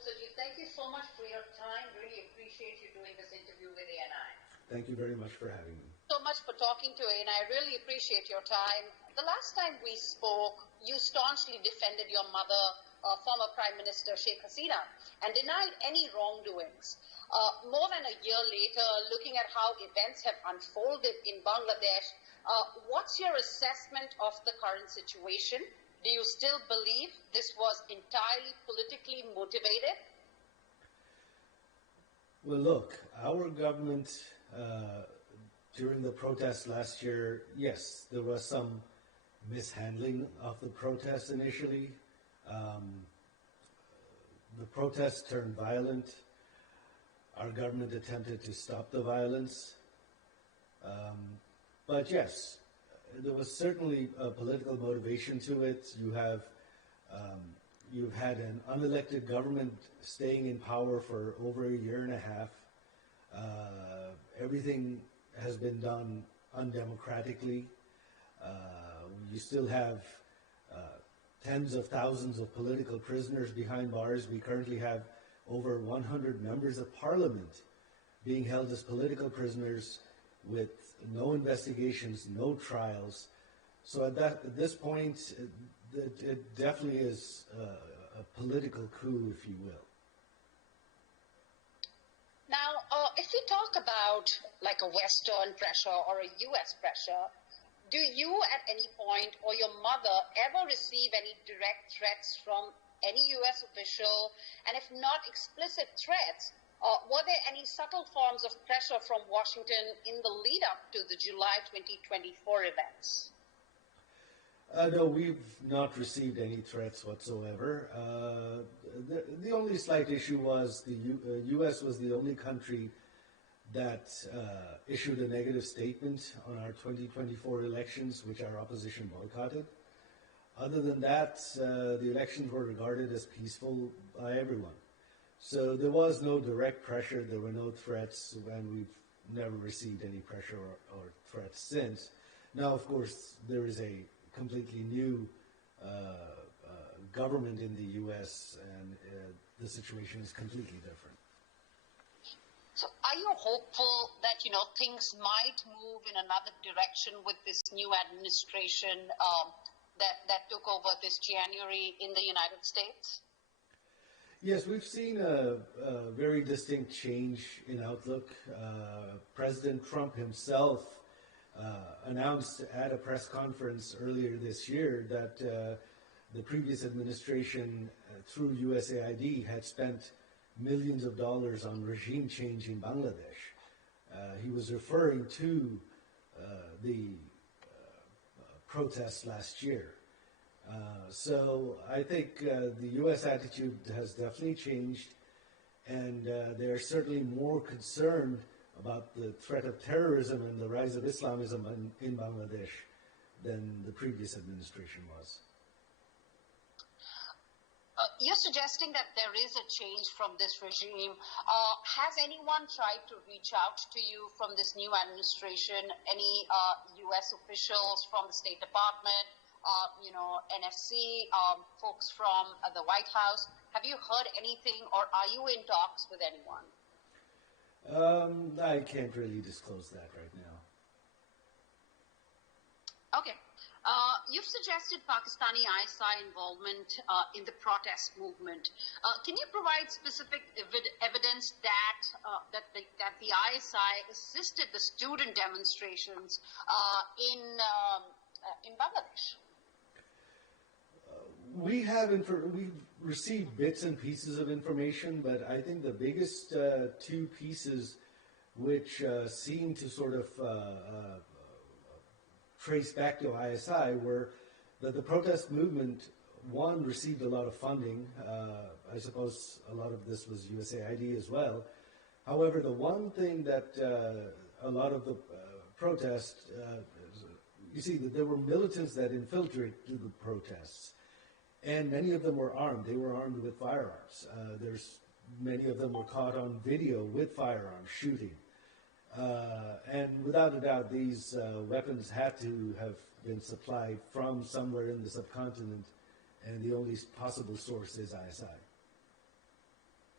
Sajeeb, thank you so much for your time. Really appreciate you doing this interview with ANI. Thank you very much for having me. So much for talking to ANI. I really appreciate your time. The last time we spoke, you staunchly defended your mother, former Prime Minister Sheikh Hasina, and denied any wrongdoings. More than a year later, looking at how events have unfolded in Bangladesh, what's your assessment of the current situation? Do you still believe this was entirely politically motivated? Well, look, our government, during the protests last year, yes, there was some mishandling of the protests initially. The protests turned violent. Our government attempted to stop the violence. But yes, there was certainly a political motivation to it. You've had an unelected government staying in power for over a year and a half. Everything has been done undemocratically. You still have tens of thousands of political prisoners behind bars. We currently have over 100 members of parliament being held as political prisoners with no investigations, no trials. So at this point, it definitely is a political coup, if you will. Now, if we talk about like a Western pressure or a U.S. pressure, do you at any point or your mother ever receive any direct threats from any U.S. official? And if not explicit threats, were there any subtle forms of pressure from Washington in the lead up to the July 2024 events? No, we've not received any threats whatsoever. The only slight issue was the U.S. was the only country that issued a negative statement on our 2024 elections, which our opposition boycotted. Other than that, the elections were regarded as peaceful by everyone. So there was no direct pressure, there were no threats, and we've never received any pressure or threats since. Now, of course, there is a completely new government in the U.S., and the situation is completely different. So are you hopeful that, things might move in another direction with this new administration that took over this January in the United States? Yes, we've seen a very distinct change in outlook. President Trump himself announced at a press conference earlier this year that the previous administration, through USAID, had spent millions of dollars on regime change in Bangladesh. He was referring to the protests last year. So I think the U.S. attitude has definitely changed, and they're certainly more concerned about the threat of terrorism and the rise of Islamism in Bangladesh than the previous administration was. You're suggesting that there is a change from this regime. Has anyone tried to reach out to you from this new administration? Any U.S. officials from the State Department, NFC, folks from the White House? Have you heard anything, or are you in talks with anyone? I can't really disclose that right now. Okay. You've suggested Pakistani ISI involvement in the protest movement. Can you provide specific evidence that the ISI assisted the student demonstrations in Bangladesh? We've received bits and pieces of information, but I think the biggest two pieces which seem to sort of trace back to ISI were that the protest movement, one, received a lot of funding. I suppose a lot of this was USAID as well. However, the one thing that a lot of the protests, you see, that there were militants that infiltrated the protests, and many of them were armed. They were armed with firearms. Many of them were caught on video with firearms shooting. And without a doubt, these weapons had to have been supplied from somewhere in the subcontinent, and the only possible source is ISI.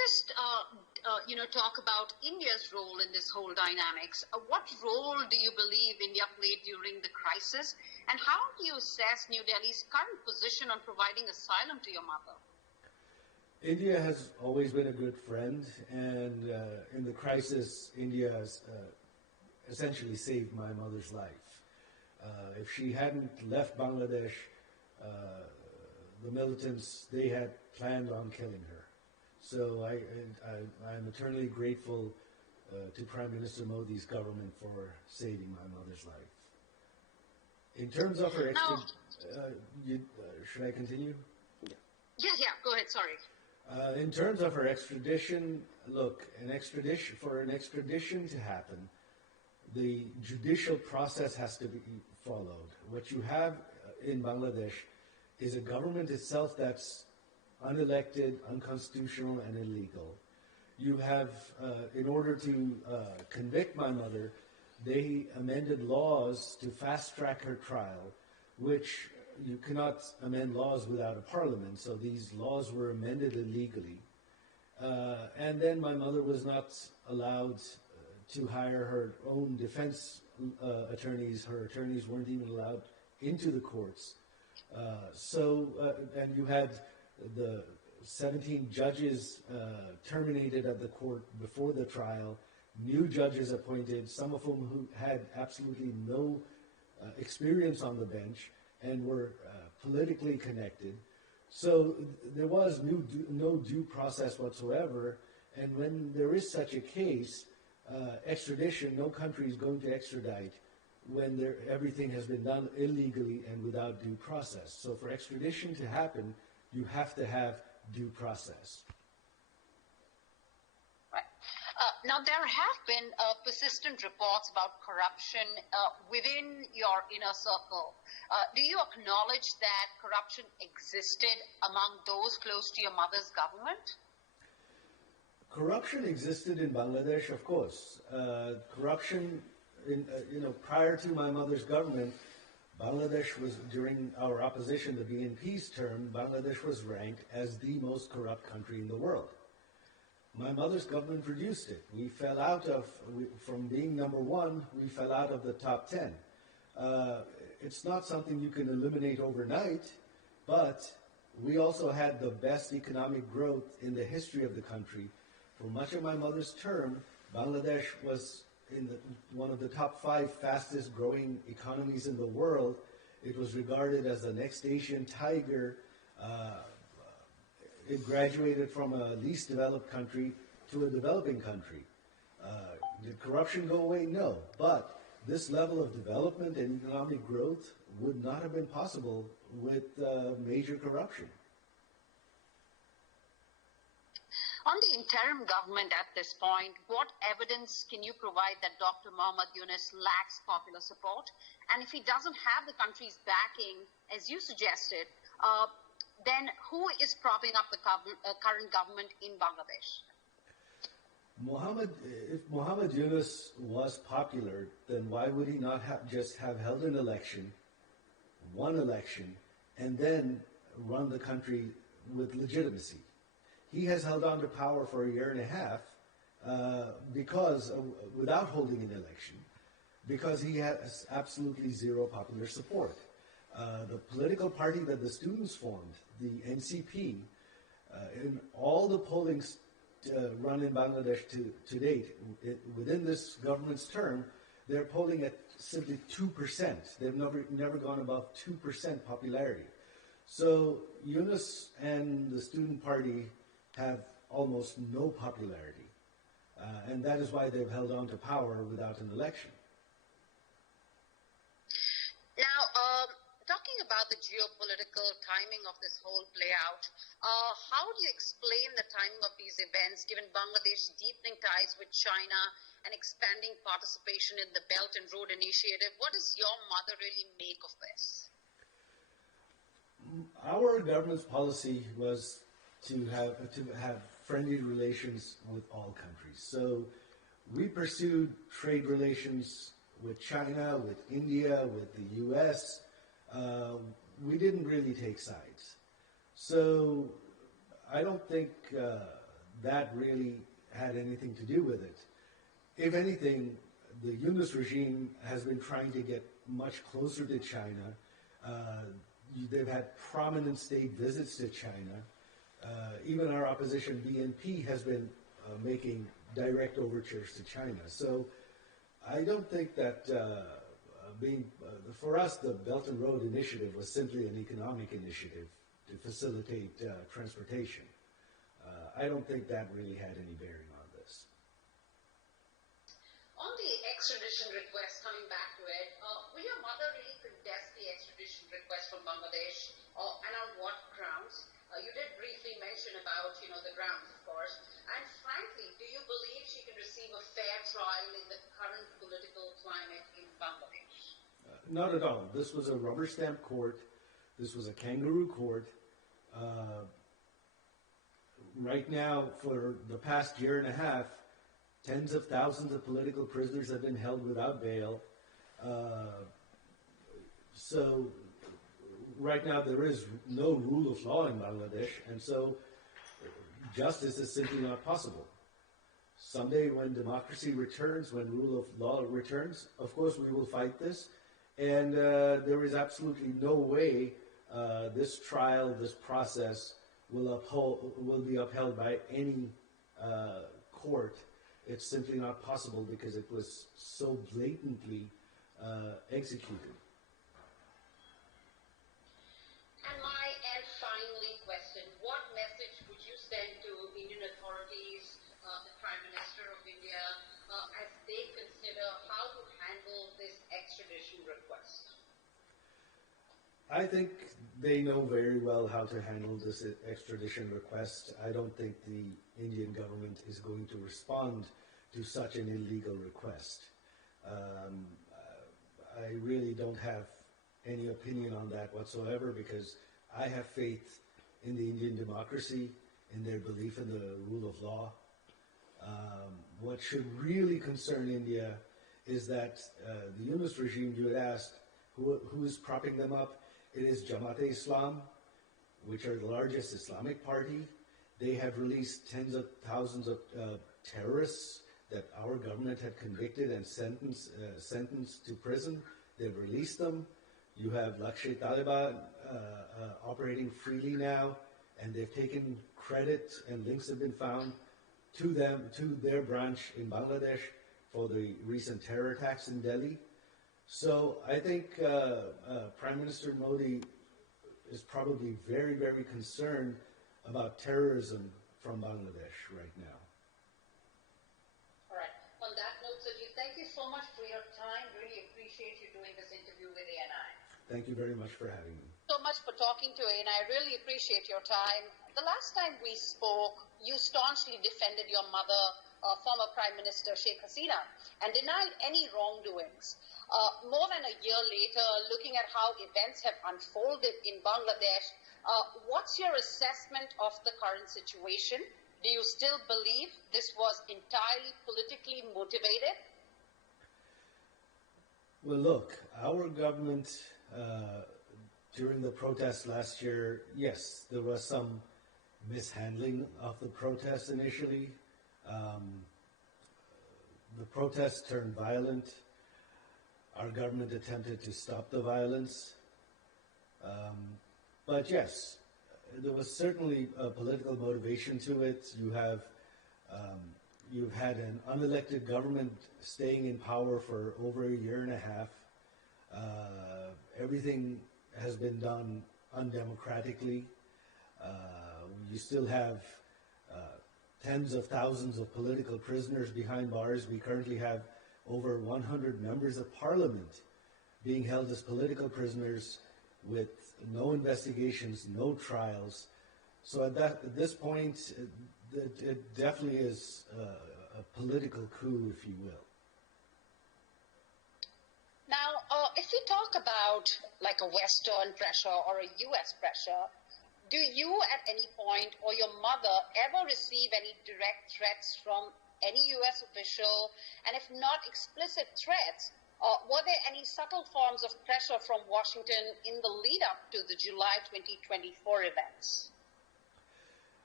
just talk about India's role in this whole dynamics. What role do you believe India played during the crisis, and how do you assess New Delhi's current position on providing asylum to your mother? India has always been a good friend, and in the crisis, India has essentially saved my mother's life. If she hadn't left Bangladesh, the militants, they had planned on killing her. So I'm eternally grateful to Prime Minister Modi's government for saving my mother's life. In terms of her should I continue? Yeah, go ahead, sorry. In terms of her extradition, look, for an extradition to happen, the judicial process has to be followed. What you have in Bangladesh is a government itself that's unelected, unconstitutional, and illegal. You have, in order to convict my mother, they amended laws to fast-track her trial, which you cannot amend laws without a parliament, so these laws were amended illegally. And then my mother was not allowed to hire her own defense attorneys. Her attorneys weren't even allowed into the courts. And you had the 17 judges terminated at the court before the trial, new judges appointed, some of whom who had absolutely no experience on the bench and were politically connected. So there was no due process whatsoever, and when there is such a case, extradition, no country is going to extradite when everything has been done illegally and without due process. So for extradition to happen, you have to have due process. Right. Now, there have been persistent reports about corruption within your inner circle. Do you acknowledge that corruption existed among those close to your mother's government? Corruption existed in Bangladesh, of course. Corruption, prior to my mother's government, Bangladesh was, during our opposition to BNP's term, Bangladesh was ranked as the most corrupt country in the world. My mother's government reduced it. We fell out from being number one, we fell out of the top 10. It's not something you can eliminate overnight, but we also had the best economic growth in the history of the country. For much of my mother's term, Bangladesh was in one of the top 5 fastest growing economies in the world. It was regarded as the next Asian tiger. It graduated from a least developed country to a developing country. Did corruption go away? No. But this level of development and economic growth would not have been possible with major corruption. On the interim government at this point, what evidence can you provide that Dr. Muhammad Yunus lacks popular support? And if he doesn't have the country's backing, as you suggested, then who is propping up the current government in Bangladesh? If Muhammad Yunus was popular, then why would he not just have held an election, won election, and then run the country with legitimacy? He has held on to power for a year and a half without holding an election, because he has absolutely zero popular support. The political party that the students formed, the NCP, in all the polling run in Bangladesh to date, within this government's term, they're polling at simply 2%. They've never gone above 2% popularity. So Yunus and the student party have almost no popularity. And that is why they've held on to power without an election. Now, talking about the geopolitical timing of this whole play out, how do you explain the timing of these events given Bangladesh's deepening ties with China and expanding participation in the Belt and Road Initiative? What does your mother really make of this? Our government's policy was to have friendly relations with all countries. So we pursued trade relations with China, with India, with the US. We didn't really take sides. So I don't think that really had anything to do with it. If anything, the Yunus regime has been trying to get much closer to China. They've had prominent state visits to China. Even our opposition BNP has been making direct overtures to China. So I don't think that for us, the Belt and Road Initiative was simply an economic initiative to facilitate transportation. I don't think that really had any bearing on this. On the extradition request, coming back to it, will your mother really contest the extradition request from Bangladesh, and on what grounds? You did briefly mention about, the grounds, of course. And frankly, do you believe she can receive a fair trial in the current political climate in Bangladesh? Not at all. This was a rubber stamp court. This was a kangaroo court. Right now, for the past year and a half, tens of thousands of political prisoners have been held without bail. So right now there is no rule of law in Bangladesh, and so justice is simply not possible. Someday when democracy returns, when rule of law returns, of course we will fight this, and there is absolutely no way this trial, this process will be upheld by any court. It's simply not possible because it was so blatantly executed. And finally question, what message would you send to Indian authorities, the Prime Minister of India, as they consider how to handle this extradition request? I think they know very well how to handle this extradition request. I don't think the Indian government is going to respond to such an illegal request. I really don't have any opinion on that whatsoever because I have faith in the Indian democracy, in their belief in the rule of law. What should really concern India is that the Yunus regime, you had asked, who is propping them up? It is Jamaat-e-Islam, which are the largest Islamic party. They have released tens of thousands of terrorists that our government had convicted and sentenced to prison. They've released them. You have Lashkar-e-Taiba operating freely now, and they've taken credit and links have been found to their branch in Bangladesh for the recent terror attacks in Delhi. So I think Prime Minister Modi is probably very, very concerned about terrorism from Bangladesh right now. All right. On that note, Sajeeb, thank you so much for your time. Really appreciate you doing this interview with ANI. Thank you very much for having me. So much for talking to ANI. I really appreciate your time. The last time we spoke, you staunchly defended your mother, former Prime Minister Sheikh Hasina, and denied any wrongdoings. More than a year later, looking at how events have unfolded in Bangladesh, what's your assessment of the current situation? Do you still believe this was entirely politically motivated? Well, look, our government, during the protests last year, yes, there was some mishandling of the protests initially. The protests turned violent. Our government attempted to stop the violence. But yes, there was certainly a political motivation to it. You've had an unelected government staying in power for over a year and a half. Everything has been done undemocratically. You still have tens of thousands of political prisoners behind bars. We currently have over 100 members of parliament being held as political prisoners with no investigations, no trials. So at this point, it definitely is a political coup, if you will. Now, if we talk about like a Western pressure or a U.S. pressure, do you at any point or your mother ever receive any direct threats from any U.S. official? And if not explicit threats, were there any subtle forms of pressure from Washington in the lead up to the July 2024 events?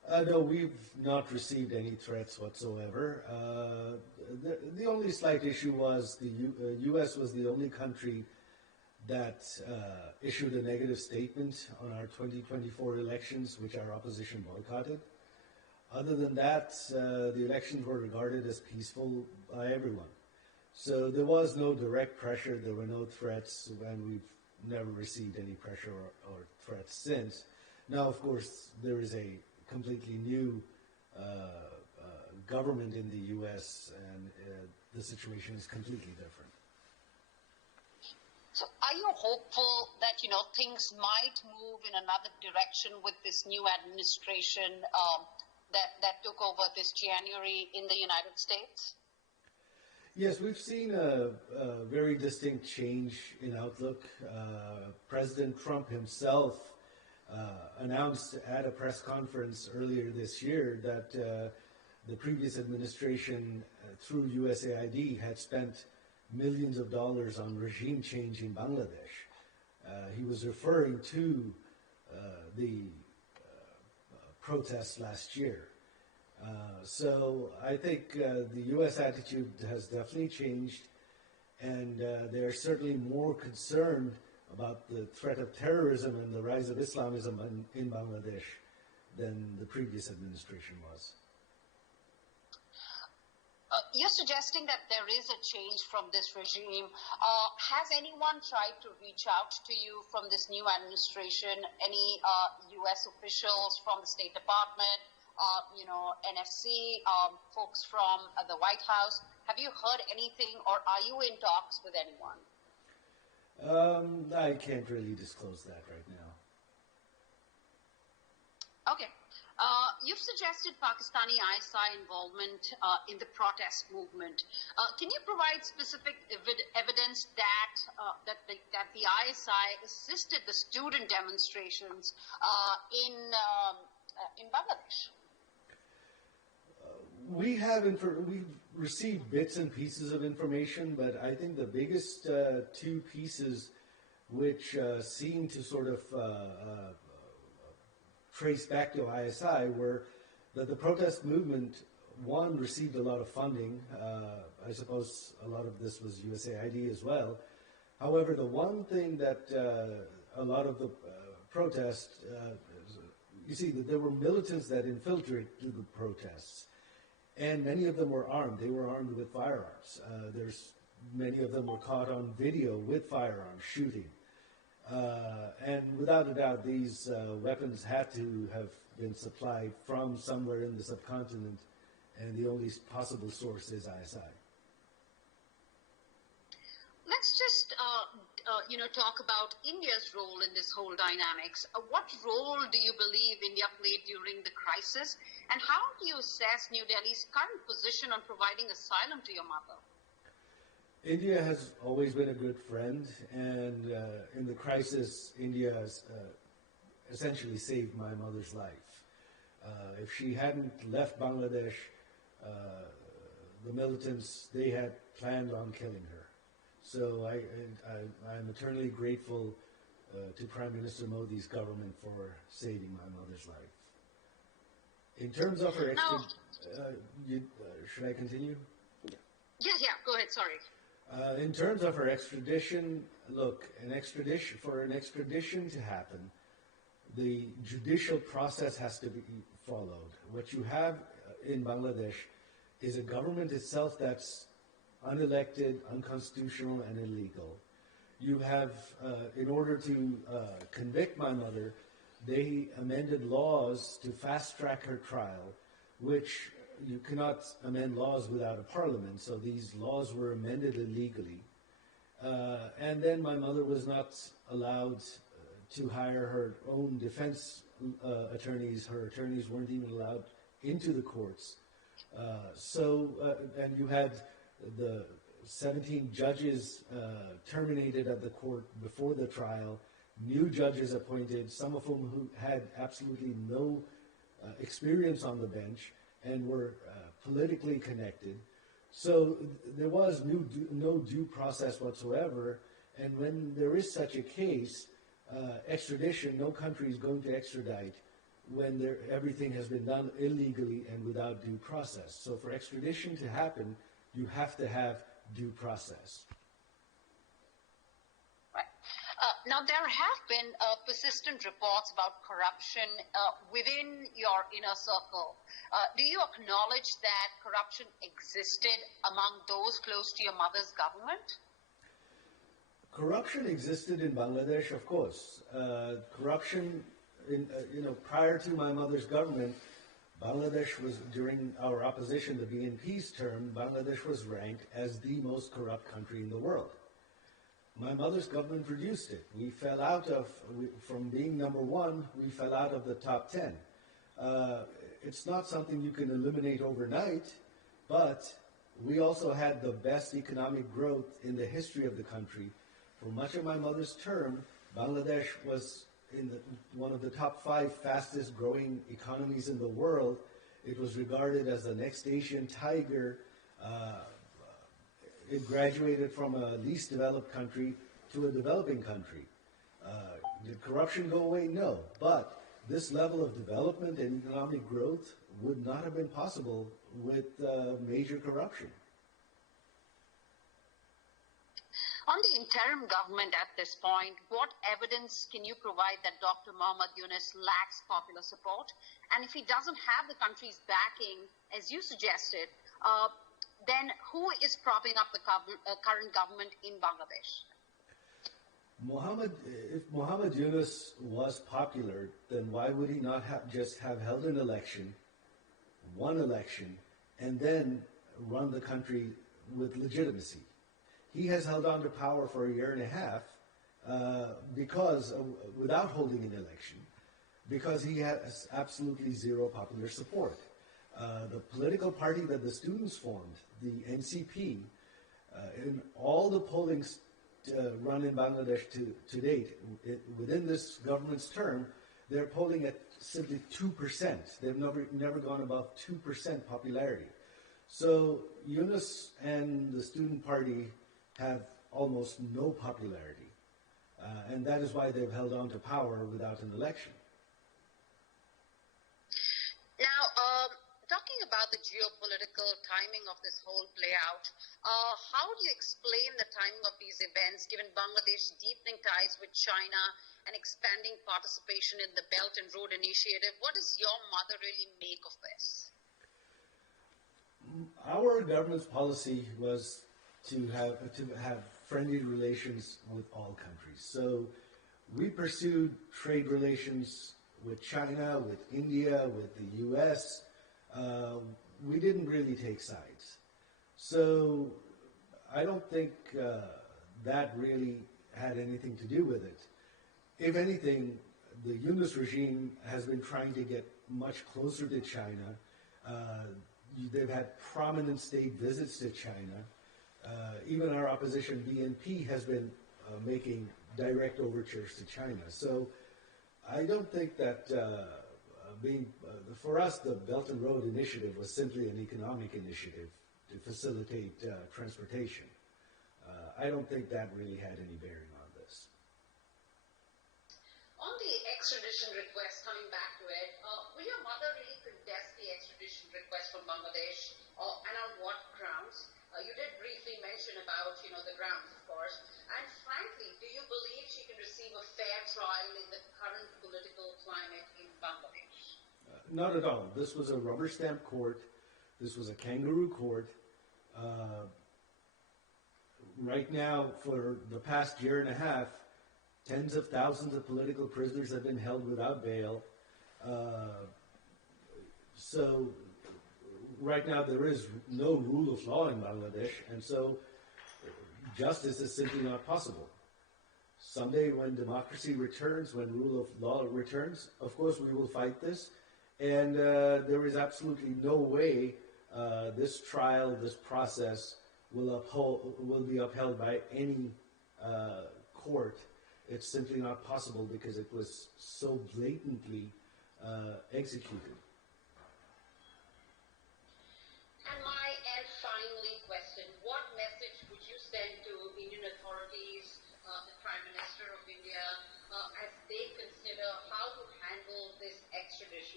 No, we've not received any threats whatsoever. The only slight issue was the U.S. was the only country that issued a negative statement on our 2024 elections, which our opposition boycotted. Other than that, the elections were regarded as peaceful by everyone. So there was no direct pressure, there were no threats, and we've never received any pressure or threats since. Now, of course, there is a completely new government in the U.S., and the situation is completely different. So are you hopeful that, things might move in another direction with this new administration that took over this January in the United States? Yes, we've seen a very distinct change in outlook. President Trump himself announced at a press conference earlier this year that the previous administration, through USAID, had spent millions of dollars on regime change in Bangladesh. He was referring to the protests last year. So I think the U.S. attitude has definitely changed, and they're certainly more concerned about the threat of terrorism and the rise of Islamism in Bangladesh than the previous administration was. You're suggesting that there is a change from this regime. Has anyone tried to reach out to you from this new administration? Any U.S. officials from the State Department, NFC, folks from the White House? Have you heard anything, or are you in talks with anyone? I can't really disclose that right now. Okay. You've suggested Pakistani ISI involvement in the protest movement. Can you provide specific evidence that the ISI assisted the student demonstrations in Bangladesh? We've received bits and pieces of information, but I think the biggest two pieces which seem to sort of trace back to ISI were that the protest movement, one, received a lot of funding. I suppose a lot of this was USAID as well. However, the one thing that a lot of the protests, you see, that there were militants that infiltrated the protests, and many of them were armed. They were armed with firearms. Many of them were caught on video with firearms shooting. And without a doubt, these weapons had to have been supplied from somewhere in the subcontinent, and the only possible source is ISI. Let's just, talk about India's role in this whole dynamics. What role do you believe India played during the crisis, and how do you assess New Delhi's current position on providing asylum to your mother? India has always been a good friend, and in the crisis, India has essentially saved my mother's life. If she hadn't left Bangladesh, the militants, they had planned on killing her. So I'm eternally grateful to Prime Minister Modi's government for saving my mother's life. In terms of her should I continue? Yeah, go ahead, sorry. In terms of her extradition, look, for an extradition to happen, the judicial process has to be followed. What you have in Bangladesh is a government itself that's unelected, unconstitutional, and illegal. You have, in order to convict my mother, they amended laws to fast-track her trial, which you cannot amend laws without a parliament, so these laws were amended illegally. And then my mother was not allowed to hire her own defense attorneys. Her attorneys weren't even allowed into the courts. And you had the 17 judges terminated at the court before the trial, new judges appointed, some of whom who had absolutely no experience on the bench and were politically connected. So there was no due process whatsoever, and when there is such a case, extradition, no country is going to extradite when everything has been done illegally and without due process. So for extradition to happen, you have to have due process. Right. Now, there have been persistent reports about corruption within your inner circle. Do you acknowledge that corruption existed among those close to your mother's government? Corruption existed in Bangladesh, of course. Corruption, prior to my mother's government, Bangladesh was, during our opposition, the BNP's term, Bangladesh was ranked as the most corrupt country in the world. My mother's government reduced it. We fell out of, from being number one, we fell out of the top 10. It's not something you can eliminate overnight, but we also had the best economic growth in the history of the country. For much of my mother's term, Bangladesh was in one of the top 5 fastest growing economies in the world. It was regarded as the next Asian tiger. It graduated from a least developed country to a developing country. Did corruption go away? No. But this level of development and economic growth would not have been possible with major corruption. On the interim government at this point, what evidence can you provide that Dr. Muhammad Yunus lacks popular support? And if he doesn't have the country's backing, as you suggested, then who is propping up the current government in Bangladesh? If Muhammad Yunus was popular, then why would he not just have held an election, won election, and then run the country with legitimacy? He has held on to power for a year and a half without holding an election, because he has absolutely zero popular support. The political party that the students formed, the NCP, in all the polling run in Bangladesh to date, within this government's term, they're polling at simply 2%. They've never gone above 2% popularity. So Yunus and the student party have almost no popularity. And that is why they've held on to power without an election. Now, talking about the geopolitical timing of this whole play out, how do you explain the timing of these events, given Bangladesh's deepening ties with China and expanding participation in the Belt and Road Initiative? What does your mother really make of this? Our government's policy was to have friendly relations with all countries. So we pursued trade relations with China, with India, with the US. We didn't really take sides. So I don't think that really had anything to do with it. If anything, the Yunus regime has been trying to get much closer to China. They've had prominent state visits to China. Even our opposition, BNP, has been making direct overtures to China. So I don't think that for us, the Belt and Road Initiative was simply an economic initiative to facilitate transportation. I don't think that really had any bearing on this. On the extradition request, coming back to it, will your mother really contest the extradition request from Bangladesh, and on what grounds? You did briefly mention about, the grounds, of course. And frankly, do you believe she can receive a fair trial in the current political climate in Bangladesh? Not at all. This was a rubber stamp court. This was a kangaroo court. Right now, for the past year and a half, tens of thousands of political prisoners have been held without bail. So right now there is no rule of law in Bangladesh, and so justice is simply not possible. Someday when democracy returns, when rule of law returns, of course we will fight this, and there is absolutely no way this trial, this process will be upheld by any court. It's simply not possible because it was so blatantly executed. And finally, question, what message would you send to Indian authorities, the Prime Minister of India, as they consider how to handle this extradition?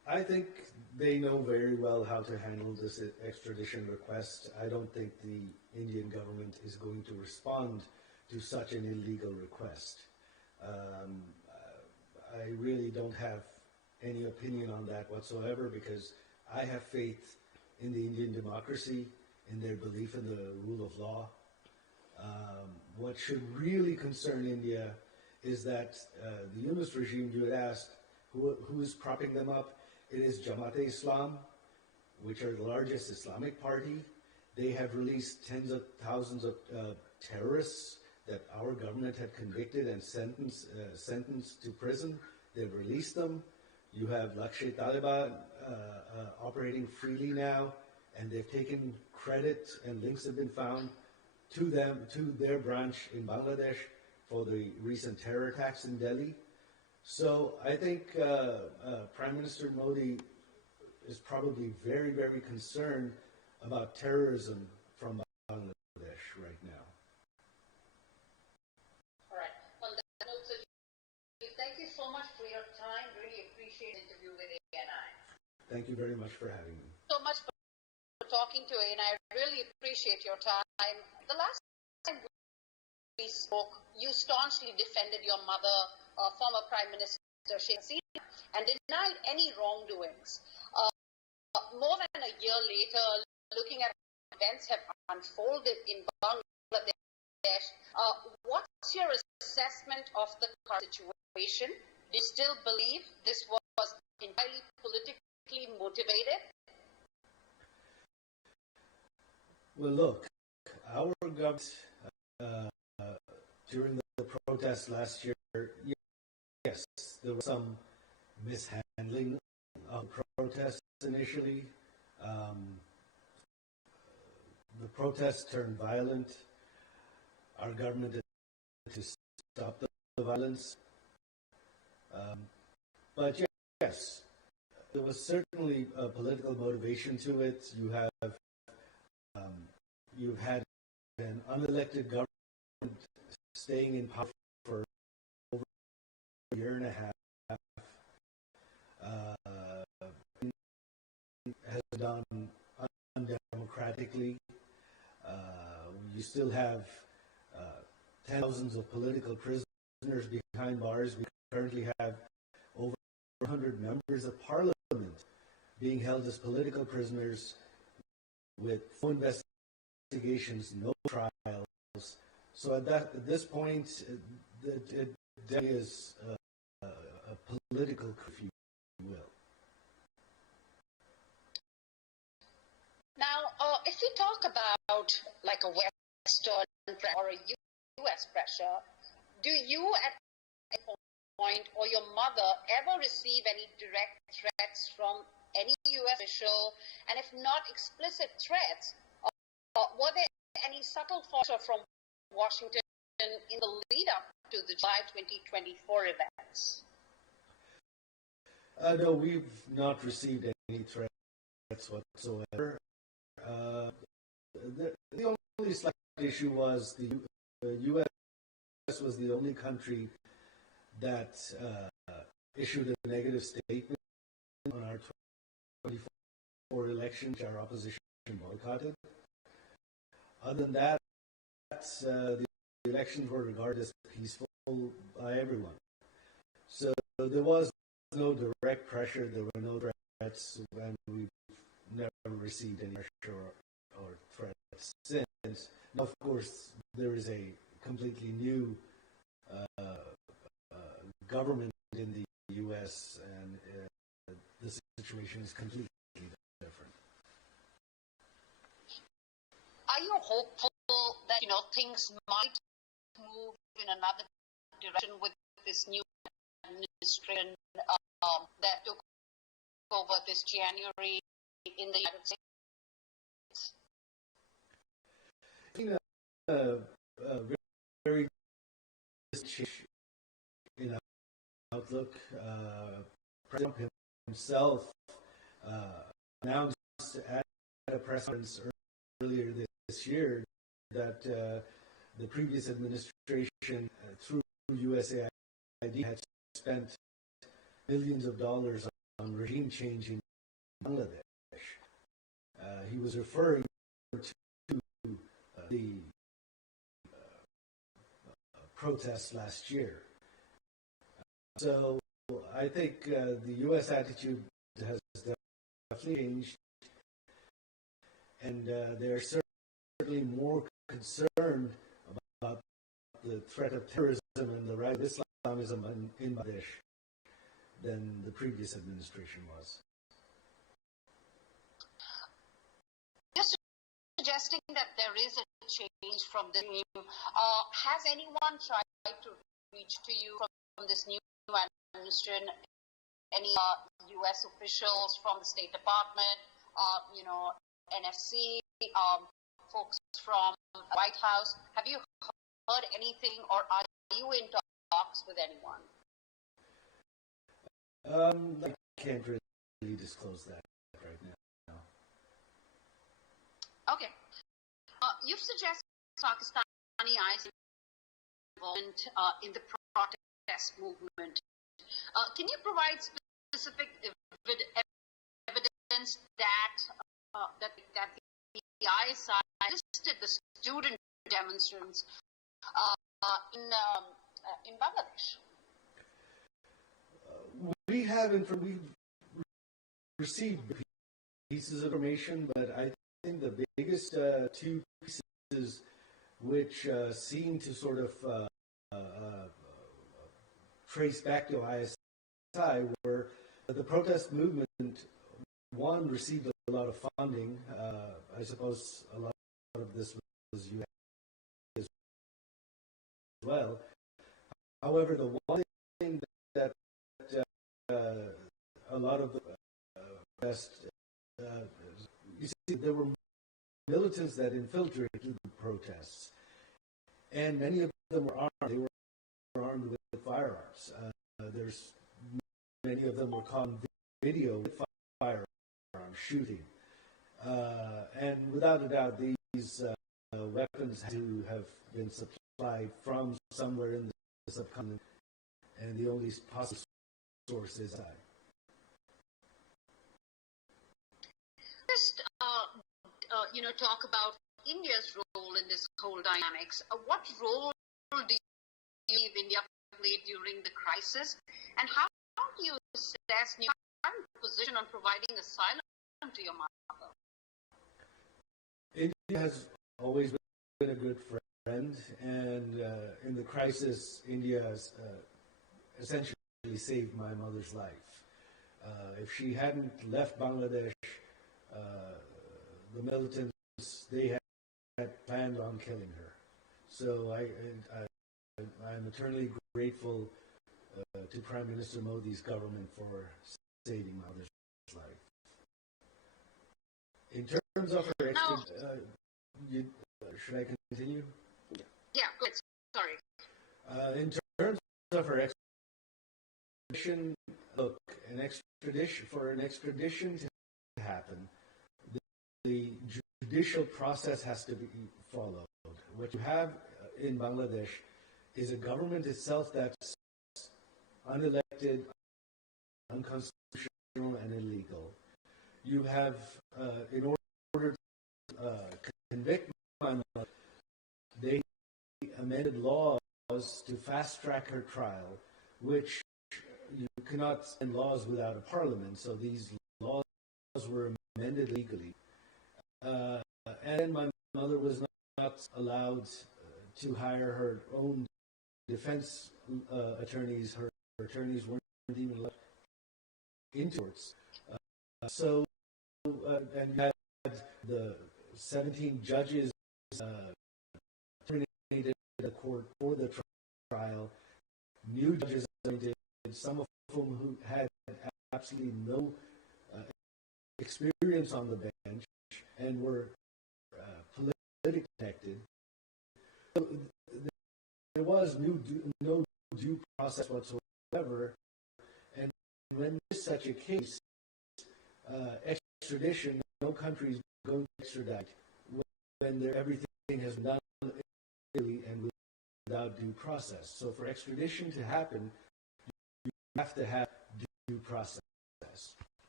I think they know very well how to handle this extradition request. I don't think the Indian government is going to respond to such an illegal request. Um, I really don't have any opinion on that whatsoever because I have faith in the Indian democracy, in their belief in the rule of law. What should really concern India is that the Yunus regime, you had asked, who is propping them up? It is Jamaat-e-Islam, which are the largest Islamic party. They have released tens of thousands of terrorists that our government had convicted and sentenced to prison. They've released them. You have Lashkar-e-Taliban operating freely now, and they've taken credit and links have been found to their branch in Bangladesh for the recent terror attacks in Delhi. So I think Prime Minister Modi is probably very, very concerned about terrorism from Bangladesh right now. All right. On that note, so thank you so much for your time. Really appreciate the interview with ANI. Thank you very much for having me. So much for talking to ANI. I really appreciate your time. The last time we spoke, you staunchly defended your mother, former Prime Minister Sheikh Hasina, and denied any wrongdoings. More than a year later, looking at events have unfolded in Bangladesh, what's your assessment of the current situation? Do you still believe this was entirely politically motivated? Well, look, our government during the protests last year, yes, there was some mishandling of protests initially. The protests turned violent. Our government did to stop the violence. But yes, there was certainly a political motivation to it. You've had an unelected government staying in power for over a year and a half. Has done undemocratically. You still have thousands of political prisoners behind bars. We currently have over 100 members of parliament being held as political prisoners with no investigations, no trials. So at this point, it is a political curfew, if you will. Now, if we talk about like a Western or a U.S. pressure, do you at any point or your mother ever receive any direct threats from any U.S. official? And if not explicit threats, were there any subtle pressure from Washington in the lead up to the July 2024 events? No, we've not received any threats whatsoever. The only slight issue was the U.S. was the only country that issued a negative statement on our 2024 election, which our opposition boycotted. Other than that, the elections were regarded as peaceful by everyone. So there was no direct pressure, there were no threats, and we've never received any pressure or threats since. Now, of course, there is a completely new government in the U.S., and the situation is completely different. Are you hopeful that things might move in another direction with this new administration that took over this January in the United States? I think very change in outlook. President Trump himself announced at a press conference earlier this year that the previous administration, through USAID, had spent millions of dollars on regime change in Bangladesh. He was referring to the protests last year. So I think the U.S. attitude has definitely changed, and they're certainly more concerned about the threat of terrorism and the rise of Islamism in Bangladesh than the previous administration was. Just suggesting that there is a change from the new. Has anyone tried to reach to you from this new administration? Any U.S. officials from the State Department, NFC, folks from the White House? Have you heard anything, or are you in talks with anyone? I can't really disclose that right now. Okay. You've suggested Pakistani ICE involvement in the protest movement. Can you provide specific evidence that the ISI listed the student demonstrants in Bangladesh? We've received pieces of information, but I think the biggest two pieces which seem to sort of trace back to ISI were the protest movement. One received a lot of funding. I suppose a lot of this was U.S. as well. However, the one thing that a lot of the you see, there were militants that infiltrated the protests, and many of them were armed. They were armed with firearms. There's many of them were caught on video with firearms shooting, and without a doubt, these weapons had to have been supplied from somewhere in the subcontinent, and the only possible source is I. Just talk about India's role in this whole dynamics. What role do you believe India played during the crisis, and how do you assess your current position on providing asylum to your mother? India has always been a good friend, and in the crisis, India has essentially saved my mother's life. If she hadn't left Bangladesh, the militants, they had planned on killing her. So I'm eternally grateful to Prime Minister Modi's government for saving my mother's life. In terms of her should I continue? Yeah, go ahead. Sorry. In terms of her extradition, look, for an extradition to happen, the judicial process has to be followed. What you have in Bangladesh is a government itself that's unelected, unconstitutional, and illegal. You have, in order to convict my mother, they amended laws to fast-track her trial, which you cannot send laws without a parliament, so these laws were amended legally. And my mother was not allowed to hire her own defense attorneys. Her attorneys weren't even allowed into courts. And you had the 17 judges terminated the court for the trial. New judges appointed, some of whom who had absolutely no experience on the bench and were politically connected. So there was no due process whatsoever, and when there's such a case, extradition, no country is going to extradite when everything has been done illegally and without due process. So for extradition to happen, you have to have due process.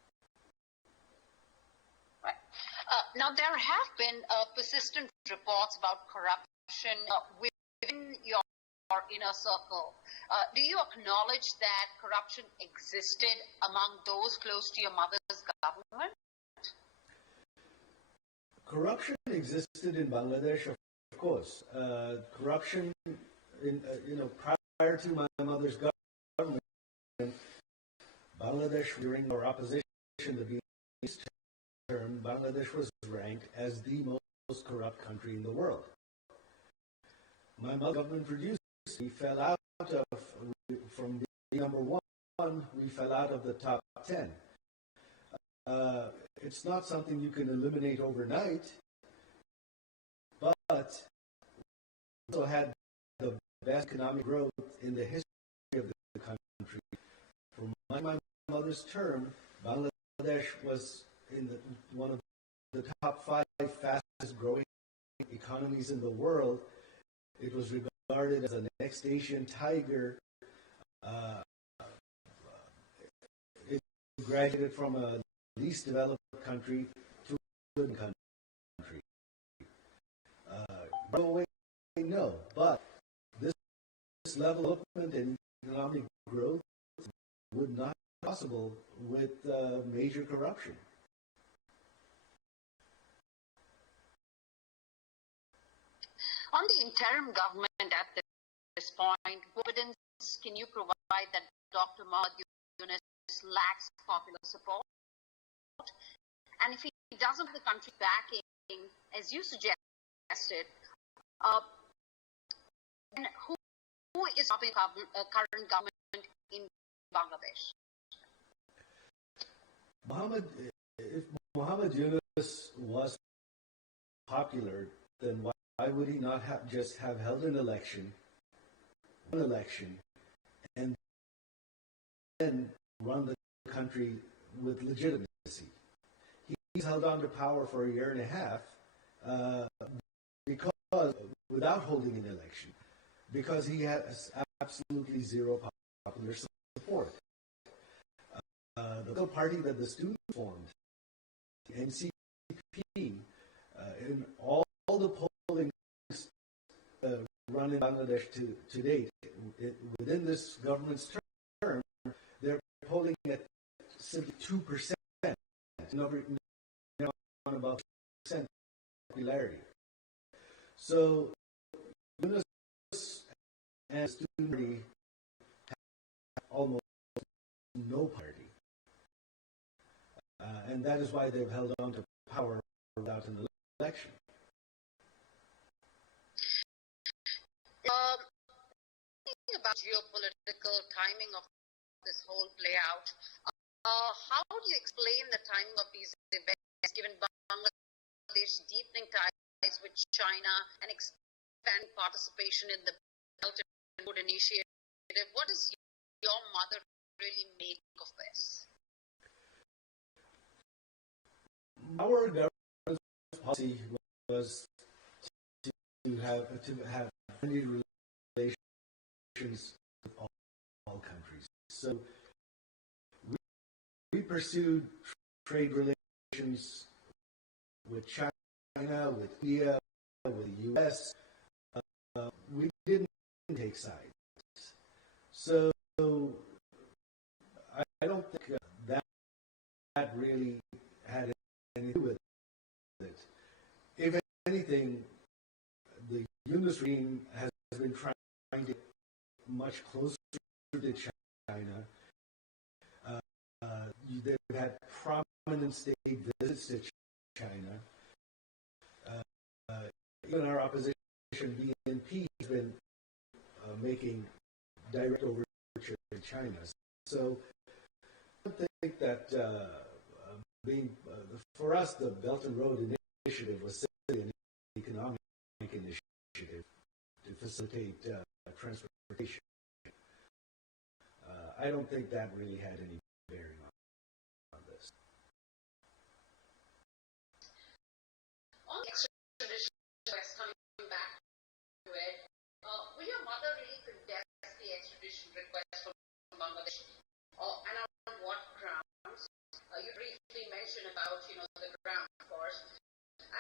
Now, there have been persistent reports about corruption within your inner circle. Do you acknowledge that corruption existed among those close to your mother's government? Corruption existed in Bangladesh, of course. Corruption, prior to my mother's government, Bangladesh, during our opposition to the Vietnamese term, Bangladesh was ranked as the most corrupt country in the world. My mother's government reduced. We fell out from being number one, we fell out of the top 10. It's not something you can eliminate overnight, but we also had the best economic growth in the history of the country. For my mother's term, Bangladesh was in one of the top 5 fastest growing economies in the world. It was regarded as a next Asian tiger. It graduated from a least developed country to a good country. No, but this level of development and economic growth would not be possible with major corruption. On the interim government at this point, what evidence can you provide that Dr. Muhammad Yunus lacks popular support? And if he doesn't have the country backing, as you suggested, then who is stopping current government in Bangladesh? If Muhammad Yunus was popular, then why would he not just have held one election, and then run the country with legitimacy? He's held on to power for a year and a half because without holding an election, because he has absolutely zero popular support. The political party that the students formed, the NCP, in all the polling run in Bangladesh to date, within this government's term, they're polling at simply 2%, on about 2% popularity. So, Yunus and the student party have almost no party. And that is why they've held on to power without an election. Thinking about geopolitical timing of this whole play out, how do you explain the timing of these events, given Bangladesh deepening ties with China and expand participation in the Belt and Road Initiative? What does your mother really make of this? Our government's policy was to have friendly relations with all countries. So we pursued trade relations with China, with India, with the U.S. We didn't take sides. So I don't think that really had anything to do with it. If anything, the Yunus regime has been trying to get much closer to China. They've had prominent state visits to China. Even our opposition, BNP, has been making direct overtures to China. So I don't think that for us, the Belt and Road Initiative was simply an economic initiative to facilitate transportation. I don't think that really had any bearing on this. On extradition, coming back to it, will your mother really contest the extradition request from Bangladesh? And on what grounds? You briefly mentioned about, the ground, of course.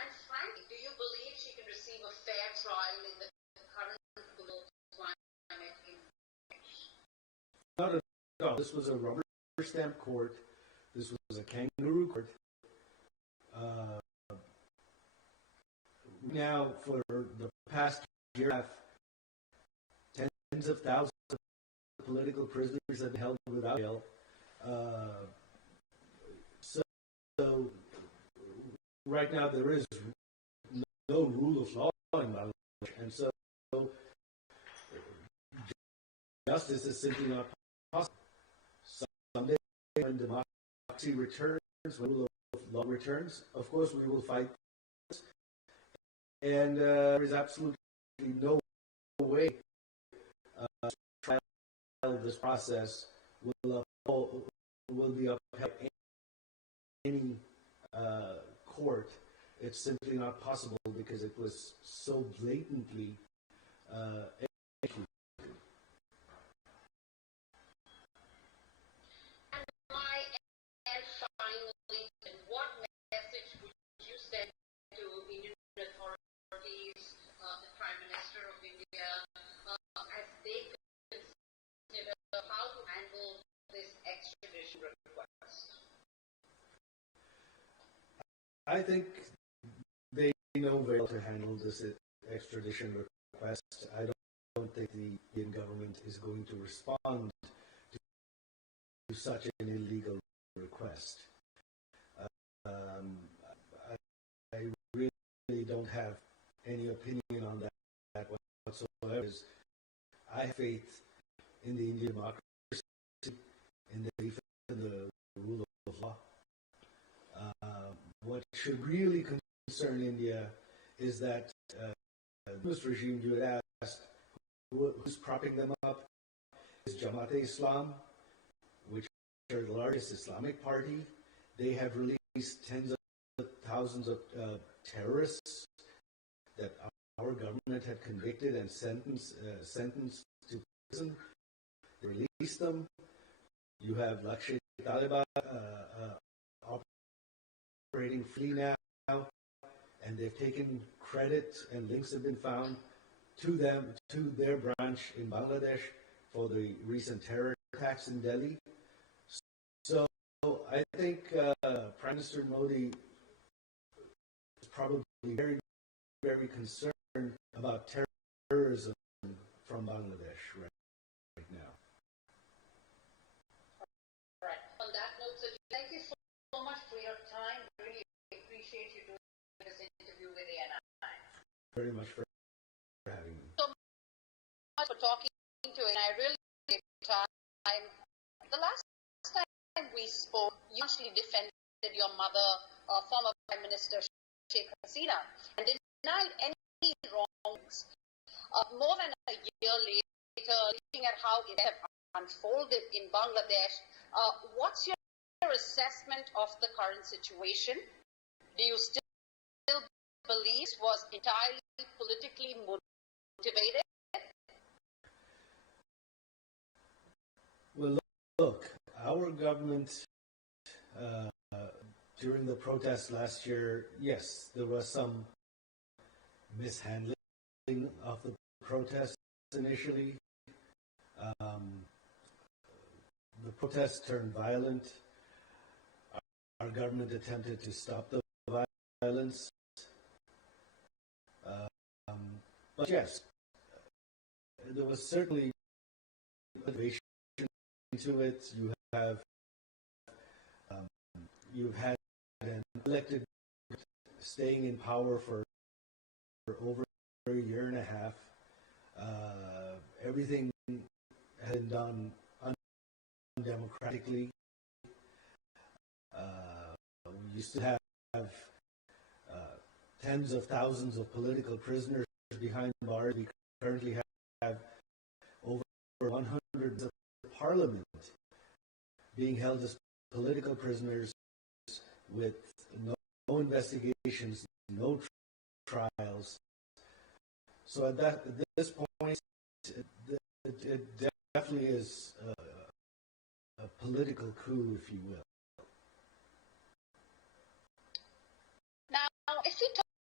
And frankly, do you believe she can receive a fair trial in the current political climate in Bangladesh? Not at all. This was a rubber stamp court. This was a kangaroo court. Now, for the past year and a half, tens of thousands of political prisoners have been held without bail. So right now there is no rule of law in Bangladesh, and so justice is simply not possible. Someday, when democracy returns, when rule of law returns, of course we will fight this. And there is absolutely no way trial of this process will be upheld in any court. It's simply not possible because it was so blatantly executed. And finally, what message would you send to Indian authorities, the Prime Minister of India, as they consider how to handle this extradition request? I think they know very well to handle this extradition request. I don't think the Indian government is going to respond to such an illegal request. I really don't have any opinion on that whatsoever. I have faith in the Indian democracy, in the rule of law. What should really concern India is that this regime, you had asked, who's propping them up? Is Jamaat-e-Islam, which are the largest Islamic party. They have released tens of thousands of terrorists that our government had convicted and sentenced to prison. They released them. You have Lashkar-e-Taliban operating freely now, and they've taken credit and links have been found to their branch in Bangladesh for the recent terror attacks in Delhi. So I think Prime Minister Modi is probably very, very concerned about terrorism from Bangladesh right now. All right. On that note, Sajeeb, thank you so much for your time. Really appreciate you doing this interview with ANI. Very much for having me. So much for talking to it. I really appreciate time. The last time we spoke, you actually defended your mother, former Prime Minister Sheikh Hasina, and denied any wrongs. More than a year later, looking at how it have unfolded in Bangladesh, what's your assessment of the current situation? Do you still believe it was entirely politically motivated? Well, look, our government, during the protests last year, yes, there was some mishandling of the protests initially. The protests turned violent. Our government attempted to stop the violence. But yes, there was certainly motivation to it. You've had an elected staying in power for over a year and a half. Everything had been done undemocratically. We used to have tens of thousands of political prisoners behind bars. We currently have over 100 of parliament being held as political prisoners with no investigations, no trials. So at this point, it definitely is a political coup, if you will. Now, if we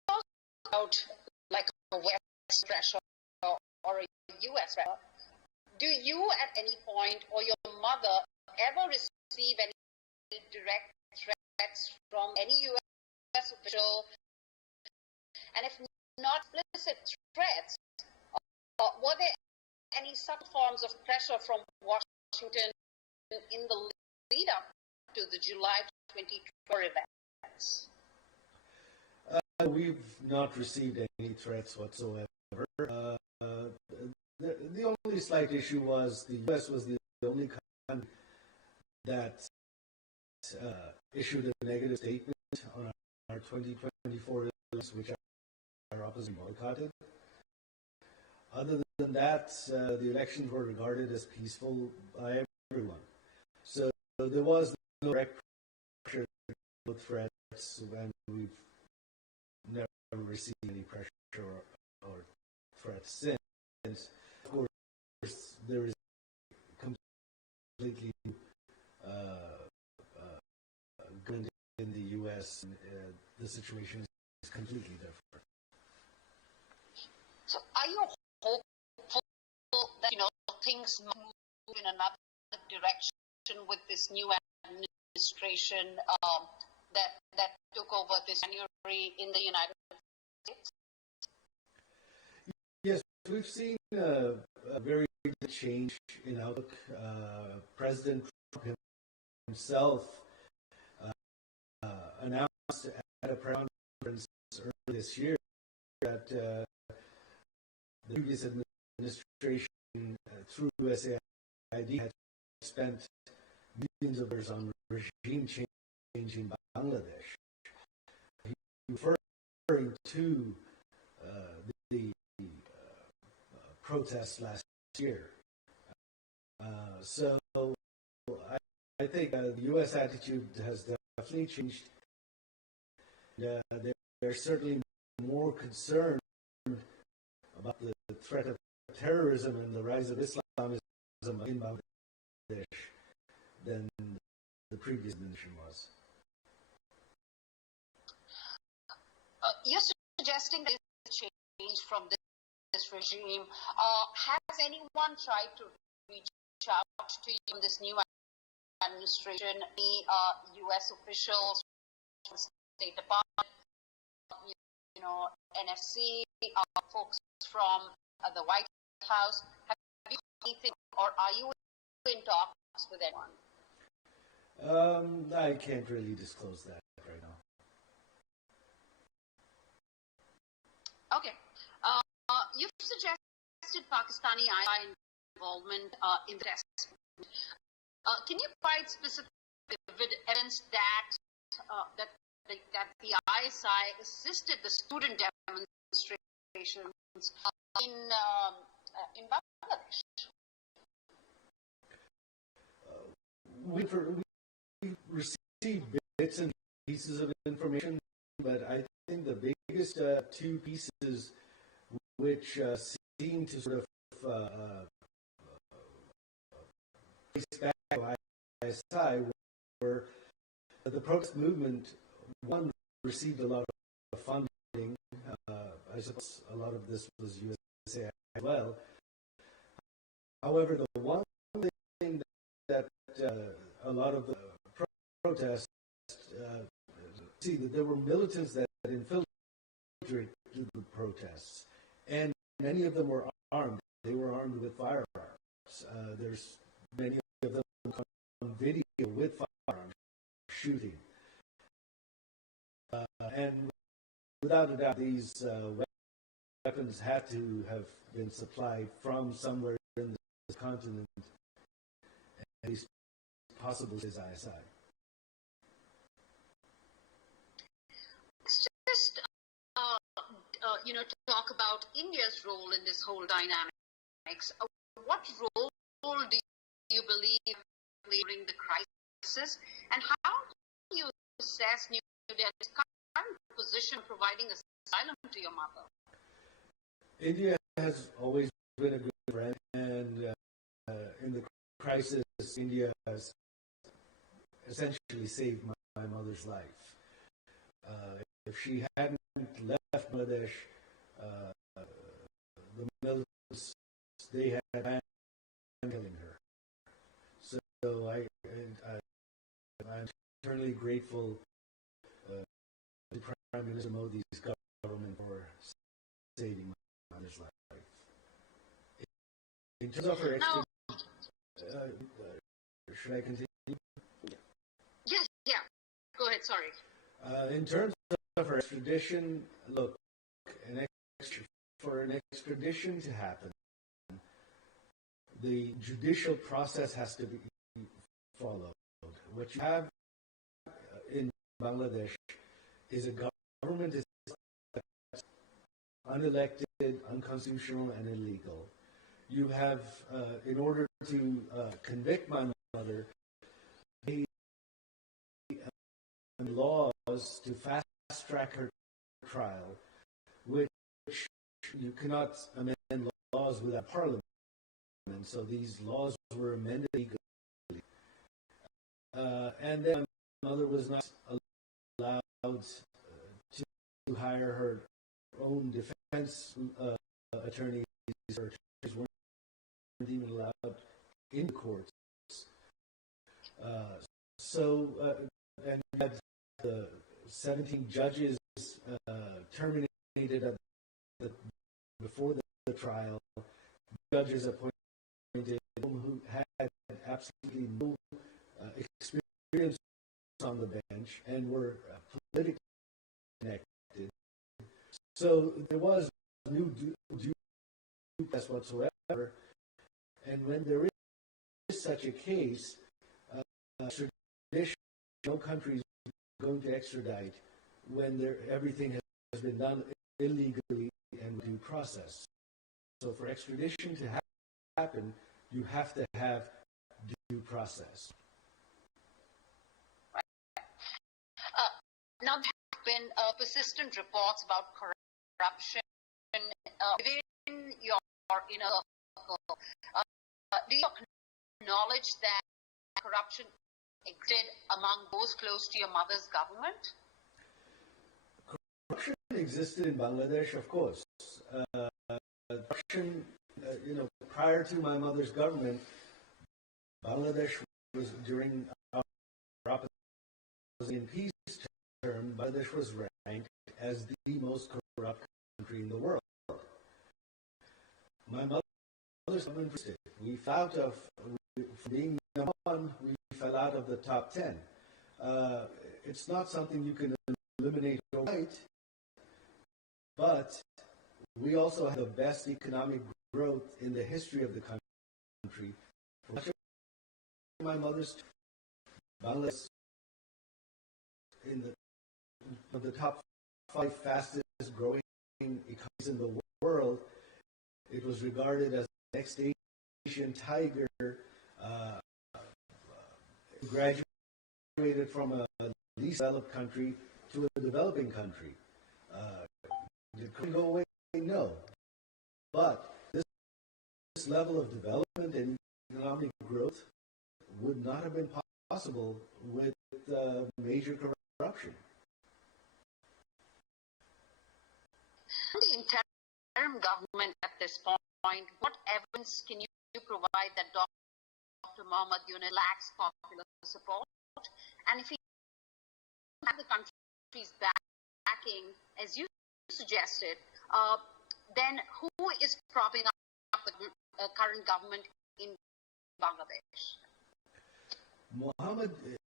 about like a West pressure or a US pressure, do you at any point or your mother ever receive any direct threats from any US official? And if not explicit threats, were there any subtle forms of pressure from Washington in the lead up to the July 2024 events? We've not received any threats whatsoever. The only slight issue was the U.S. was the only country that issued a negative statement on our 2024 elections, which our opposition boycotted. Other than that, the elections were regarded as peaceful by everyone. So there was no direct pressure with threats, and we've never received any pressure or threats since. Of course, there is completely good in the U.S. The situation is completely different. So, are you hopeful that things move in another direction with this new administration that took over this January in the United States? Yes, we've seen a very good change in outlook. President Trump himself announced at a press conference earlier this year that the previous administration, through USAID, had spent millions of dollars on regime change in Bangladesh. He was referring to the protests last year. So I think the U.S. attitude has definitely changed. They're certainly more concerned about the threat of terrorism and the rise of Islamism in Bangladesh than the previous administration was. You're suggesting there is a change from this regime. Has anyone tried to reach out to you in this new administration? Any U.S. officials, State Department, NFC, folks from the White House? Have you anything, or are you in talks with anyone? I can't really disclose that right now. Okay. You've suggested Pakistani involvement in the test. Can you provide specific evidence that the ISI assisted the student demonstrations in Bangladesh? We received bits and pieces of information, but I think the biggest two pieces which seem to sort of trace back to ISI were the protest movement. One received a lot of funding. I suppose a lot of this was USA as well. However, the one thing that a lot of the protests see that there were militants that infiltrated the protests, and many of them were armed. They were armed with firearms. There's many of them on video with firearms shooting. And without a doubt, these weapons had to have been supplied from somewhere in the continent, at least possible is ISI. Just to talk about India's role in this whole dynamics. What role do you believe during the crisis, and how do you assess New Delhi's current position providing asylum to your mother? India has always been a good friend, and in the crisis, India has essentially saved my mother's life. If she hadn't left Bangladesh, the militants, they had planned killing her. So I'm eternally grateful to Prime Minister Modi's government for saving my mother's life. In terms of her extradition, should I continue? Yes, yeah. Go ahead, sorry. In terms of her extradition, look, for an extradition to happen, the judicial process has to be followed. What you have in Bangladesh is a government that's unelected, unconstitutional, and illegal. You have, in order to convict my mother, they laws to fast-track her trial, which you cannot amend laws without parliament. So these laws were amended legally. And then my mother was not allowed to hire her own defense attorneys. Her attorneys weren't even allowed in courts. And we had the 17 judges terminated before the trial. Judges appointed who had absolutely no experience on the bench and were politically connected. So there was no due process whatsoever. And when there is such a case, extradition, no country is going to extradite when everything has been done illegally and due process. So for extradition to happen, you have to have due process. Now, there have been persistent reports about corruption within your inner circle. Do you acknowledge that corruption existed among those close to your mother's government? Corruption existed in Bangladesh, of course. Corruption, prior to my mother's government, Bangladesh was during our opposition peace term. Bangladesh was ranked as the most corrupt country in the world. My mother's government, we fell out of being number one. We fell out of the top 10. It's not something you can eliminate overnight, but we also have the best economic growth in the history of the country. My mother's Bangladesh in the top 5 fastest growing economies in the world. It was regarded as the next Asian tiger. Graduated from a least developed country to a developing country. It couldn't go away, no. But this level of development and economic growth would not have been possible with major corruption. The interim government at this point, what evidence can you provide that Dr. Mohammed Yunus lacks popular support? And if he have the country's backing, as you suggested, then who is propping up the current government in Bangladesh? Mohammed